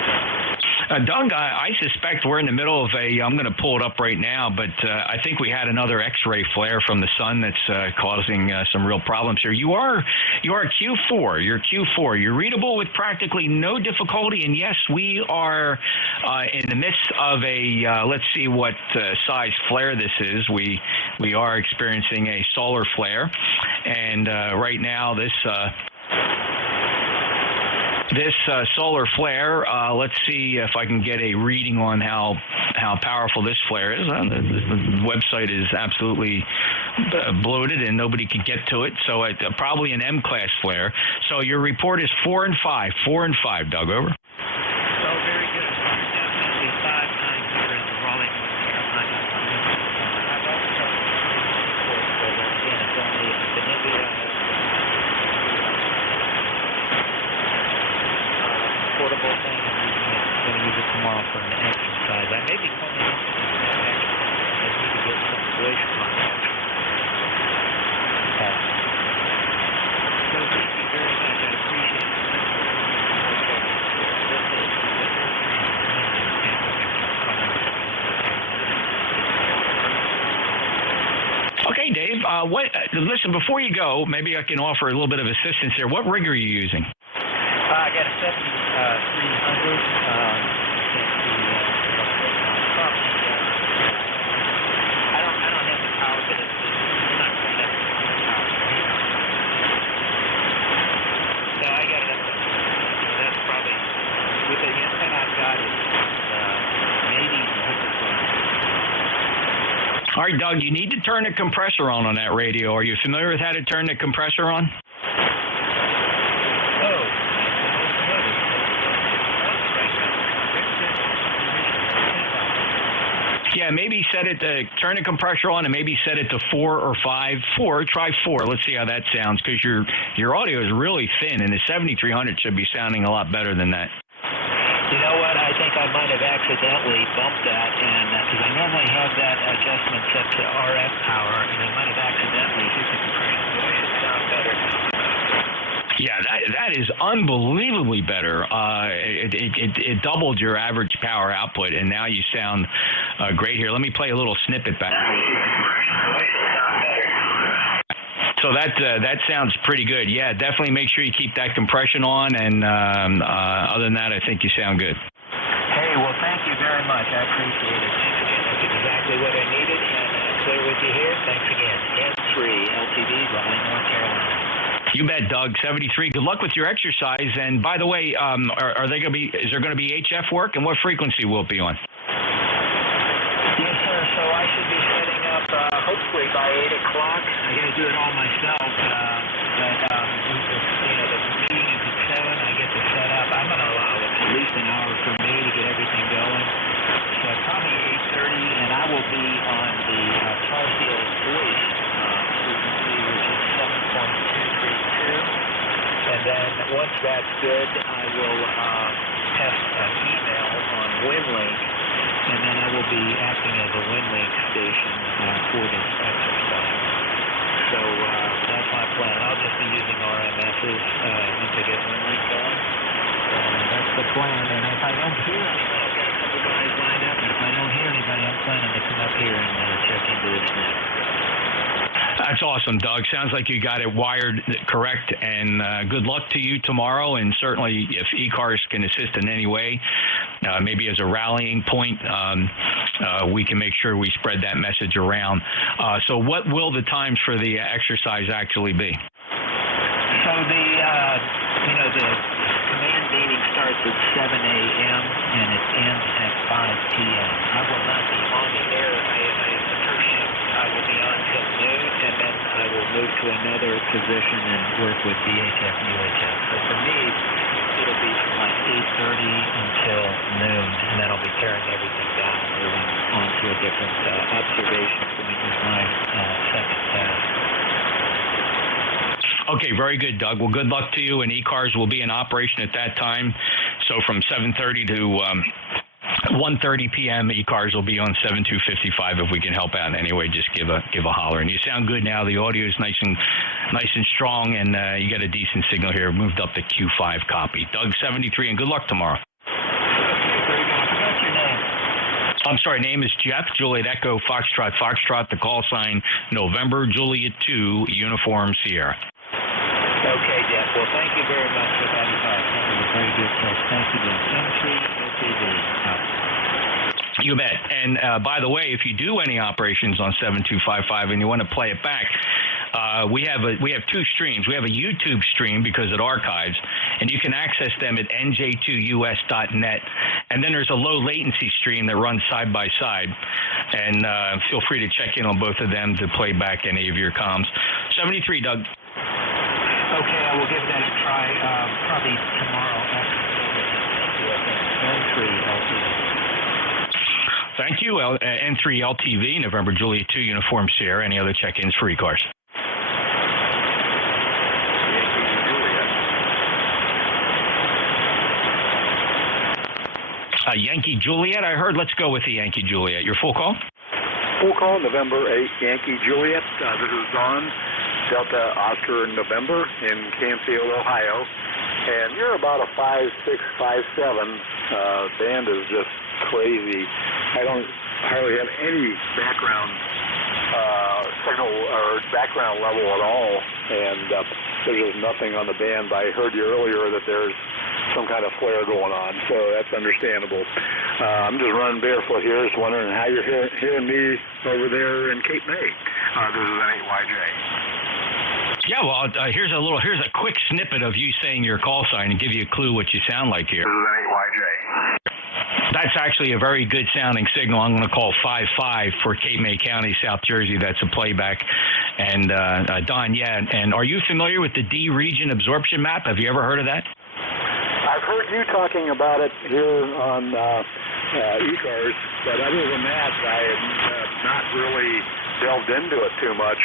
Doug, I suspect we're in the middle of I'm going to pull it up right now, but I think we had another X-ray flare from the sun that's causing some real problems here. You are Q4. You're Q4. You're readable with practically no difficulty, and yes, we are in the midst of a, let's see what size flare this is. We are experiencing a solar flare, and right now this solar flare, let's see if I can get a reading on how powerful this flare is. The website is absolutely bloated and nobody can get to it, so probably an M-class flare. So your report is 4 and 5. 4 and 5, Doug, over. Oh, very good. Definitely 5, 9 here in the Raleigh, North Carolina. I've also reported that again, it's only an NVIDIA portable thing. I'm going to use it tomorrow for an exercise. I may be calling in from that actually. I need to get some glacier on it. So thank you very much. I appreciate it. Okay, Dave, listen, before you go, maybe I can offer a little bit of assistance here. What rig are you using? I got a 7300. I don't have the power, but it's not quite up to power. So I got it up to, that's probably, with the antenna I've got, it's maybe 100. All right, Doug, you need to turn the compressor on that radio. Are you familiar with how to turn the compressor on? Yeah, maybe set it to turn the compressor on and maybe set it to 4 or 5. 4, try 4. Let's see how that sounds, because your audio is really thin, and the 7300 should be sounding a lot better than that. You know what? I think I might have accidentally bumped that, and because I normally have that adjustment set to RF power, and I might have accidentally hit the compression. So it should sound better now. Yeah, that is unbelievably better. It doubled your average power output, and now you sound great here. Let me play a little snippet back. So that sounds pretty good. Yeah, definitely make sure you keep that compression on, and other than that, I think you sound good. Hey, well, thank you very much. I appreciate it. That's exactly what I needed, and clear with you here. Thanks again. N3 LTD, Raleigh, North Carolina. You bet, Doug. 73. Good luck with your exercise. And by the way, are they going to be? Is there going to be HF work, and what frequency will it be on? Yes, sir. So I should be setting up hopefully by 8 o'clock. I got to do it all myself. But the meeting is at 7. I get to set up. I'm going to allow at least an hour for me to get everything going. So probably 8:30, and I will be on the Tar Heel Voice frequency, which is 7.232. And then once that's good, I will test an email on WinLink, and then I will be acting as a WinLink station for this exercise. So that's my plan. I'll just be using RMSs once I get WinLink going. That's the plan. And if I don't hear anybody, I've got a couple guys lined up, and if I don't hear anybody, I'm planning to come up here and check into this net. That's awesome, Doug. Sounds like you got it wired correct, and good luck to you tomorrow. And certainly, if ECARS can assist in any way, maybe as a rallying point, we can make sure we spread that message around. So what will the times for the exercise actually be? So the command meeting starts at 7 a.m. and it ends at 5 p.m. I will not be on the air. The first shift I will be on till noon, and then I will move to another position and work with VHF, UHF. So for me, it'll be from like 8:30 until noon, and then I'll be tearing everything down and moving on to a different observation point with my second task. Okay, very good, Doug. Well, good luck to you, and ECARS will be in operation at that time. So from 7:30 to 1:30 p.m., ECARS will be on 7255. If we can help out in any way, just give a holler. And you sound good now. The audio is nice and strong, and you got a decent signal here. Moved up to Q5 copy. Doug 73, and good luck tomorrow. I'm sorry, name is Jeff, Juliet Echo, Foxtrot, the call sign, November, Juliet 2, Uniform Sierra. Okay, Jeff. Well, thank you very much for that advice. That was a very good test. Thanks again. NJ2US. You bet. And by the way, if you do any operations on 7255 and you want to play it back, we have two streams. We have a YouTube stream because it archives, and you can access them at NJ2US.net. And then there's a low latency stream that runs side by side. And feel free to check in on both of them to play back any of your comms. 73, Doug. Okay, I will give that a try probably tomorrow after N3 LTV. Thank you. N3 LTV, November Juliet 2, Uniform Sierra. Any other check-ins for ECARS? Yankee Juliet, I heard. Let's go with the Yankee Juliet. Your full call? Full call, November 8, Yankee Juliet. This is Don, Delta Oscar November in Canfield, Ohio. And you're about a 5'6", 5'7". Band is just crazy. I don't hardly have any background signal or background level at all. And there's just nothing on the band. But I heard you earlier that there's some kind of flare going on, so that's understandable. I'm just running barefoot here, just wondering how you're hearing me over there in Cape May. This is an 8YJ. Yeah, well, here's a quick snippet of you saying your call sign and give you a clue what you sound like here. This is an 8YJ. That's actually a very good sounding signal. I'm going to call 55 for Cape May County, South Jersey. That's a playback. And Don, yeah, and are you familiar with the D region absorption map? Have you ever heard of that? I've heard you talking about it here on ECARS, but other than that, I have not really delved into it too much.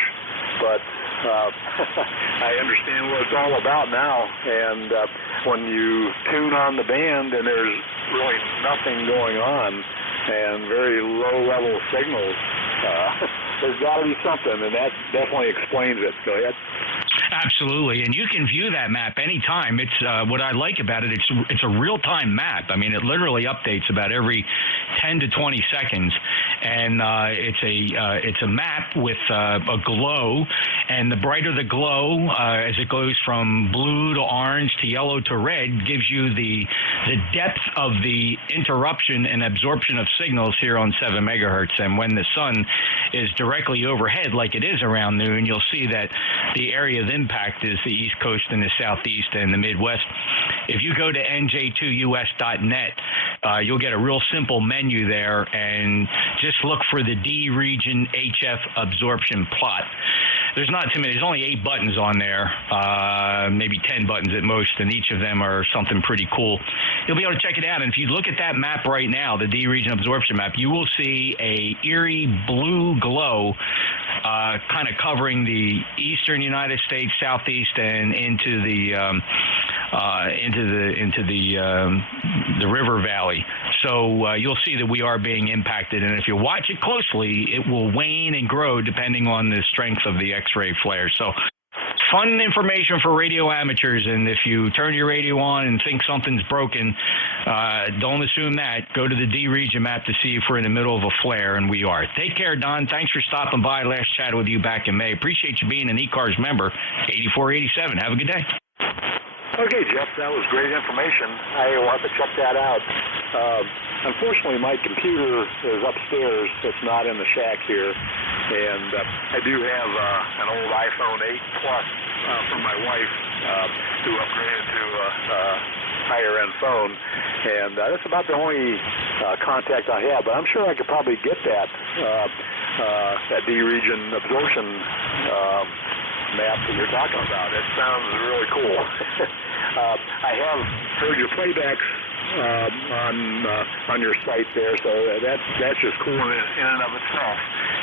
But I understand what it's all about now. And when you tune on the band and there's really nothing going on and very low-level signals, there's got to be something, and that definitely explains it. Go ahead. Absolutely, and you can view that map anytime. It's what I like about it. It's a real-time map. I mean, it literally updates about every 10 to 20 seconds, and it's a map with a glow. And the brighter the glow, as it goes from blue to orange to yellow to red, gives you the depth of the interruption and absorption of signals here on 7 megahertz. And when the sun is directly overhead, like it is around noon, you'll see that the area impact is the East Coast and the Southeast and the Midwest. If you go to NJ2US.net, you'll get a real simple menu there, and just look for the D region HF absorption plot. There's not too many. There's only 8 buttons on there, maybe 10 buttons at most, and each of them are something pretty cool. You'll be able to check it out, and if you look at that map right now, the D region absorption map, you will see a eerie blue glow kind of covering the eastern United States, southeast, and into the river valley. So you'll see that we are being impacted, and if you watch it closely, it will wane and grow depending on the strength of the X-ray flare. So fun information for radio amateurs, and if you turn your radio on and think something's broken, don't assume that. Go to the D region map to see if we're in the middle of a flare, and we are. Take care, Don. Thanks for stopping by. Last chat with you back in May. Appreciate you being an ECARS member. 8487. Have a good day. Okay, Jeff, that was great information. I will have to check that out. Unfortunately, my computer is upstairs. It's not in the shack here. And I do have an old iPhone 8 Plus from my wife who upgraded to a higher-end phone. And that's about the only contact I have. But I'm sure I could probably get that D-region absorption map that you're talking about. It sounds really cool. I have heard your playbacks on your site there, so that's just cool in and of itself.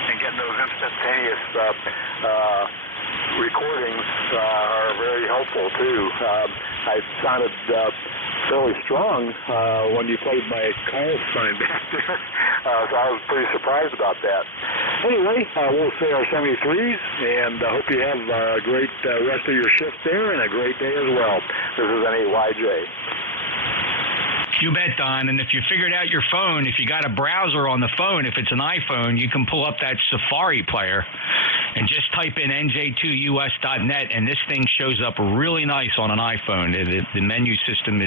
And getting those instantaneous recordings are very helpful too. I sounded fairly strong when you played my call sign back there, so I was pretty surprised about that. Anyway, we'll say our 73s, and I hope you have a great rest of your shift there and a great day as well. This is N8YJ. You bet, Don. And if you figured out your phone, if you got a browser on the phone, if it's an iPhone, you can pull up that Safari player and just type in NJ2US.net, and this thing shows up really nice on an iPhone. The menu system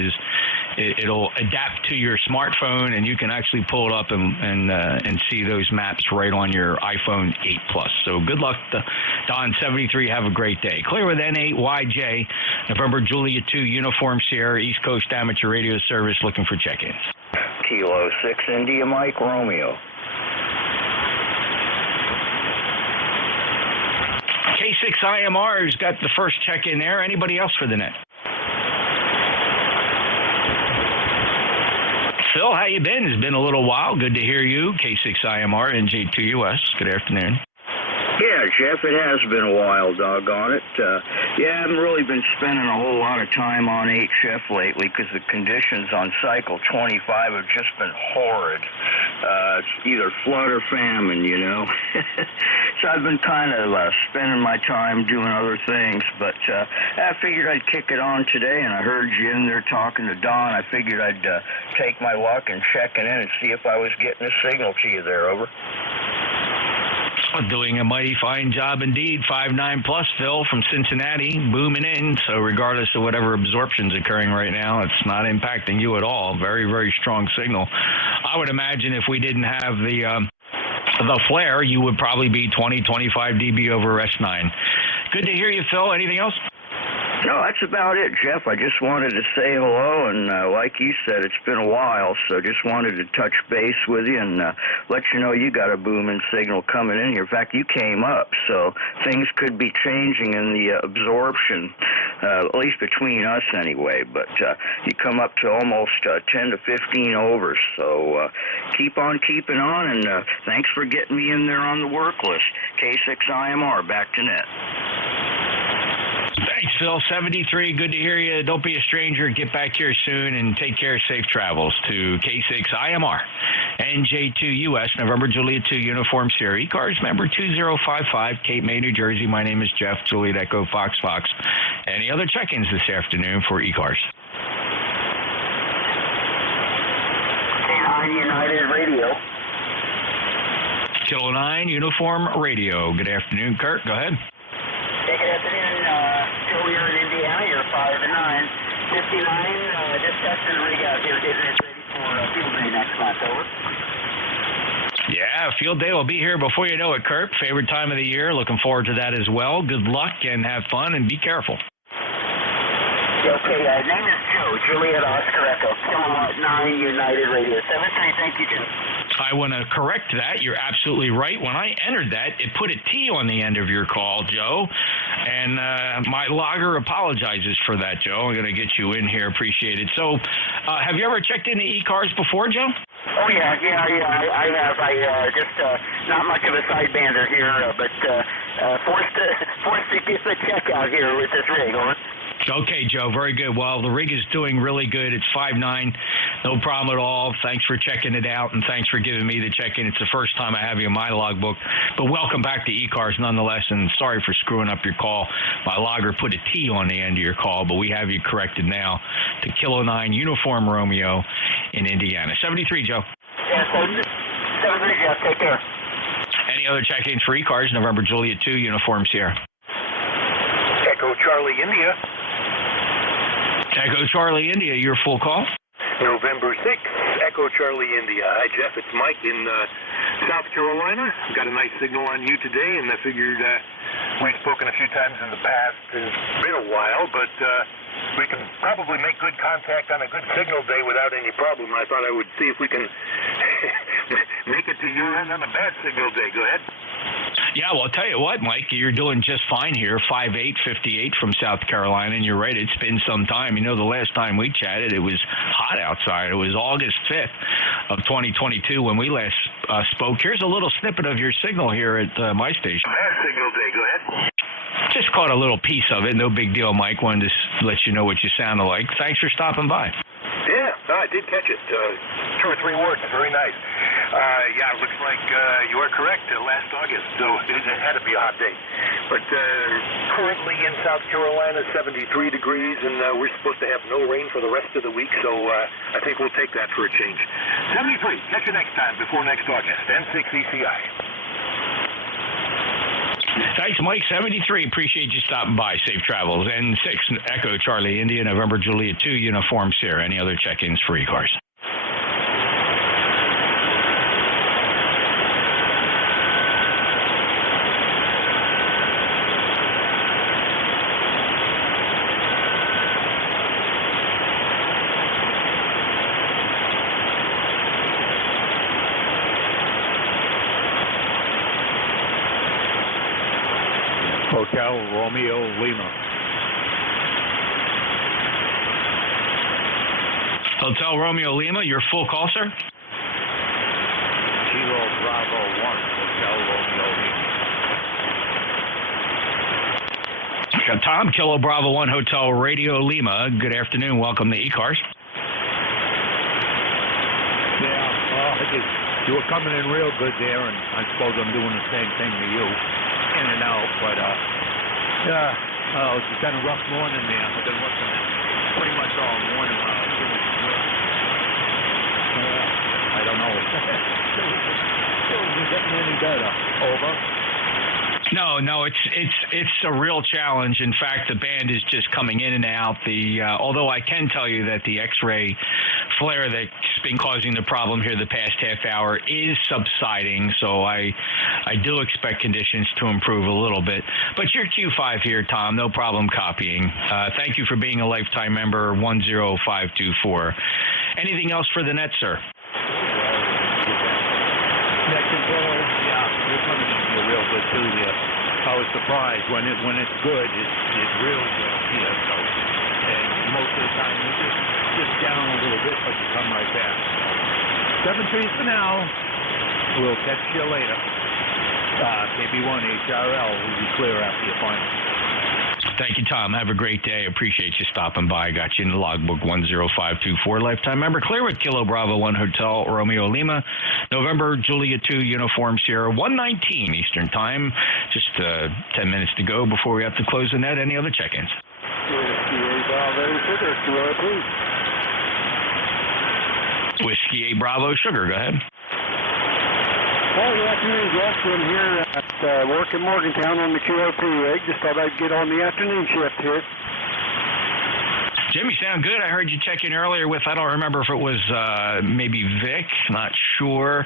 it'll adapt to your smartphone, and you can actually pull it up and see those maps right on your iPhone 8 Plus. So good luck to Don 73. Have a great day. Clear with N8YJ, November Juliet 2, Uniform Sierra, East Coast Amateur Radio Service, looking for check-ins. Kilo 6 India Mike Romeo. K6IMR's got the first check-in there. Anybody else for the net? Phil, how you been? It's been a little while. Good to hear you. K6IMR, NJ2US. Good afternoon. Yeah, Jeff, it has been a while, doggone it. Yeah, I haven't really been spending a whole lot of time on HF lately because the conditions on cycle 25 have just been horrid. It's either flood or famine, you know. So I've been kind of spending my time doing other things, but I figured I'd kick it on today, and I heard you in there talking to Don. I figured I'd take my luck and check in and see if I was getting a signal to you there, over. Doing a mighty fine job indeed. 5.9 plus, Phil, from Cincinnati, booming in. So regardless of whatever absorption's occurring right now, it's not impacting you at all. Very, very strong signal. I would imagine if we didn't have the flare, you would probably be 20, 25 dB over S9. Good to hear you, Phil. Anything else? No, that's about it, Jeff. I just wanted to say hello, and like you said, it's been a while, so just wanted to touch base with you and let you know you got a booming signal coming in here. In fact, you came up, so things could be changing in the absorption, at least between us anyway, but you come up to almost 10 to 15 overs, so keep on keeping on, and thanks for getting me in there on the work list. K6IMR, back to net. Thanks, Phil. 73, good to hear you. Don't be a stranger. Get back here soon and take care. Safe travels to K6IMR. NJ2US, November Juliet 2, Uniform Sierra. ECARS member 2055, Cape May, New Jersey. My name is Jeff, Juliet Echo, Fox. Any other check-ins this afternoon for ECARS? K9 United Radio. Kilo 9, Uniform Radio. Good afternoon, Kurt. Go ahead. Good afternoon. Still here in Indiana. You're 5 to 9. 59. Just testing the rig out here, getting it ready for field day next month. Over. Yeah, Field day will be here before you know it, Kurt. Favorite time of the year. Looking forward to that as well. Good luck and have fun and be careful. Okay, name is Joe. Juliet Oscar Echo. Kilowatt 9 United Radio. 73, thank you, Jim. I want to correct that. You're absolutely right. When I entered that, it put a T on the end of your call, Joe. And my logger apologizes for that, Joe. I'm going to get you in here. Appreciate it. So, have you ever checked into ECARS before, Joe? Oh, yeah, I have. I just not much of a sidebander here, but forced to get the check out here with this rig on. Okay, Joe, very good. Well, the rig is doing really good. It's 5.9, no problem at all. Thanks for checking it out, and thanks for giving me the check-in. It's the first time I have you in my logbook, but welcome back to ECARS nonetheless, and sorry for screwing up your call. My logger put a T on the end of your call, but we have you corrected now to Kilo 9 Uniform Romeo in Indiana. 73, Joe. Yeah, 73, Jeff. Take care. Any other check-ins for ECARS? November Juliet 2, Uniform Sierra. Echo Charlie India. Echo Charlie India, your full call. November 6th, Echo Charlie India. Hi, Jeff. It's Mike in South Carolina. Got a nice signal on you today, and I figured we've spoken a few times in the past. It's been a while, but we can probably make good contact on a good signal day without any problem. I thought I would see if we can make it to your end on a bad signal day. Go ahead. Yeah, well, I'll tell you what, Mike, you're doing just fine here, 5'8", 58 from South Carolina, and you're right, it's been some time. You know, the last time we chatted, it was hot outside. It was August 5th of 2022 when we last spoke. Here's a little snippet of your signal here at my station. Bad signal day, go ahead. Just caught a little piece of it. No big deal, Mike. Wanted to let you know what you sounded like. Thanks for stopping by. Yeah, I did catch it. 2 or 3 words. Very nice. Yeah, it looks like you are correct. Last August, so it had to be a hot day. But currently in South Carolina, 73 degrees, and we're supposed to have no rain for the rest of the week, so I think we'll take that for a change. 73. Catch you next time before next August. N6 ECI. Thanks, Mike. 73. Appreciate you stopping by. Safe travels. N6 Echo Charlie India, November Juliet 2, Uniform Sierra. Any other check-ins for ECARS? Hotel Romeo Lima. Hotel Romeo Lima, your full call, sir? Kilo Bravo 1, Hotel Romeo Lima. Tom, Kilo Bravo 1, Hotel Radio Lima. Good afternoon. Welcome to ECARS. Yeah, you were coming in real good there, and I suppose I'm doing the same thing to you. In and out, but it's been a rough morning there. I've been working pretty much all morning while I was doing work. I don't know. Still isn't getting any better. Over. No, it's a real challenge. In fact, the band is just coming in and out. Although I can tell you that the X-ray flare that's been causing the problem here the past half hour is subsiding, so I do expect conditions to improve a little bit. But you're Q5 here, Tom. No problem copying. Thank you for being a lifetime member, 10524. Anything else for the net, sir? Net control, yeah, you're coming in here real good too there. I was surprised when it's good, it's real good here. So, and most of the time you just down a little bit, but you come right back. 7-3 for now. We'll catch you later. KB1 HRL will be clear after your final. Thank you, Tom. Have a great day. Appreciate you stopping by. Got you in the logbook 10524. Lifetime member. Clear with Kilo Bravo 1 Hotel Romeo Lima. November Juliet 2 Uniform Sierra 119 Eastern Time. Just 10 minutes to go before we have to close the net. Any other check-ins? Whiskey 8 Bravo Sugar. Go ahead. Well, good afternoon, Jeff. I'm here at work in Morgantown on the QRP rig. Just thought I'd get on the afternoon shift here. Jim, you sound good. I heard you check in earlier with, I don't remember if it was maybe Vic, not sure,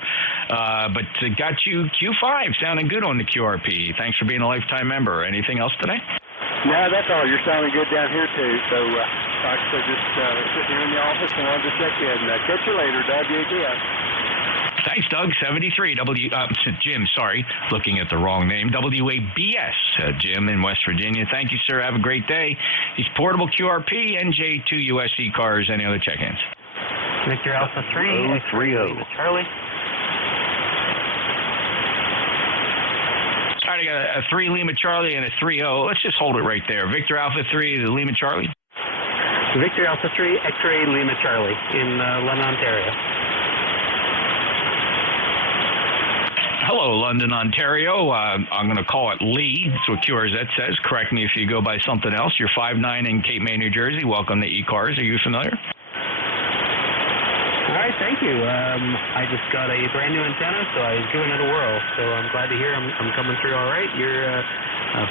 but got you Q5, sounding good on the QRP. Thanks for being a lifetime member. Anything else today? No, that's all. You're sounding good down here, too. So, like I said, just sitting here in the office and wanted to check in. Catch you later, WGS. Thanks, Doug. 73, Jim, sorry, looking at the wrong name. WABS, Jim in West Virginia. Thank you, sir. Have a great day. He's portable QRP, NJ2US ECARS. Any other check-ins? Victor Alpha 3, 030. Charlie. All right, I got a 3 Lima Charlie and a 3-0. Let's just hold it right there. Victor Alpha 3, the Lima Charlie. Victor Alpha 3, X-Ray Lima Charlie in London, Ontario. Hello, London, Ontario. I'm going to call it Lee. That's what QRZ says. Correct me if you go by something else. You're 5'9" in Cape May, New Jersey. Welcome to ECARS. Are you familiar? All right, thank you. I just got a brand new antenna, so I was giving it a whirl. So I'm glad to hear I'm coming through all right. You're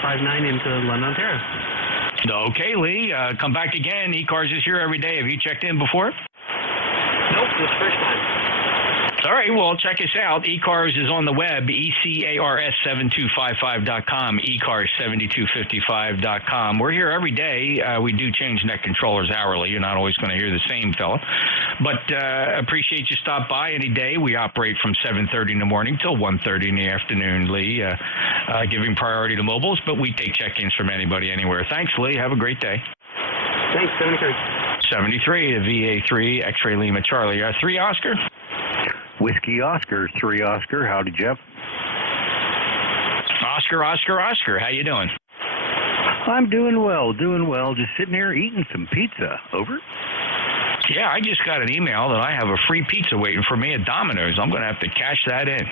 5'9" into London, Ontario. Okay, Lee. Come back again. ECARS is here every day. Have you checked in before? Nope, this first time. All right, well, check us out. ECARS is on the web, ECARS7255.com, ECARS7255.com. We're here every day. We do change net controllers hourly. You're not always going to hear the same fella. But appreciate you stop by any day. We operate from 7:30 in the morning till 1:30 in the afternoon, Lee, giving priority to mobiles, but we take check-ins from anybody anywhere. Thanks, Lee. Have a great day. Thanks, 73. 73, the VA3, X-Ray Lima Charlie. 3 Oscar? Whiskey Oscar, 3 Oscar. Howdy, Jeff. Oscar. How you doing? I'm doing well. Just sitting here eating some pizza. Over? Yeah, I just got an email that I have a free pizza waiting for me at Domino's. I'm going to have to cash that in.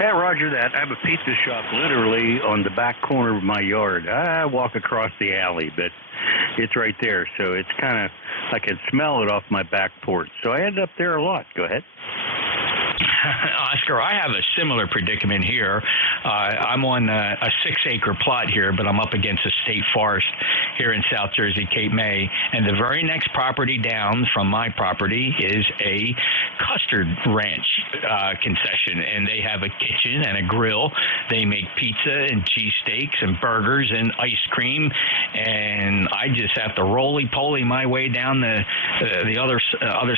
Yeah, roger that. I have a pizza shop literally on the back corner of my yard. I walk across the alley, but it's right there. So it's kind of, I can smell it off my back porch. So I end up there a lot. Go ahead. Oscar, I have a similar predicament here. I'm on a 6-acre plot here, but I'm up against a state forest here in South Jersey, Cape May, and the very next property down from my property is a custard ranch concession, and they have a kitchen and a grill. They make pizza and cheesesteaks and burgers and ice cream, and I just have to roly-poly my way down the other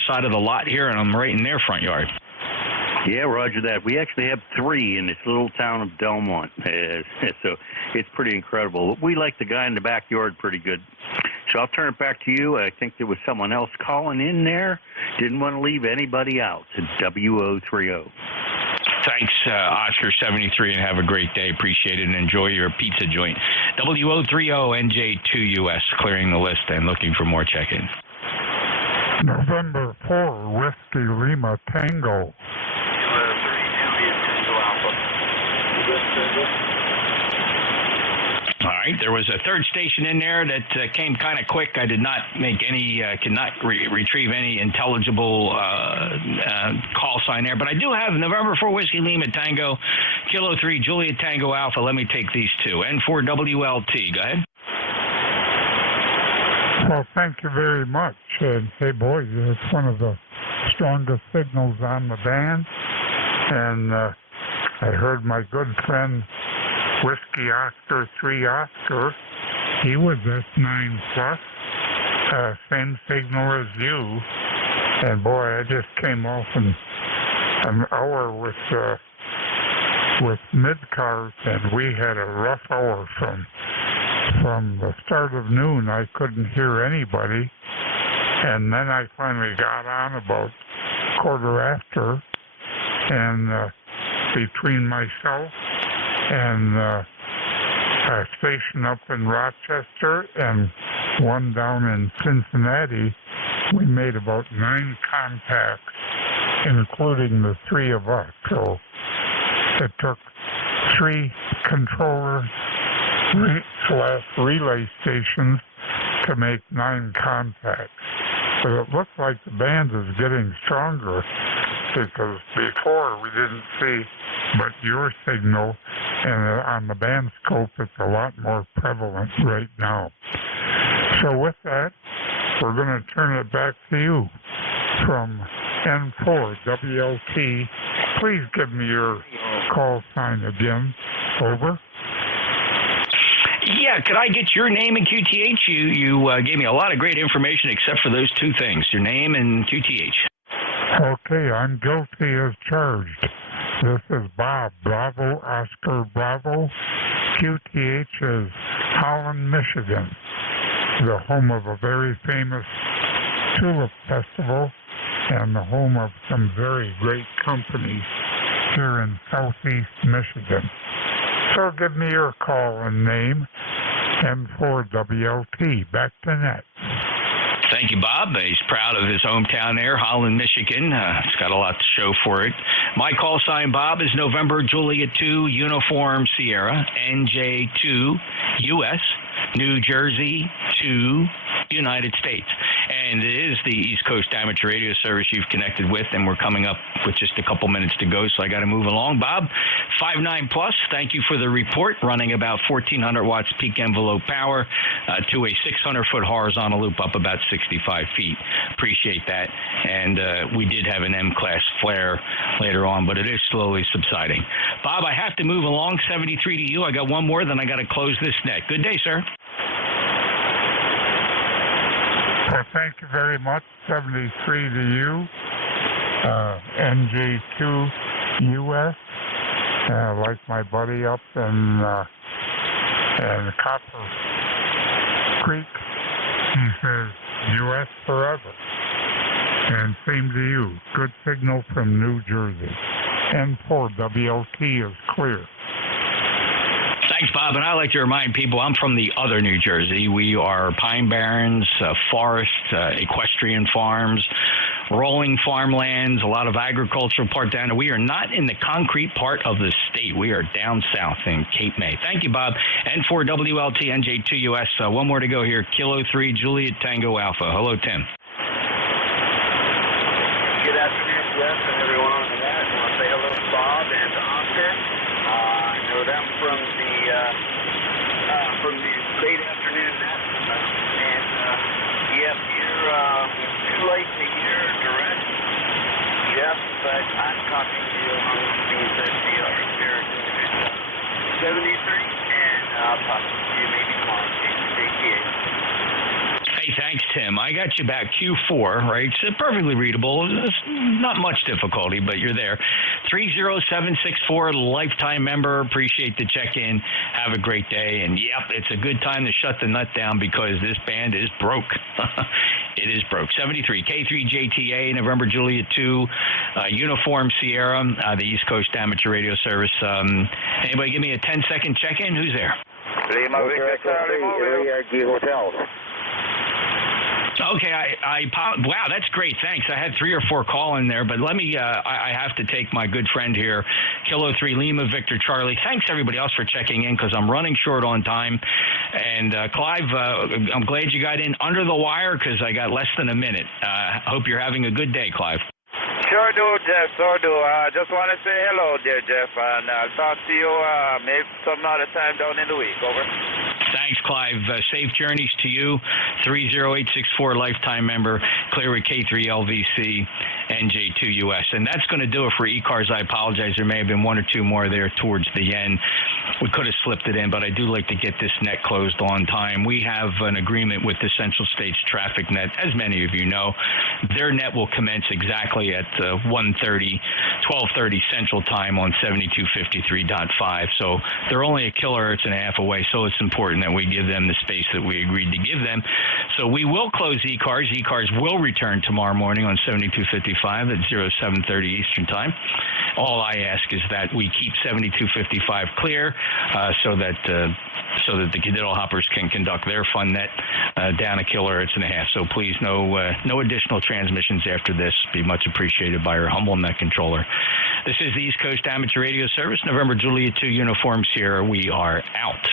side of the lot here, and I'm right in their front yard. Yeah, roger that. We actually have 3 in this little town of Delmont, so it's pretty incredible. We like the guy in the backyard pretty good. So I'll turn it back to you. I think there was someone else calling in there. Didn't want to leave anybody out. It's W030. Thanks, Oscar73, and have a great day. Appreciate it, and enjoy your pizza joint. W030 NJ2US, clearing the list and looking for more check-in. November 4, Whiskey Lima Tango. All right, there was a third station in there that came kind of quick. I did not make any, could not retrieve any intelligible call sign there, but I do have November 4 Whiskey Lima Tango, Kilo 3 Juliet Tango Alpha. Let me take these 2. N4WLT, go ahead. Well, thank you very much. Hey, boys, it's one of the strongest signals on the band, and I heard my good friend Whiskey Oscar 3 Oscar, he was S9 plus, same signal as you, and boy, I just came off an hour with mid-cars, and we had a rough hour from the start of noon. I couldn't hear anybody, and then I finally got on about quarter after, and between myself and a station up in Rochester and one down in Cincinnati, we made about 9 contacts, including the 3 of us. So it took 3 controller / relay stations to make 9 contacts. But it looks like the band is getting stronger, because before we didn't see but your signal, and on the band scope it's a lot more prevalent right now. So with that, we're going to turn it back to you from N4WLT. Please give me your call sign again. Over. Yeah, could I get your name and QTH? You gave me a lot of great information except for those two things, your name and QTH. Okay, I'm guilty as charged. This is Bob, Bravo, Oscar, Bravo. QTH is Holland, Michigan, the home of a very famous tulip festival and the home of some very great companies here in southeast Michigan. So give me your call and name, N4WLT. Back to net. Thank you, Bob. He's proud of his hometown there, Holland, Michigan. It's got a lot to show for it. My call sign, Bob, is November Juliet 2, Uniform Sierra, NJ2US, New Jersey to United States. And it is the East Coast Amateur Radio Service you've connected with, and we're coming up with just a couple minutes to go, so I got to move along. Bob, 5.9 plus, thank you for the report, running about 1,400 watts peak envelope power to a 600-foot horizontal loop up about 65 feet. Appreciate that. And we did have an M-class flare later on, but it is slowly subsiding. Bob, I have to move along. 73 to you. I got one more, then I got to close this net. Good day, sir. Well, thank you very much. 73 to you. NJ2US. Like my buddy up in Copper Creek, he says US forever. And same to you. Good signal from New Jersey. N4WLT is clear. Thanks, Bob. And I like to remind people I'm from the other New Jersey. We are pine barrens, forests, equestrian farms, rolling farmlands, a lot of agricultural part down there. We are not in the concrete part of the state. We are down south in Cape May. Thank you, Bob. N4WLT, NJ2US. One more to go here. Kilo 3, Juliet Tango Alpha. Hello, Tim. Good afternoon, Jeff, and everyone on the net. I want to say hello to Bob and to Oscar. I know them from the late afternoon net. And, yep, you're too late to hear direct, Jeff, but I'm talking to you on these SDRs here at 73, and I'll talk to you maybe tomorrow. Hey, thanks, Tim. I got you back Q4, right? It's perfectly readable. It's not much difficulty, but you're there. 30764, lifetime member. Appreciate the check-in. Have a great day. And, yep, it's a good time to shut the nut down because this band is broke. It is broke. 73, K3JTA, November Juliet 2, Uniform Sierra, the East Coast Amateur Radio Service. Anybody give me a 10-second check-in? Who's there? Lima Victor Charlie Mobile. Hotels. Okay, wow, that's great. Thanks. I had 3 or 4 call in there, but let me, I have to take my good friend here, Kilo 3 Lima Victor Charlie. Thanks everybody else for checking in because I'm running short on time. And Clive, I'm glad you got in under the wire because I got less than a minute. Hope you're having a good day, Clive. Sure do, Jeff. Sure do. I just want to say hello there, Jeff, and I'll talk to you maybe some other time down in the week. Over. Thanks, Clive. Safe journeys to you. 30864 lifetime member, Clearwood K3LVC, NJ2US. And that's going to do it for ECARS. I apologize. There may have been 1 or 2 more there towards the end. We could have slipped it in, but I do like to get this net closed on time. We have an agreement with the Central States Traffic Net, as many of you know. Their net will commence exactly at 12:30 Central Time on 7253.5. So they're only a kilohertz and a half away, so it's important that we give them the space that we agreed to give them. So we will close ECARS. ECARS will return tomorrow morning on 7255 at 0730 Eastern Time. All I ask is that we keep 7255 clear so that the Cadillo hoppers can conduct their fun net down a kilohertz and a half. So please, no additional transmissions after this. Be much appreciated by our humble net controller. This is the East Coast Amateur Radio Service, November Juliet 2 Uniform Sierra. We are out.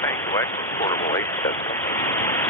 Tango X, portable 8 Cessna.